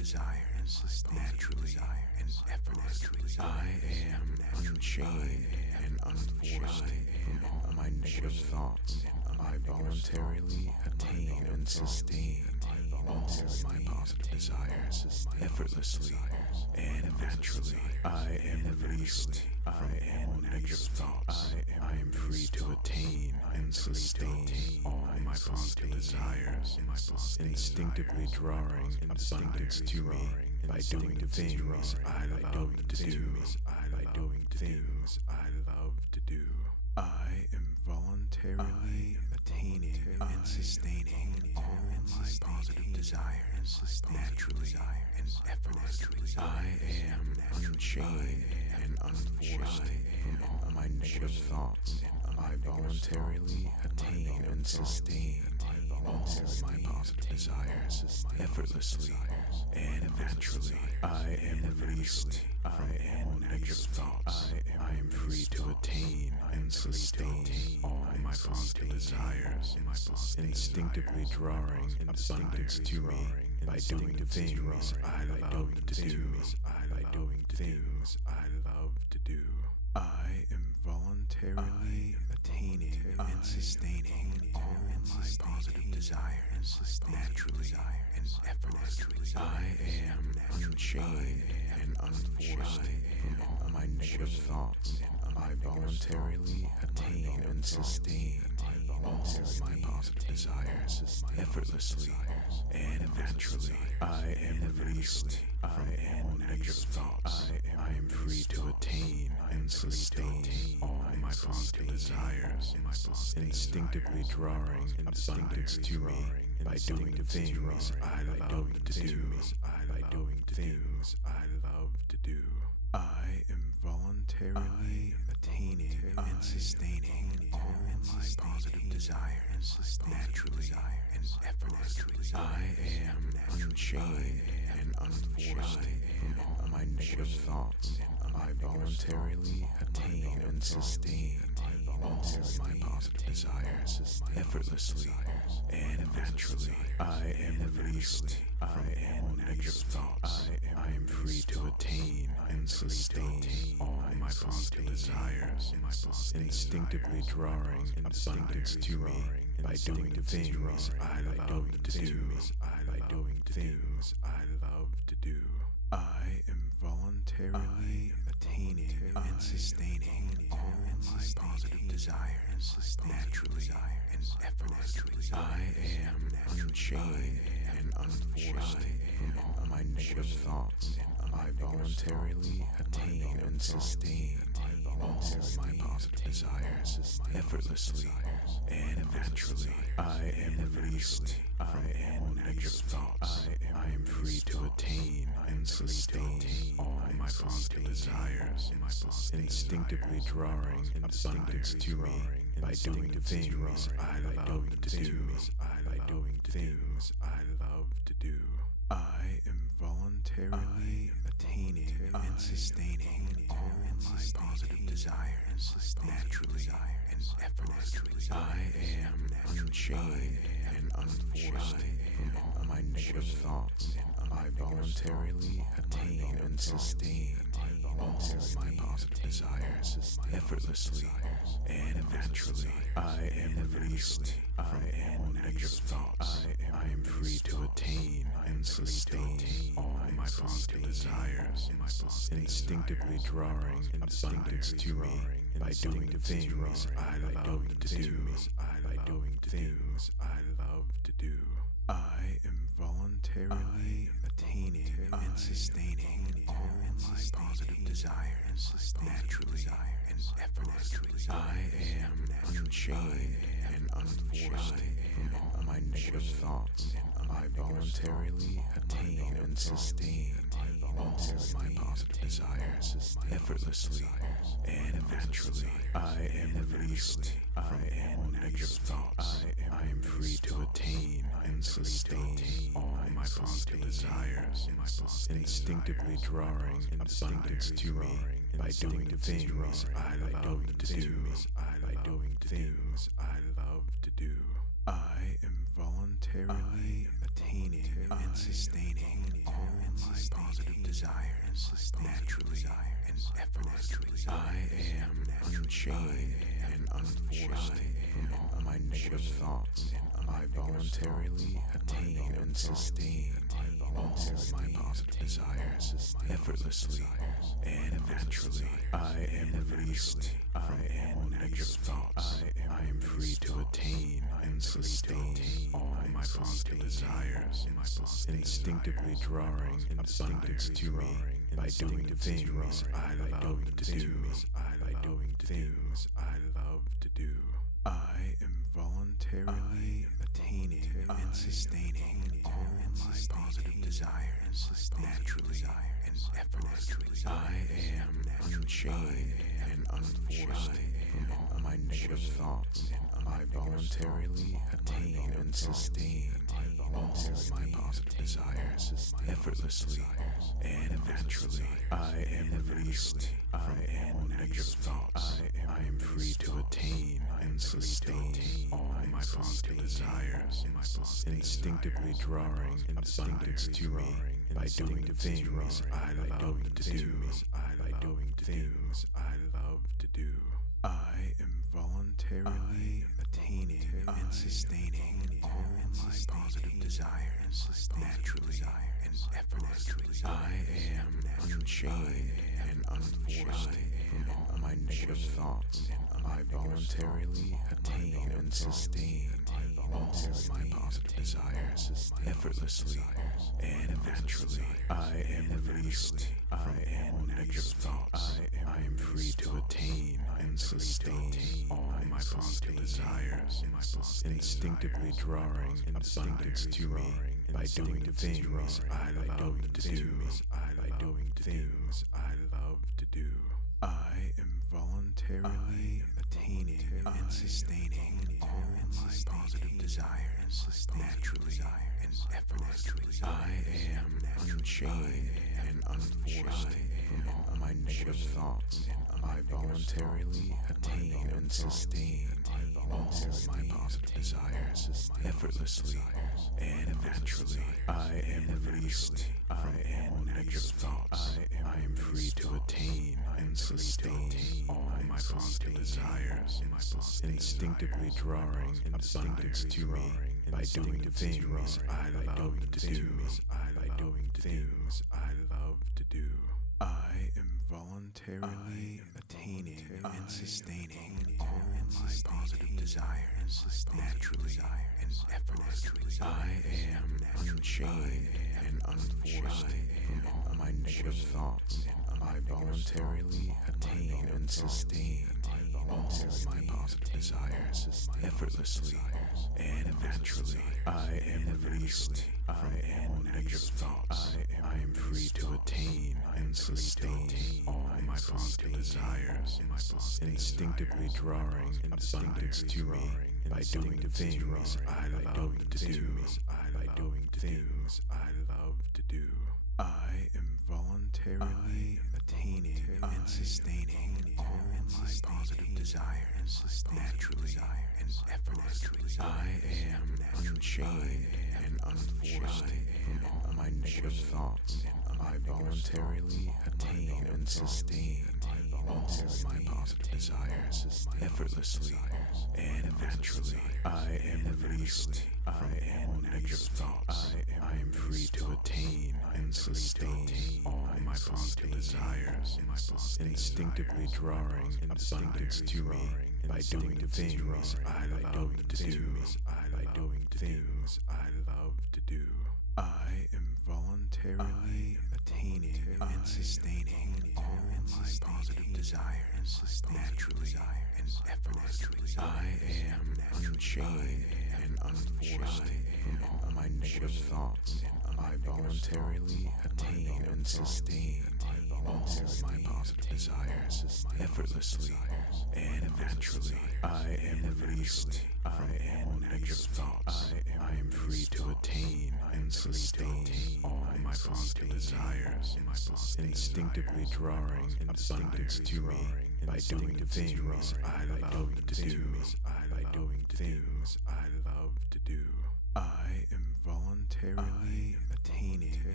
desires naturally and effortlessly. I am unchained and unforced from all my negative thoughts. I voluntarily attain and sustain all my positive desires effortlessly and naturally. I am released from all negative thoughts. I am free to attain and sustain all my positive desires, instinctively drawing abundance to me by doing the things I love to do. I am voluntarily attaining and sustaining all my positive desires naturally and effortlessly. I am unchained and unforced from all my negative thoughts. I voluntarily attain and sustain all my positive desires effortlessly and naturally. I am released from all negative thoughts. I am free to attain and sustain all my positive desires, instinctively drawing abundance to me by doing the things I love to do. I am voluntarily attaining and sustaining all my positive desires naturally and effortlessly. I am unchained and unforced from all my negative thoughts. I voluntarily attain and sustain all my positive desires effortlessly and naturally. I am released from all negative thoughts. I am free to attain and sustain all my positive desires, instinctively drawing abundance to me by doing the things I love to do. I am voluntarily attaining and sustaining all my positive desires naturally and effortlessly. I am unchained and unforced from all my negative thoughts. I voluntarily attain and sustain all my positive desires effortlessly and naturally. I am released from all negative thoughts. I am free to attain and sustain all my positive desires, instinctively drawing abundance to me by doing the things I love to do. I am voluntarily attaining and sustaining all my positive desires naturally and effortlessly. I am unchained and unforced from all my negative thoughts. I voluntarily attain and sustain all my positive desires effortlessly and naturally. I am released from all negative thoughts. I am free to attain and sustain all my positive desires, instinctively drawing abundance to me by doing the things I love to do. I am voluntarily attaining and sustaining all my positive desires naturally and effortlessly. I am unchained and unforced from all my negative thoughts. I voluntarily attain and sustain all my positive desires effortlessly and naturally. I am released from all negative thoughts. I am free to attain and sustain all my positive desires, instinctively drawing abundance to me by doing the things I love to do. I am voluntarily attaining and sustaining all my positive desires naturally and effortlessly. I am unchained and unforced from all my negative thoughts. I voluntarily attain and sustain all my positive desires effortlessly and naturally. I am released from all negative thoughts. I am free to attain and sustain all my positive desires, instinctively drawing abundance to me by doing the things I love to do. I am voluntarily attaining and sustaining all all my positive desires naturally and effortlessly. I am unchained and unforced from all my negative thoughts. I voluntarily attain and sustain all my positive desires effortlessly and naturally. I am released from all negative thoughts. I am free to attain and sustain all my positive desires, instinctively drawing abundance to me by doing the things I love to do. I am voluntarily attaining and sustaining all my positive desires naturally and effortlessly. I am unchained and unforced from all my negative thoughts. I voluntarily attain and sustain all my positive desires effortlessly and naturally. I am released from all negative thoughts. I am free to attain and sustain all my positive desires, instinctively drawing abundance to me by doing the things I love to do. I am voluntarily attaining and sustaining all my positive desires naturally and effortlessly. I am unchained and unforced from all my negative thoughts. I voluntarily attain and sustain all my positive desires effortlessly and naturally. I am released from all negative thoughts. I am free to attain and sustain all my positive desires, instinctively drawing abundance to me by doing the things I love to do. I am voluntarily attaining and sustaining all my positive desires naturally and effortlessly. I am unchained and unforced from all my negative thoughts. I voluntarily attain and sustain all my positive desires effortlessly and naturally. I am released from all negative thoughts. I am free to attain and sustain all my positive desires, instinctively drawing abundance to me by doing the things I love to do. I am voluntarily attaining and sustaining all my positive desires naturally and effortlessly. I am unchained and unforced from all my negative thoughts. I voluntarily attain and sustain all my positive desires effortlessly and naturally. I am released from all negative thoughts. I am free to attain and sustain all my positive desires, instinctively drawing abundance to me by doing the things I love to do. I am voluntarily attaining and sustaining all my positive desires naturally and effortlessly. I am unchained and unforced from all my negative thoughts. I voluntarily attain and sustain all my positive desires effortlessly and naturally. I am released from all negative thoughts. I am free to attain and sustain all my positive desires, instinctively drawing abundance to me by doing the things I love to do. I am voluntarily attaining and sustaining all my positive desires naturally and effortlessly. I am unchained and unforced from all my negative thoughts. I voluntarily attain and sustain all my positive desires effortlessly and naturally. I am released from all negative thoughts. I am free to attain and sustain all my positive desires, instinctively drawing abundance to me by doing the things I love to do. I am voluntarily attaining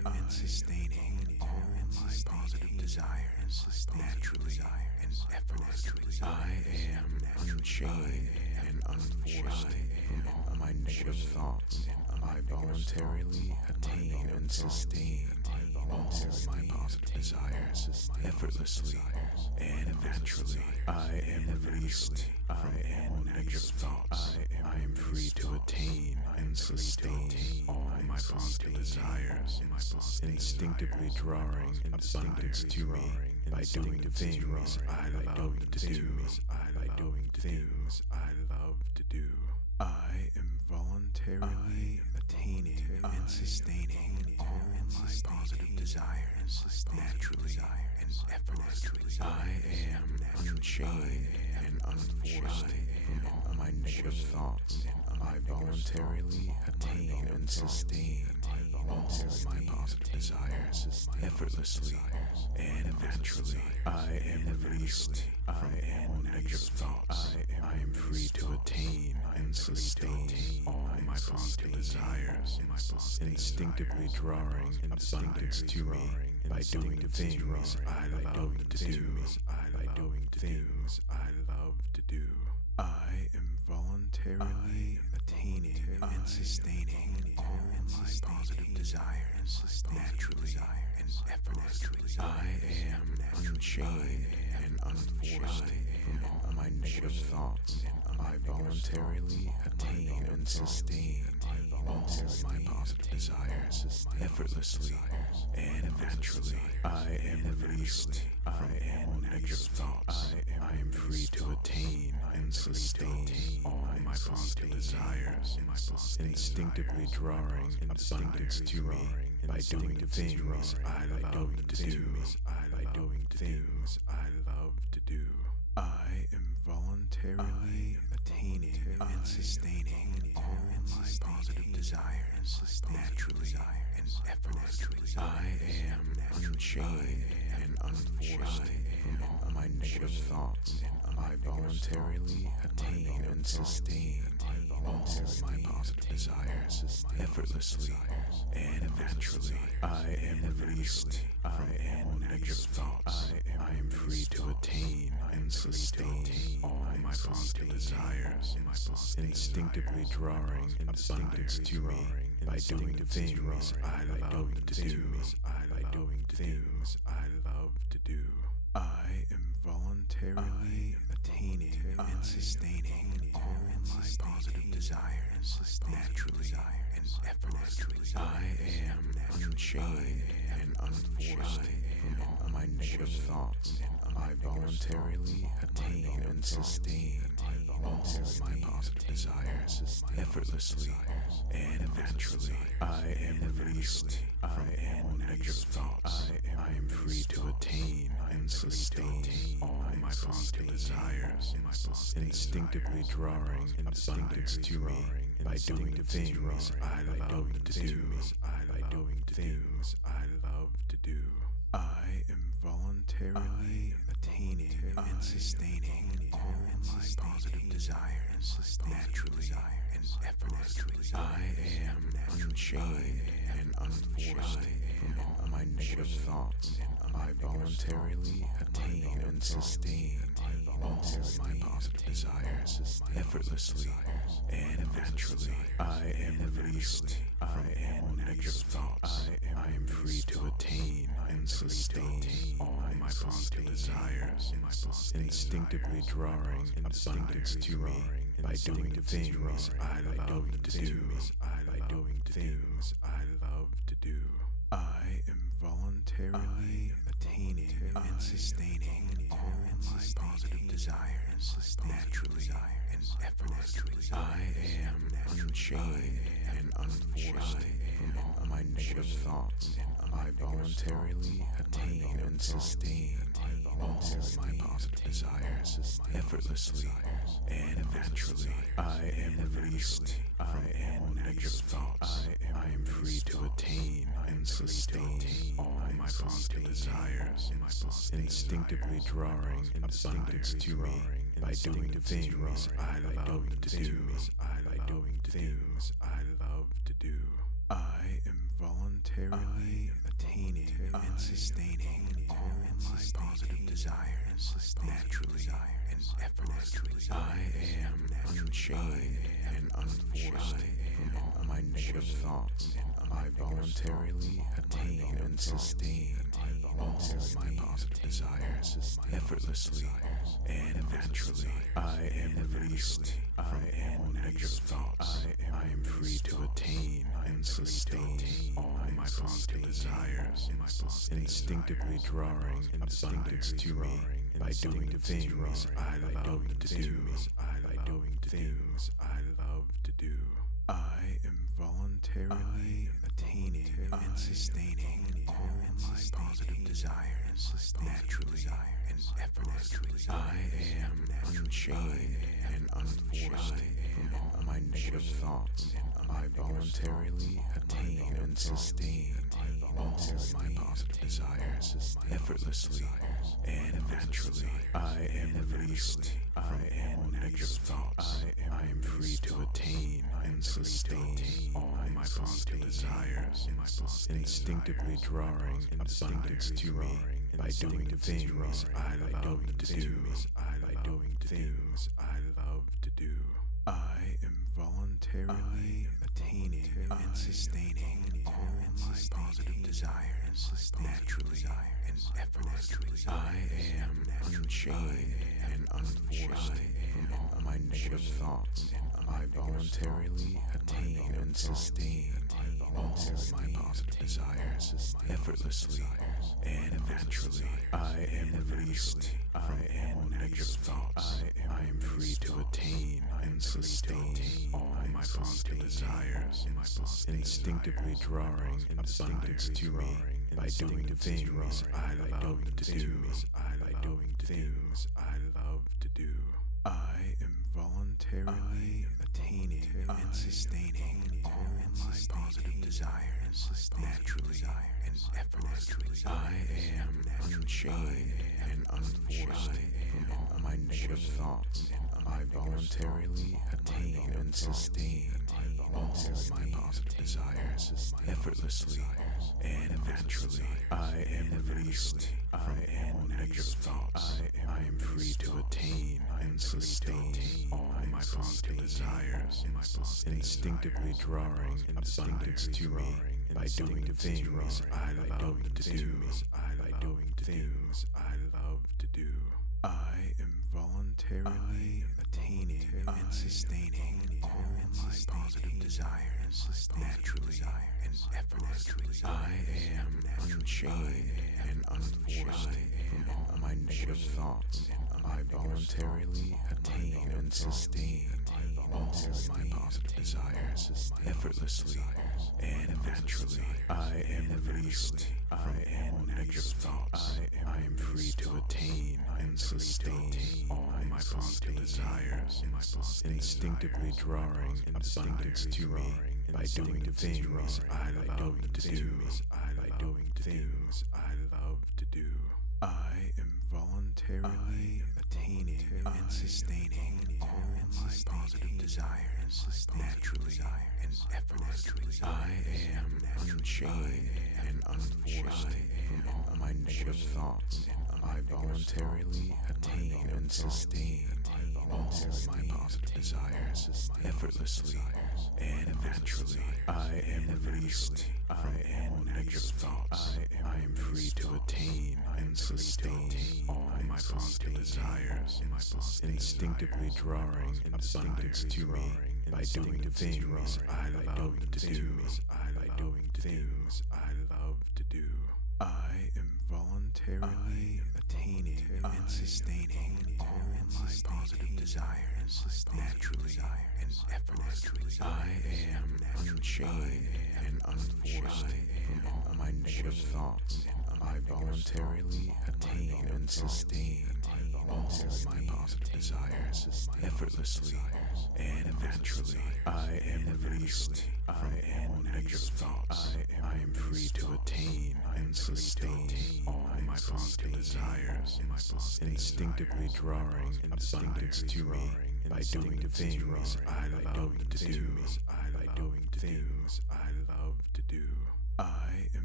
and sustaining all my positive desires naturally and effortlessly. I am unchained and unforced from all my negative thoughts. I voluntarily attain and sustain all my positive desires effortlessly and naturally. I am released from all negative thoughts. I am free to attain and sustain all my positive desires, instinctively drawing abundance to me by doing the things I love to do. By doing things I love to do. I am voluntarily attaining and sustaining all my positive desires naturally and effortlessly. I am unchained and unforced from all my negative thoughts. I voluntarily attain and sustain all my positive desires effortlessly and naturally. I am released from all negative thoughts. I am free to attain and sustain all my positive desires, instinctively drawing abundance to me by doing the things I love to do. By doing things I love to do. I am voluntarily attaining and sustaining all my positive desires naturally and effortlessly. I am unchained and unforced from all my negative thoughts. I voluntarily attain and sustain all my positive desires effortlessly and naturally. I am released from all negative thoughts. I am free to attain and sustain all my positive desires, instinctively drawing abundance to me by doing the things I love to do. By doing things I love to do. I am voluntarily attaining and sustaining all my positive desires naturally and effortlessly. I am unchained and unforced from all my negative thoughts. I voluntarily attain and sustain all my positive desires effortlessly and naturally. I am released from all negative thoughts. I am free to attain and sustain all my positive desires, instinctively drawing abundance to me by doing the things I love to do. By doing things I love to do. I am voluntarily attaining and sustaining all my positive desires naturally and effortlessly. I am unchained and unforced from all my negative thoughts. I voluntarily attain and sustain all my positive desires effortlessly and naturally. I am released from all negative thoughts. I am free to attain and sustain all my positive desires, instinctively drawing abundance to me by doing the things I love to do. By doing things I love to do. I am voluntarily attaining and sustaining all my positive desires naturally and effortlessly. I am unchained and unforced from all my negative thoughts. I voluntarily attain and sustain all my positive desires effortlessly and naturally. I am released from all negative thoughts. I am free to attain and sustain all my positive desires, instinctively drawing abundance to me by doing the things I love to do. By doing things I love to do. I am voluntarily attaining and sustaining all my positive desires naturally and effortlessly. I am unchained and unforced from all my negative thoughts. I voluntarily attain and sustain all my positive desires effortlessly and naturally. I am released from all negative thoughts. I am free to attain and sustain all my positive desires, instinctively drawing abundance to me by doing the things I love to do. By doing things I love to do. I am voluntarily voluntarily attaining and sustaining all my positive desires naturally and effortlessly. I am unchained and unforced from all my negative thoughts. I voluntarily attain and sustain all my positive desires effortlessly and naturally. I am released from all negative thoughts. I am free to attain and sustain all my positive desires, instinctively drawing abundance to me by doing the things I love to do. By doing the things I love to do. I am voluntarily attaining and sustaining all my positive desires naturally and effortlessly. I am unchained and unforced from all my negative thoughts. I voluntarily attain and sustain all my positive desires effortlessly and naturally. I am released from all negative thoughts. I am free to attain and sustain all my positive desires, instinctively drawing abundance to me by doing the things I love to do. By doing the things I love to do. I am voluntarily attaining and sustaining all my positive desires naturally and effortlessly. I am unchained and unforced from all my negative thoughts. I voluntarily attain and sustain all my positive desires effortlessly and naturally. I am released from all negative thoughts. I am free to attain and sustain all my positive desires, instinctively drawing abundance to me by doing the things I love to do. By doing the things I love to do. I am voluntarily attaining and sustaining all my positive desires naturally and effortlessly. I am unchained and unforced from all my negative thoughts. I voluntarily attain and sustain all my positive desires effortlessly and naturally. I am released from all negative thoughts. I am free to attain and sustain all my positive desires, instinctively drawing abundance to me by doing the things I love to do. By doing the things I love to do. I am voluntarily attaining and sustaining all my positive desires naturally and effortlessly. I am unchained and unforced from all my negative thoughts. I voluntarily attain and sustain all my positive desires effortlessly and naturally. I am released from all negative thoughts. I am free to attain and sustain all my positive desires, instinctively drawing abundance to me by doing the things I love to do. By doing the things I love to do. I am voluntarily attaining and sustaining all my positive desires naturally and effortlessly. I am unchained and unforced from all my negative thoughts. I voluntarily attain and sustain all my positive desires effortlessly and naturally. I am released from all negative thoughts. I am free to attain and sustain all my positive desires, instinctively drawing abundance to me by doing the things I love to do. By doing the things I love to do. I am voluntarily attaining and sustaining all my positive desires naturally and effortlessly. I am unchained and unforced from all my negative thoughts. I voluntarily attain and sustain all my positive desires effortlessly and naturally. I am released from all negative thoughts. I am free to attain and sustain all my positive desires, instinctively drawing abundance to me by doing the things I love to do. By doing the things I love to do. I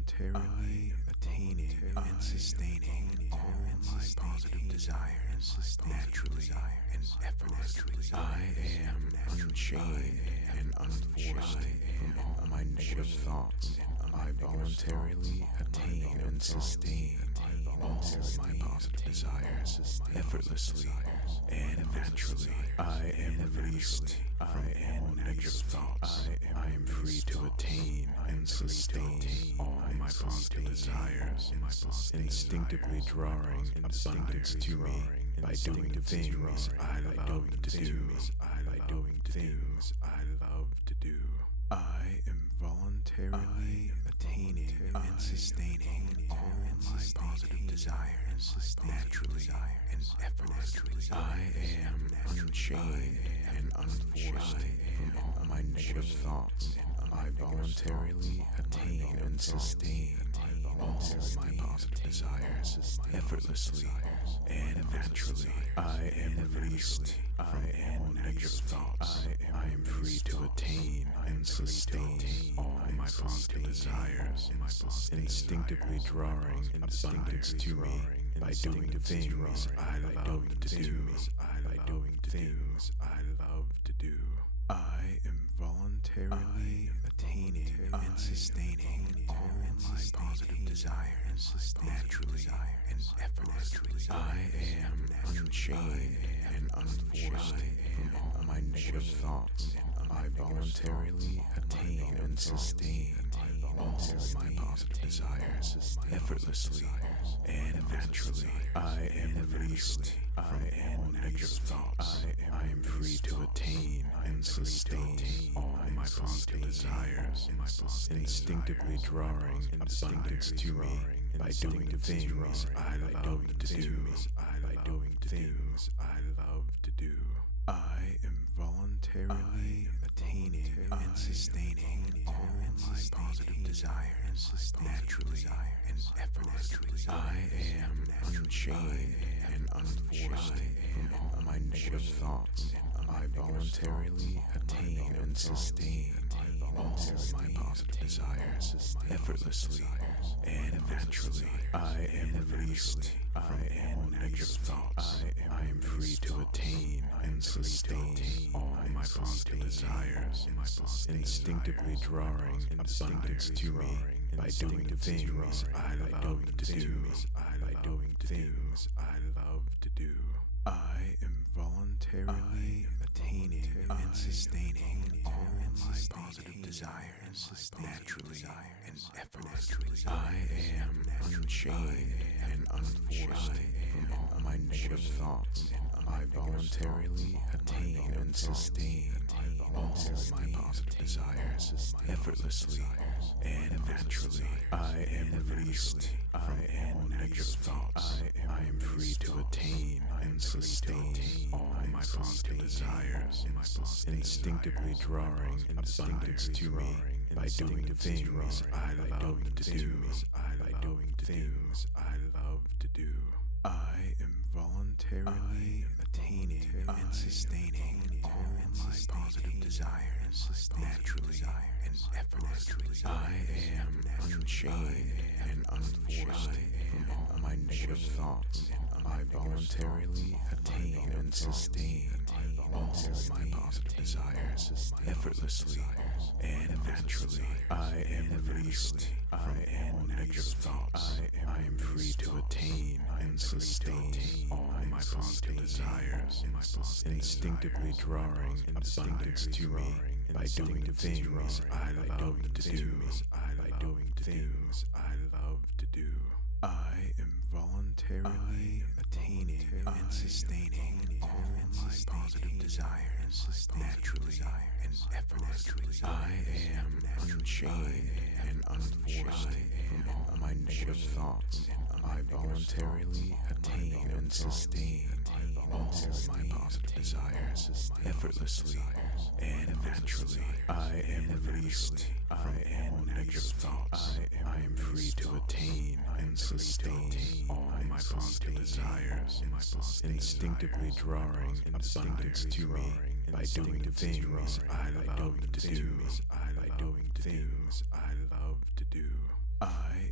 voluntarily attaining and sustaining all my positive desires naturally and effortlessly. I am unchained and unforced from all my negative thoughts. I voluntarily attain and sustain all my positive desires effortlessly and naturally. I am released from all negative thoughts. I am free to attain and sustain all my positive desires, instinctively drawing abundance to me by doing the things I love to do. By doing things I love to do. I am voluntarily attaining and sustaining all my positive desires naturally and effortlessly. I am unchained and unforced from all my negative thoughts. I voluntarily attain and sustain all my positive desires effortlessly and naturally. I am released from all negative thoughts. I am free to attain and sustain all my positive desires, instinctively drawing abundance to me by doing the things I love to do. By doing things I love to do. I am voluntarily attaining and sustaining all my positive desires naturally and effortlessly. I am unchained and unforced from all my negative thoughts. I voluntarily attain and sustain all my positive desires effortlessly and naturally. I am released from all negative thoughts. I am free to attain and sustain all my positive desires, instinctively drawing abundance to me by doing the things I love to do. By doing things I love to do. I am voluntarily attaining and sustaining all my positive desires naturally and effortlessly. I am unchained and unforced from all my negative thoughts. I voluntarily attain and sustain all my positive desires effortlessly and naturally. I am released from all negative thoughts. I am free to attain and sustain all my positive desires, instinctively drawing abundance to me by doing the things I love to do. By doing things I love to do. I am voluntarily attaining and sustaining all my positive desires naturally and effortlessly. I am unchained and unforced from all my negative thoughts. I voluntarily attain and sustain all my positive desires effortlessly and naturally. I am released from all negative thoughts. I am free to attain and sustain all my positive desires, instinctively drawing abundance to me by doing the things I love to do. By doing things I love to do. I am voluntarily attaining and sustaining all my positive desires naturally and effortlessly. I am unchained and unforced from all my negative thoughts. I voluntarily attain and sustain all my positive desires effortlessly and naturally. I am released from all negative thoughts. I am free to attain and sustain all my positive desires, instinctively drawing abundance to me by doing the things I love to do. By doing things I love to do. I am voluntarily attaining and sustaining all my positive desires naturally and effortlessly. I am unchained and unforced from all my negative thoughts. I voluntarily attain and sustain all my positive desires effortlessly and naturally. I am released from all negative thoughts. I am free to attain and sustain all my positive desires, instinctively drawing abundance to me by doing the things I love to do. By doing things I love to do. I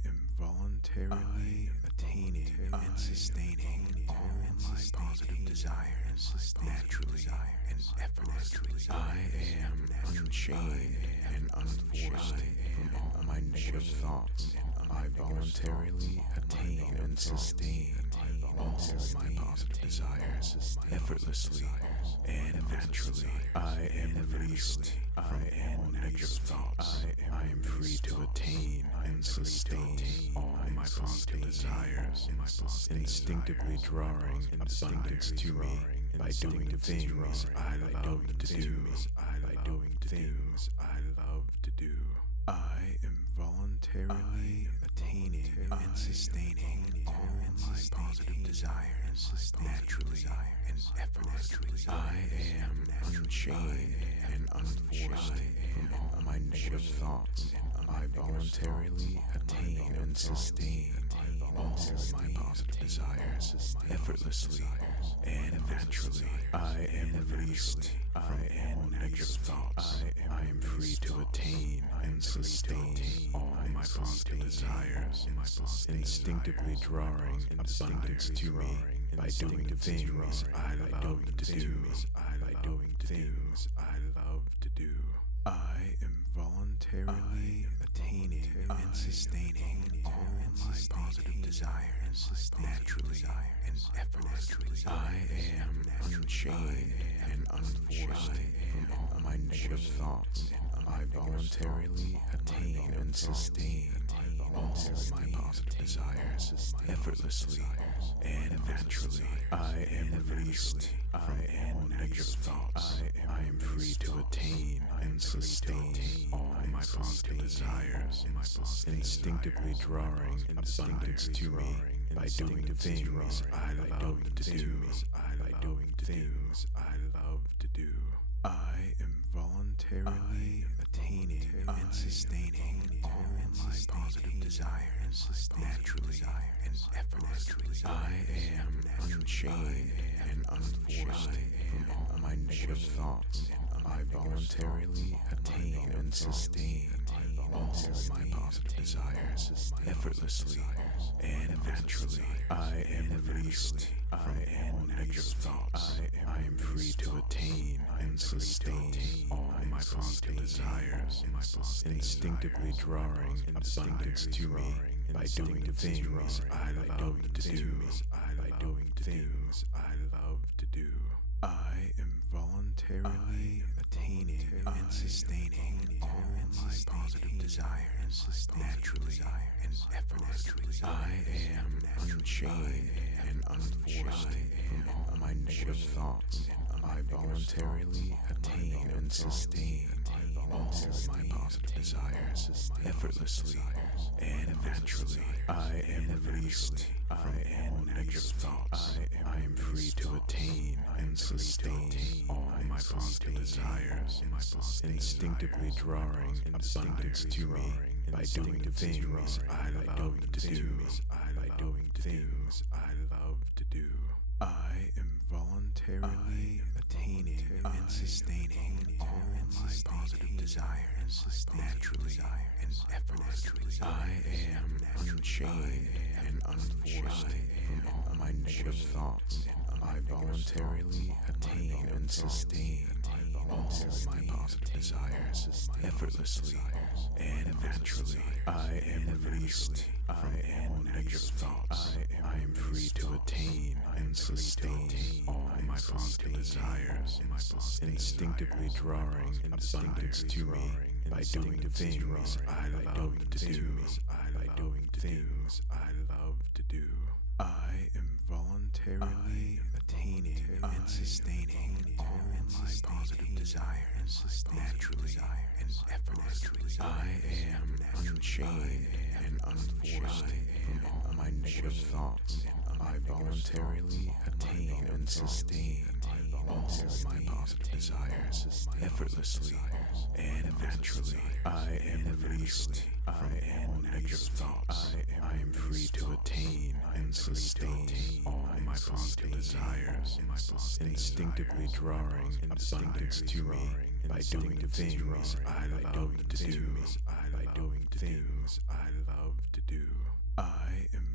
voluntarily attaining and sustaining all my positive desires naturally and effortlessly. I am unchained and unforced from all my negative thoughts. I voluntarily attain and sustain all my positive desires effortlessly and naturally. I am released from all negative thoughts. I am free to attain and sustain all my positive desires, instinctively drawing abundance to me by doing the things I love to do. By doing things I love to do. I am voluntarily attaining and sustaining all my positive desires naturally and effortlessly. I am unchained and unforced from all my negative thoughts. I voluntarily attain and sustain all my positive desires effortlessly and naturally. I am released from all negative thoughts. I am free to attain and sustain all my positive desires, instinctively drawing abundance to me by doing the things I love to do. By doing things I love to do. I am voluntarily attaining and sustaining all my positive desires naturally and effortlessly. I am unchained and unforced from all my negative thoughts. I voluntarily attain and sustain all my positive desires effortlessly and naturally. I am released from all negative thoughts. I am free to attain and sustain all my positive desires, instinctively drawing abundance to me by doing the things I love to do. By doing things I love to do. I am voluntarily attaining and sustaining all my positive desires naturally and effortlessly. I am unchained and unforced from all my negative thoughts. I voluntarily attain and sustain all my positive desires effortlessly and naturally. I am released from all negative thoughts. I am free to attain and sustain all my positive desires, instinctively drawing abundance to me by doing the things I love to do. By doing things I love to do. I am voluntarily attaining and sustaining all my positive desires naturally and effortlessly. I am unchained and unforced from all my negative thoughts. I voluntarily attain and sustain all my positive desires effortlessly and naturally. I am released from all negative thoughts. I am free to attain and sustain all my positive desires, instinctively drawing abundance to me by doing the things I love to do. By doing things I love to do. I am voluntarily attaining and sustaining all my positive desires naturally and effortlessly. I am unchained and unforced from all my negative thoughts. I voluntarily attain and sustain all my positive desires effortlessly and naturally. I am released from all negative thoughts. I am free to attain and sustain all my positive desires, instinctively drawing abundance to me by doing the things I love to do. By doing things I love to do. I am voluntarily attaining and sustaining all my positive desires naturally and effortlessly. I am unchained and unforced from all my negative thoughts. I voluntarily attain and sustain all my positive desires effortlessly and naturally. I am released from all negative thoughts. I am free to attain and sustain all my positive desires, instinctively drawing abundance to me by doing the things I love to do. By doing things I love to do. I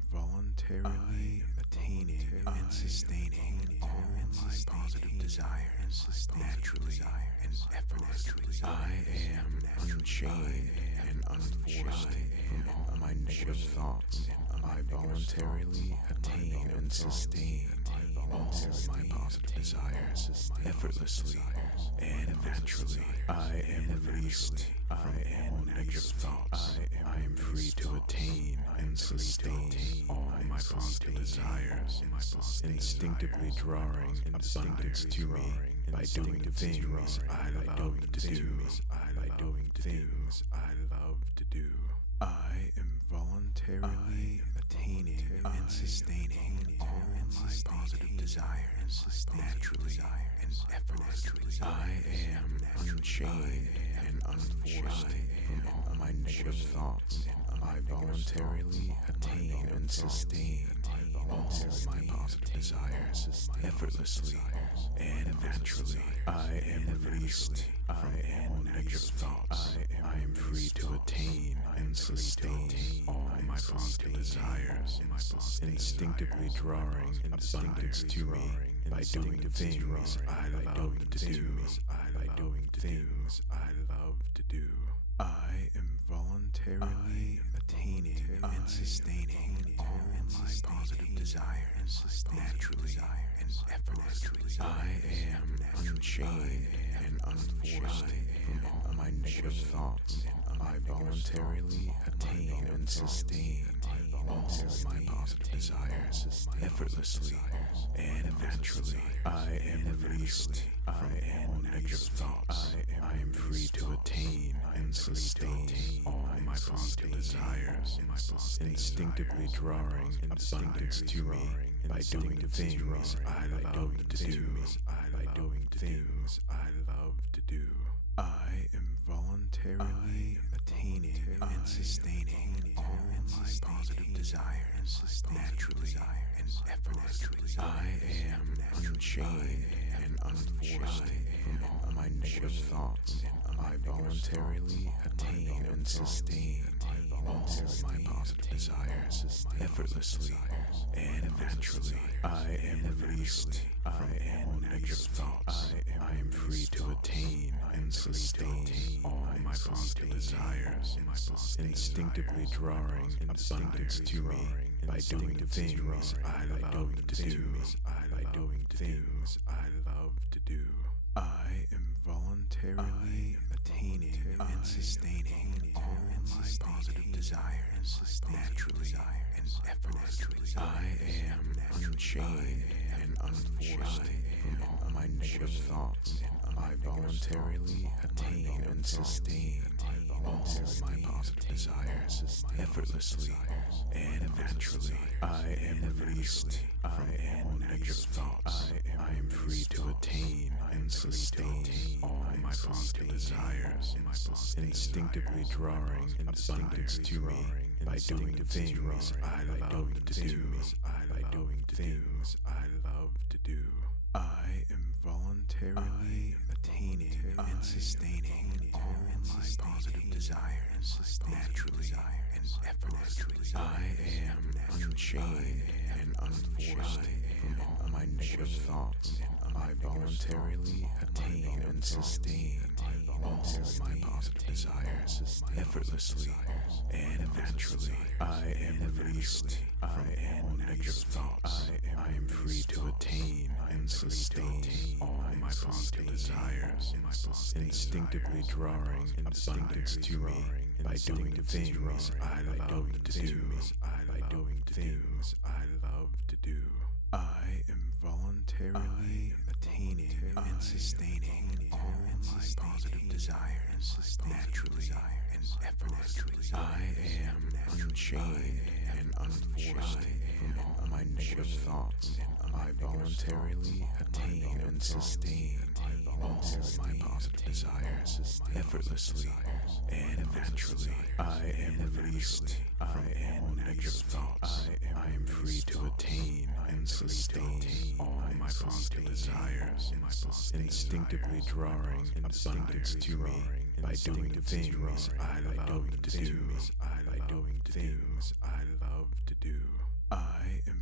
voluntarily attaining and sustaining all my positive desires naturally and effortlessly. I am unchained and unforced from all my negative thoughts. I voluntarily attain and sustain all my positive desires effortlessly and naturally. I am released from all negative thoughts. I am free to attain and sustain all my positive desires, instinctively drawing abundance to me by doing the things I love to do. I am voluntarily attaining and sustaining all my positive desires naturally and effortlessly. I am unchained and unforced from all my negative thoughts. I voluntarily attain and sustain all my positive desires effortlessly and naturally. I am released from all negative thoughts. I am free to attain and sustain all my positive desires, instinctively drawing abundance to me by doing the things I love to do. I am voluntarily attaining and sustaining all my positive desires naturally and effortlessly. I am unchained and unforced from all my negative thoughts. I voluntarily attain and sustain all my positive desires effortlessly and naturally. I am released from all negative thoughts. I am free to attain and sustain all my positive desires, instinctively drawing abundance to me by doing the things I love to do. I am voluntarily attaining and sustaining all my positive desires naturally and effortlessly. I am unchained and unforced from all my negative thoughts. I voluntarily attain and sustain all my positive desires effortlessly and naturally. I am released from all negative thoughts. I am free to attain and sustain all my positive desires, instinctively drawing abundance to me by doing the things I love to do. I am voluntarily attaining and sustaining all my positive desires naturally and effortlessly. I am unchained and unforced from all my negative thoughts. I voluntarily attain and sustain all my positive desires effortlessly and naturally. I am released from all negative thoughts. I am free to attain and sustain all my positive desires, instinctively drawing abundance to me by doing the things I love to do. I am voluntarily attaining and sustaining all my positive desires naturally and effortlessly. I am unchained and unforced from all my negative thoughts. I voluntarily attain and sustain all my positive desires effortlessly and naturally. I am released from all negative thoughts. I am free to attain and sustain all my positive desires, instinctively drawing abundance to me by doing the things I love to do. I am voluntarily attaining and sustaining all my positive desires naturally and effortlessly. I am unchained and unforced from all my negative thoughts. I voluntarily attain and sustain all my positive desires effortlessly and naturally. I am released from all negative thoughts. I am free to attain and sustain all my positive desires, instinctively drawing abundance to me by doing the things I love to do. I am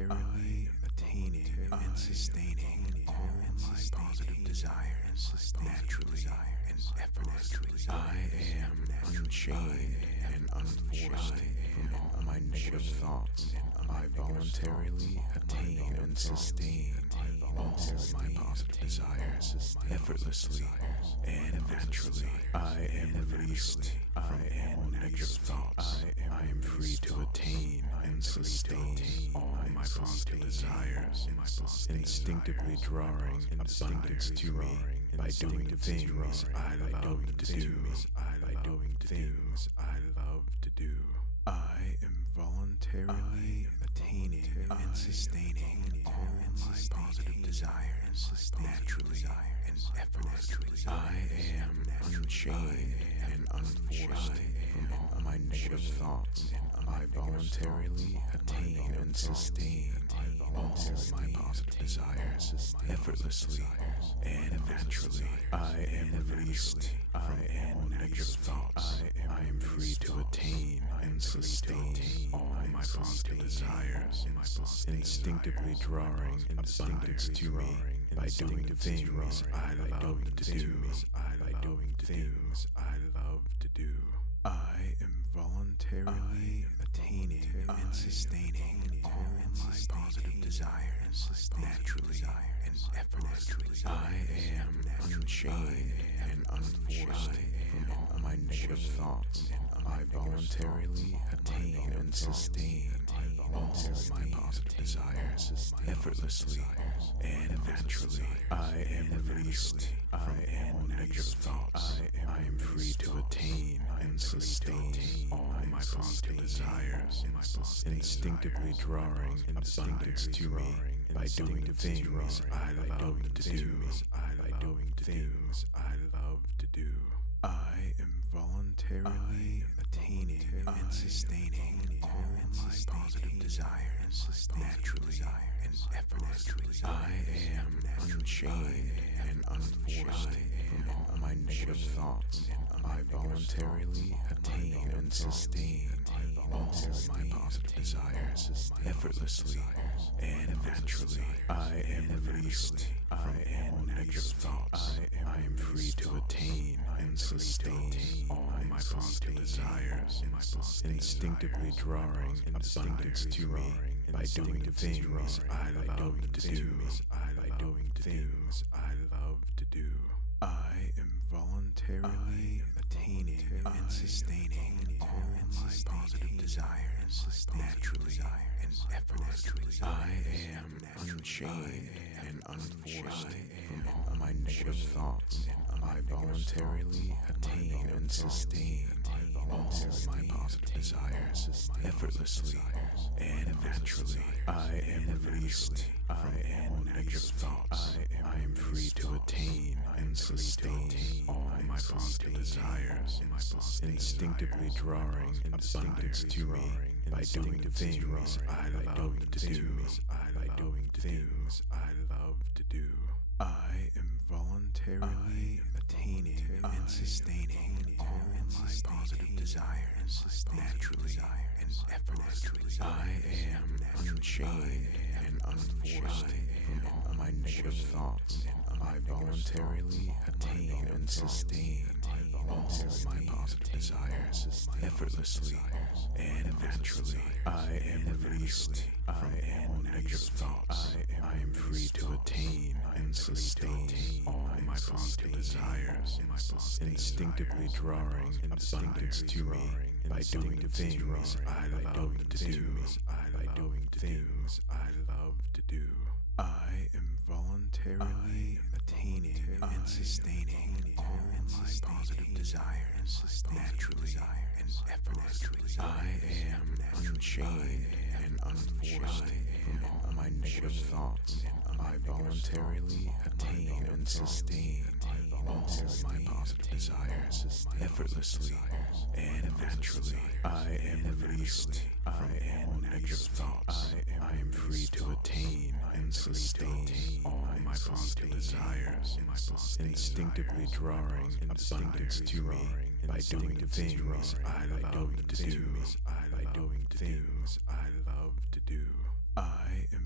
voluntarily attaining and sustaining all my positive desires naturally and effortlessly. I am unchained and unforced from all my negative thoughts. I voluntarily attain and sustain all my positive desires effortlessly and naturally. I am released from all negative thoughts. I am free to attain and sustain all my positive desires, instinctively drawing abundance to me by doing the things I love to do. I am voluntarily attaining and sustaining all my positive desires naturally and effortlessly. I am unchained and unforced from all my negative thoughts. I voluntarily attain and sustain all my positive desires effortlessly and naturally. I am released from all negative thoughts. I am free to attain and sustain all my positive desires, instinctively drawing abundance to me by doing the things I love to do. I am voluntarily attaining and sustaining all my positive desires naturally and effortlessly. I am unchained and unforced from all my negative thoughts. I voluntarily attain and sustain all my positive desires effortlessly and naturally. I am released from all negative thoughts. I am free to attain and sustain all my positive desires, instinctively drawing abundance to me by doing the things I love to do. I am voluntarily attaining and sustaining all my positive desires naturally and effortlessly. I am unchained and unforced from all my negative thoughts. I voluntarily attain and sustain all my positive desires effortlessly and naturally. I am released from all negative thoughts. I am free to attain and sustain all my positive desires, instinctively drawing abundance to me by doing the things I love to do. I am voluntarily attaining and sustaining all my positive desires naturally and effortlessly. I am unchained and unforced from all my negative thoughts. I voluntarily attain and sustain all my positive desires effortlessly and naturally. I am released from all negative thoughts. I am free to attain and sustain all my positive desires, instinctively drawing abundance to me by doing the things I love to do. I am voluntarily attaining and sustaining all my positive desires naturally and effortlessly. I am unchained and unforced from all my negative thoughts. I voluntarily attain and sustain all my positive desires effortlessly and naturally. I am released from all negative thoughts. I am free to attain and sustain all my positive desires, instinctively drawing abundance to me by doing the things I love to do. I am voluntarily attaining and sustaining all my positive desires naturally and effortlessly. I am unchained and unforced from all my negative thoughts. I voluntarily attain and sustain all my positive desires effortlessly and naturally. I am released from all negative thoughts. I am free to attain and sustain all my positive desires, instinctively drawing abundance to me by doing the things I love to do. I am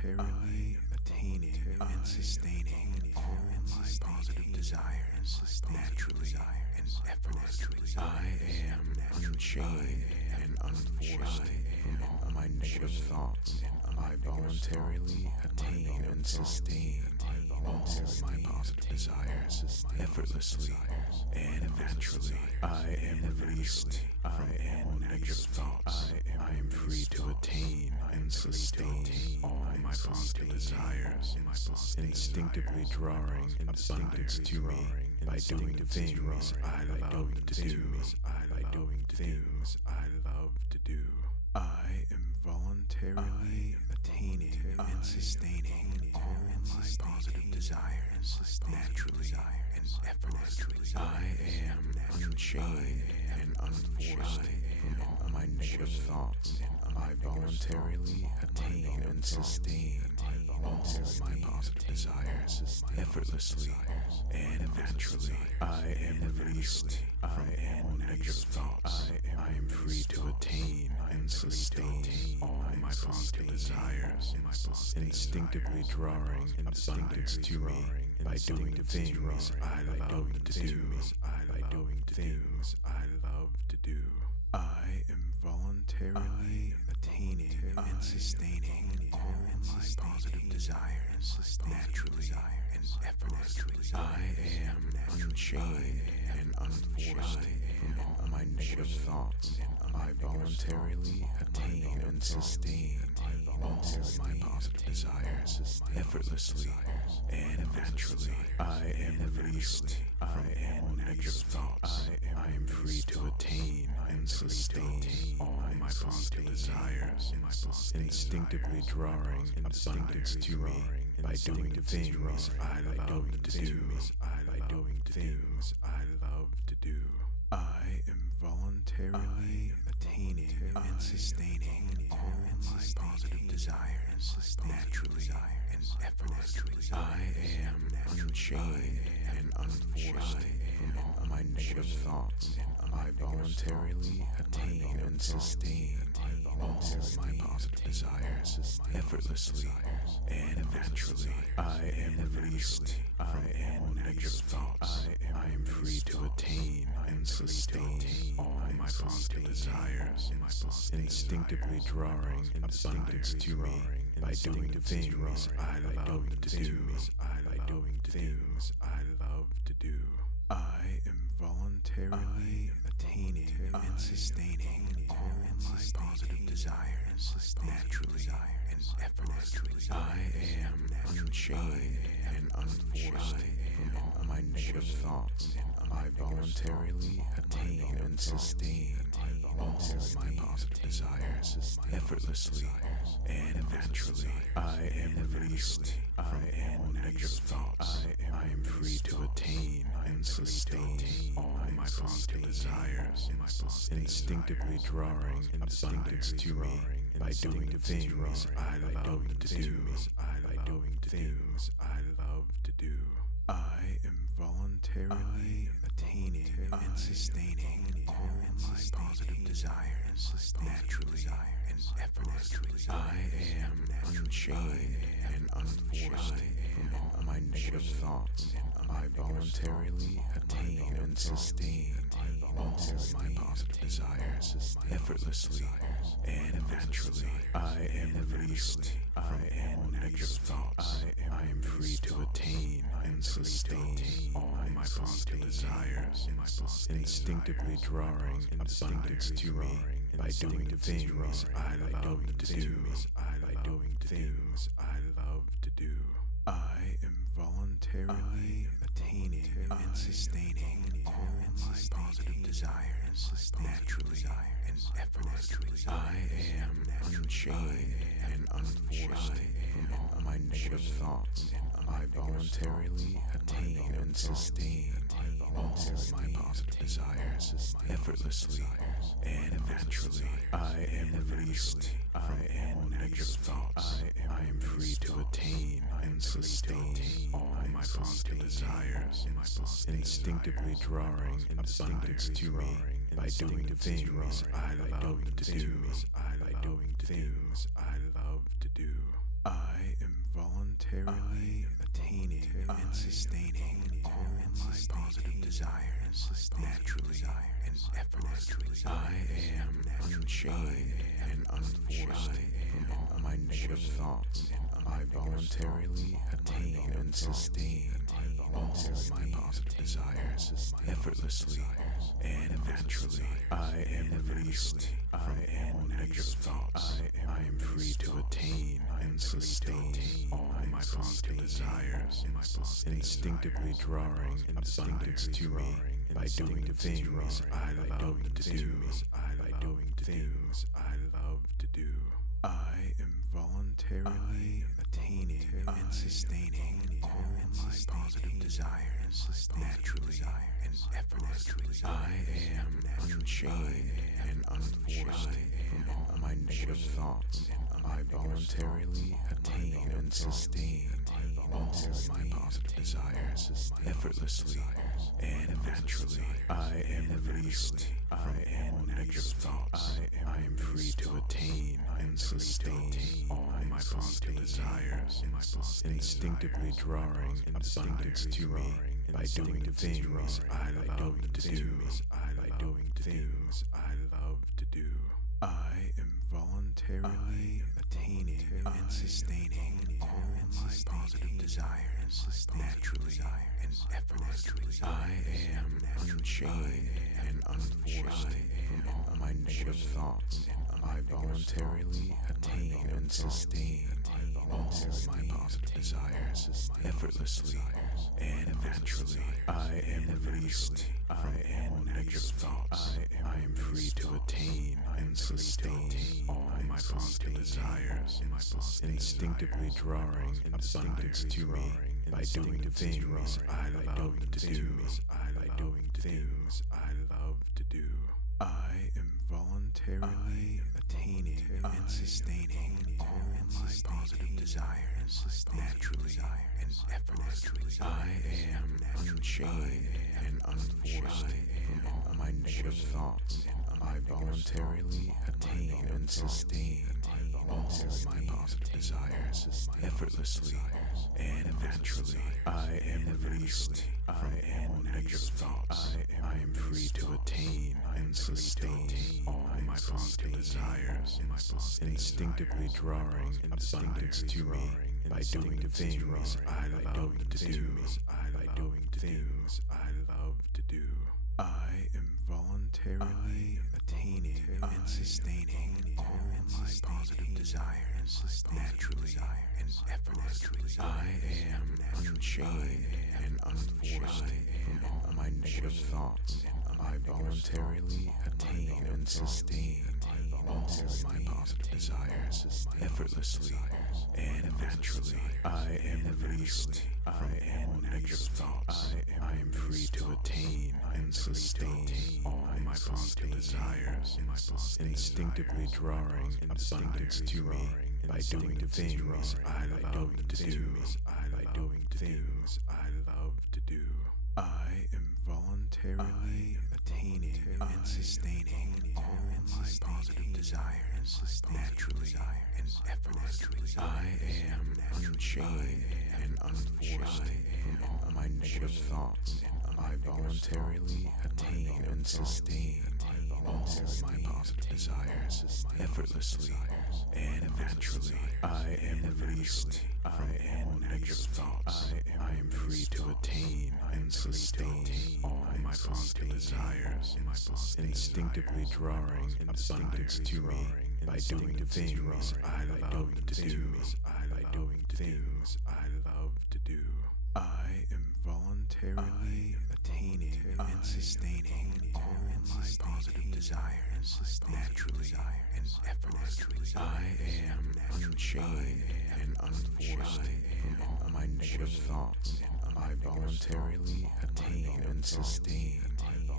voluntarily attaining and sustaining all my positive desires naturally and effortlessly. I am unchained and unforced from all my negative thoughts. I voluntarily attain and sustain all my positive desires effortlessly and naturally. I am released from all negative thoughts. I am free to attain and sustain all my positive desires, instinctively drawing abundance to me by doing the things I love to do. I am voluntarily attaining and sustaining all my positive desires naturally and effortlessly. I am unchained and unforced from all my negative thoughts. I voluntarily attain and sustain all my positive desires effortlessly and naturally. I am released from all negative thoughts. I am free to attain and sustain all my positive desires, instinctively drawing abundance to me by doing the things I love to do. I am voluntarily attaining and sustaining all my positive desires naturally and effortlessly. I am unchained and unforced from all my negative thoughts. I voluntarily attain and sustain all my positive desires effortlessly and naturally. I am released from all negative thoughts. I am free to attain and sustain all my positive desires, instinctively drawing abundance to me by doing the things I love to do. I am voluntarily attaining and sustaining all my positive desires naturally and effortlessly. I am unchained and unforced from all my negative thoughts. I voluntarily attain and sustain all my positive desires effortlessly and naturally. I am released from all negative thoughts. I am free to attain and sustain all my positive desires, instinctively drawing abundance to me by doing the things I love to do. I am voluntarily attaining and sustaining all my positive desires naturally and effortlessly. I am unchained and unforced from all my negative thoughts. I voluntarily attain and sustain all my positive desires effortlessly and naturally. I am released from all negative thoughts. I am free to attain and sustain all my positive desires, instinctively drawing abundance to me by doing the things I love to do. I am voluntarily attaining and sustaining all my positive desires naturally and effortlessly. I am unchained and unforced from all my negative thoughts. I voluntarily attain and sustain all my positive desires effortlessly and naturally. I am released from all negative thoughts. I am free to attain and sustain all my positive desires, instinctively drawing abundance to me by doing the things I love to do. I am voluntarily attaining and sustaining all my positive desires naturally and effortlessly. I am unchained and unforced from all my negative thoughts. I voluntarily attain and sustain all my positive desires effortlessly and naturally. I am released from all negative thoughts. I am free to attain and sustain all my positive desires, instinctively drawing abundance to me by doing the things I love to do. By doing things I love to do. I am voluntarily attaining and sustaining all my positive desires naturally and effortlessly. I am unchained and unforced from all my negative thoughts. I voluntarily attain and sustain all my positive desires effortlessly and naturally. I am released from all negative thoughts. I am free to attain and sustain all my positive desires, instinctively drawing abundance to me by doing the things I love to do. By doing things I love to do. I am voluntarily attaining and sustaining all my positive desires naturally and effortlessly. I am unchained and unforced from all my negative thoughts. I voluntarily attain and sustain all my positive desires effortlessly and naturally. I am released from all negative thoughts. I am free to attain and sustain all my positive desires, instinctively drawing abundance to me by doing the things I love to do. By doing things I love to do. I am voluntarily attaining and sustaining all my positive desires naturally and effortlessly. I am unchained and unforced from all my negative thoughts. I voluntarily attain and sustain all my positive desires effortlessly and naturally. I am released from all negative thoughts. I am free to attain and sustain all my positive desires, instinctively drawing abundance to me by doing the things I love to do. By doing things I love to do. I am voluntarily attaining and sustaining all my positive desires naturally and effortlessly. I am unchained and unforced from all my negative thoughts. I voluntarily attain and sustain all my positive desires effortlessly and naturally. I am released from all negative thoughts. I am free to attain and sustain all my positive desires, instinctively drawing abundance to me by doing the things I love to do. By doing things I love to do. I am voluntarily attaining and sustaining all my positive desires naturally and effortlessly. I am unchained and unforced from all my negative thoughts. I voluntarily attain and sustain all my positive desires effortlessly and naturally. I am released from all negative thoughts. I am free to attain and sustain all my positive desires, instinctively drawing abundance to me by doing the things I love to do. By doing things I love to do. I am voluntarily attaining and sustaining all my positive desires naturally and effortlessly. I am unchained and unforced from all my negative thoughts. I voluntarily attain and sustain all my positive desires effortlessly and naturally. I am released from all negative thoughts. I am free to attain and sustain all my positive desires, instinctively drawing abundance to me by doing the things I love to do. By doing things I love to do. I am voluntarily attaining and sustaining all my positive desires naturally and effortlessly. I am unchained and unforced from all my negative thoughts. I voluntarily attain and sustain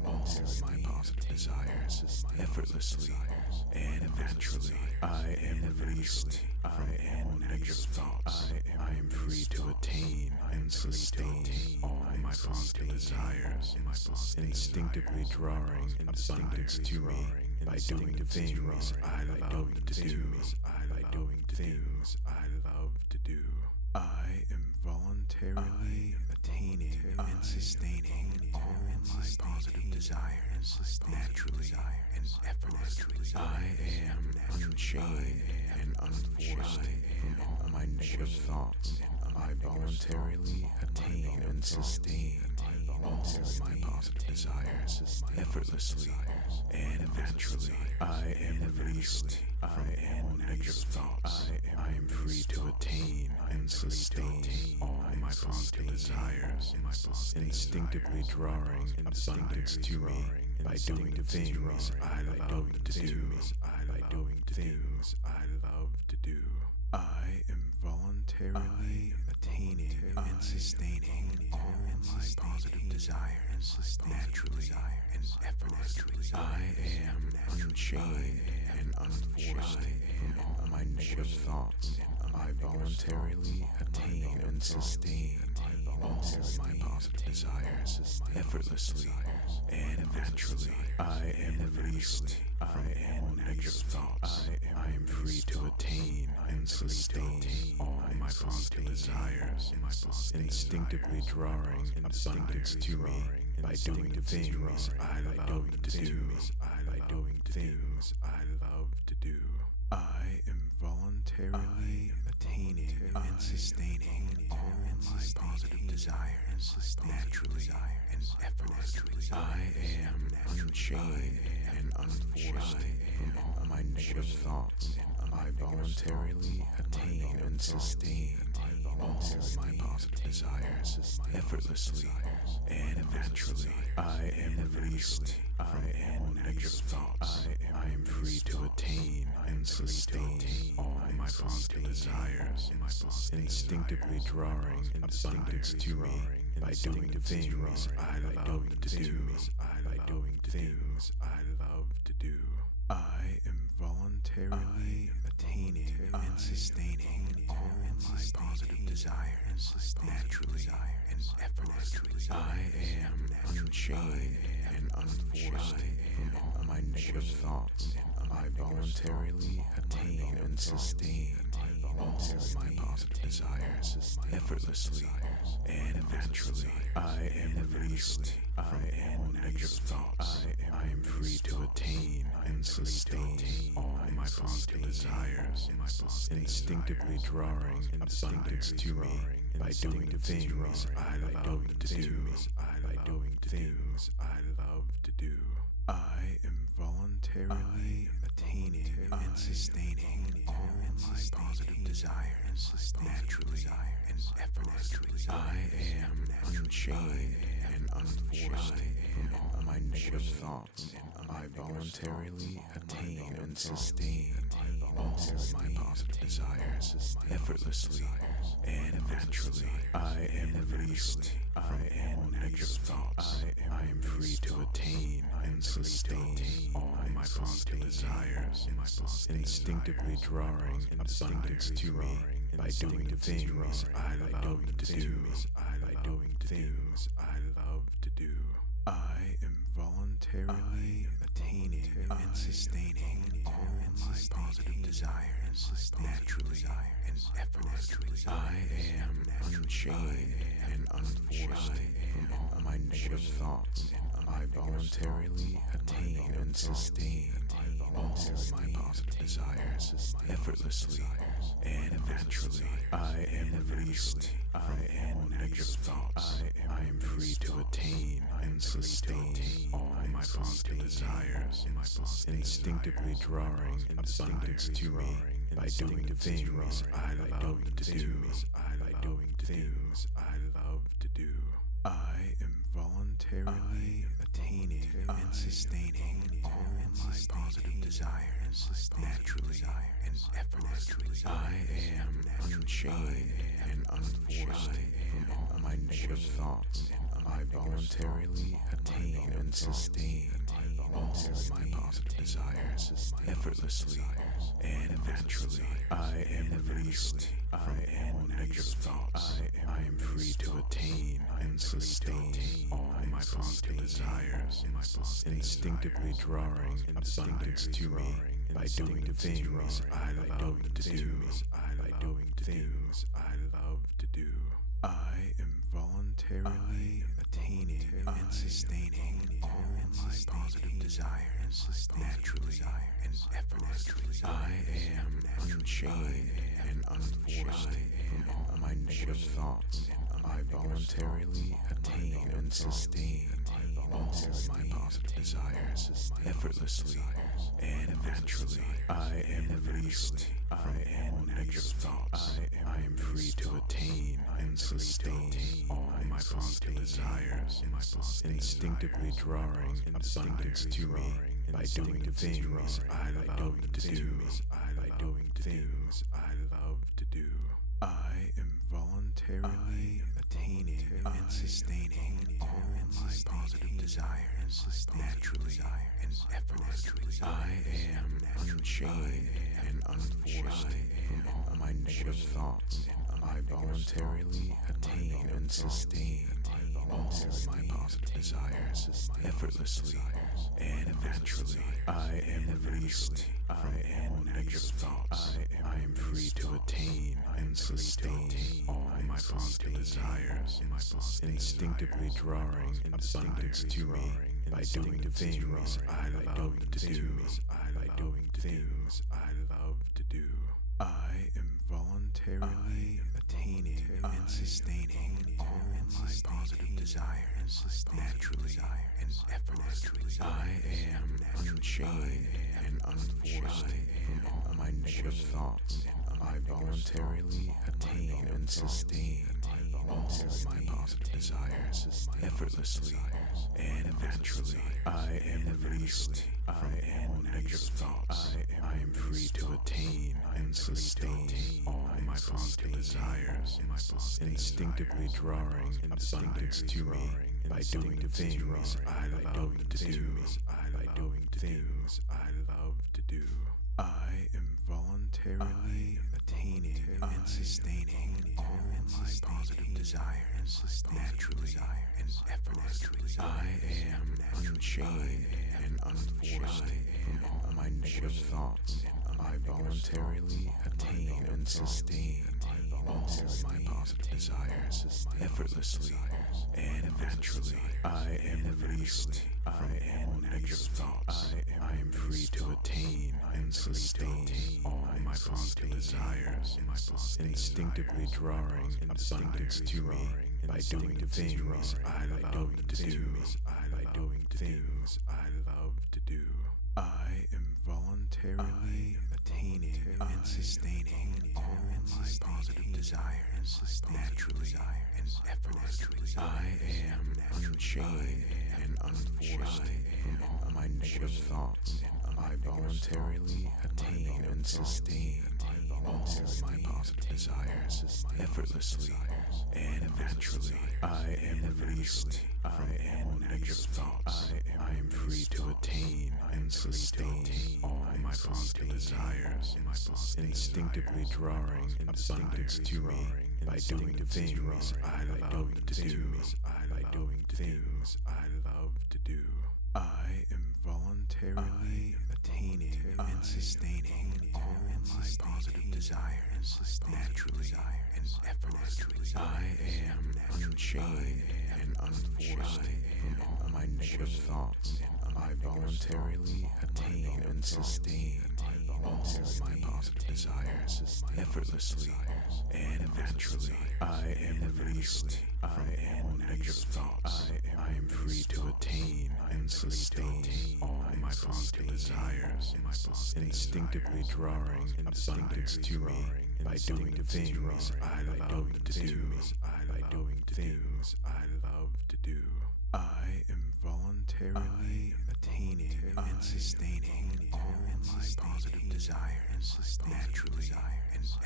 all my positive desires effortlessly and naturally. I am released from all negative thoughts. I am free to attain and sustain all my positive desires, instinctively drawing abundance to me by doing the things I love to do. By doing things I love to do. I am voluntarily attaining and sustaining all my positive desires naturally and effortlessly. I am unchained and unforced from all my negative thoughts. I voluntarily attain and sustain all my positive desires effortlessly and naturally. I am released from all negative thoughts. I am free to attain and sustain all my positive desires, instinctively drawing abundance to me by doing the things I love to do. By doing things I love to do. I am voluntarily attaining and sustaining all my positive desires naturally and effortlessly. I am unchained and unforced from all my negative thoughts. I voluntarily attain and sustain all my positive desires effortlessly and naturally. I am released from all negative thoughts. I am free to attain and sustain all my positive desires, instinctively drawing abundance to me by doing the things I love to do. By doing things I love to do. I am voluntarily attaining and sustaining all my positive desires naturally and effortlessly. I am unchained and unforced from all my negative thoughts. I voluntarily attain and sustain all my positive desires effortlessly and naturally. I am released from all negative thoughts. I am free to attain and sustain all my positive desires, instinctively drawing abundance to me by doing the things I love to do. By doing things I love to do. I am voluntarily attaining and sustaining all my positive desires naturally and effortlessly. I am unchained and unforced from all my negative thoughts. I voluntarily attain and sustain all my positive desires effortlessly and naturally. I am released from all negative thoughts. I am free to attain and sustain all my positive desires, instinctively drawing abundance to me by doing the things I love to do. By doing things I love to do. I am voluntarily attaining and sustaining all my positive desires naturally and effortlessly. I am unchained and unforced from all my negative thoughts. I voluntarily attain and sustain all my positive desires effortlessly and naturally. I am released from all negative thoughts. I am free to attain and sustain all my positive desires, instinctively drawing abundance to me by doing the things I love to do. By doing things I love to do. I am voluntarily attaining and sustaining all my positive desires naturally and effortlessly. I am unchained and unforced from all my negative thoughts. I voluntarily attain and sustain all my positive desires effortlessly and naturally. I am released from all negative thoughts. I am free to attain and sustain all my positive desires, instinctively drawing abundance to me by doing the things I love to do. By doing things I love to do. I am voluntarily attaining and sustaining all my positive desires naturally and effortlessly. I am unchained and unforced from all my negative thoughts. I voluntarily attain and sustain all my positive desires effortlessly and naturally. I am released from all negative thoughts. I am free to attain and sustain all my positive desires, instinctively drawing abundance to me by doing the things I love to do. By doing things I love to do. I am voluntarily attaining and sustaining all my positive desires naturally and effortlessly. I am unchained and unforced from all my negative thoughts. I voluntarily attain and sustain all my positive desires effortlessly and naturally. I am released from all negative thoughts. I am free to attain and sustain all my positive desires, instinctively drawing abundance to me by doing the things I love to do. By doing things I love to do. I am voluntarily attaining and sustaining all my positive desires naturally and effortlessly. I am unchained and unforced from all my negative thoughts. I voluntarily attain and sustain all my positive desires effortlessly and naturally. I am released from all negative thoughts. I am free to attain and sustain all my positive desires, instinctively drawing abundance to me by doing the things I love to do. By doing things I love to do. I am voluntarily attaining and sustaining all my positive desires naturally and effortlessly. I am unchained and unforced from all my negative thoughts. I voluntarily attain and sustain all my positive desires effortlessly and naturally. I am released from all negative thoughts. I am free to attain and sustain all my positive desires, instinctively drawing abundance to me by doing the things I love to do. By doing things I love to do. I am voluntarily attaining and sustaining all my positive desires naturally and effortlessly. I am unchained and unforced from all my negative thoughts. I voluntarily attain and sustain all my positive desires effortlessly and naturally. I am released from all negative thoughts. I am free to attain and sustain all my positive desires, instinctively drawing abundance to me by doing the things I love to do. By doing things I love to do. I am voluntarily attaining and sustaining all my positive desires naturally and effortlessly. I am unchained and unforced from all my negative thoughts. I voluntarily attain and sustain all my positive desires effortlessly and naturally. I am released from all negative thoughts. I am free to attain and sustain all my positive desires, instinctively drawing abundance to me by doing the things I love to do. By doing things I love to do. I am voluntarily attaining and sustaining all my positive desires naturally and effortlessly. I am unchained and unforced from all my negative thoughts. I voluntarily attain and sustain all my positive desires effortlessly and naturally. I am released from all negative thoughts. I am free to attain and sustain all my positive desires, instinctively drawing abundance to me by doing the things I love to do. By doing things I love to do. I am voluntarily attaining and sustaining all my positive desires naturally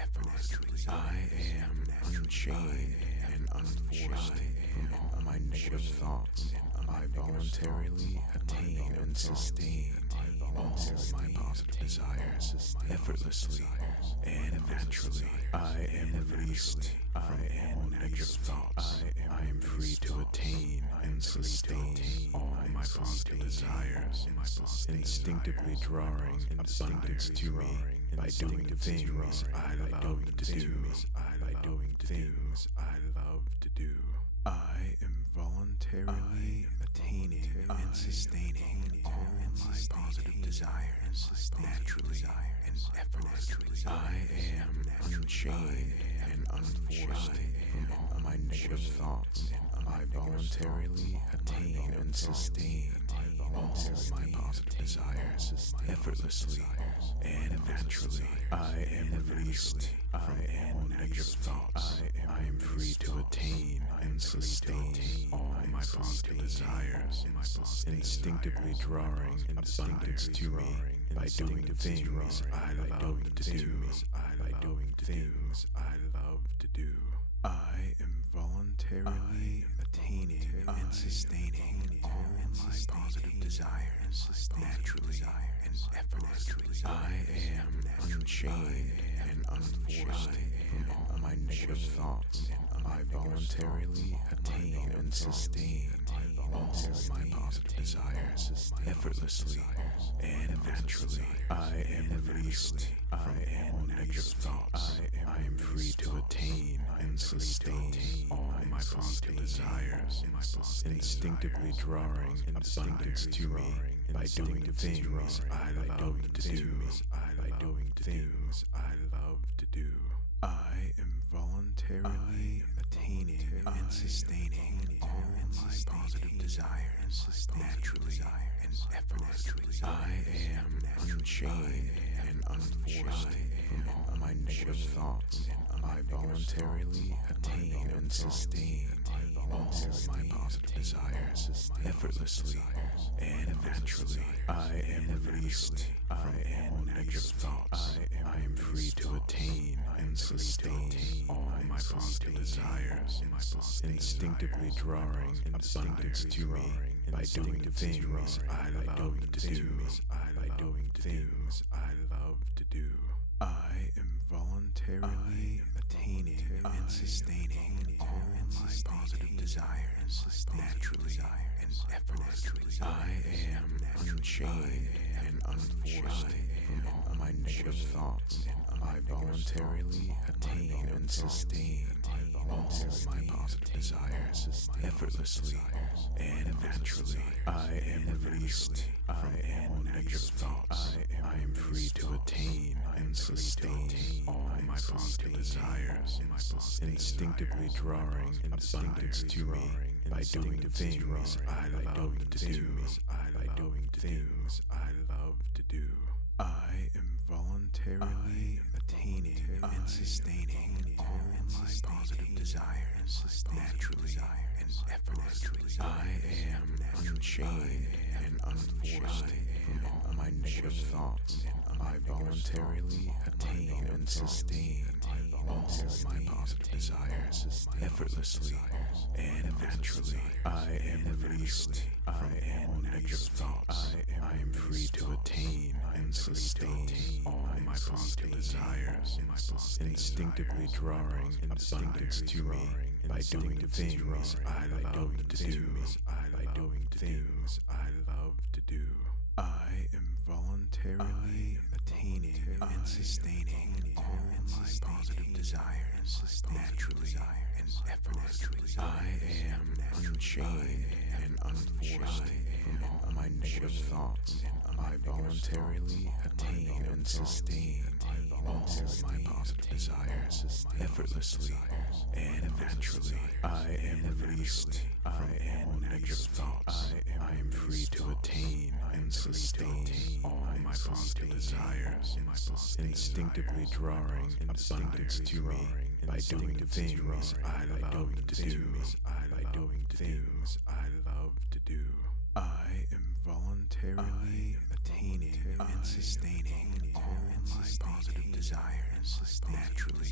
effortlessly. I am unchained and unforced from all my negative thoughts. I voluntarily attain and sustain all my positive desires effortlessly and naturally. I am released from all negative thoughts. I am free to attain and sustain all my positive desires, instinctively drawing abundance to me by doing the things I love to do. By doing things I love to do. I am voluntarily attaining and sustaining all my positive desires naturally and effortlessly. I am unchained and unforced from all my negative thoughts. I voluntarily attain and sustain all my positive desires effortlessly and naturally. I am released from all negative thoughts. I am free to attain and sustain all my positive desires, instinctively drawing abundance to me by doing the things I love to do. By doing things I love to do. I am voluntarily attaining and sustaining all my positive desires naturally and effortlessly. I am unchained and unforced from all my negative thoughts. I voluntarily attain and sustain all my positive desires effortlessly and naturally. I am released from all negative thoughts. I am free to attain and sustain all my positive desires, instinctively drawing abundance to me by doing the things I love to do. By doing things I love to do. I am voluntarily attaining and sustaining all my positive desires naturally and effortlessly. I am unchained and unforced from all my negative thoughts. I voluntarily attain and sustain all my positive desires effortlessly and naturally. I am released from all negative thoughts. I am free to attain and sustain all my positive desires, instinctively drawing abundance to me by doing the things I love to do. By doing things I love to do. I am voluntarily attaining and sustaining all my positive desires naturally and effortlessly. I am unchained and unforced from all my negative thoughts. I voluntarily attain and sustain all my positive desires effortlessly and naturally. I am released from all negative thoughts. I am free to attain and sustain all my positive desires, instinctively drawing abundance to me by doing the things I love to do. By doing things I love to do. I am voluntarily attaining and sustaining all my positive desires naturally and effortlessly. I am unchained and unforced from all my negative thoughts. I voluntarily attain and sustain all my positive desires effortlessly and naturally. I am released from all negative thoughts. I am free to attain and sustain all my positive desires, instinctively drawing abundance to me by doing the things I love to do. By doing things I love to do. I am voluntarily attaining and sustaining all my positive desires naturally and effortlessly. I am unchained and unforced from all my negative thoughts. I voluntarily attain and sustain all my positive desires effortlessly and naturally. I am released from all negative thoughts. I am free to attain and sustain all my positive desires, instinctively drawing abundance to me by doing the things I love to do. By doing things I love to do. I am voluntarily attaining and sustaining all my positive desires naturally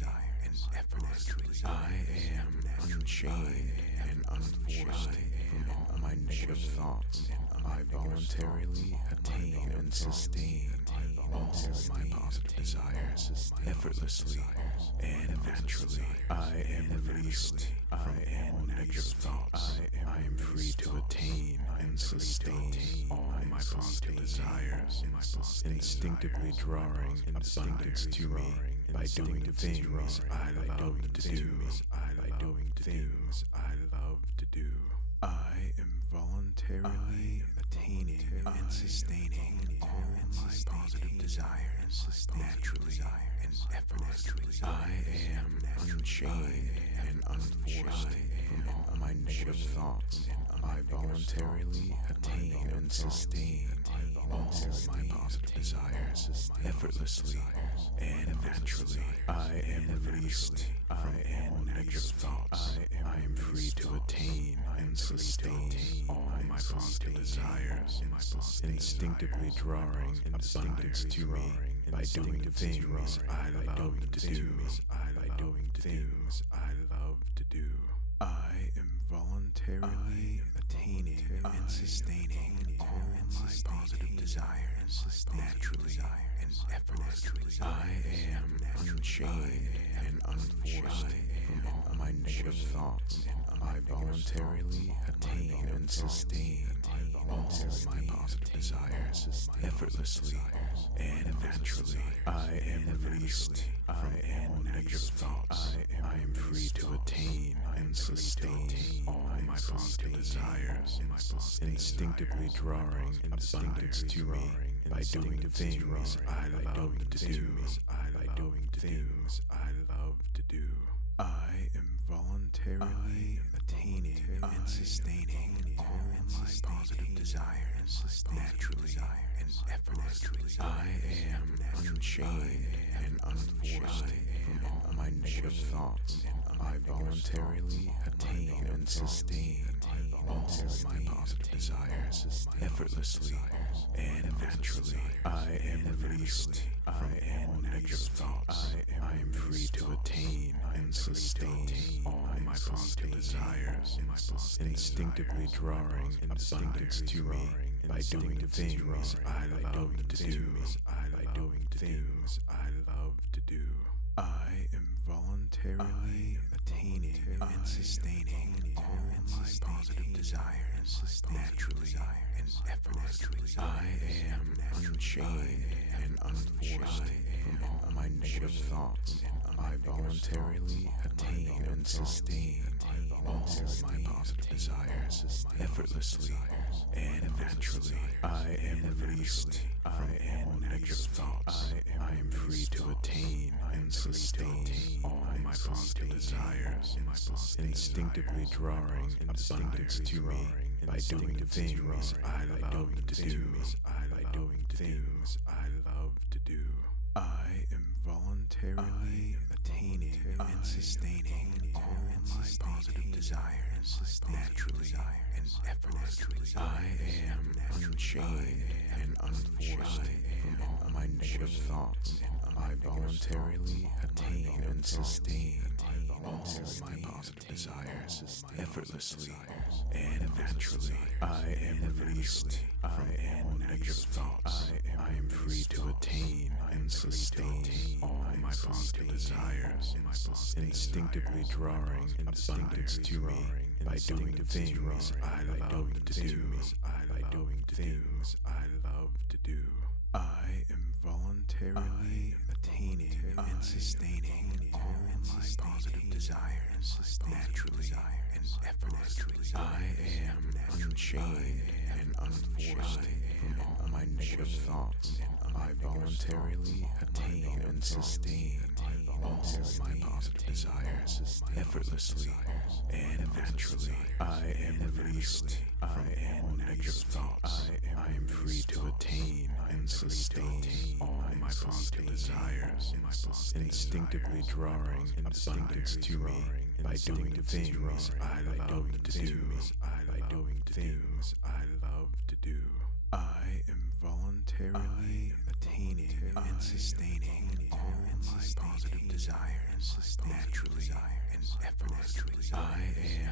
unchained and unforced from all my negative thoughts. I voluntarily attain and sustain all my positive desires effortlessly and naturally. I am released from all negative thoughts. I am free to attain and sustain all my positive desires, instinctively drawing abundance to me by doing the things I love to do. By doing things I love to do. I am voluntarily attaining and sustaining all my positive desires naturally and effortlessly. I am unchained and unforced from all my negative thoughts. I voluntarily attain and sustain all my positive desires effortlessly and naturally. I am released from all negative thoughts. I am free to attain and sustain all my positive desires, instinctively drawing abundance to me by doing the things I love to do. By doing things I love to do. I am voluntarily attaining and sustaining all my positive desires naturally and effortlessly. I am unchained and unforced from all my negative thoughts. I voluntarily attain and sustain all my positive desires effortlessly and naturally. I am released from all negative thoughts. I am free to attain and sustain all my positive desires, instinctively drawing abundance to me by doing the things I love to do. By doing things I love to do. I am voluntarily attaining and sustaining all my positive desires naturally and effortlessly. I am unchained and unforced from all my negative thoughts. I voluntarily attain and sustain all my positive desires effortlessly and naturally. I am released from all negative thoughts. I am free to attain and sustain all my positive desires, instinctively drawing abundance to me by doing the things I love to do. By doing things I love to do. I am voluntarily attaining and sustaining all my positive desires naturally and effortlessly. I am unchained and unforced from all my negative thoughts. I voluntarily attain and sustain all my positive desires effortlessly and naturally. I am released from all negative thoughts. I am free to attain and sustain all my positive desires, instinctively drawing abundance to me by doing the things I love to do. By doing things I love to do. I am voluntarily attaining and sustaining all my positive desires naturally and effortlessly. I am unchained and unforced from all my negative thoughts. I voluntarily attain and sustain all my positive desires effortlessly and naturally. I am released from all negative thoughts. I am free to attain and sustain all my positive desires, instinctively drawing abundance to me by doing the things I love to do. By doing things I love to do. I am voluntarily attaining and sustaining all my positive desires naturally and effortlessly. I am unchained and unforced from all my negative thoughts. I voluntarily attain and sustain all my positive desires effortlessly and naturally. I am released from all negative thoughts. I am free to attain and sustain all my positive desires, instinctively drawing abundance to me by doing the things I love to do. By doing things I love to do. I am voluntarily attaining and sustaining all my positive desires naturally and effortlessly. I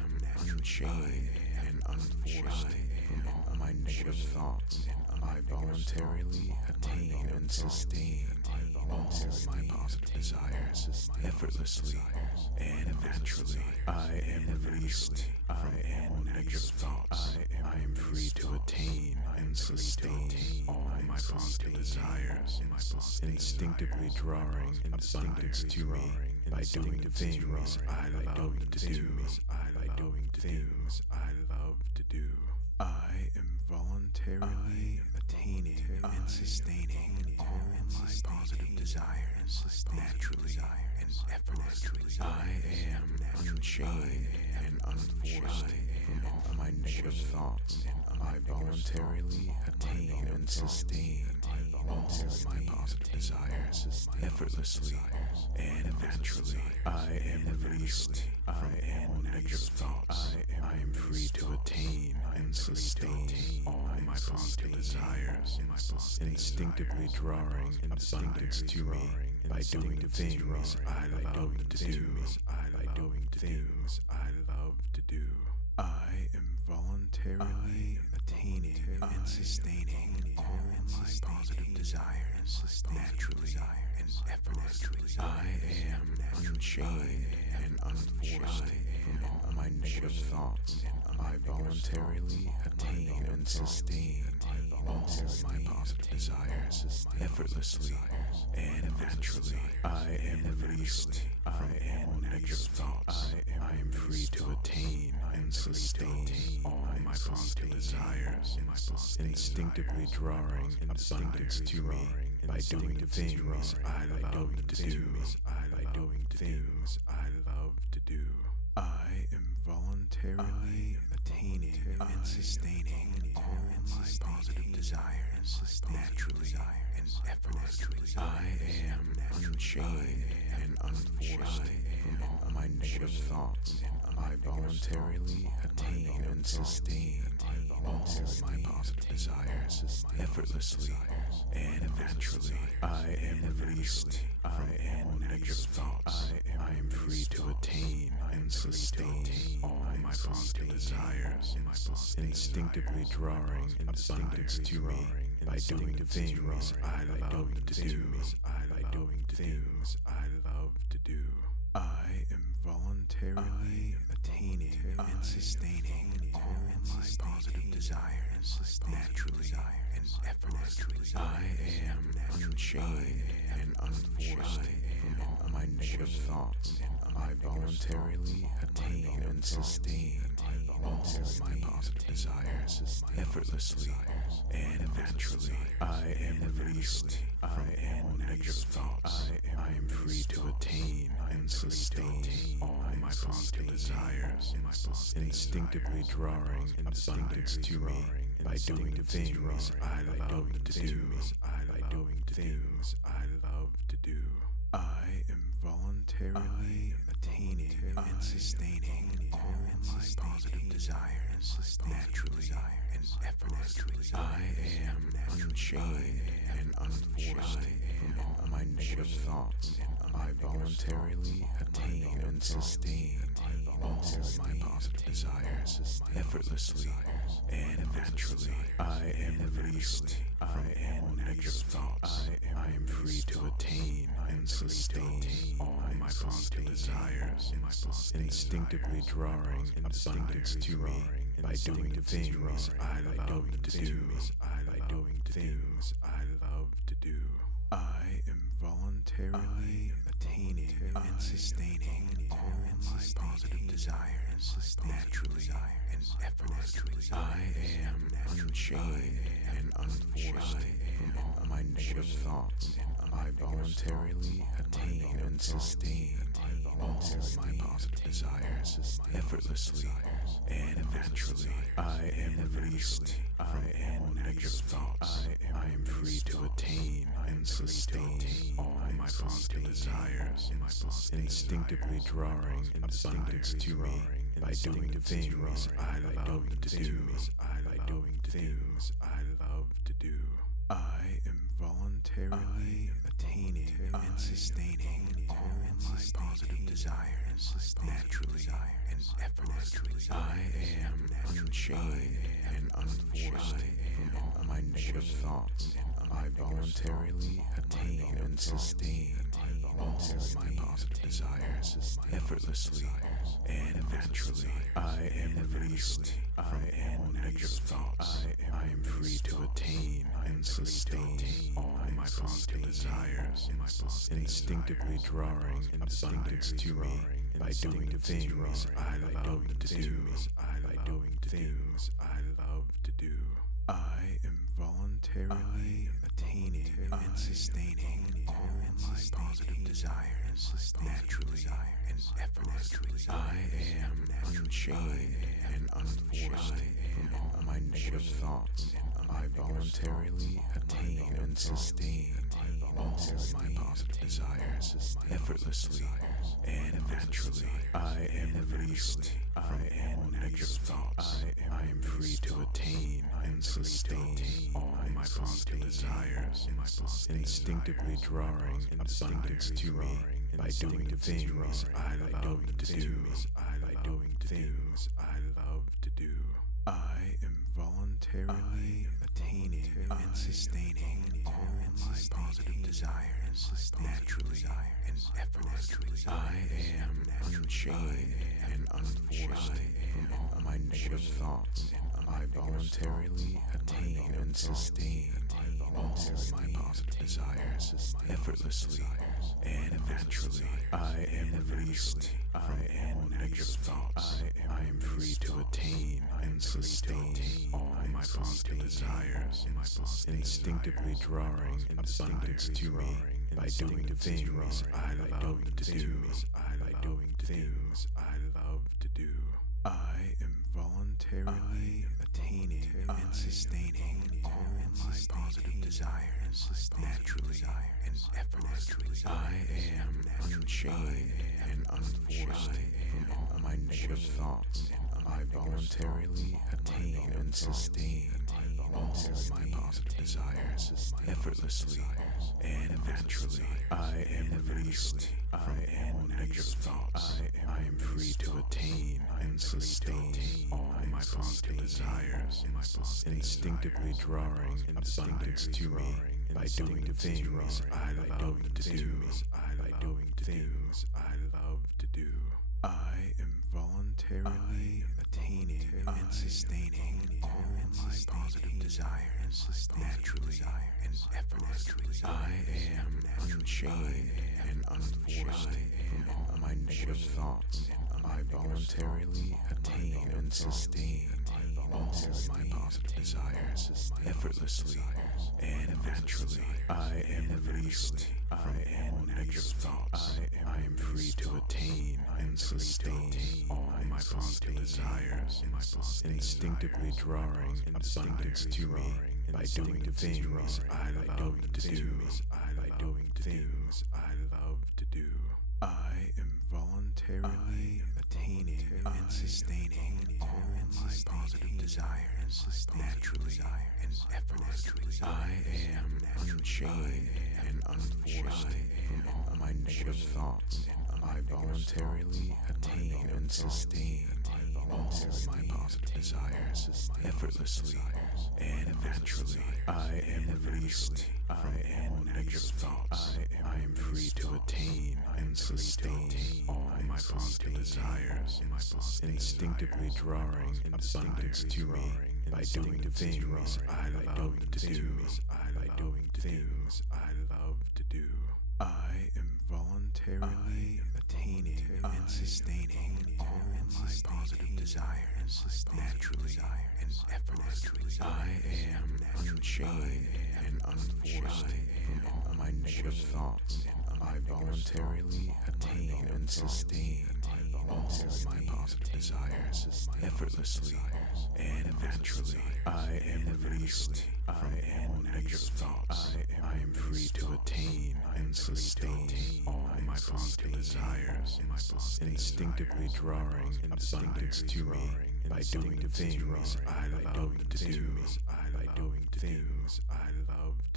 unchained and unforced from all my negative thoughts. I voluntarily attain and sustain all my positive desires effortlessly and naturally. I am released from all negative thoughts. I am free to attain and sustain all my positive desires, instinctively drawing abundance to me by doing the things I love to do. I am voluntarily attaining and sustaining all my positive desires naturally and effortlessly. I am unchained and unforced from all my negative thoughts. I voluntarily attain and sustain all my positive desires effortlessly and naturally. I am released from all negative thoughts. I am free to attain and sustain all my positive desires, instinctively drawing abundance to me by doing the things I love to do. I am voluntarily attaining and sustaining all my positive desires naturally and effortlessly. I am unchained and unforced from all my negative thoughts. I voluntarily attain and sustain all my positive desires effortlessly and naturally. I am released from all negative thoughts. I am free to attain and sustain all my positive desires, instinctively drawing abundance to me by doing the things I love to do. I am voluntarily attaining and sustaining all my positive desires naturally and effortlessly. I am unchained and unforced from all my negative thoughts. I voluntarily attain and sustain all my positive desires effortlessly and naturally. I am released from all negative thoughts. I am free to attain and sustain all my positive desires, instinctively drawing abundance to me by doing the things I love to do. I am voluntarily attaining and sustaining all my positive desires naturally and effortlessly. I am unchained and unforced from all my negative thoughts. I voluntarily attain and sustain all my positive desires effortlessly and naturally. I am released from all negative thoughts. I am free to attain and sustain all my positive desires, instinctively drawing abundance to me by doing the things I love to do. I am voluntarily attaining and sustaining all my positive desires naturally and effortlessly. I am unchained and unforced from all my negative thoughts. I voluntarily attain and sustain all my positive desires effortlessly and naturally. I am released from all negative thoughts. I am free to attain and sustain all my positive desires, instinctively drawing abundance to me by doing the things I love to do. I am voluntarily attaining and sustaining all my positive desires naturally and effortlessly. I am unchained and unforced from all my negative thoughts. I voluntarily attain and sustain all my positive desires effortlessly and naturally. I am released from all negative thoughts. I am free to attain and sustain all my positive desires, instinctively drawing abundance to me by doing the things I love to do. I am voluntarily attaining and sustaining all my positive desires naturally and effortlessly. I am unchained and unforced from all my negative thoughts. I voluntarily attain and sustain all my positive desires effortlessly and naturally. I am released from all negative thoughts. I am free to attain and sustain all my positive desires, instinctively drawing abundance to me by doing the things I love to do. By doing things I love to do. I am voluntarily attaining and sustaining all my positive desires naturally and effortlessly. I am unchained and unforced from all my negative thoughts. I voluntarily attain and sustain all my positive desires effortlessly and naturally. I am released from all negative thoughts. I am free to attain and sustain all my positive desires, instinctively drawing abundance to me by doing the things I love to do. By doing things I love to do. I am voluntarily attaining and sustaining all my positive desires naturally and effortlessly. I am unchained and unforced from all my negative thoughts. I voluntarily attain and sustain all my positive desires effortlessly and naturally. I am released from all negative thoughts. I am free to attain and sustain all my positive desires, instinctively drawing abundance to me by doing the things I love to do. By doing things I love to do. I am voluntarily attaining and sustaining all my positive desires naturally and effortlessly. I am unchained and unforced from all my negative thoughts. I voluntarily attain and sustain all my positive desires effortlessly and naturally. I am released from all negative thoughts. I am free to attain and sustain all my positive desires, instinctively drawing abundance to me by doing the things I love to do. By doing things I love to do. I am voluntarily attaining and sustaining all my positive desires naturally and effortlessly. I am unchained and unforced from all my negative thoughts. I voluntarily attain and sustain all my positive desires effortlessly and naturally. I am released from all negative thoughts. I am free to attain and sustain all my positive desires, instinctively drawing abundance to me by doing the things I love to do. By doing things I love to do. I am voluntarily attaining and sustaining all my positive desires naturally and effortlessly. I am unchained and unforced from all my negative thoughts. I voluntarily attain and sustain all my positive desires effortlessly and naturally. I am released from all negative thoughts. I am free to attain and sustain all my positive desires, instinctively drawing abundance to me by doing the things I love to do. By doing things I love to do. I am voluntarily attaining and sustaining all my positive desires naturally and effortlessly. I am unchained and unforced from all my negative thoughts. I voluntarily attain and sustain all my positive desires effortlessly and naturally. I am released from all negative thoughts. I am free to attain and sustain all my positive desires, instinctively drawing abundance to me by doing the things I love to do. By doing things I love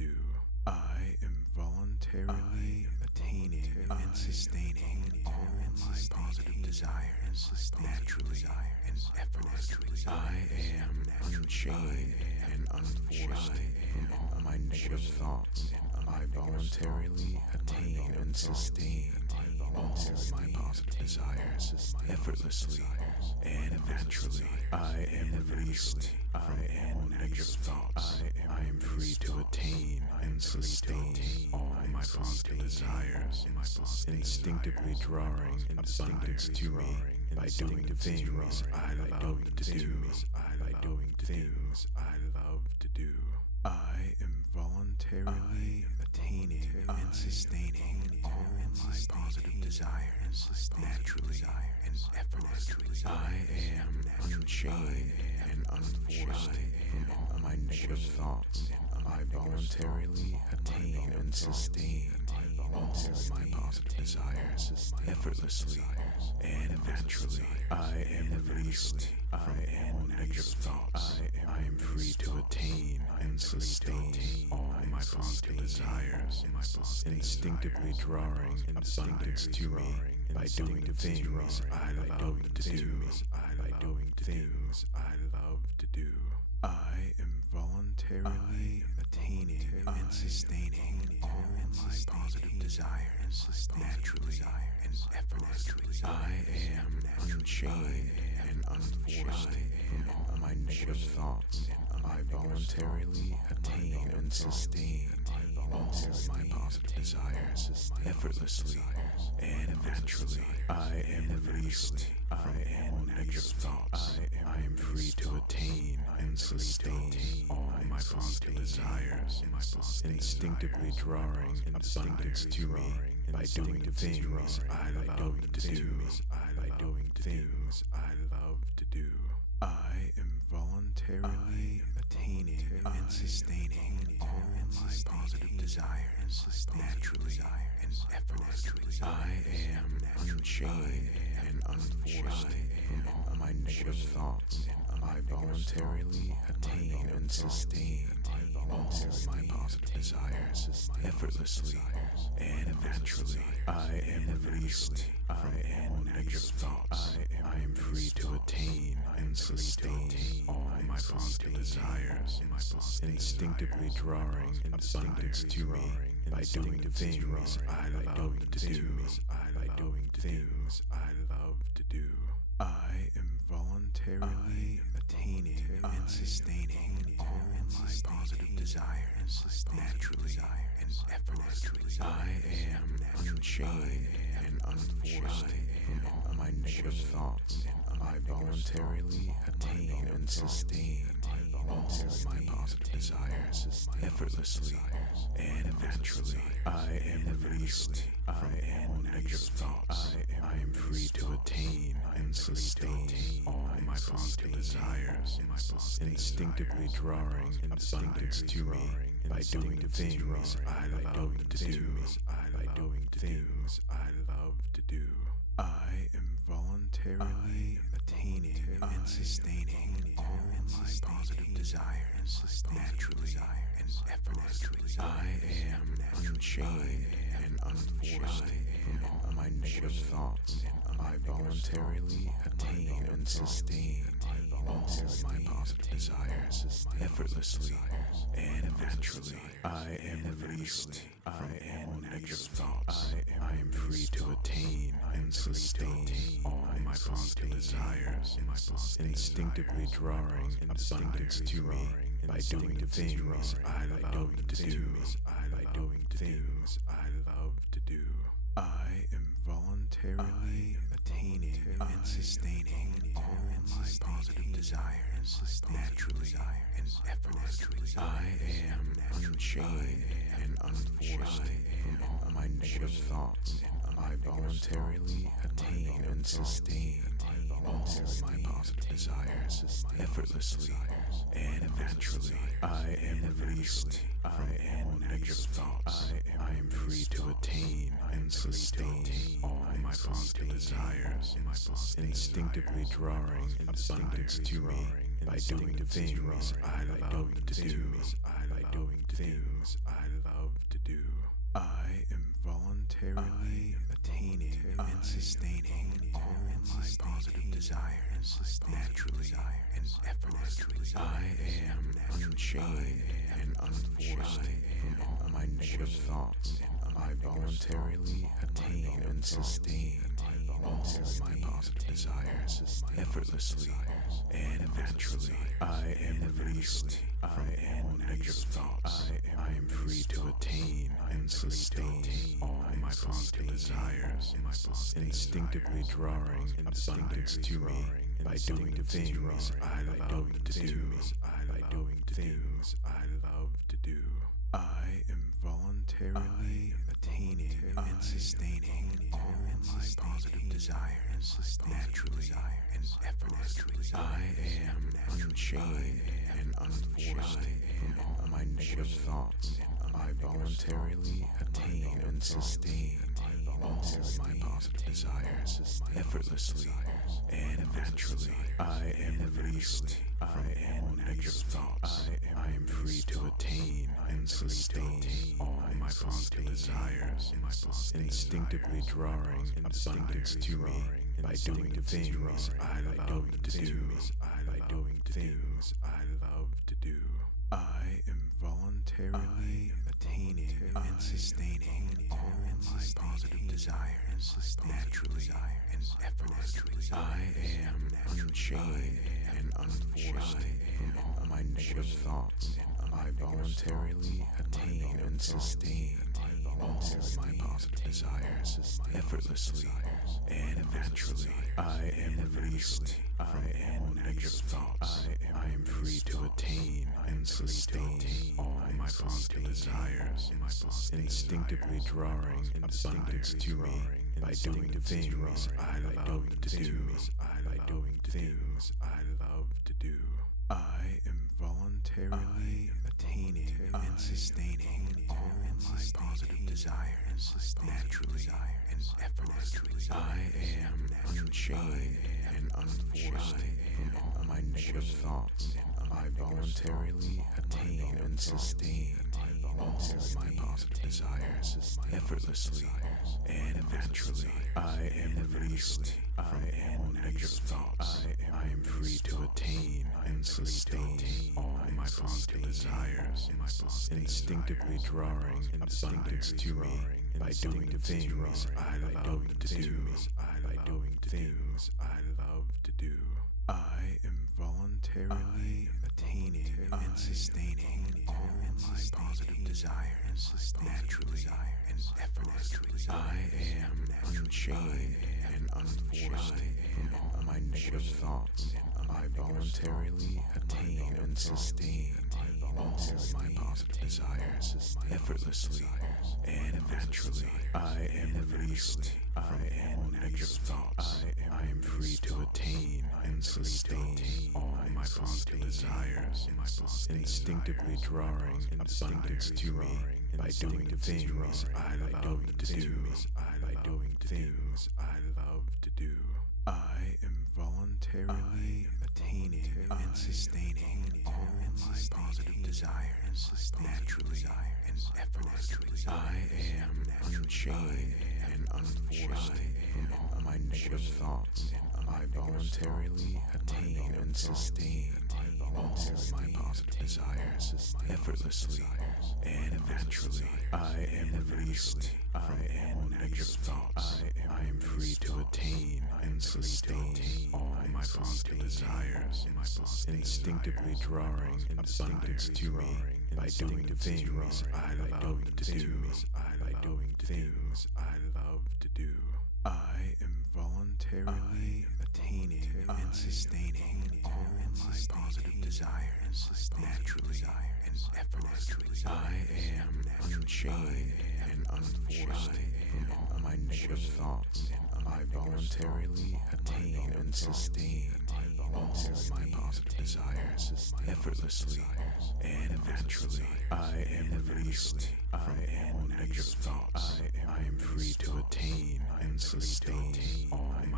do. I am voluntarily attaining and sustaining all my positive desires naturally and effortlessly. I am unchained and unforced from all my negative thoughts. I voluntarily attain and sustain all my positive desires effortlessly and naturally. I am released from all negative thoughts. I am free to attain and sustain all my positive desires, instinctively drawing abundance to me by doing things I love to do. By doing things I love to do. I am voluntarily attaining and sustaining all my positive desires naturally and effortlessly. I am unchained and unforced from all my negative thoughts. I voluntarily attain and sustain all my positive desires effortlessly and naturally. I am released from all negative thoughts. I am free to attain and sustain all my positive desires, instinctively drawing abundance to me by doing things I love to do. By doing things I love to do. I am voluntarily attaining and sustaining all my positive desires naturally and effortlessly. I am unchained and unforced from all my negative thoughts. I voluntarily attain and sustain all my positive desires effortlessly and naturally. I am released from all negative thoughts. I am free to attain and sustain all my positive desires, instinctively drawing abundance to me by doing things I love to do. By doing things I love to do. I am voluntarily attaining and sustaining all my positive desires naturally and effortlessly. I am unchained and unforced from all my negative thoughts. I voluntarily attain and sustain all my positive desires effortlessly and naturally. I am released from all negative thoughts. I am free to attain and sustain all my positive desires, instinctively drawing abundance to me by doing things I love to do. By doing things I love to do. I am voluntarily attaining and sustaining all my positive desires naturally and effortlessly. I am unchained and unforced from all my negative thoughts. I voluntarily attain and sustain all my positive desires effortlessly and naturally. I am released from all negative thoughts. I am free to attain and sustain all my positive desires, instinctively drawing abundance to me by doing things I love to do. By doing things I love to do. I am voluntarily attaining and sustaining all my positive desires naturally and effortlessly. I am unchained and unforced from all my negative thoughts. I voluntarily attain and sustain all my positive desires effortlessly and naturally. I am released from all negative thoughts. I am free to attain and sustain all my positive desires, instinctively drawing abundance to me by doing things I love to do. By doing things I love to do. I am voluntarily attaining and sustaining all my positive desires naturally and effortlessly. I am unchained and unforced from all my negative thoughts. I voluntarily attain and sustain all my positive desires effortlessly and naturally. I am released from all negative thoughts. I am free to attain and sustain all my positive desires, instinctively drawing abundance to me by doing things I love to do. By doing things I love to do. I am voluntarily attaining and sustaining all my positive desires naturally and effortlessly. I am unchained and unforced from all my negative thoughts. I voluntarily attain and sustain all my positive desires effortlessly and naturally. I am released from all negative thoughts. I am free to attain and sustain all my positive desires, instinctively drawing abundance to me by doing things I love to do. By doing things I love to do. I am voluntarily attaining and sustaining all my positive desires naturally and effortlessly. I am unchained and unforced from all my negative thoughts. I voluntarily attain and sustain all my positive desires effortlessly and naturally. I am released from all negative thoughts. I am free to attain and sustain all my positive desires, instinctively drawing abundance to me by doing things I love to do. By doing things I love to do. I am voluntarily attaining and sustaining all my positive desires naturally and effortlessly. I am unchained and unforced from all my negative thoughts. I voluntarily attain and sustain all my positive desires effortlessly and naturally. I am released from all negative thoughts. I am free to attain and sustain all my positive desires, instinctively drawing abundance to me by doing things I love to do. By doing things I love to do. I am voluntarily attaining and sustaining all my positive desires naturally and effortlessly. I am unchained and unforced from all my negative thoughts. I voluntarily attain and sustain all my positive desires effortlessly and naturally. I am released from all negative thoughts. I am free to attain and sustain all my positive desires, instinctively drawing abundance to me by doing things I love to do. By doing things I love to do. I am voluntarily attaining and sustaining all my positive desires naturally and effortlessly. I am unchained and unforced from all my negative thoughts. I voluntarily attain and sustain all my positive desires effortlessly and naturally. I am released from all negative thoughts. I am free to attain and sustain all my positive desires, instinctively drawing abundance to me by doing things I love to do. By doing things I love to do. I am voluntarily attaining and sustaining all my positive desires naturally and effortlessly. I am unchained and unforced from all my negative thoughts. I voluntarily attain and sustain all my positive desires effortlessly and naturally. I am released from all negative thoughts. I am free to attain and sustain all my positive desires, instinctively drawing abundance to me by doing things I love to do. By doing things I love to do. I am voluntarily attaining and sustaining all my positive desires naturally and effortlessly. I am unchained and unforced from all my negative thoughts. I voluntarily attain and sustain all my positive desires effortlessly and naturally. I am released from all negative thoughts. I am free to attain and sustain all my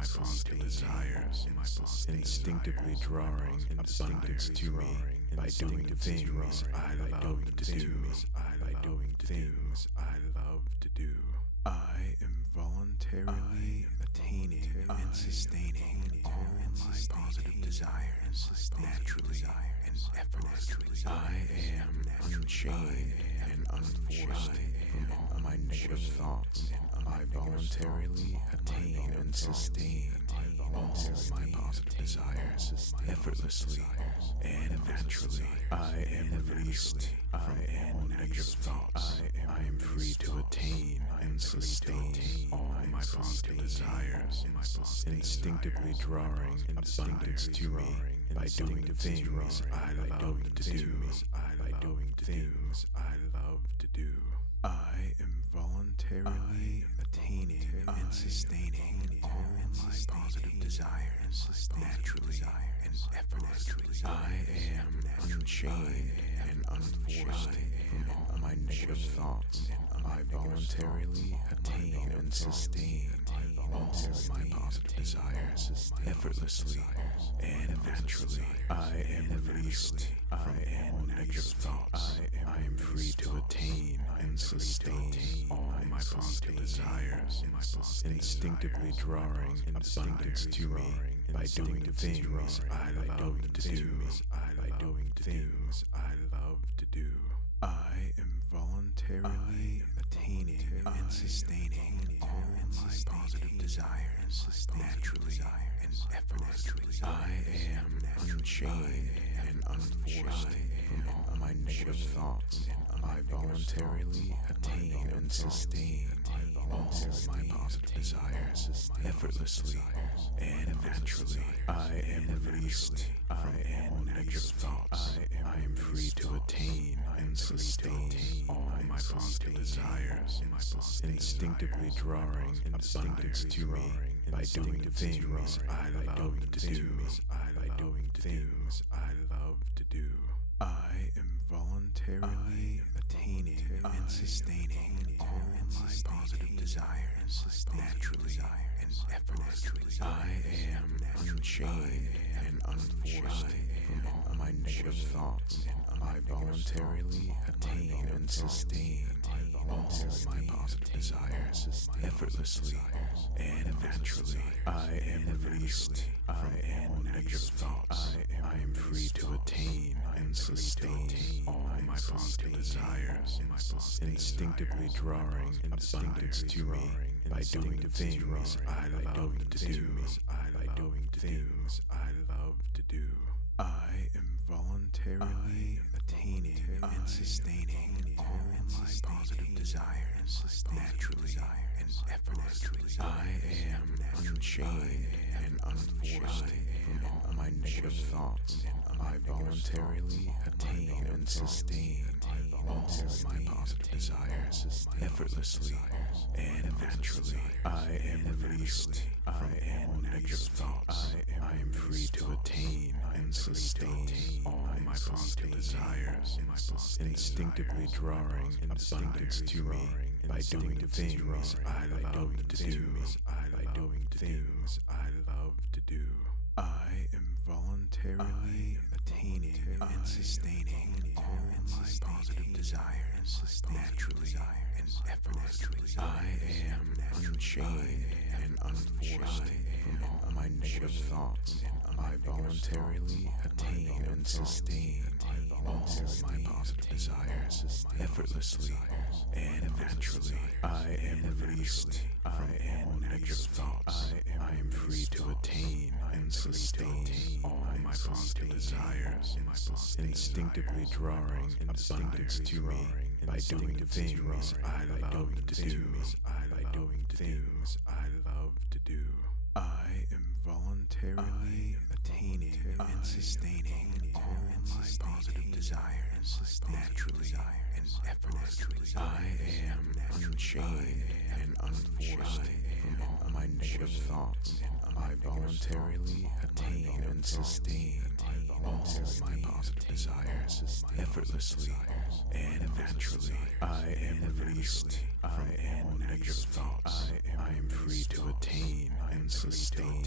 my positive desires, instinctively drawing abundance to me by doing the things I love to do. I am voluntarily attaining and sustaining all my positive desires naturally and effortlessly. I am unchained and unforced from all my negative thoughts. I voluntarily attain and sustain all my positive desires effortlessly and naturally. I am released from all negative thoughts. I am free to attain and sustain all my positive desires, instinctively drawing abundance to me by doing the things I love to do. I am voluntarily attaining and sustaining all my positive desires naturally and effortlessly. I am unchained and unforced from all my negative thoughts. I voluntarily attain and sustain all my positive desires effortlessly and naturally. I am released from all negative thoughts. I am free to attain and sustain all my positive desires, instinctively drawing abundance to me by doing the things I love to do. I am voluntarily attaining and sustaining all my positive desires naturally and effortlessly. I am unchained and unforced from all my negative thoughts. I voluntarily attain and sustain all my positive desires effortlessly and naturally. I am released from all negative thoughts. I am free to attain and sustain all my positive desires, instinctively drawing abundance to me by doing the things I love to do. I am voluntarily attaining and sustaining all my positive desires naturally and effortlessly. I am unchained and unforced from all my negative thoughts. I voluntarily attain and sustain all my positive desires effortlessly and naturally. I am released from all negative thoughts. I am free to attain and sustain all my positive desires, instinctively drawing abundance to me by doing the things I love to do. I am voluntarily attaining and sustaining all my positive desires naturally and effortlessly. I am unchained and unforced from all my negative thoughts. I voluntarily attain and sustain all my positive desires effortlessly and naturally. I am released from all negative thoughts. I am free to attain and sustain all my positive desires, instinctively drawing abundance to me by doing the things I love to do. I am voluntarily attaining and sustaining all my positive desires naturally and effortlessly. I am unchained and unforced from all my negative thoughts. I voluntarily attain and sustain all my positive desires effortlessly and naturally. I am released from all negative thoughts. I am free to attain and sustain all my positive desires, instinctively drawing abundance to me by doing the things I love to do. I am voluntarily attaining and sustaining all my positive desires naturally and effortlessly. I am unchained and unforced from all my negative thoughts. I voluntarily attain and sustain all my positive desires effortlessly and naturally. I am released from all negative thoughts. I am free to attain and sustain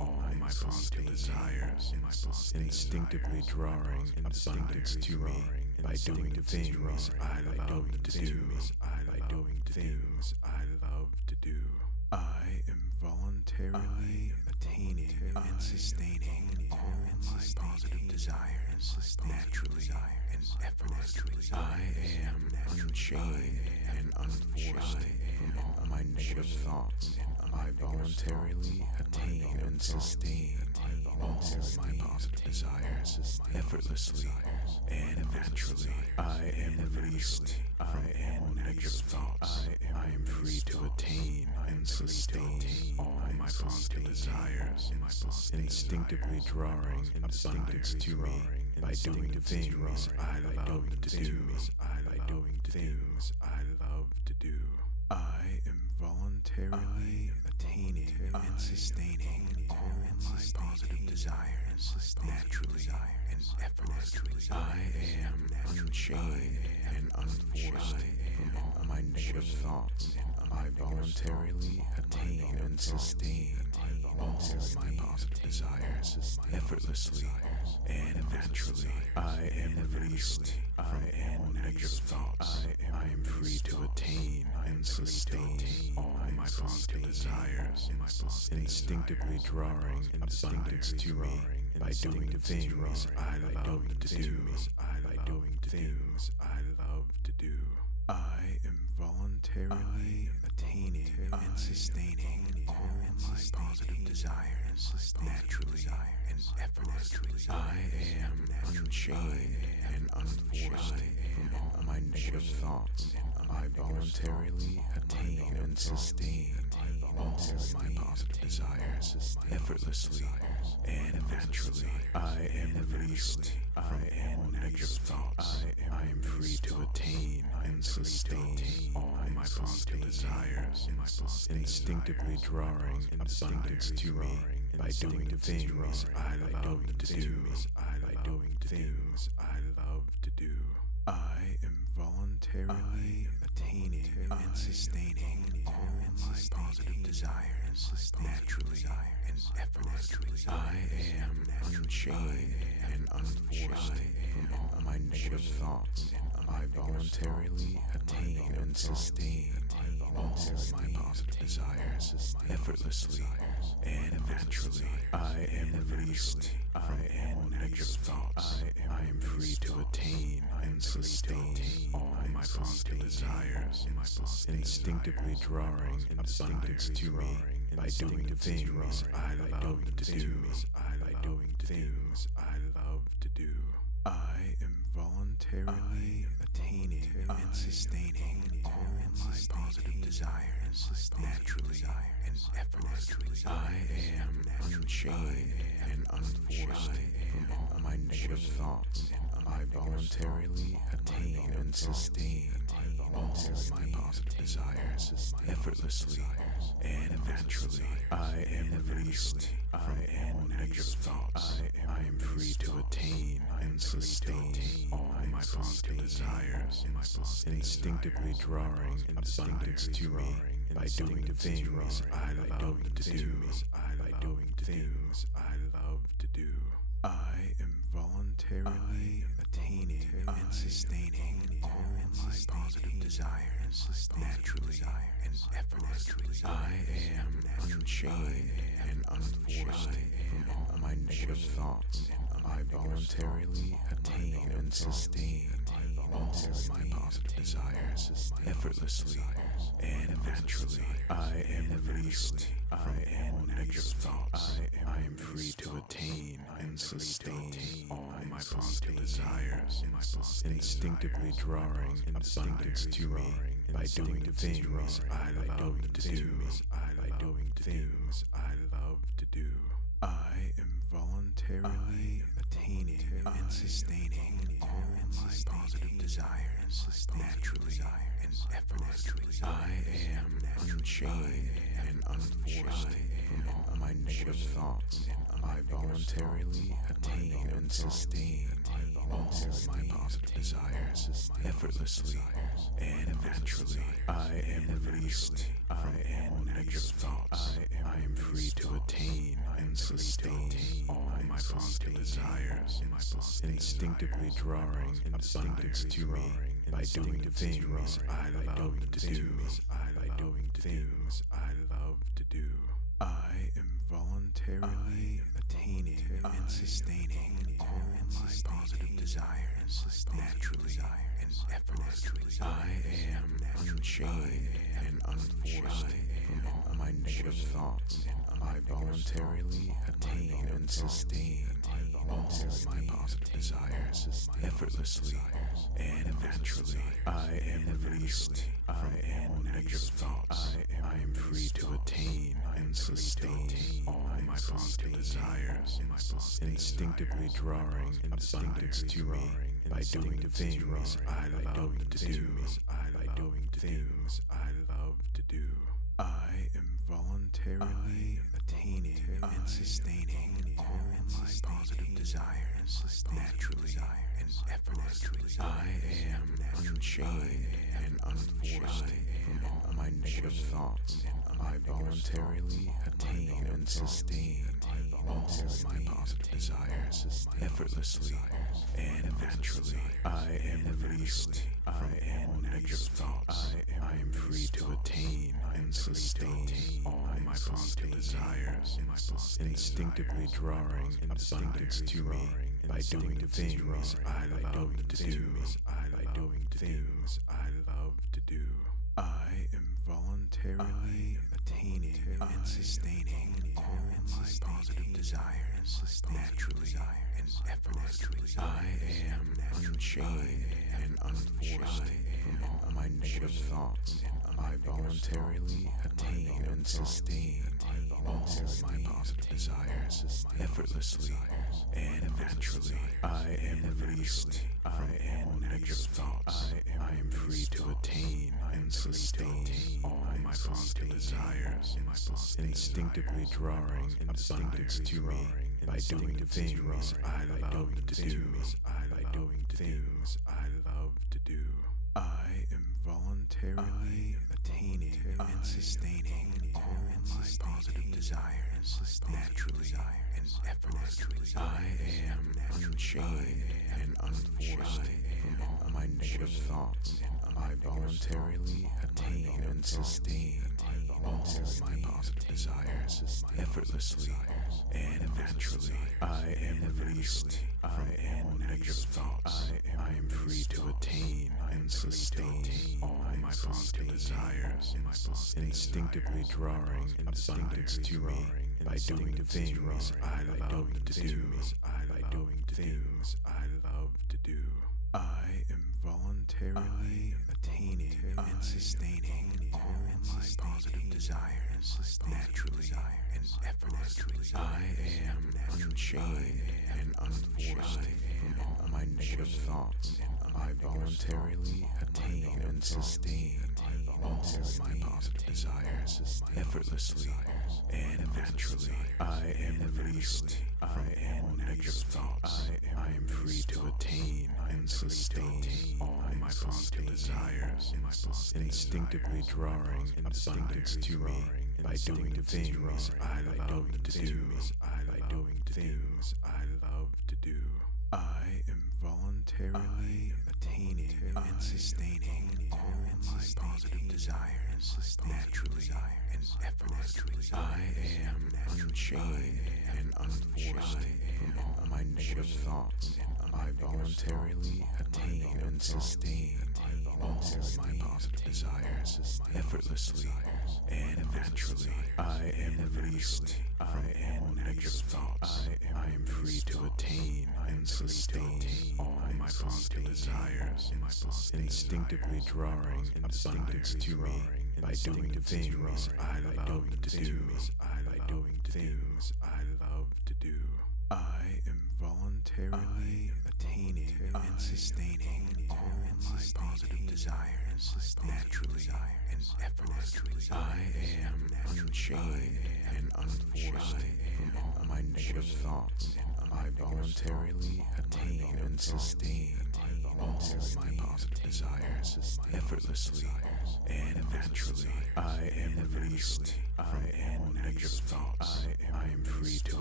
all my positive desires, instinctively drawing abundance to me by doing things I love to do. I am voluntarily attaining and sustaining all my positive desires naturally and effortlessly. I am unchained and unforced from all my negative thoughts. I voluntarily attain and sustain all my positive desires effortlessly and naturally. I am released from all negative thoughts. I am free to attain and sustain all my positive desires, instinctively drawing abundance to me by doing things I love to do. I am voluntarily attaining and sustaining all my positive desires naturally and effortlessly. I am unchained and unforced from all my negative thoughts. I voluntarily attain and sustain all my positive desires effortlessly and naturally. I am released from all negative thoughts. I am free to attain and sustain all my positive desires, instinctively drawing abundance to me by doing things I love to do. I am voluntarily attaining and sustaining all my positive desires naturally and effortlessly. I am unchained and unforced from all my negative thoughts. I voluntarily attain and sustain all my positive desires effortlessly and naturally. I am released from all negative thoughts. I am free to attain and sustain all my positive desires, instinctively drawing abundance to me by doing things I love to do. I am voluntarily attaining and sustaining all my positive desires naturally and effortlessly. I am unchained and unforced from all my negative thoughts. I voluntarily attain and sustain all my positive desires effortlessly and naturally. I am released from all negative thoughts. I am free to attain and sustain all my positive desires, instinctively drawing abundance to me by doing things I love to do. I am voluntarily attaining and sustaining all my positive desires naturally and effortlessly. I am unchained and unforced from all my negative thoughts. I voluntarily attain and sustain all my positive desires effortlessly and naturally. I am released from all negative thoughts. I am free to attain and sustain all my positive desires, instinctively drawing abundance to me by doing things I love to do. I am voluntarily attaining and sustaining all my positive desires naturally and effortlessly. I am unchained and unforced from all my negative thoughts. I voluntarily attain and sustain all my positive desires effortlessly and naturally. I am released from all negative thoughts. I am free to attain and sustain all my positive desires, instinctively drawing abundance to me by doing things I love to do. I am voluntarily attaining and sustaining all my positive desires naturally and effortlessly. I am unchained and unforced from all my negative thoughts. I voluntarily attain and sustain all my positive desires effortlessly and naturally. I am released from all negative thoughts. I am free to attain and sustain all my positive desires, instinctively drawing abundance to me by doing the things I love to do. I am voluntarily attaining and sustaining all my positive desires naturally and effortlessly. I am unchained and unforced from all my negative thoughts. I voluntarily attain and sustain all my positive desires effortlessly and naturally. I am released from all negative thoughts. I am free to attain and sustain all my positive desires, instinctively drawing abundance to me by doing the things I love to do. I am voluntarily attaining and sustaining all my positive desires naturally and effortlessly. I am unchained and unforced from all my negative thoughts. I voluntarily attain and sustain all my positive desires effortlessly and naturally. I am released from all negative thoughts. I am free to attain and sustain all my positive desires, instinctively drawing abundance to me by doing the things I love to do. I am voluntarily attaining and sustaining all my positive desires naturally and effortlessly. I am unchained and unforced from all my negative thoughts. I voluntarily attain and sustain all my positive desires effortlessly and naturally. I am released from all negative thoughts. I am free to attain and sustain all my positive desires, instinctively drawing abundance to me by doing the things I love to do. I am voluntarily attaining and sustaining all my positive desires naturally and effortlessly. I am unchained and unforced from all my negative thoughts. I voluntarily attain and sustain all my positive desires effortlessly and naturally. I am released from all negative thoughts. I am free to attain and sustain all my positive desires, instinctively drawing abundance to me by doing the things I love to do. I am voluntarily attaining and sustaining all my positive desires naturally and effortlessly. I am unchained and unforced from all my negative thoughts. I voluntarily attain and sustain all my positive desires effortlessly and naturally. I am released from all negative thoughts. I am free to attain and sustain all my positive desires, instinctively drawing abundance to me by doing the things I love to do. I am voluntarily attaining and sustaining all my positive desires naturally and effortlessly. I am unchained and unforced from all my negative thoughts. I voluntarily attain and sustain all my positive desires effortlessly and naturally. I am released from all negative thoughts. I am free to attain and sustain all my positive desires, instinctively drawing abundance to me by doing the things I love to do. I am voluntarily attaining and sustaining all my positive desires naturally and effortlessly. I am unchained and unforced from all my negative thoughts. I voluntarily attain and sustain all my positive desires effortlessly and naturally. I am released from all negative thoughts. I am free to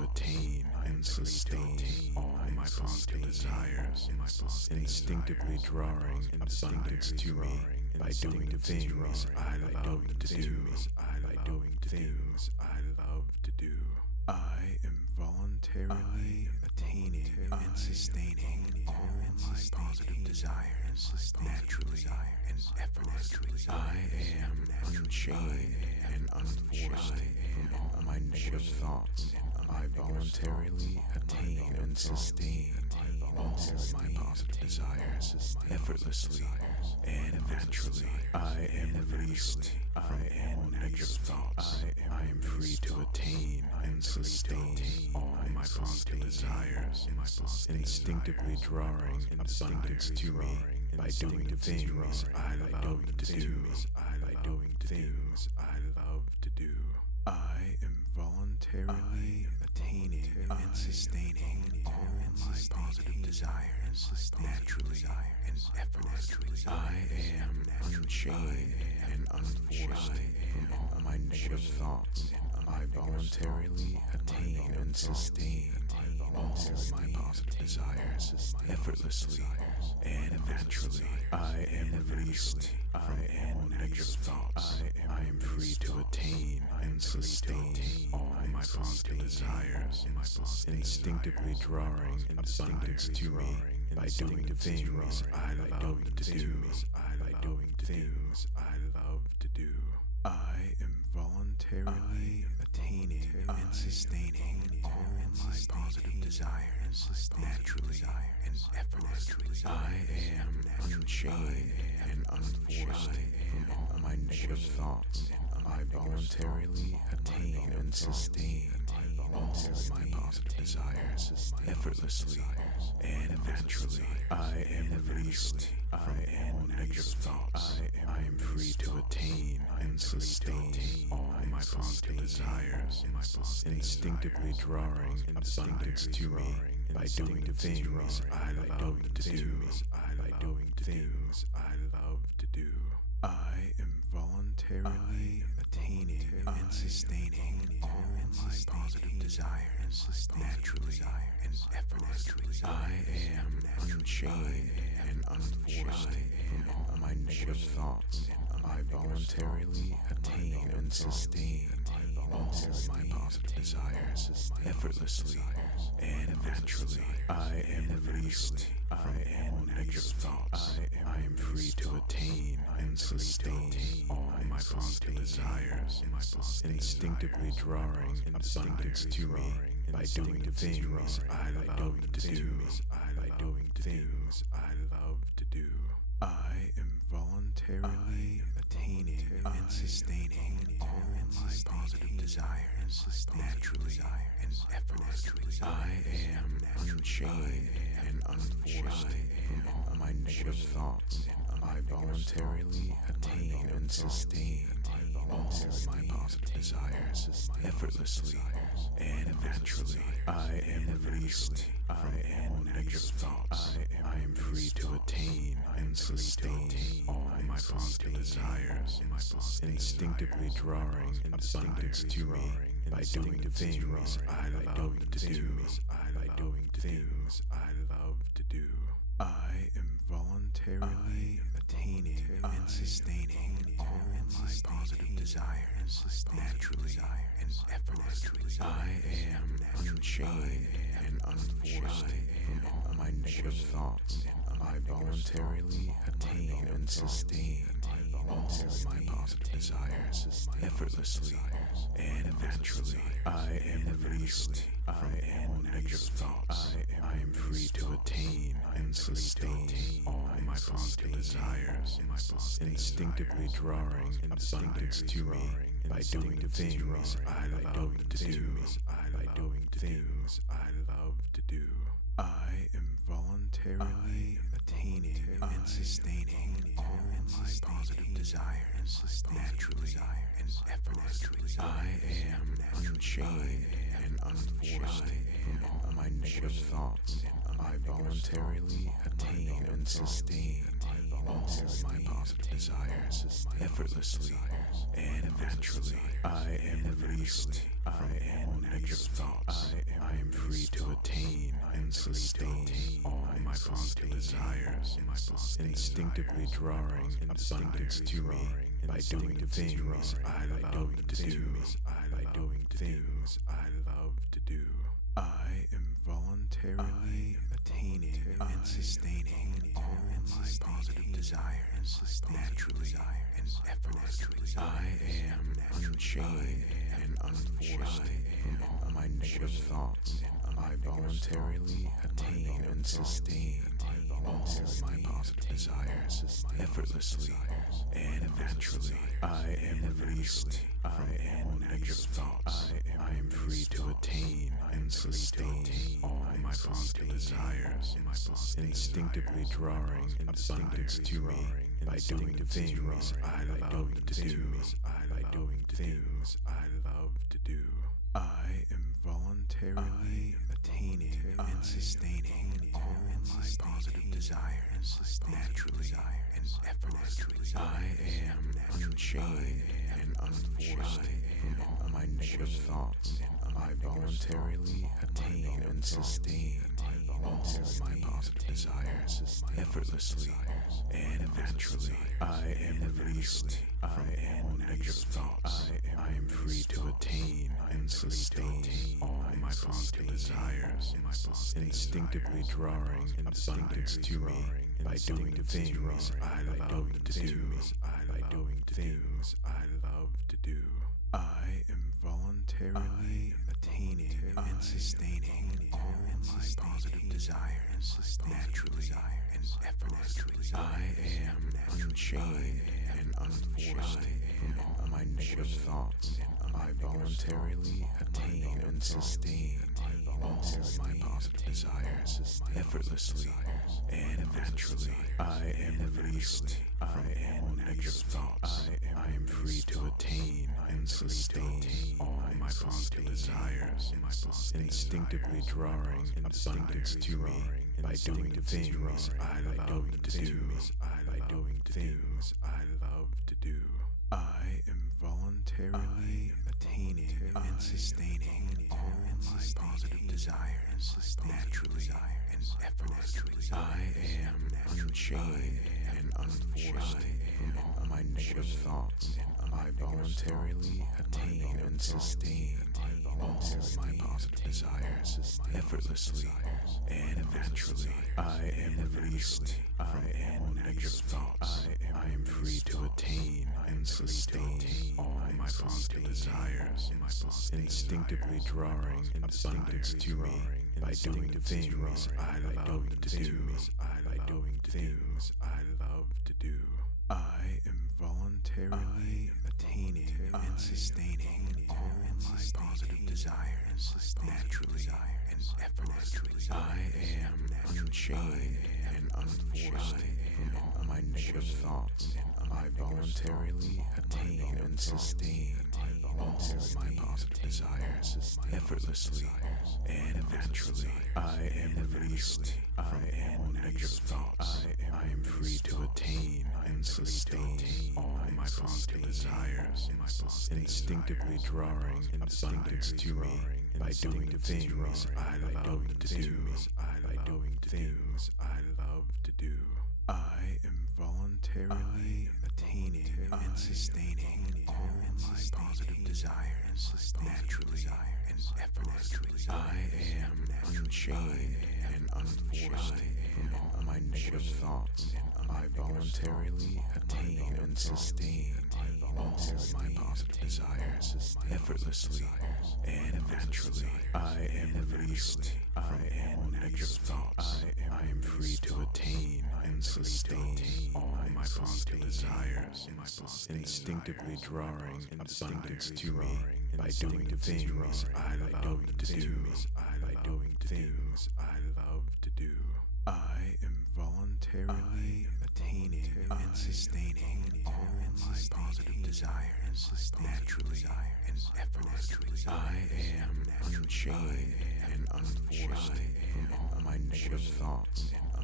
attain and sustain all my positive desires, instinctively drawing abundance to me by doing things I love to do. I am voluntarily attaining and sustaining all my positive desires naturally and effortlessly. I am unchained and unforced from all my negative thoughts. I voluntarily attain and sustain all my positive desires effortlessly and naturally. I am released from all negative thoughts. I am free to attain and sustain all my positive desires, instinctively drawing abundance to me by doing things I love to do. I am voluntarily attaining and sustaining all my positive desires naturally and effortlessly. I am unchained and unforced from all my negative thoughts. I voluntarily attain and sustain all my positive desires effortlessly and naturally. I am released from all negative thoughts. I am free to attain and sustain all my positive desires, instinctively drawing abundance to me by doing things I love to do. I am voluntarily attaining and sustaining all my positive desires naturally and effortlessly. I am unchained and unforced from all my negative thoughts. I voluntarily attain and sustain all my positive desires effortlessly and naturally. I am released from all negative thoughts. I am free to attain and sustain all my positive desires, instinctively drawing abundance to me by doing things I love to do. I am voluntarily attaining and sustaining all my positive desires naturally and effortlessly. I am unchained and unforced from all my negative thoughts. I voluntarily attain and sustain all my positive desires effortlessly and naturally. I am released from all negative thoughts. I am free to attain and sustain all my positive desires, instinctively drawing abundance to me by doing things I love to do. I am voluntarily attaining and sustaining all my positive desires naturally and effortlessly. I am unchained and unforced from all my negative thoughts. I voluntarily attain and sustain all my positive desires effortlessly and naturally. I am released from all negative thoughts. I am free to attain and sustain all my positive desires, instinctively drawing abundance to me by doing things I love to do. I am voluntarily attaining and sustaining all my positive desires naturally and effortlessly. I am unchained and unforced from all my negative thoughts. I voluntarily attain and sustain all my positive desires effortlessly and naturally. I am released from all negative thoughts. I am free to attain and sustain all my positive desires, instinctively drawing abundance to me by doing things I love to do. I am voluntarily attaining and sustaining all my positive desires naturally and effortlessly. I am unchained and unforced from all my negative thoughts. I voluntarily attain and sustain all my positive desires effortlessly and naturally. I am released from all negative thoughts. I am free to attain and sustain all my positive desires, instinctively drawing abundance to me by doing the things I love to do. I am voluntarily attaining and sustaining all my positive desires naturally and effortlessly. I am unchained and unforced from all my negative thoughts. I voluntarily attain and sustain all my positive desires effortlessly and naturally. I am released from all negative thoughts. I am free to attain and sustain all my positive desires, instinctively drawing abundance to me by doing the things I love to do. I am voluntarily attaining and sustaining all my positive desires naturally and effortlessly. I am unchained and unforced from all my negative thoughts. I voluntarily attain and sustain all my positive desires effortlessly and naturally. I am released from all negative thoughts. I am free to attain and sustain all my positive desires, instinctively drawing abundance to me by doing the things I love to do. I am voluntarily attaining and sustaining all my positive desires naturally and effortlessly. I am unchained and unforced from all my negative thoughts. I voluntarily attain and sustain all my positive desires effortlessly and naturally. I am released from all negative thoughts. I am free to attain and sustain all my positive desires, instinctively drawing abundance to me by doing the things I love to do. I am voluntarily attaining and sustaining all my positive desires naturally and effortlessly. I am unchained and unforced from all my negative thoughts. I voluntarily attain and sustain all my positive desires effortlessly and naturally. I am released from all negative thoughts. I am free to attain and sustain all my positive desires, instinctively drawing abundance to me by doing the things I love to do. I am voluntarily attaining and sustaining all my positive desires naturally and effortlessly. I am unchained and unforced from all my negative thoughts. I voluntarily attain and sustain all my positive desires effortlessly and naturally. I am released from all negative thoughts. I am free to attain and sustain all my positive desires, instinctively drawing abundance to me by doing the things I love to do. I am voluntarily attaining and sustaining all my positive desires naturally and effortlessly. I am unchained and unforced from all my negative thoughts. I voluntarily attain and sustain all my positive desires effortlessly and naturally. I am released from all negative thoughts. I am free to attain and sustain all my positive desires, instinctively drawing abundance to me by doing the things I love to do. I am voluntarily attaining and sustaining all my positive desires naturally and effortlessly. I am unchained and unforced from all my negative thoughts.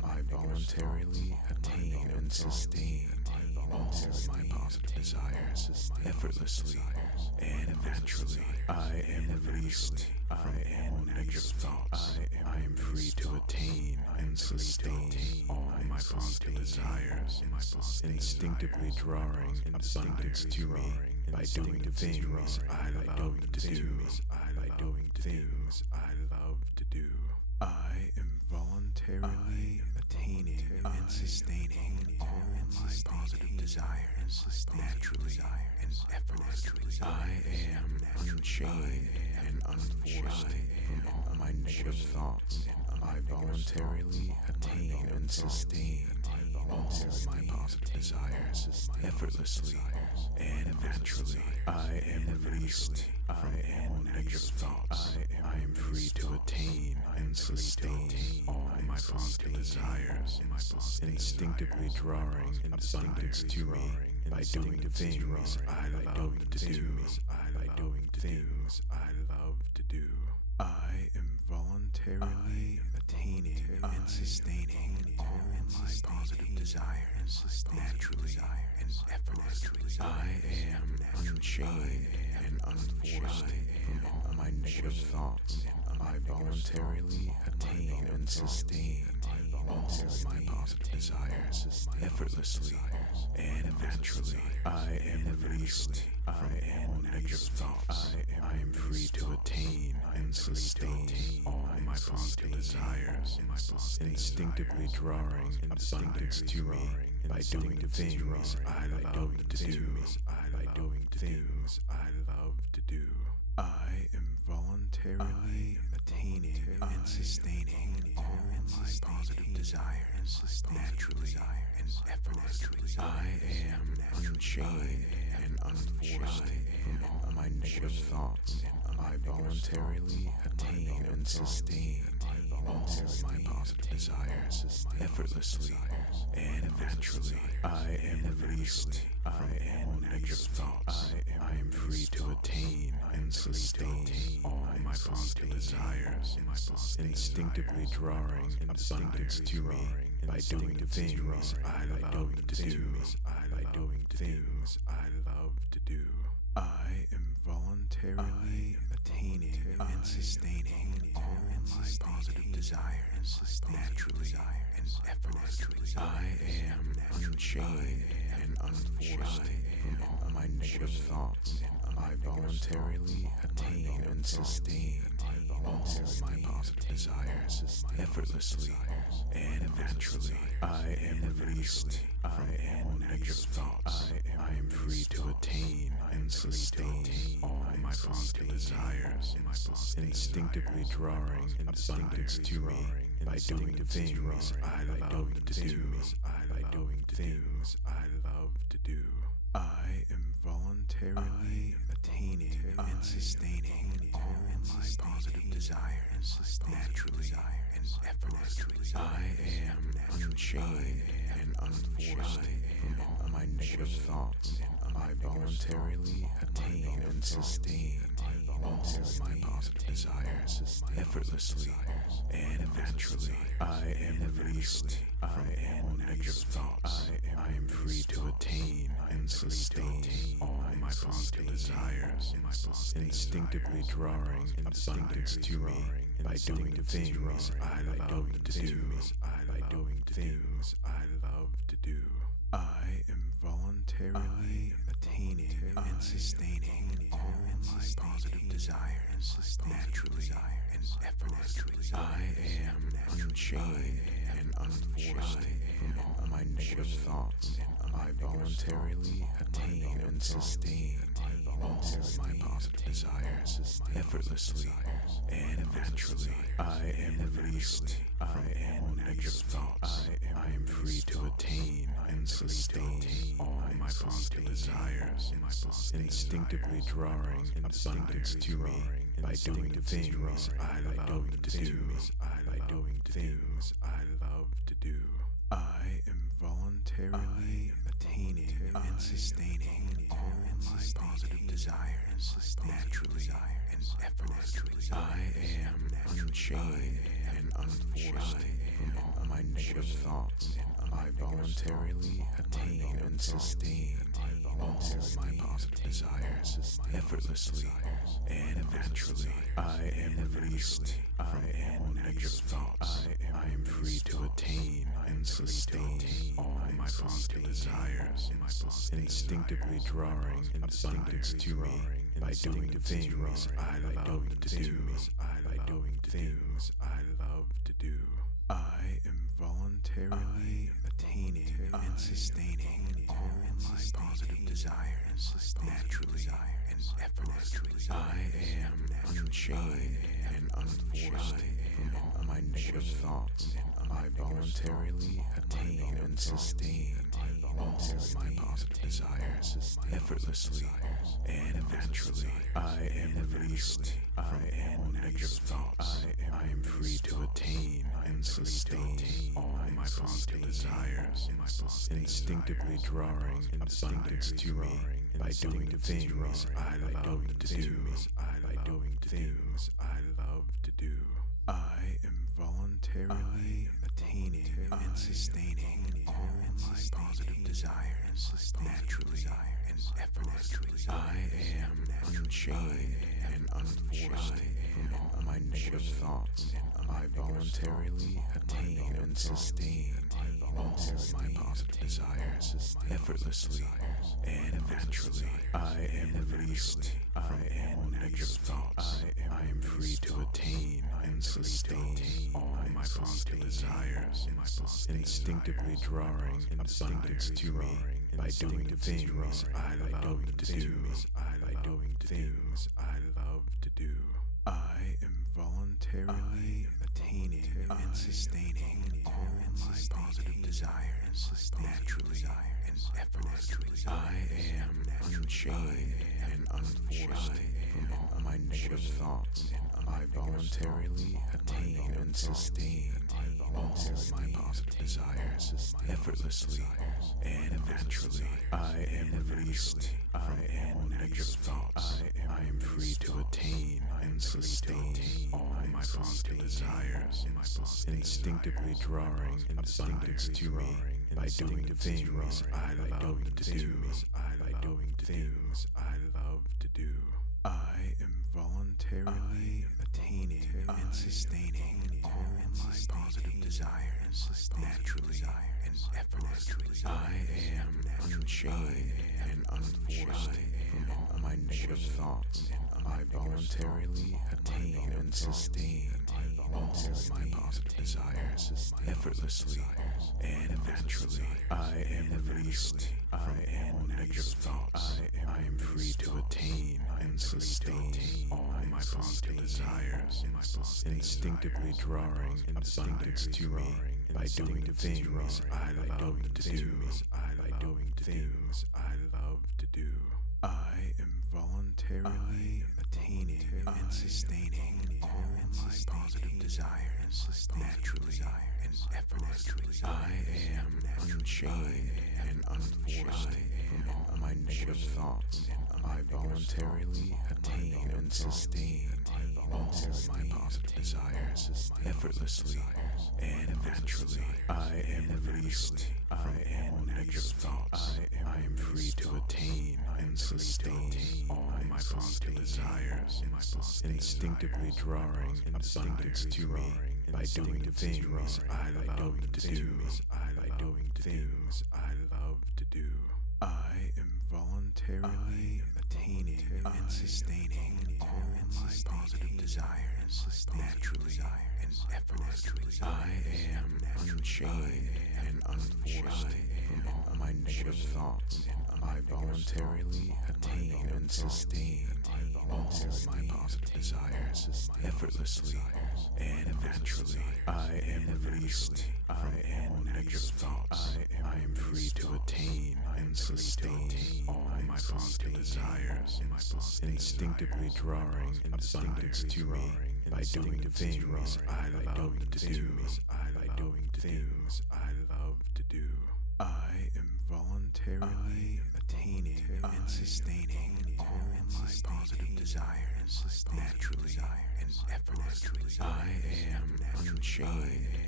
I voluntarily attain and sustain all my positive desires effortlessly and naturally. I am released from all negative thoughts. I am free to attain and sustain all my positive desires, instinctively drawing abundance to me by doing the things I love to do. I am voluntarily attaining and sustaining all my positive desires naturally and effortlessly. I am unchained and unforced from all my negative thoughts. I voluntarily attain and sustain all my positive desires effortlessly and naturally. I am released from all negative thoughts. I am free to attain and sustain all my positive desires, instinctively drawing abundance to me by doing the things I love to do. I am voluntarily attaining and sustaining all my positive desires naturally and effortlessly. I am unchained and unforced from all my negative thoughts. I voluntarily attain and sustain all my positive desires effortlessly and naturally. I am released from all negative thoughts. I am free to attain and sustain all my positive desires, instinctively drawing abundance to me by doing the things I love to do. I am voluntarily attaining and sustaining all my positive desires naturally and effortlessly. I am unchained and unforced from all my negative thoughts. I voluntarily attain and sustain all my positive desires effortlessly and naturally. I am released from all negative thoughts. I am free to attain and sustain all my positive desires, instinctively drawing abundance to me by doing the things I love to do. I am voluntarily attaining and sustaining all my positive desires naturally and effortlessly. I am unchained and unforced from all my negative thoughts. I voluntarily attain and sustain all my positive desires effortlessly and naturally. I am released from all negative thoughts. I am free to attain and sustain all my positive desires, instinctively drawing abundance to me by doing the things I love to do. I am voluntarily attaining and sustaining all my positive desires naturally and effortlessly. I am unchained and unforced from all my negative thoughts. I voluntarily attain and sustain all my positive desires effortlessly and naturally. I am released from all negative thoughts. I am free to attain and sustain all my positive desires, instinctively drawing abundance to me by doing the things I love to do. I am voluntarily attaining and sustaining all my positive desires naturally and effortlessly. I am unchained and unforced from all my negative thoughts. I voluntarily attain and sustain all my positive desires effortlessly and naturally. I am released from all negative thoughts. I am free to attain and sustain all my positive desires, instinctively drawing abundance to me by doing the things I love to do. I am voluntarily attaining and sustaining all my positive desires naturally and effortlessly. I am unchained and unforced from all my negative thoughts. I voluntarily attain and sustain all my positive desires effortlessly and naturally. I am released from all negative thoughts. I am free to attain and sustain all my positive desires, instinctively drawing abundance to me by doing things I love to do. By doing things I love to do. I am voluntarily attaining and sustaining all my positive desires naturally and effortlessly. I am unchained and unforced from all my negative thoughts. I voluntarily attain and sustain all my positive desires effortlessly and naturally. I am released from all negative thoughts. I am free to attain and sustain all my positive desires, instinctively drawing abundance to me by doing things I love to do. By doing things I love to do. I am voluntarily attaining and sustaining all my positive desires naturally and effortlessly. I am unchained and unforced from all my negative thoughts. I voluntarily attain and sustain all my positive desires effortlessly and naturally. I am released from all negative thoughts. I am free to attain and sustain all my positive desires, instinctively drawing abundance to me by doing things I love to do. By doing things I love to do. I am voluntarily attaining and sustaining all my positive desires naturally and effortlessly. I am unchained and unforced from all my negative thoughts. I voluntarily attain and sustain all my positive desires effortlessly and naturally. I am released from all negative thoughts. I am free to attain and sustain all my positive desires, instinctively drawing abundance to me by doing things I love to do. By doing things I love to do. I am voluntarily attaining and sustaining all my positive desires naturally and effortlessly. I am unchained and unforced from all my negative thoughts. I voluntarily attain and sustain all my positive desires effortlessly and naturally. I am released from all negative thoughts. I am free to attain and sustain all my positive desires, instinctively drawing abundance to me by doing things I love to do. By doing things I love to do. I am voluntarily attaining and sustaining all my positive desires naturally and effortlessly. I am unchained and unforced from all my negative thoughts. I voluntarily attain and sustain all my positive desires effortlessly and naturally. I am released from all negative thoughts. I am free to attain and sustain all my positive desires, instinctively drawing abundance to me by doing things I love to do. By doing things I love to do. I am voluntarily attaining and sustaining all my positive desires naturally and effortlessly. I am unchained and unforced from all my negative thoughts. I voluntarily attain and sustain all my positive desires effortlessly and naturally. I am released from all negative thoughts. I am free to attain and sustain all my positive desires, instinctively drawing abundance to me by doing things I love to do. By doing things I love to do. I am voluntarily attaining and sustaining all my positive desires naturally and effortlessly. I am unchained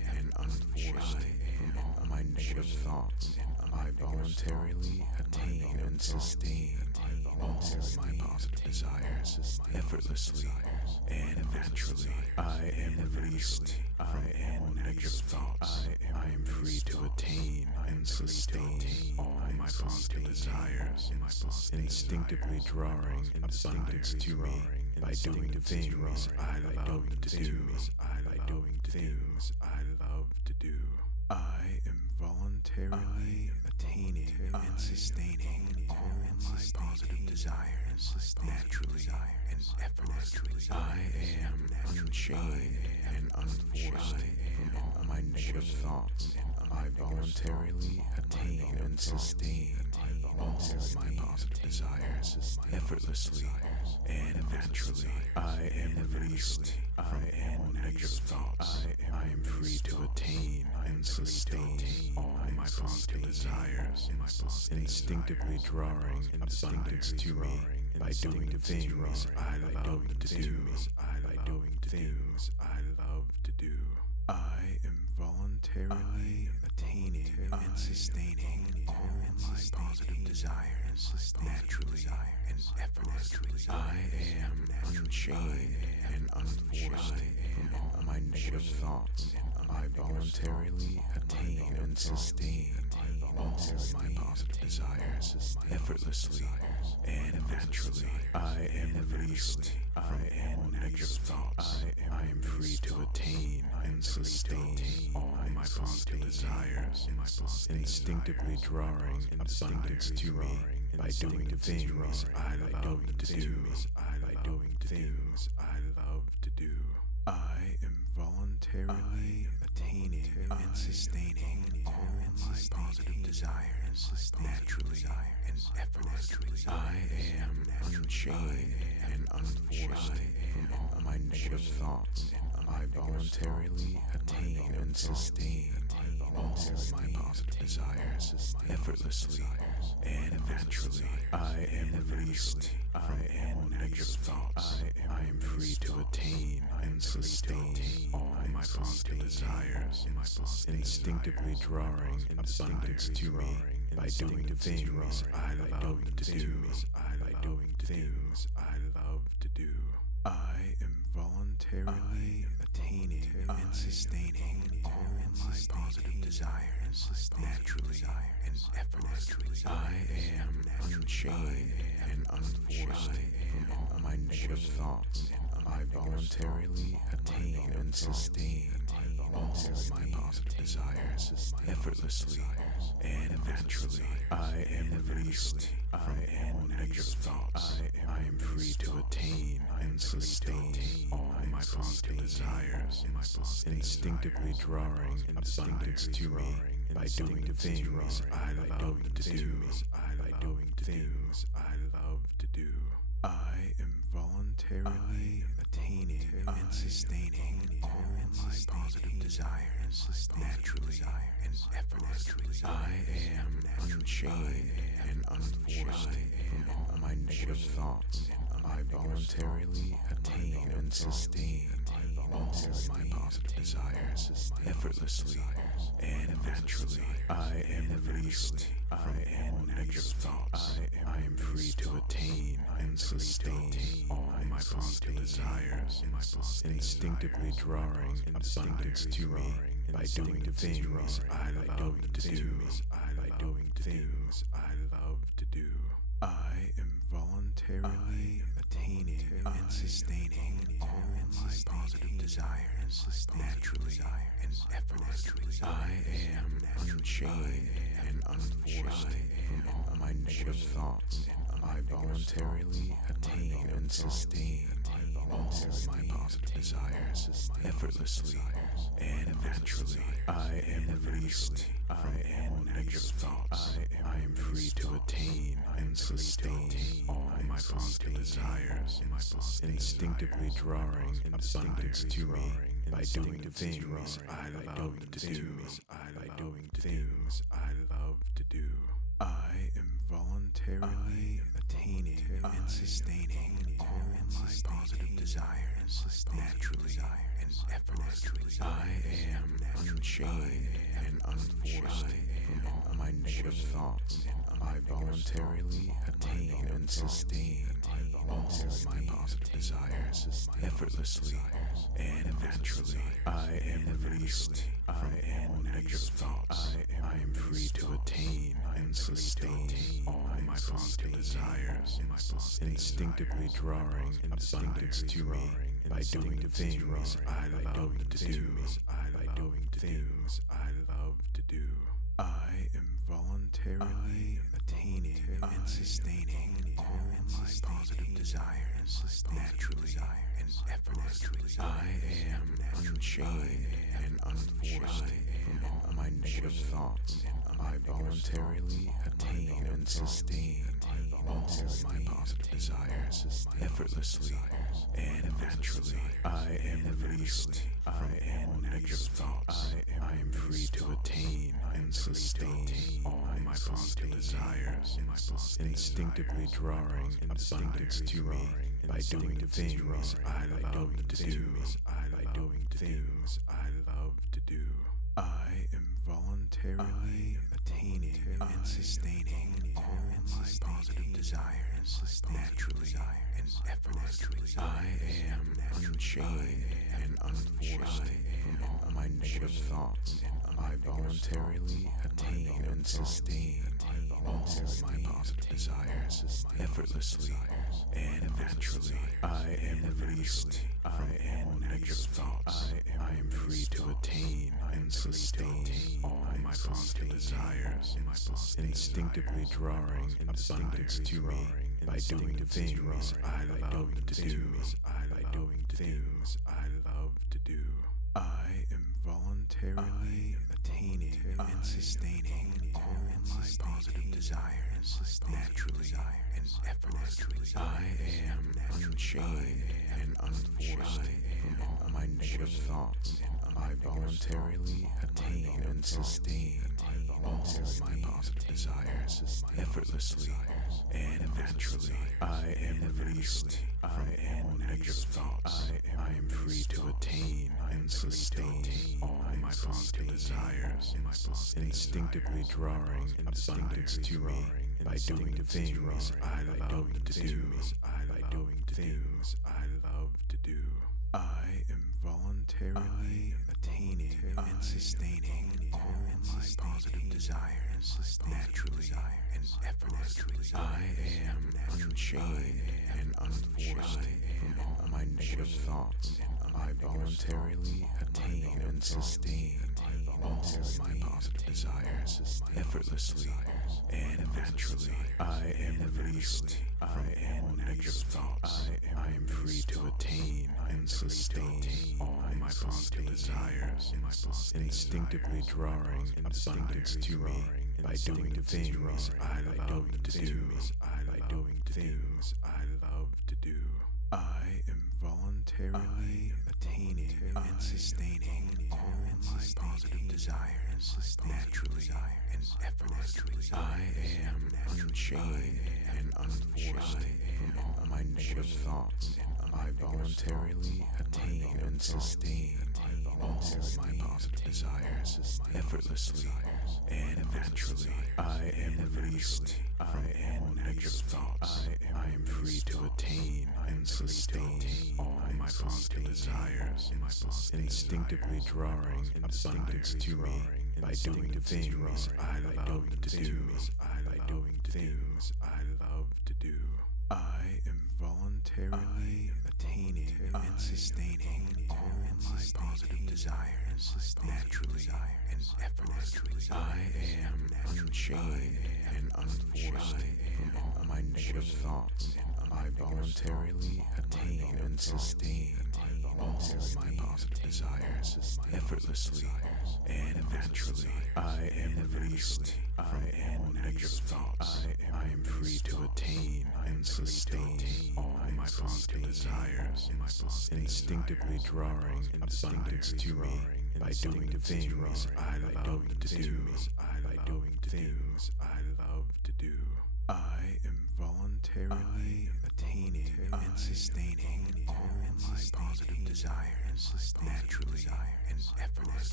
and unforced from all my negative thoughts. I voluntarily attain and sustain all my positive desires effortlessly and naturally. I am released from all negative thoughts. I am free to attain and sustain all my positive desires, instinctively drawing abundance to me by doing the things I love to do. By doing things I love to do. I am voluntarily attaining and sustaining all my positive desires naturally and effortlessly. I am unchained and unforced from all my negative thoughts. I voluntarily attain and sustain all my positive desires effortlessly and naturally. I am released from all negative thoughts. I am free to attain and sustain all my positive desires, instinctively drawing abundance to me by doing the things I love to do. By doing things I love to do. I am voluntarily attaining and sustaining all my positive desires naturally and effortlessly. I am unchained and unforced from all my negative thoughts. I voluntarily attain and sustain all my positive desires effortlessly and naturally. I am released from all negative thoughts. I am free to attain and sustain all my positive desires, instinctively drawing abundance to me by doing the things I love to do. By doing things I love to do. I am voluntarily attaining and sustaining all my positive desires naturally and effortlessly. I am unchained and unforced from all my negative thoughts. I voluntarily attain and sustain all my positive desires effortlessly and naturally. I am released from all negative thoughts. I am free to attain and sustain all my positive desires, instinctively drawing abundance to me by doing the things I love to do. By doing things I love to do. I am voluntarily attaining and sustaining all my positive desires naturally and effortlessly. I am unchained and unforced from all my negative thoughts. I voluntarily attain and sustain all my positive desires effortlessly and naturally. I am released from all negative thoughts. I am free to attain and sustain all my positive desires, instinctively drawing abundance to me by doing the things I love to do. By doing things I love to do. I am voluntarily attaining and sustaining all my positive desires naturally and effortlessly. I am unchained and unforced from all my negative thoughts. I voluntarily attain and sustain all my positive desires effortlessly and naturally. I am released from all negative thoughts. I am free to attain and sustain all my positive desires, instinctively drawing abundance to me by doing the things I love to do. By doing things I love to do. I am voluntarily attaining and sustaining all my positive desires naturally and effortlessly. I am unchained and unforced from all my negative thoughts. I voluntarily attain and sustain all my positive desires effortlessly and naturally. I am released from all negative thoughts. I am free to attain and sustain all my positive desires, instinctively drawing abundance to me by doing the things I love to do. By doing things I love to do. I am voluntarily attaining and sustaining all my positive desires naturally and effortlessly. I am unchained and unforced from all my negative thoughts. I voluntarily attain and sustain all my positive desires effortlessly and naturally. I am released from all negative thoughts. I am free to attain and sustain all my positive desires, instinctively drawing abundance to me by doing the things I love to do. By doing things I love to do. I am voluntarily attaining and sustaining all my positive desires naturally and effortlessly. I am unchained and unforced from all my negative thoughts. I voluntarily attain and sustain all my positive desires effortlessly and naturally. I am released from all negative thoughts. I am free to attain and sustain all my positive desires, instinctively drawing abundance to me by doing the things I love to do. By doing things I love to do. I am voluntarily attaining and sustaining all my positive desires naturally and effortlessly. I am unchained and unforced from all my negative thoughts. I voluntarily attain and sustain all my positive desires effortlessly and naturally. I am released from all negative thoughts. I am free to attain and sustain all my positive desires, instinctively drawing abundance to me by doing the things I love to do. By doing things I love to do. I am voluntarily attaining and sustaining all my positive desires naturally and effortlessly. I am unchained and unforced from all my negative thoughts. I voluntarily attain and sustain all my positive desires effortlessly and naturally. I am released from all negative thoughts. I am free to attain and sustain all my positive desires, instinctively drawing abundance to me by doing the things I love to do. By doing things I love to do. I am voluntarily attaining and sustaining all my positive desires naturally and effortlessly. I am unchained and unforced from all my negative thoughts. I voluntarily attain and sustain all my positive desires effortlessly and naturally. I am released from all negative thoughts. I am free to attain and sustain all my positive desires, instinctively drawing abundance to me by doing the things I love to do. By doing things I love to do. I am voluntarily attaining and sustaining all my positive desires naturally and effortlessly. I am unchained and unforced from all my negative thoughts. I voluntarily attain and sustain all my positive desires effortlessly and naturally. I am released from all negative thoughts. I am free to attain and sustain all my positive desires, instinctively drawing abundance to me by doing the things I love to do. By doing things I love to do. I am voluntarily attaining and sustaining all my positive desires naturally and effortlessly. I am unchained and unforced from all my negative thoughts. I voluntarily attain and sustain all my positive desires effortlessly and naturally. I am released from all negative thoughts. I am free to attain and sustain all my positive desires, instinctively drawing abundance to me by doing the things I love to do. By doing things I love to do. I am voluntarily attaining and sustaining all my positive desires naturally and effortlessly.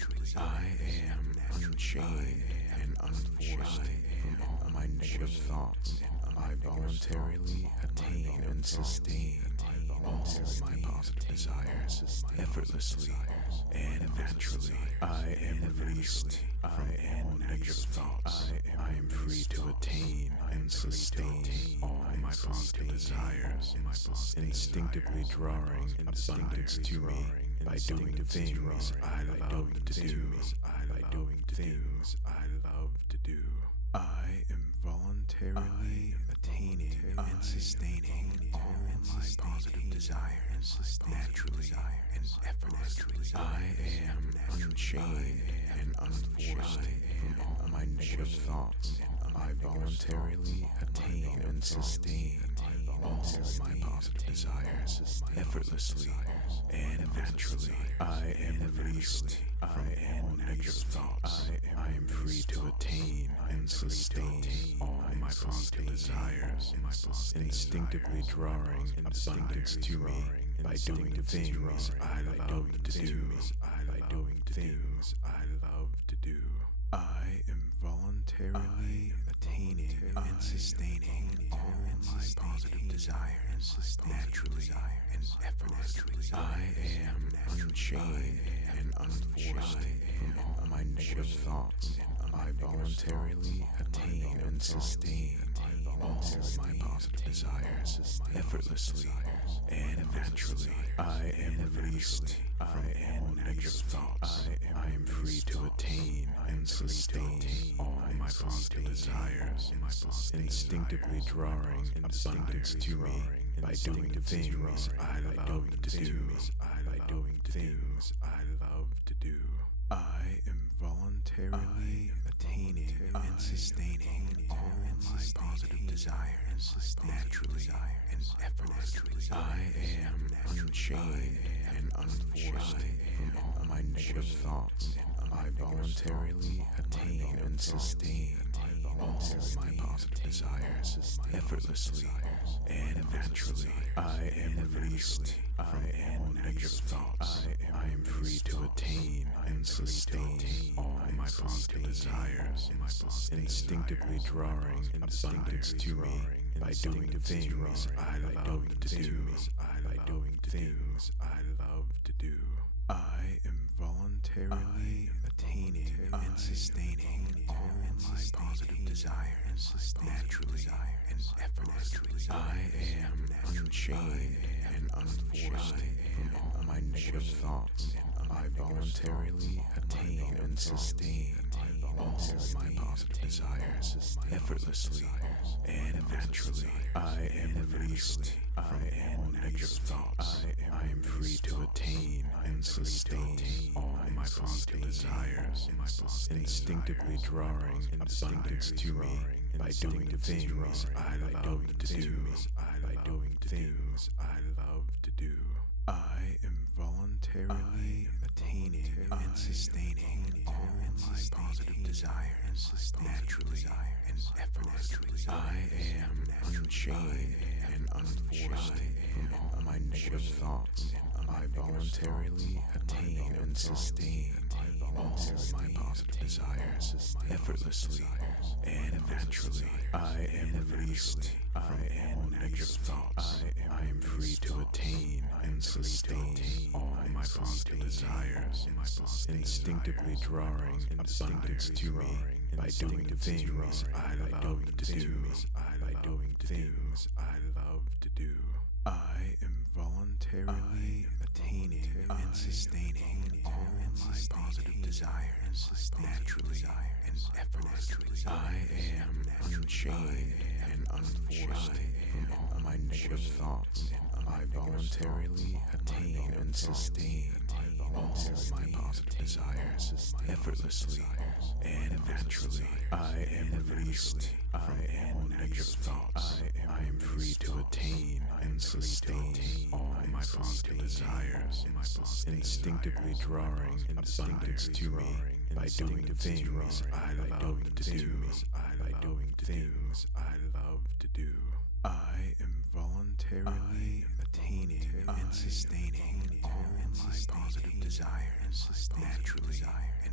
I am unchained and unforced from all my negative thoughts. I voluntarily attain and sustain all my positive desires effortlessly and naturally. I am released from all negative thoughts. I am free to attain and sustain all my positive desires, instinctively drawing abundance to me by doing things I love to do. By doing things I love to do. I am voluntarily attaining and sustaining all my positive desires naturally and effortlessly. I am unchained and unforced from all my negative thoughts. I voluntarily attain and sustain all my positive desires effortlessly and naturally. I am released from all negative thoughts. I am free to attain and sustain all my positive desires, instinctively drawing abundance to me by doing things I love to do. By doing things I love to do. I am voluntarily attaining and sustaining all my positive desires naturally and effortlessly. I am unchained and unforced from all my negative thoughts. I voluntarily attain and sustain all my positive desires effortlessly and naturally. I am released from all negative thoughts. I am free to attain and sustain all my positive desires, instinctively drawing abundance to me by doing things I love to do. By doing things I love to do. I am voluntarily attaining and sustaining all my positive desires naturally and effortlessly. I am unchained and unforced from all my negative thoughts. I voluntarily attain and sustain all my positive desires effortlessly and naturally. I am released from all negative thoughts. I am free to attain and sustain all my positive desires, instinctively drawing abundance to me by doing things I love to do. By doing things I love to do. I am voluntarily attaining and sustaining all my positive desires naturally and effortlessly. I am unchained and unforced from all my negative thoughts. I voluntarily attain and sustain all my positive desires effortlessly and naturally. I am released from all negative thoughts. I am free to attain and sustain all my positive desires, instinctively drawing abundance to me by doing things I love to do. By doing things I love to do. I am voluntarily attaining and sustaining all my positive desires naturally and effortlessly. I am unchained and unforced from all my negative thoughts. I voluntarily attain and sustain all my positive desires effortlessly and naturally. I am released from all negative thoughts. I am free to attain and sustain all my positive desires, instinctively drawing abundance to me by doing things I love to do. By doing things I love to do. I am voluntarily attaining and sustaining all my positive desires naturally and effortlessly. I am unchained and unforced from all my negative thoughts. I voluntarily attain and sustain all my positive desires effortlessly and naturally. I am released from all negative thoughts. I am free to attain and sustain all my positive desires, instinctively drawing abundance to me by doing things I love to do. By doing things I love to do. I am voluntarily attaining and sustaining all my positive desires naturally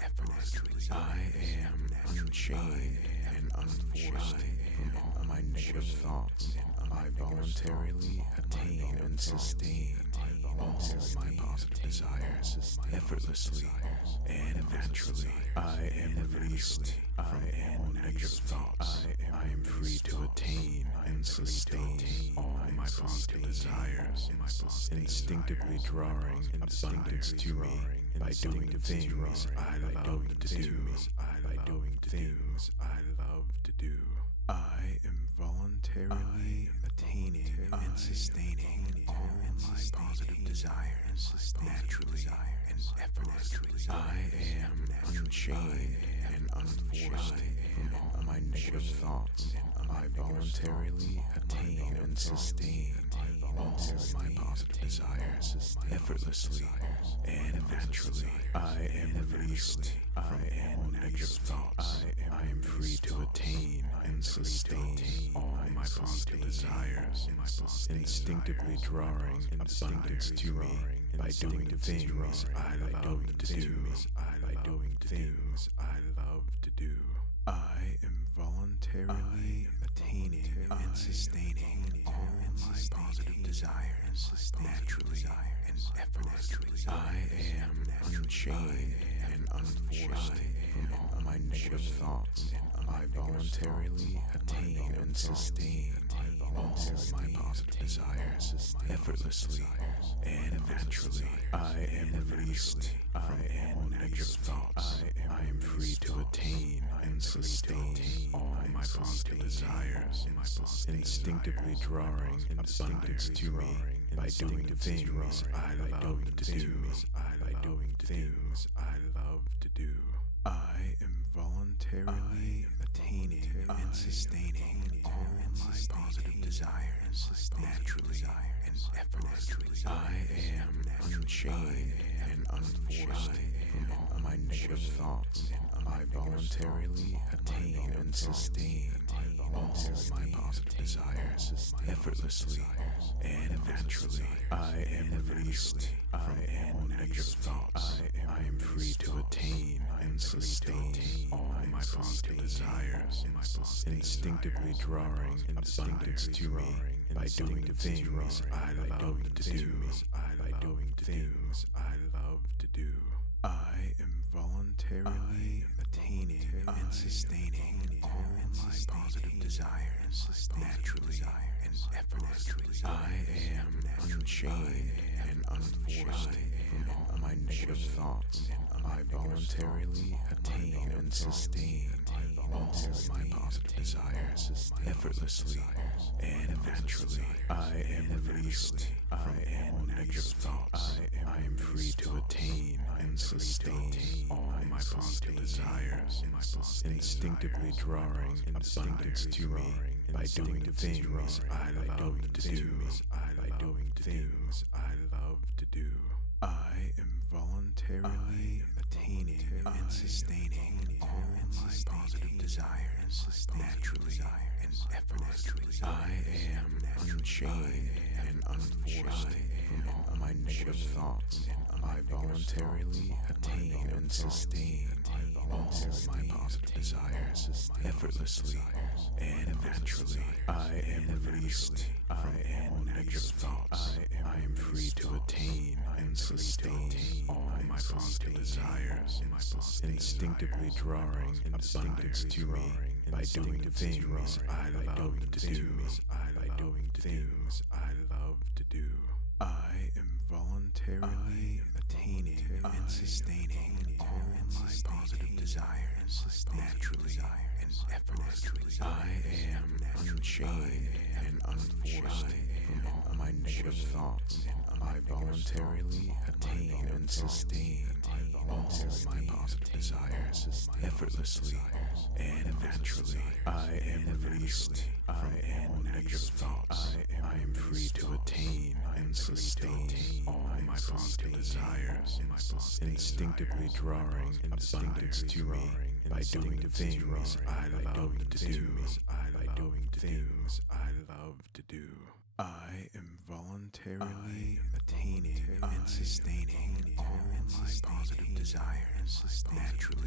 effortlessly. I am unchained and unforced from all my negative thoughts. I voluntarily attain and sustain all my positive desires effortlessly and naturally. I am released from all negative thoughts. I am free to attain and sustain all my positive desires, instinctively drawing abundance to me by doing the things I love to do. By doing things I love to do. I am voluntarily attaining and sustaining all my positive desires naturally and effortlessly. I am unchained and unforced from all my negative thoughts. I voluntarily attain and sustain all my positive desires effortlessly and naturally. I am released from all negative thoughts. I am free to attain and sustain all my positive desires, instinctively drawing abundance to me by doing the things I love to do. By doing things I love to do. I am voluntarily attaining and sustaining all my positive desires naturally and effortlessly. I am unchained and unforced from all my negative thoughts. I voluntarily attain and sustain all my positive desires effortlessly and naturally. I am released from all negative thoughts. I am free to attain and sustain all my positive desires, instinctively drawing abundance to me by doing the things I love to do. By doing things I love to do. I am voluntarily attaining and sustaining all my positive desires naturally and effortlessly. I am unchained and unforced from all my negative thoughts. I voluntarily attain and sustain all my positive desires effortlessly and naturally. I am released from all negative thoughts. I am free to attain and sustain all my positive desires, instinctively drawing abundance to me by doing the things I love to do. By doing things I love to do. I am voluntarily attaining and sustaining all my positive desires naturally and effortlessly. I am unchained and unforced from all my negative thoughts. I voluntarily attain and sustain all my positive desires effortlessly and naturally. I am released from all negative thoughts. I am free to attain and sustain all my positive desires, instinctively drawing abundance to me by doing the things I love to do. By doing things I love to do. I am voluntarily attaining and sustaining all my positive desires naturally and effortlessly. I am unchained and unforced from all my negative thoughts. I voluntarily attain and sustain all my positive desires effortlessly and naturally. I am released from all negative thoughts. I am free to attain and sustain all my positive desires, instinctively drawing abundance to me by doing the things I love to do. By doing things I love to do. I am voluntarily attaining and sustaining all my positive desires naturally and effortlessly. I am unchained and unforced from all my negative thoughts. I voluntarily attain and sustain all my positive desires effortlessly and naturally. I am released from all negative thoughts. I am free to attain and sustain all my positive desires, instinctively drawing abundance to me by doing the things I love to do. By doing things I love to do. I am voluntarily attaining and sustaining all my positive desires naturally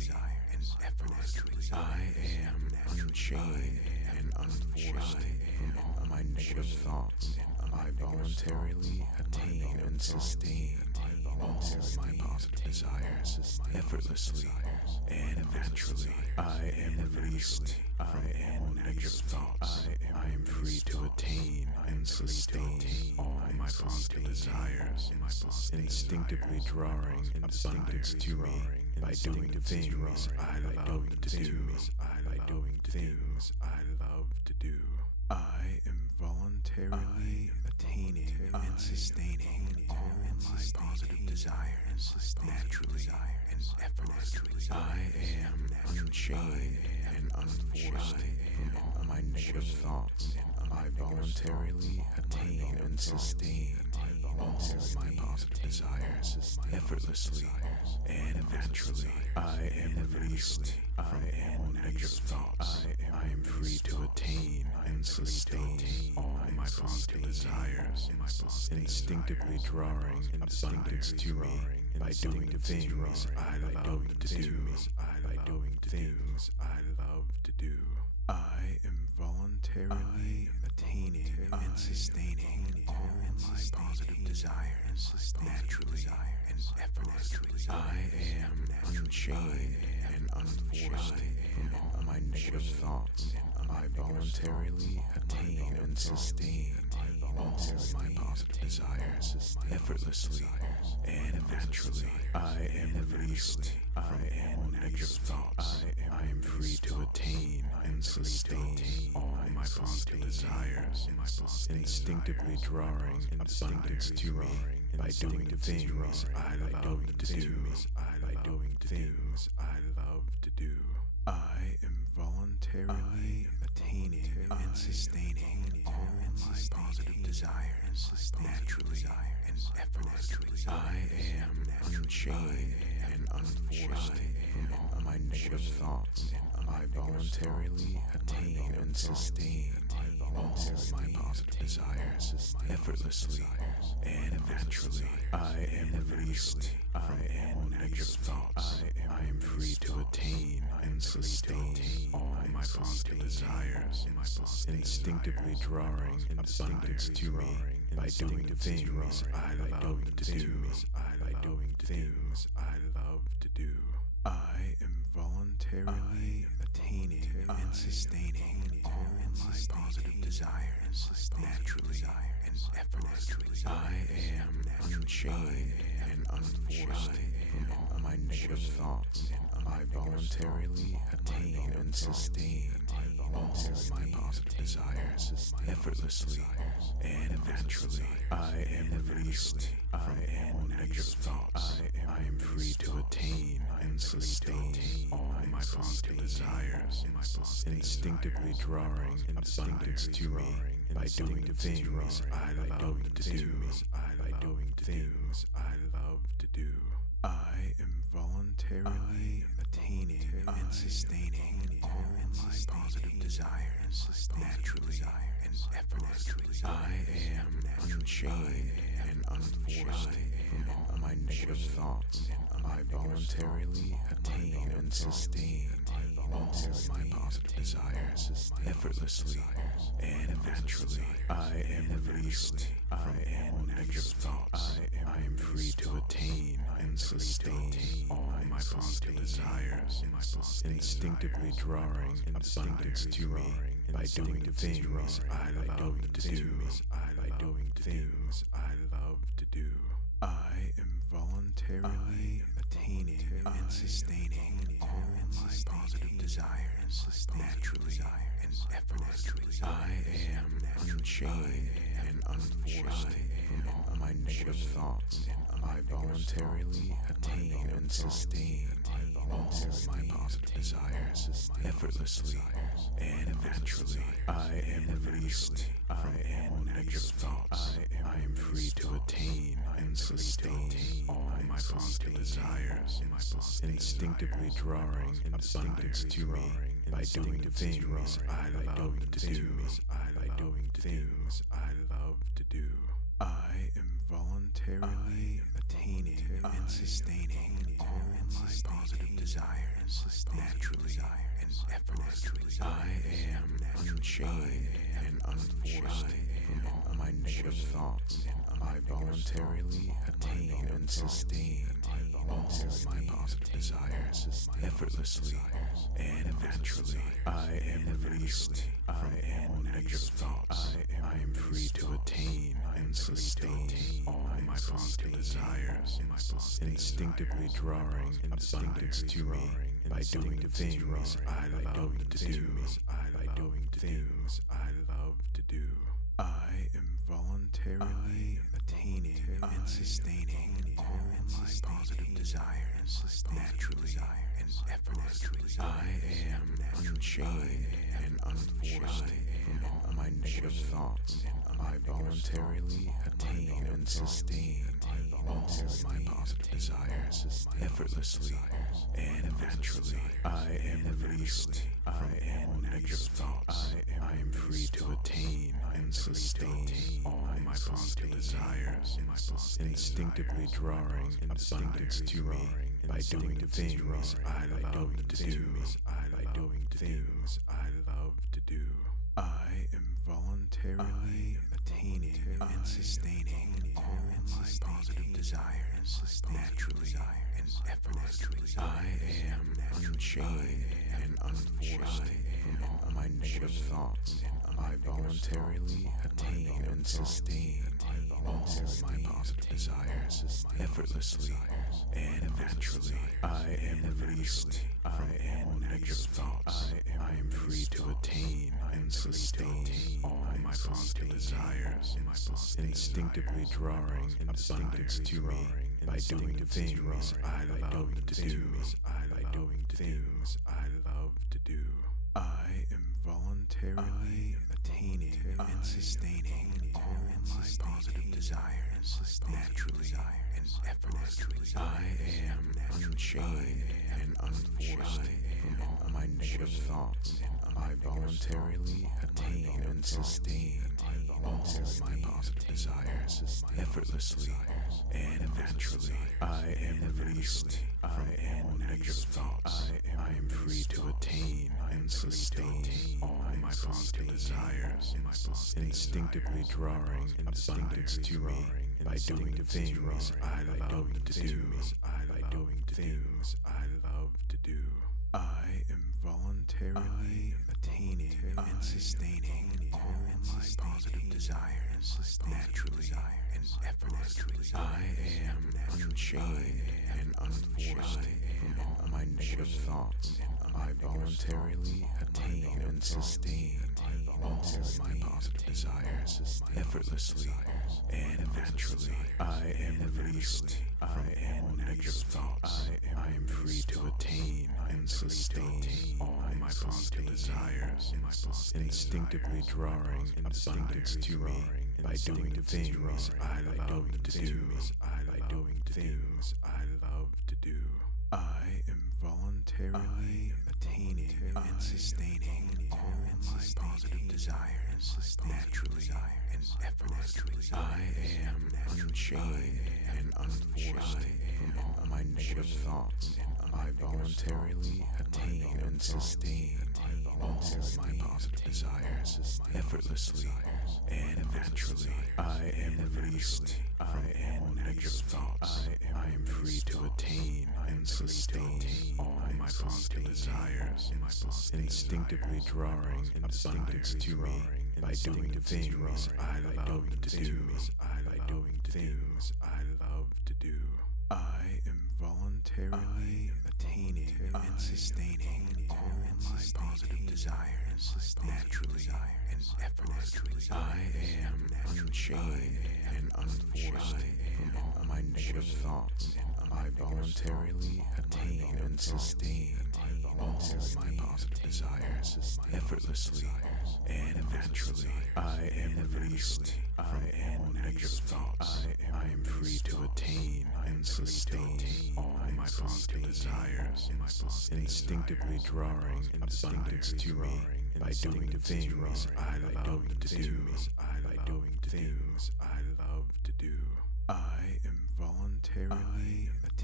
effortlessly. I am unchained and unforced from all my negative thoughts. I voluntarily attain and sustain all my positive desires effortlessly and naturally. I am released from all negative thoughts. I am free to attain and sustain all my positive desires, instinctively drawing abundance to me by doing the things I love to do. I am voluntarily attaining and sustaining all my positive desires naturally and effortlessly. I am unchained and unforced from all my negative thoughts. I voluntarily attain and sustain all my positive desires effortlessly and naturally. I am released from all negative thoughts. I am free to attain and sustain all my positive desires, instinctively drawing abundance to me by doing the things I love to do. I am voluntarily attaining and sustaining all my positive desires naturally and effortlessly. I am unchained and unforced from all my negative thoughts. I voluntarily attain and sustain all my positive desires effortlessly and naturally. I am released from all negative thoughts. I am free to attain and sustain all my positive desires, instinctively drawing abundance to me by doing the things I love to do. I am voluntarily attaining and sustaining all my positive desires naturally and effortlessly. I am unchained and unforced from all my negative thoughts. I voluntarily attain and sustain all my positive desires effortlessly and naturally. I am released from all negative thoughts. I am free to attain and sustain all my positive desires, instinctively drawing abundance to me by doing the things I love to do. I am voluntarily attaining and sustaining all my positive desires naturally and effortlessly. I am unchained and unforced from all my negative thoughts. I voluntarily attain and sustain all my positive desires effortlessly and naturally. I am released from all negative thoughts. I am free to attain and sustain all my positive desires, instinctively drawing abundance to me by doing the things I love to do. I am voluntarily attaining and sustaining all my positive desires naturally and effortlessly. I am unchained and unforced from all my negative thoughts. I voluntarily attain and sustain all my positive desires effortlessly and naturally. I am released from all negative thoughts. I am free to attain and sustain all my positive desires, instinctively drawing abundance to me by doing the things I love to do. I am voluntarily attaining and sustaining all my positive desires naturally and effortlessly. I am unchained and unforced from all my negative thoughts. I voluntarily attain and sustain all my positive desires effortlessly and naturally. I am released from all negative thoughts. I am free to attain and sustain all my positive desires, instinctively drawing abundance to me by doing the things I love to do. I am voluntarily attaining and sustaining all my positive desires naturally and effortlessly. I am unchained and unforced from all my negative thoughts. I voluntarily attain and sustain all my positive desires effortlessly and naturally. I am released from all negative thoughts. I am free to attain and sustain all my positive desires, instinctively drawing abundance to me by doing the things I love to do. I am voluntarily attaining and sustaining all my positive desires naturally and effortlessly. I am unchained and unforced from all my negative thoughts. I voluntarily attain and sustain all my positive desires effortlessly and naturally. I am released from all negative thoughts. I am free to attain and sustain all my positive desires, instinctively drawing abundance to me by doing the things I love to do. I am voluntarily attaining and sustaining all my positive desires naturally and effortlessly. I am unchained and unforced from all my negative thoughts. I voluntarily attain and sustain all my positive desires effortlessly and naturally. I am released from all negative thoughts. I am free to attain and sustain all my positive desires, instinctively drawing abundance to me by doing the things I love to do. I am voluntarily attaining and sustaining all my positive desires naturally and effortlessly. I am unchained and unforced from all my negative thoughts. I voluntarily attain and sustain all my positive desires effortlessly and naturally. I am released from all negative thoughts. I am free to attain and sustain all my positive desires, instinctively drawing abundance to me by doing the things I love to do. I am voluntarily attaining and sustaining all my positive desires naturally and effortlessly. I am unchained and unforced from all my negative thoughts. I voluntarily attain and sustain all my positive desires effortlessly and naturally. I am released from all negative thoughts. I am free to attain and sustain all my positive desires, instinctively drawing abundance to me by doing the things I love to do. I am voluntarily attaining and sustaining all my positive desires naturally and effortlessly. I am unchained and unforced from all my negative thoughts. I voluntarily attain and sustain all my positive desires effortlessly and naturally. I am released from all negative thoughts. I am free to attain and sustain all my positive desires, instinctively drawing abundance to me by doing the things I love to do. I am voluntarily attaining and sustaining all my positive desires naturally and effortlessly. I am unchained and unforced from all my negative thoughts. I voluntarily attain and sustain all my positive desires effortlessly and naturally. I am released from all negative thoughts. I am free to attain and sustain all my positive desires, instinctively drawing abundance to me by doing the things I love to do. I am voluntarily attaining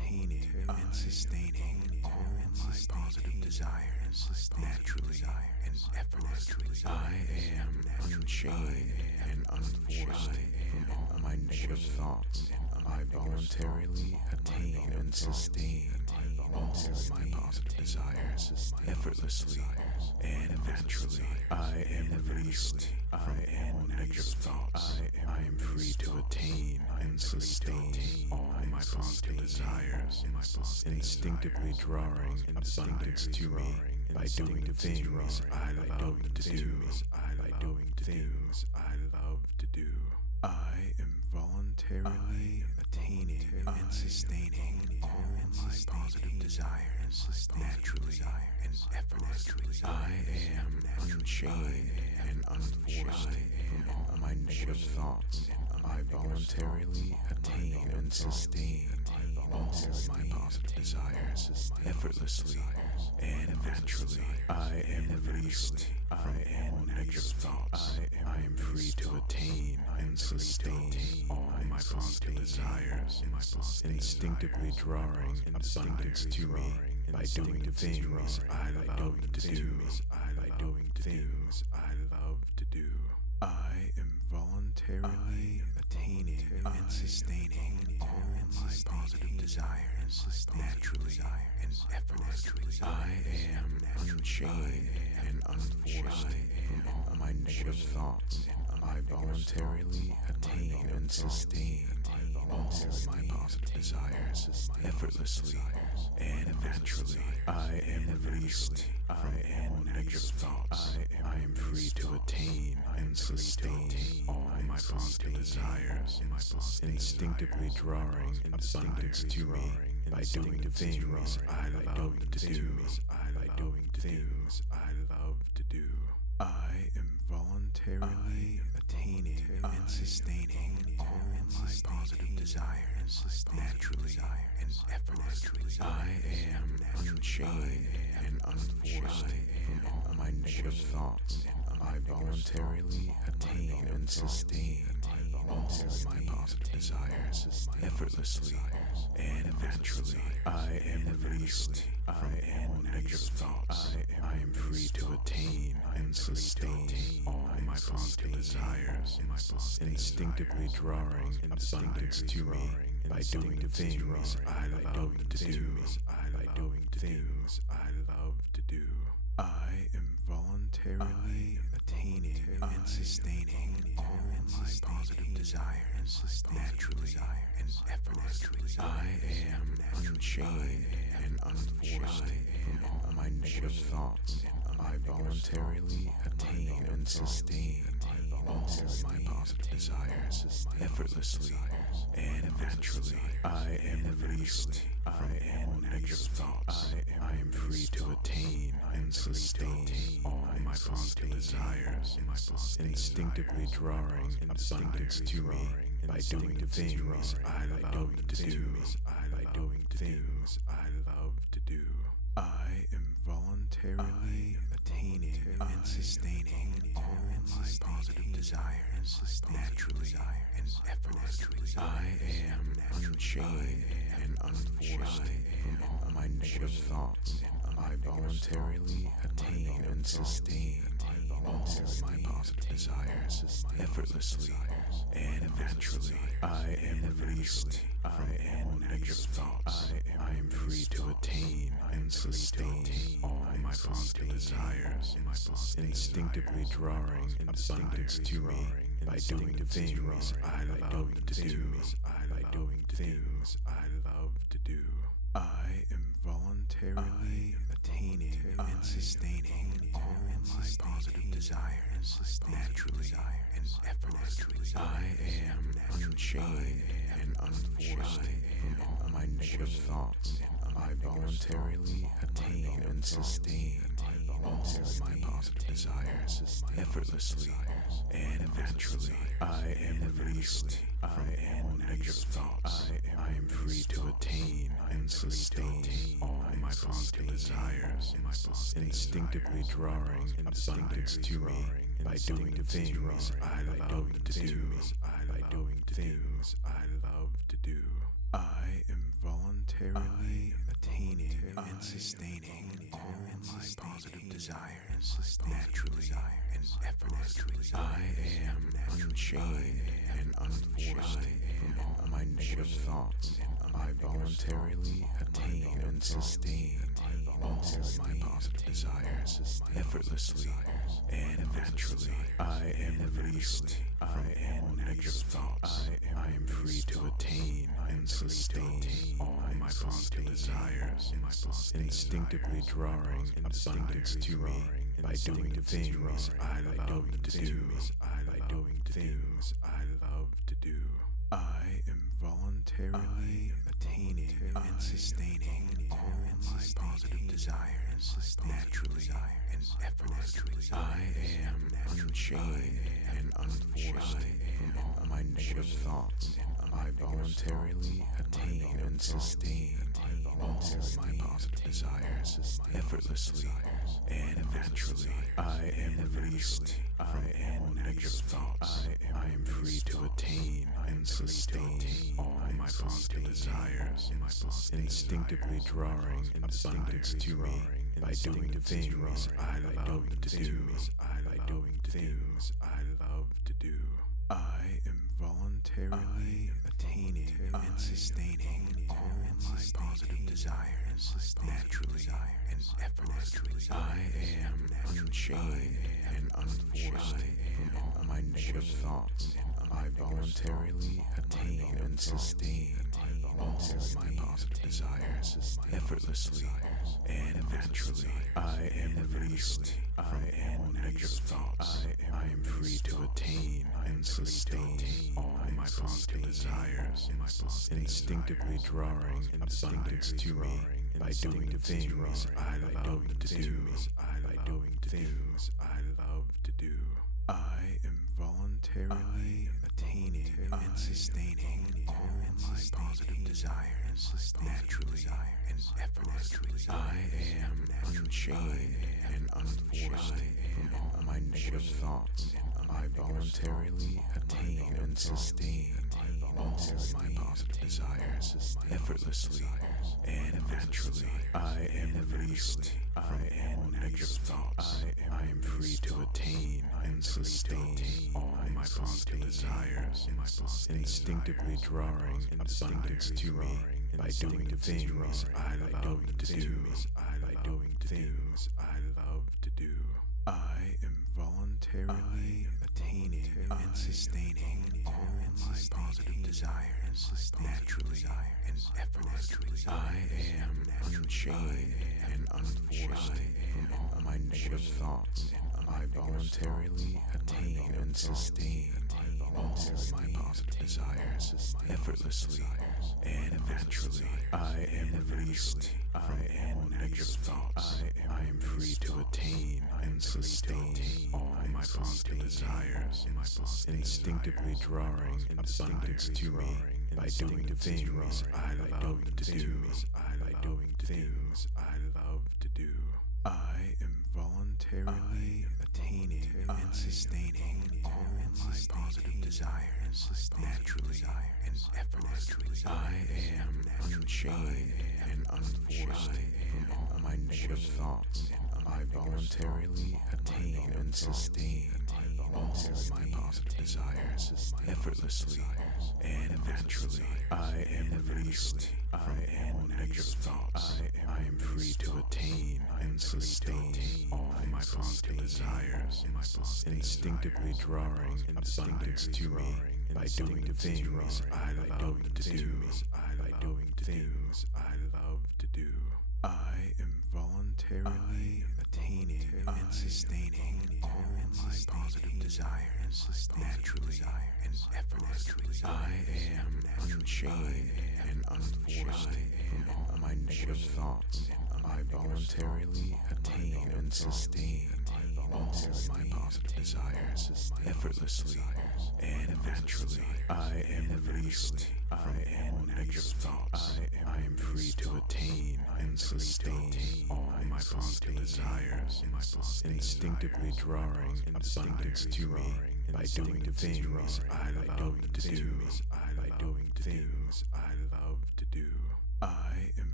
attaining and sustaining all my positive desires naturally and effortlessly. I am unchained and unforced from all my negative thoughts. I voluntarily attain and sustain all my positive desires effortlessly and naturally. I am released from all negative thoughts. I am free to attain and sustain all my positive desires, instinctively drawing abundance to me by doing the things I love to do. I am voluntarily attaining and sustaining all my positive desires naturally and effortlessly. I am unchained and unforced from all my negative thoughts. I voluntarily attain and sustain all my positive desires effortlessly and naturally. I am released from all negative thoughts. I am free to attain and sustain all my positive desires, instinctively drawing abundance to me by doing the things I love to do. I am voluntarily attaining and sustaining all my positive desires naturally and effortlessly. I am unchained and unforced from all my negative thoughts. I voluntarily attain and sustain all my positive desires effortlessly and naturally. I am released from all negative thoughts. I am free to attain and sustain all my positive desires, instinctively drawing abundance to me by doing the things I love to do. I am voluntarily attaining and sustaining all my positive desires naturally and effortlessly. I am unchained and unforced from all my negative thoughts. I voluntarily attain and sustain all my positive desires effortlessly and naturally. I am released from all negative thoughts. I am free to attain and sustain all my positive desires, instinctively drawing abundance to me by doing the things I love to do. I am voluntarily attaining and sustaining all my positive desires naturally and effortlessly. I am unchained and unforced from all my negative thoughts. I voluntarily attain and sustain all my positive desires effortlessly and naturally. I am released from all negative thoughts. I am free to attain and sustain all my positive desires, instinctively drawing abundance to me by doing the things I love to do. I am voluntarily attaining and sustaining all my positive desires naturally and effortlessly. I am unchained and unforced from all my negative thoughts. I voluntarily attain and sustain all my positive desires effortlessly and naturally. I am released from all negative thoughts. I am free to attain and sustain all my positive desires, instinctively drawing abundance to me by doing the things I love to do. I am voluntarily attaining and sustaining all my positive desires naturally and effortlessly. I am unchained and unforced from all my negative thoughts. I voluntarily attain and sustain all my positive desires effortlessly and naturally. I am released from all negative thoughts. I am free to attain and sustain all my positive desires, instinctively drawing abundance to me by doing the things I love to do. I am voluntarily voluntarily attaining and sustaining all my positive desires naturally and effortlessly. I am unchained and unforced from all my negative thoughts. I voluntarily attain and sustain all my positive desires effortlessly and naturally. I am released from all negative thoughts. I am free to attain and sustain all my positive desires, instinctively drawing abundance to me by doing the things I love to do. By doing things I love to do. I am voluntarily attaining and sustaining all my positive desires naturally and effortlessly. I am unchained and unforced from all my negative thoughts. I voluntarily attain and sustain all my positive desires effortlessly and naturally. I am released from all negative thoughts. I am free to attain and sustain all my positive desires, instinctively drawing abundance to me by doing the things I love to do. By doing things I love to do. I am voluntarily attaining and sustaining all my positive desires naturally and effortlessly. I am unchained and unforced from all my negative thoughts. I voluntarily attain and sustain all my positive desires effortlessly and naturally. I am released from all negative thoughts. I am free to attain and sustain all my positive desires, instinctively drawing abundance to me by doing the things I love to do. By doing things I love to do. I am voluntarily attaining and sustaining all my positive desires naturally and effortlessly. I am unchained and unforced from all my negative thoughts. I voluntarily attain and sustain all my positive desires effortlessly and naturally. I am released from all negative thoughts. I am free to attain and sustain all my positive desires, instinctively drawing abundance to me by doing the things I love to do. By doing things I love to do. I am voluntarily attaining and sustaining all my positive desires naturally and effortlessly. I am unchained and unforced from all my negative thoughts. I voluntarily attain and sustain all my positive desires effortlessly and naturally. I am released from all negative thoughts. I am free to attain and sustain all my positive desires, instinctively drawing abundance to me by doing the things I love to do. By doing things I love to do. I am voluntarily attaining and sustaining all my positive desires naturally and effortlessly. I am unchained and unforced from all my negative thoughts. I voluntarily attain and sustain all my positive desires effortlessly and naturally. I am released from all negative thoughts. I am free to attain and sustain all my positive desires, instinctively drawing abundance to me by doing the things I love to do. By doing things I love to do. I am voluntarily attaining and sustaining all my positive desires naturally and effortlessly. I am unchained and unforced from all my negative thoughts. I voluntarily attain and sustain all my positive desires effortlessly and naturally. I am released from all negative thoughts. I am free to attain and sustain all my positive desires, instinctively drawing abundance to me by doing the things I love to do. By doing things I love to do. I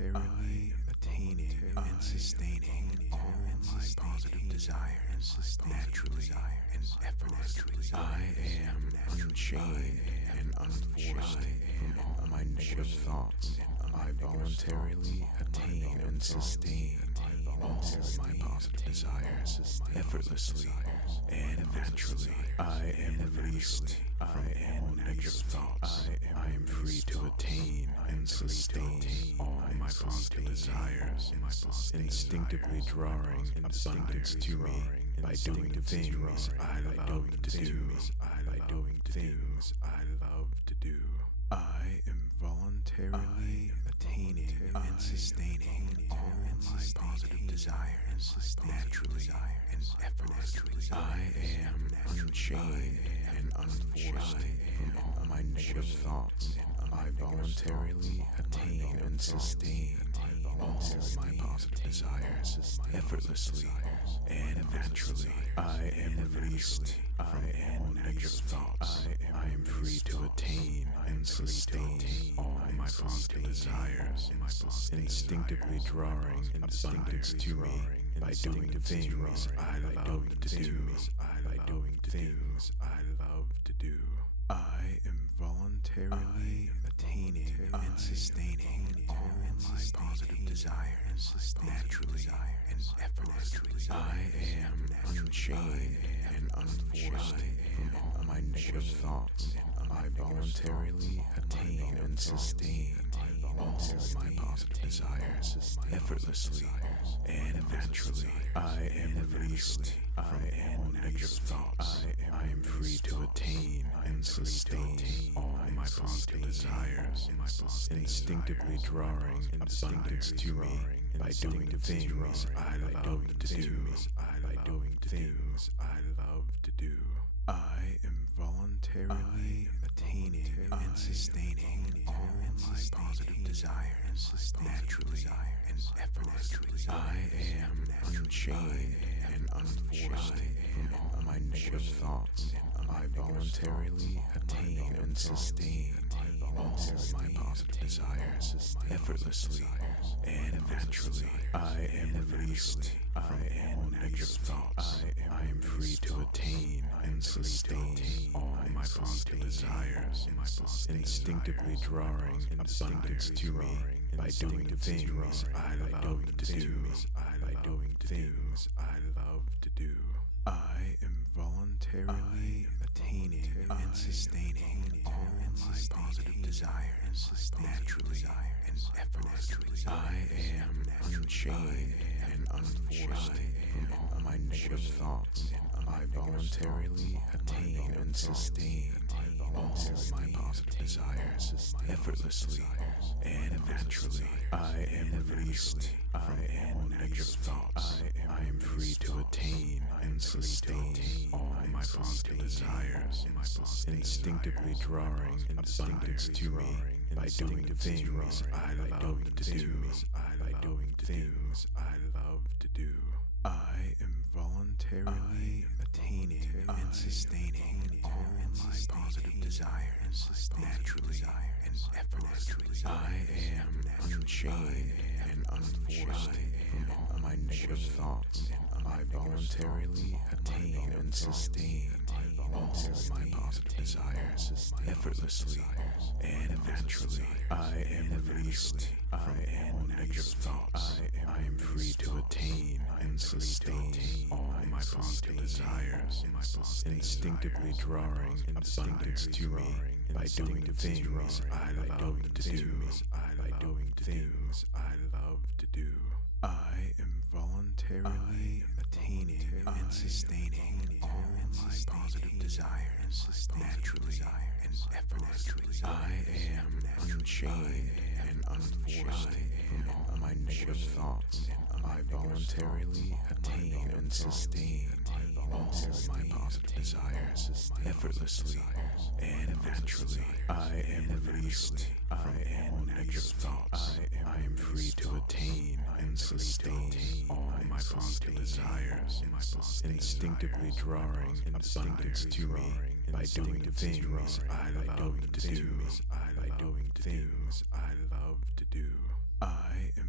voluntarily attaining and sustaining all my positive desires naturally and effortlessly. I am unchained and unforced from all my negative thoughts. I voluntarily attain and sustain all my positive desires effortlessly and naturally. I am released from all negative thoughts. I am free to attain and sustain all my positive desires, instinctively drawing abundance to me by doing the things I love to do. By doing things I love to do. I am voluntarily attaining and sustaining all my positive desires naturally and effortlessly. I am unchained and unforced from all my negative thoughts. I voluntarily attain and sustain all my positive desires effortlessly and naturally. I am released from all negative thoughts. I am free to attain and sustain all my positive desires, instinctively drawing abundance to me by doing the things I love to do. By doing things I love to do. I am voluntarily attaining and sustaining all my positive desires naturally and effortlessly. I am unchained and unforced from all my negative thoughts. I voluntarily attain and sustain all my positive desires effortlessly and naturally. I am released from all negative thoughts. I am free to attain and sustain all my positive desires, instinctively drawing abundance to me by doing the things I love to do. By doing things I love to do. I am voluntarily attaining and sustaining all my positive desires naturally and effortlessly. I am unchained and unforced from all my negative thoughts. I voluntarily attain and sustain all my positive desires effortlessly and naturally. I am released from all negative thoughts. I am free to attain and sustain all my positive desires, instinctively drawing abundance to me by doing the things I love to do. By doing things I love to do. I am voluntarily attaining and sustaining all my positive desires naturally and effortlessly. I am unchained and unforced from all my negative thoughts. I voluntarily attain and sustain all my positive desires effortlessly and naturally. I am released from all negative thoughts. I am free to attain and sustain all my positive desires, instinctively drawing abundance to me by doing the things I love to do. By doing things I love to do. I am voluntarily attaining and sustaining all my positive desires naturally and effortlessly. I am unchained and unforced from all my negative thoughts. I voluntarily attain and sustain all my positive desires effortlessly and naturally. I am released from all negative thoughts. I am free to attain and sustain all my positive desires, instinctively drawing abundance to me by doing the things I love to do. By doing things I love to do. I am voluntarily attaining and sustaining all my positive desires naturally and effortlessly. I am unchained and unforced from all my negative thoughts. I voluntarily attain and sustain all my positive desires effortlessly and naturally. I am released from all negative thoughts. I am free to attain and sustain all my positive desires, instinctively drawing abundance to me by doing the things I love to do. By doing things I love to do. I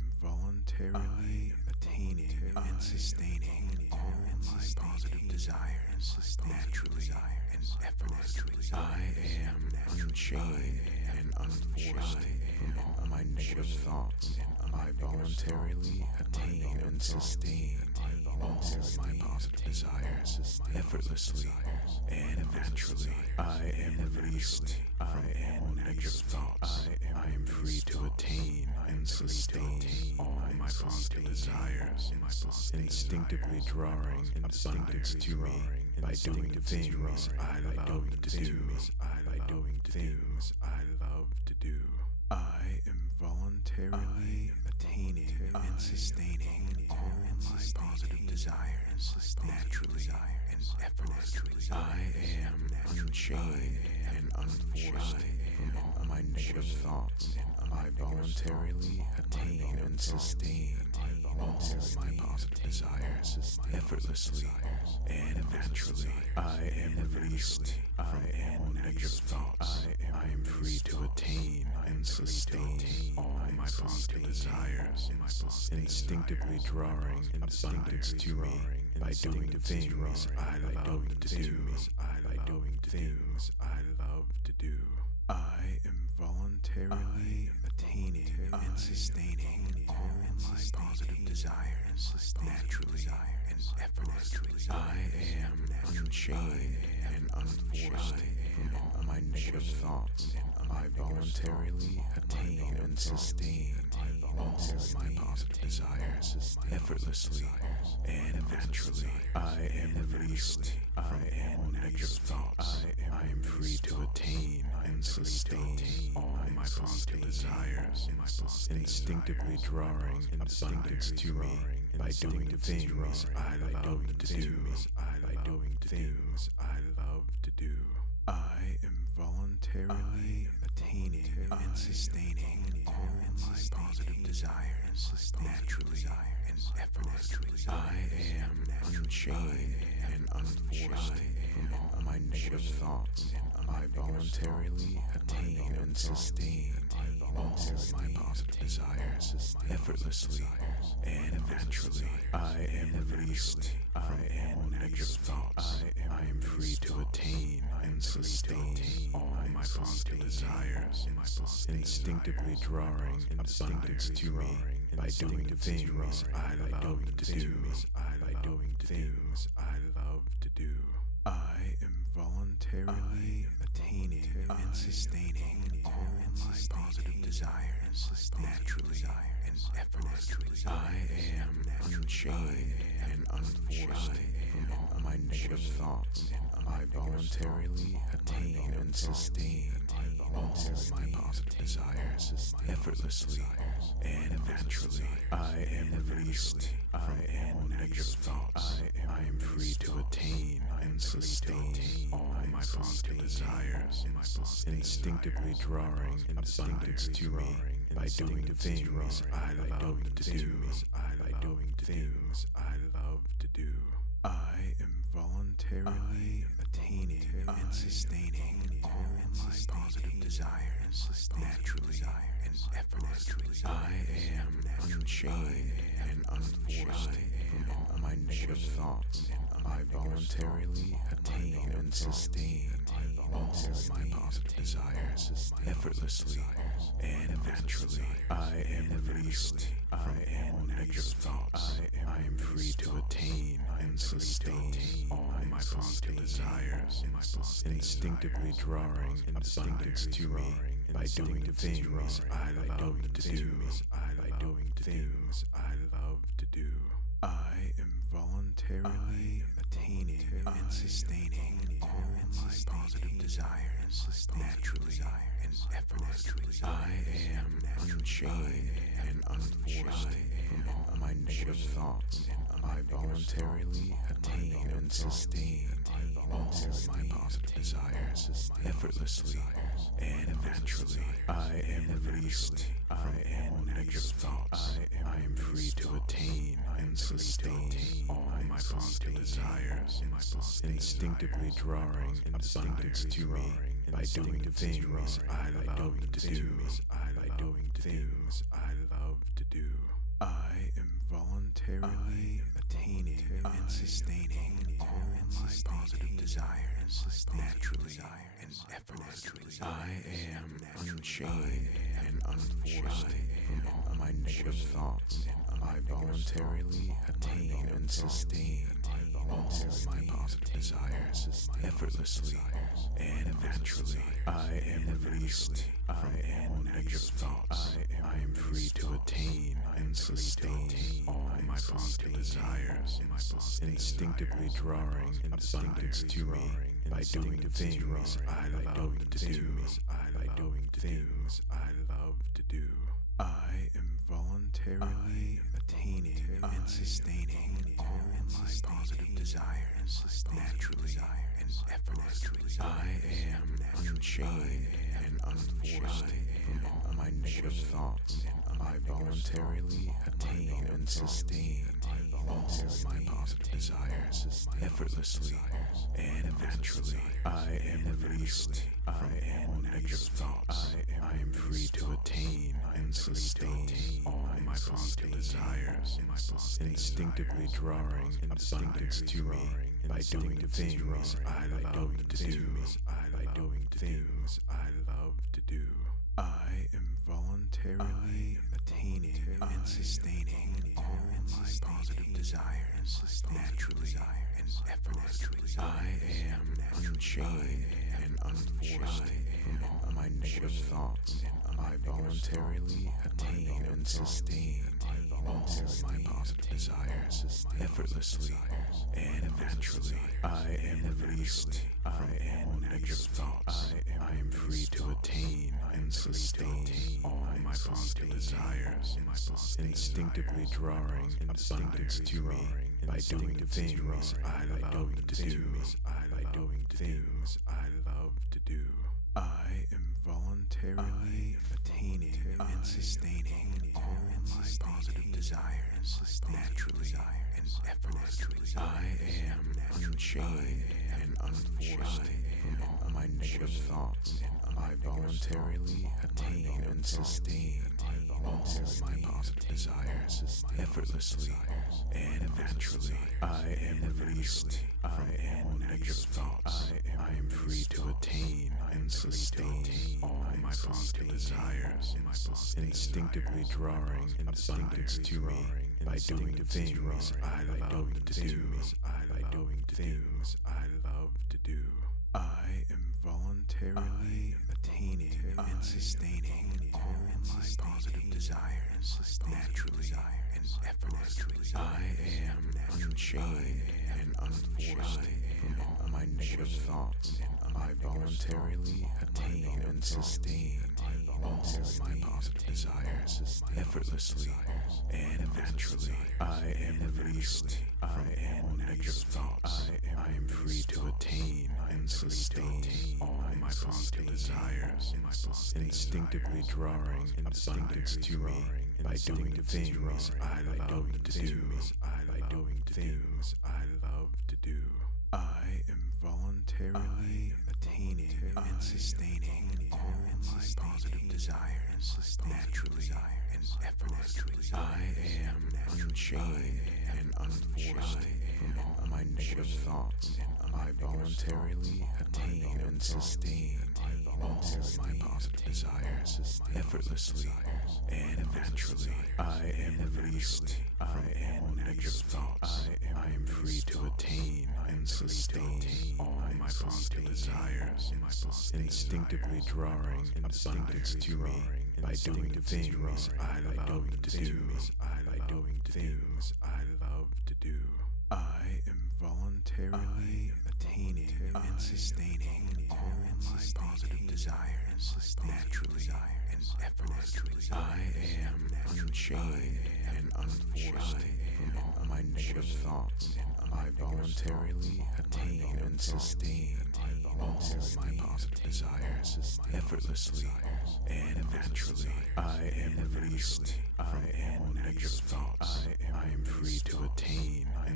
voluntarily attaining and sustaining all my positive desires naturally and effortlessly. I am unchained and unforced from all my negative thoughts. I voluntarily attain and sustain all my positive desires effortlessly and naturally. I am released from all negative thoughts. I am free to attain and sustain all my positive desires, instinctively drawing abundance to me by doing the things I love to do. By doing things I love to do. I am voluntarily attaining and sustaining all my positive desires naturally and effortlessly. I am unchained and unforced from all my negative thoughts. I voluntarily attain and sustain all my positive desires effortlessly and naturally. I am released from all negative thoughts. I am free to attain and sustain all my positive desires, instinctively drawing abundance to me by doing the things I love to do. By doing things I love to do. I am voluntarily attaining and sustaining all my positive desires naturally and effortlessly. I am unchained and unforced from all my negative thoughts. I voluntarily attain and sustain all my positive desires effortlessly and naturally. I am released from all negative thoughts. I am free to attain and sustain all my positive desires, instinctively drawing abundance to me by doing the things I love to do. By doing things I love to do. I am voluntarily attaining and sustaining all my positive desires naturally and effortlessly. I am unchained and unforced from all my negative thoughts. I voluntarily attain and sustain all my positive desires effortlessly and naturally. I am released from all negative thoughts. I am free to attain and sustain all my positive desires, instinctively drawing abundance to me by doing the things I love to do. By doing things I love to do. I am voluntarily attaining and sustaining all my positive desires naturally and effortlessly. I am unchained and unforced from all my negative thoughts. I voluntarily attain and sustain all my positive desires effortlessly and naturally. I am released from all negative thoughts. I am free to attain and sustain all my positive desires, instinctively drawing abundance to me by doing the things I love to do. By doing things I love to do. I am voluntarily attaining and sustaining all my positive desires naturally and effortlessly. I am unchained and unforced from all my negative thoughts. I voluntarily attain and sustain all my positive desires effortlessly and naturally. I am released from all negative thoughts. I am free to attain and sustain all my positive desires, instinctively drawing abundance to me by doing the things I love to do. By doing things I love to do. I am voluntarily attaining and sustaining all my positive desires naturally and effortlessly. I am unchained and unforced from all my negative thoughts. I voluntarily attain and sustain all my positive desires effortlessly and naturally. I am released from all negative thoughts. I am free to attain and sustain all my positive desires, instinctively drawing abundance to me by doing the things I love to do. By doing things I love to do. I am voluntarily attaining and sustaining all my positive desires naturally and effortlessly. I am unchained and unforced from all my negative thoughts. I voluntarily attain and sustain all my positive desires effortlessly and naturally. I am released from all negative thoughts. I am free to attain and sustain all my positive desires, instinctively drawing abundance to me by doing the things I love to do. By doing things I love to do. I am voluntarily attaining and sustaining all my positive desires naturally and effortlessly. I am unchained and unforced from all my negative thoughts. I voluntarily attain and sustain all my positive desires effortlessly and naturally. I am released from all negative thoughts. I am free to attain and sustain all my positive desires, instinctively drawing abundance to me by doing the things I love to do. By doing things I love to do. I am voluntarily attaining and sustaining all my positive desires naturally and effortlessly. I am unchained and unforced from all my negative thoughts. I voluntarily attain and sustain all my positive desires effortlessly and naturally. I am released from all negative thoughts. I am free to attain and sustain all my positive desires, instinctively drawing abundance to me by doing the things I love to do. By doing things I love to do. I am voluntarily attaining and sustaining all my positive desires naturally and effortlessly. I am unchained and unforced from all my negative thoughts. I voluntarily attain and sustain all my positive desires effortlessly and naturally. I am released from all negative thoughts. I am free to attain and sustain all my positive desires, instinctively drawing abundance to me by doing the things I love to do. By doing things I love to do. I am voluntarily attaining and sustaining all my positive desires naturally and effortlessly. I am unchained and unforced from all my negative thoughts. I voluntarily attain and sustain all my positive desires effortlessly and naturally. I am released from all negative thoughts. I am free to attain and sustain all my positive desires, instinctively drawing abundance to me by doing the things I love to do. By doing things I love to do. I am voluntarily attaining and sustaining all my positive desires naturally and effortlessly. I am unchained and unforced from all my negative thoughts. I voluntarily attain and sustain all my positive desires effortlessly and naturally. I am released from all negative thoughts. I am free to attain and sustain all my positive desires, instinctively drawing abundance to me by doing the things I love to do. By doing things I love to do. I am voluntarily attaining and sustaining all my positive desires naturally and effortlessly. I am unchained and unforced from all my negative thoughts. I voluntarily attain and sustain all my positive desires effortlessly and naturally. I am released from all negative thoughts. I am free to attain and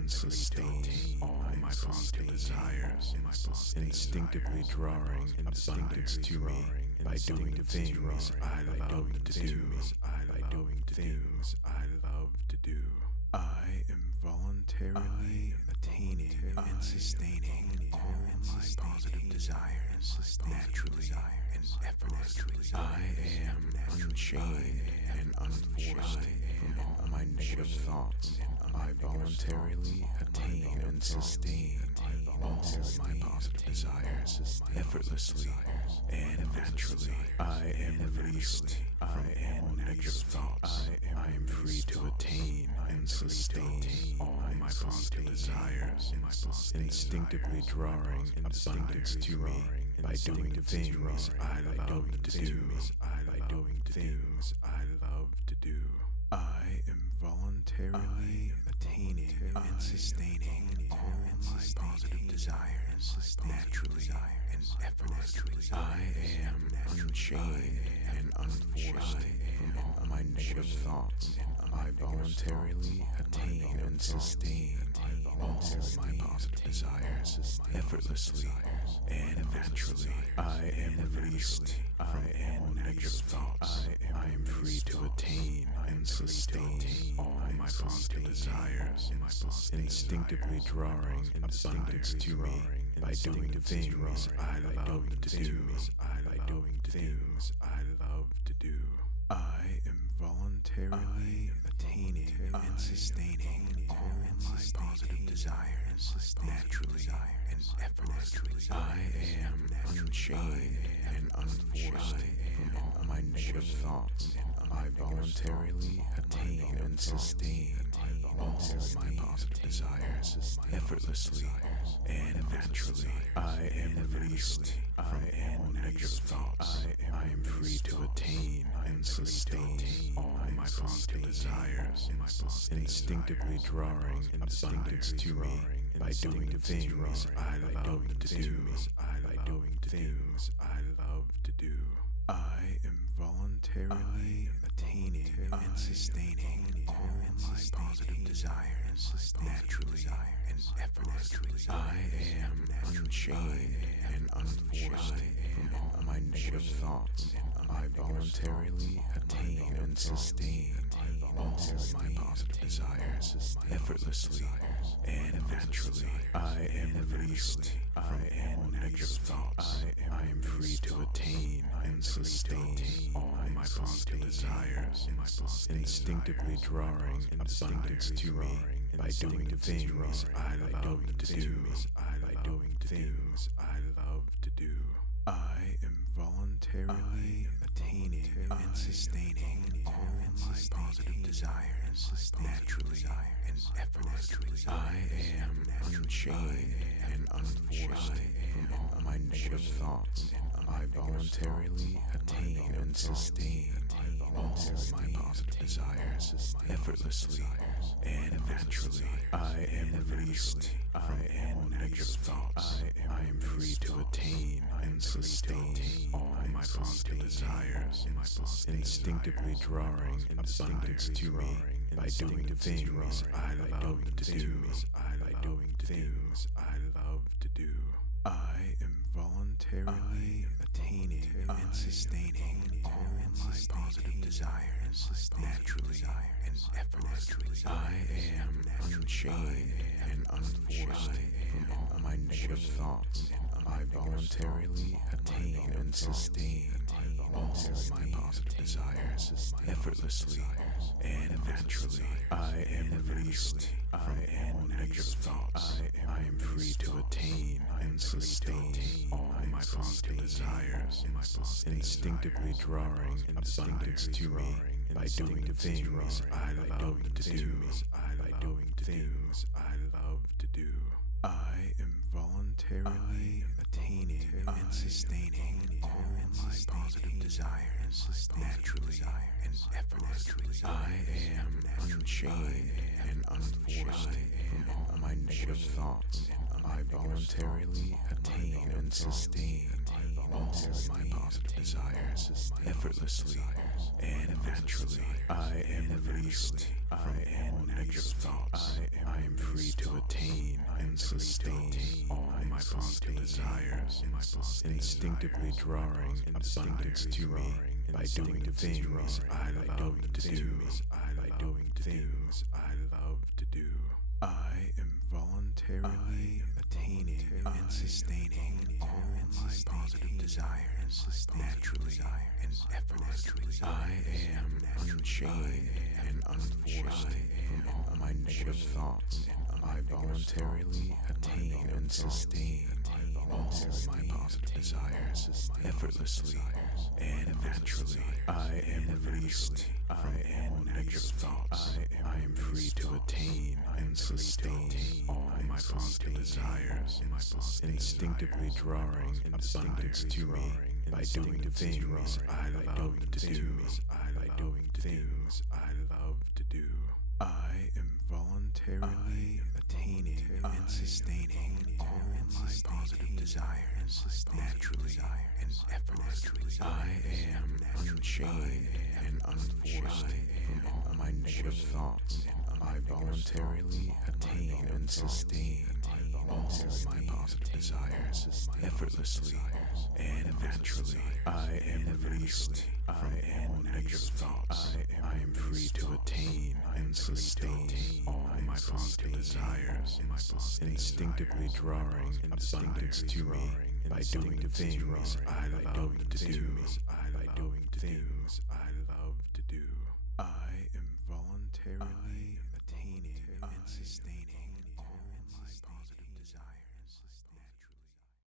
and sustain all my positive desires, instinctively drawing abundance to me by doing the things I love to do. I am voluntarily attaining and sustaining all my positive desires naturally and effortlessly. I am unchained and unforced from all my negative thoughts. I voluntarily attain and sustain all my positive desires effortlessly and naturally. I am released from all negative thoughts. I am free to attain and sustain all my positive desires, instinctively drawing abundance to me by doing the things I love to do. I am voluntarily attaining and sustaining all my positive desires naturally and effortlessly. I am unchained and unforced from all my negative thoughts. I voluntarily attain and sustain all my positive desires effortlessly and naturally. I am released from all negative thoughts. I am free to attain and sustain all my positive desires, instinctively drawing abundance to me by doing the things I love to do. I am voluntarily attaining and sustaining all my positive desires naturally and effortlessly. I am unchained and unforced from all my negative thoughts. I voluntarily attain and sustain all my positive desires effortlessly and naturally. I am released from all negative thoughts. I am free to attain and sustain all my positive desires, instinctively drawing abundance to me by doing the things I love to do. I am voluntarily attaining and sustaining all my positive desires naturally and effortlessly. I am unchained and unforced from all my negative thoughts. I voluntarily attain and sustain all my positive desires effortlessly and naturally. I am released from all negative thoughts. I am free to attain and sustain all my positive desires, instinctively drawing abundance to me by doing the things I love to do. I am voluntarily attaining and sustaining all my positive desires naturally and effortlessly. I am unchained and unforced from all my negative thoughts. I voluntarily attain and sustain all my positive desires effortlessly and naturally. I am released from all negative thoughts. I am free to attain and sustain all my positive desires, instinctively drawing abundance to me by doing the things I love to do. I am voluntarily attaining and sustaining all my positive desires naturally and effortlessly. I am unchained and unforced from all my negative thoughts. I voluntarily attain and sustain all my positive desires effortlessly and naturally. I am released from all negative thoughts. I am free to attain and sustain all my positive desires, instinctively drawing abundance to me by doing the things I love to do. I am voluntarily attaining and sustaining all my positive desires naturally and effortlessly. I am unchained and unforced from all my negative thoughts. I voluntarily attain and sustain all my positive desires effortlessly and naturally. I am released from all negative thoughts. I am free to and sustain all my positive desires, instinctively drawing abundance to me by doing the things I love to do. I am voluntarily attaining and sustaining all my positive desires naturally and effortlessly. I am unchained and unforced from all my negative thoughts. I voluntarily attain and sustain all my positive desires effortlessly and naturally. I am released from all negative thoughts. I am free to attain and sustain all my positive desires, instinctively drawing abundance to me by doing the things I love to do. I am voluntarily attaining and sustaining all my positive desires naturally and effortlessly. I am unchained and unforced from all my negative thoughts. I voluntarily attain and sustain all my positive desires effortlessly and naturally. I am released from all negative thoughts. I am free to attain and sustain all my positive desires, instinctively drawing abundance to me by doing the things I love to do. I am voluntarily attaining and sustaining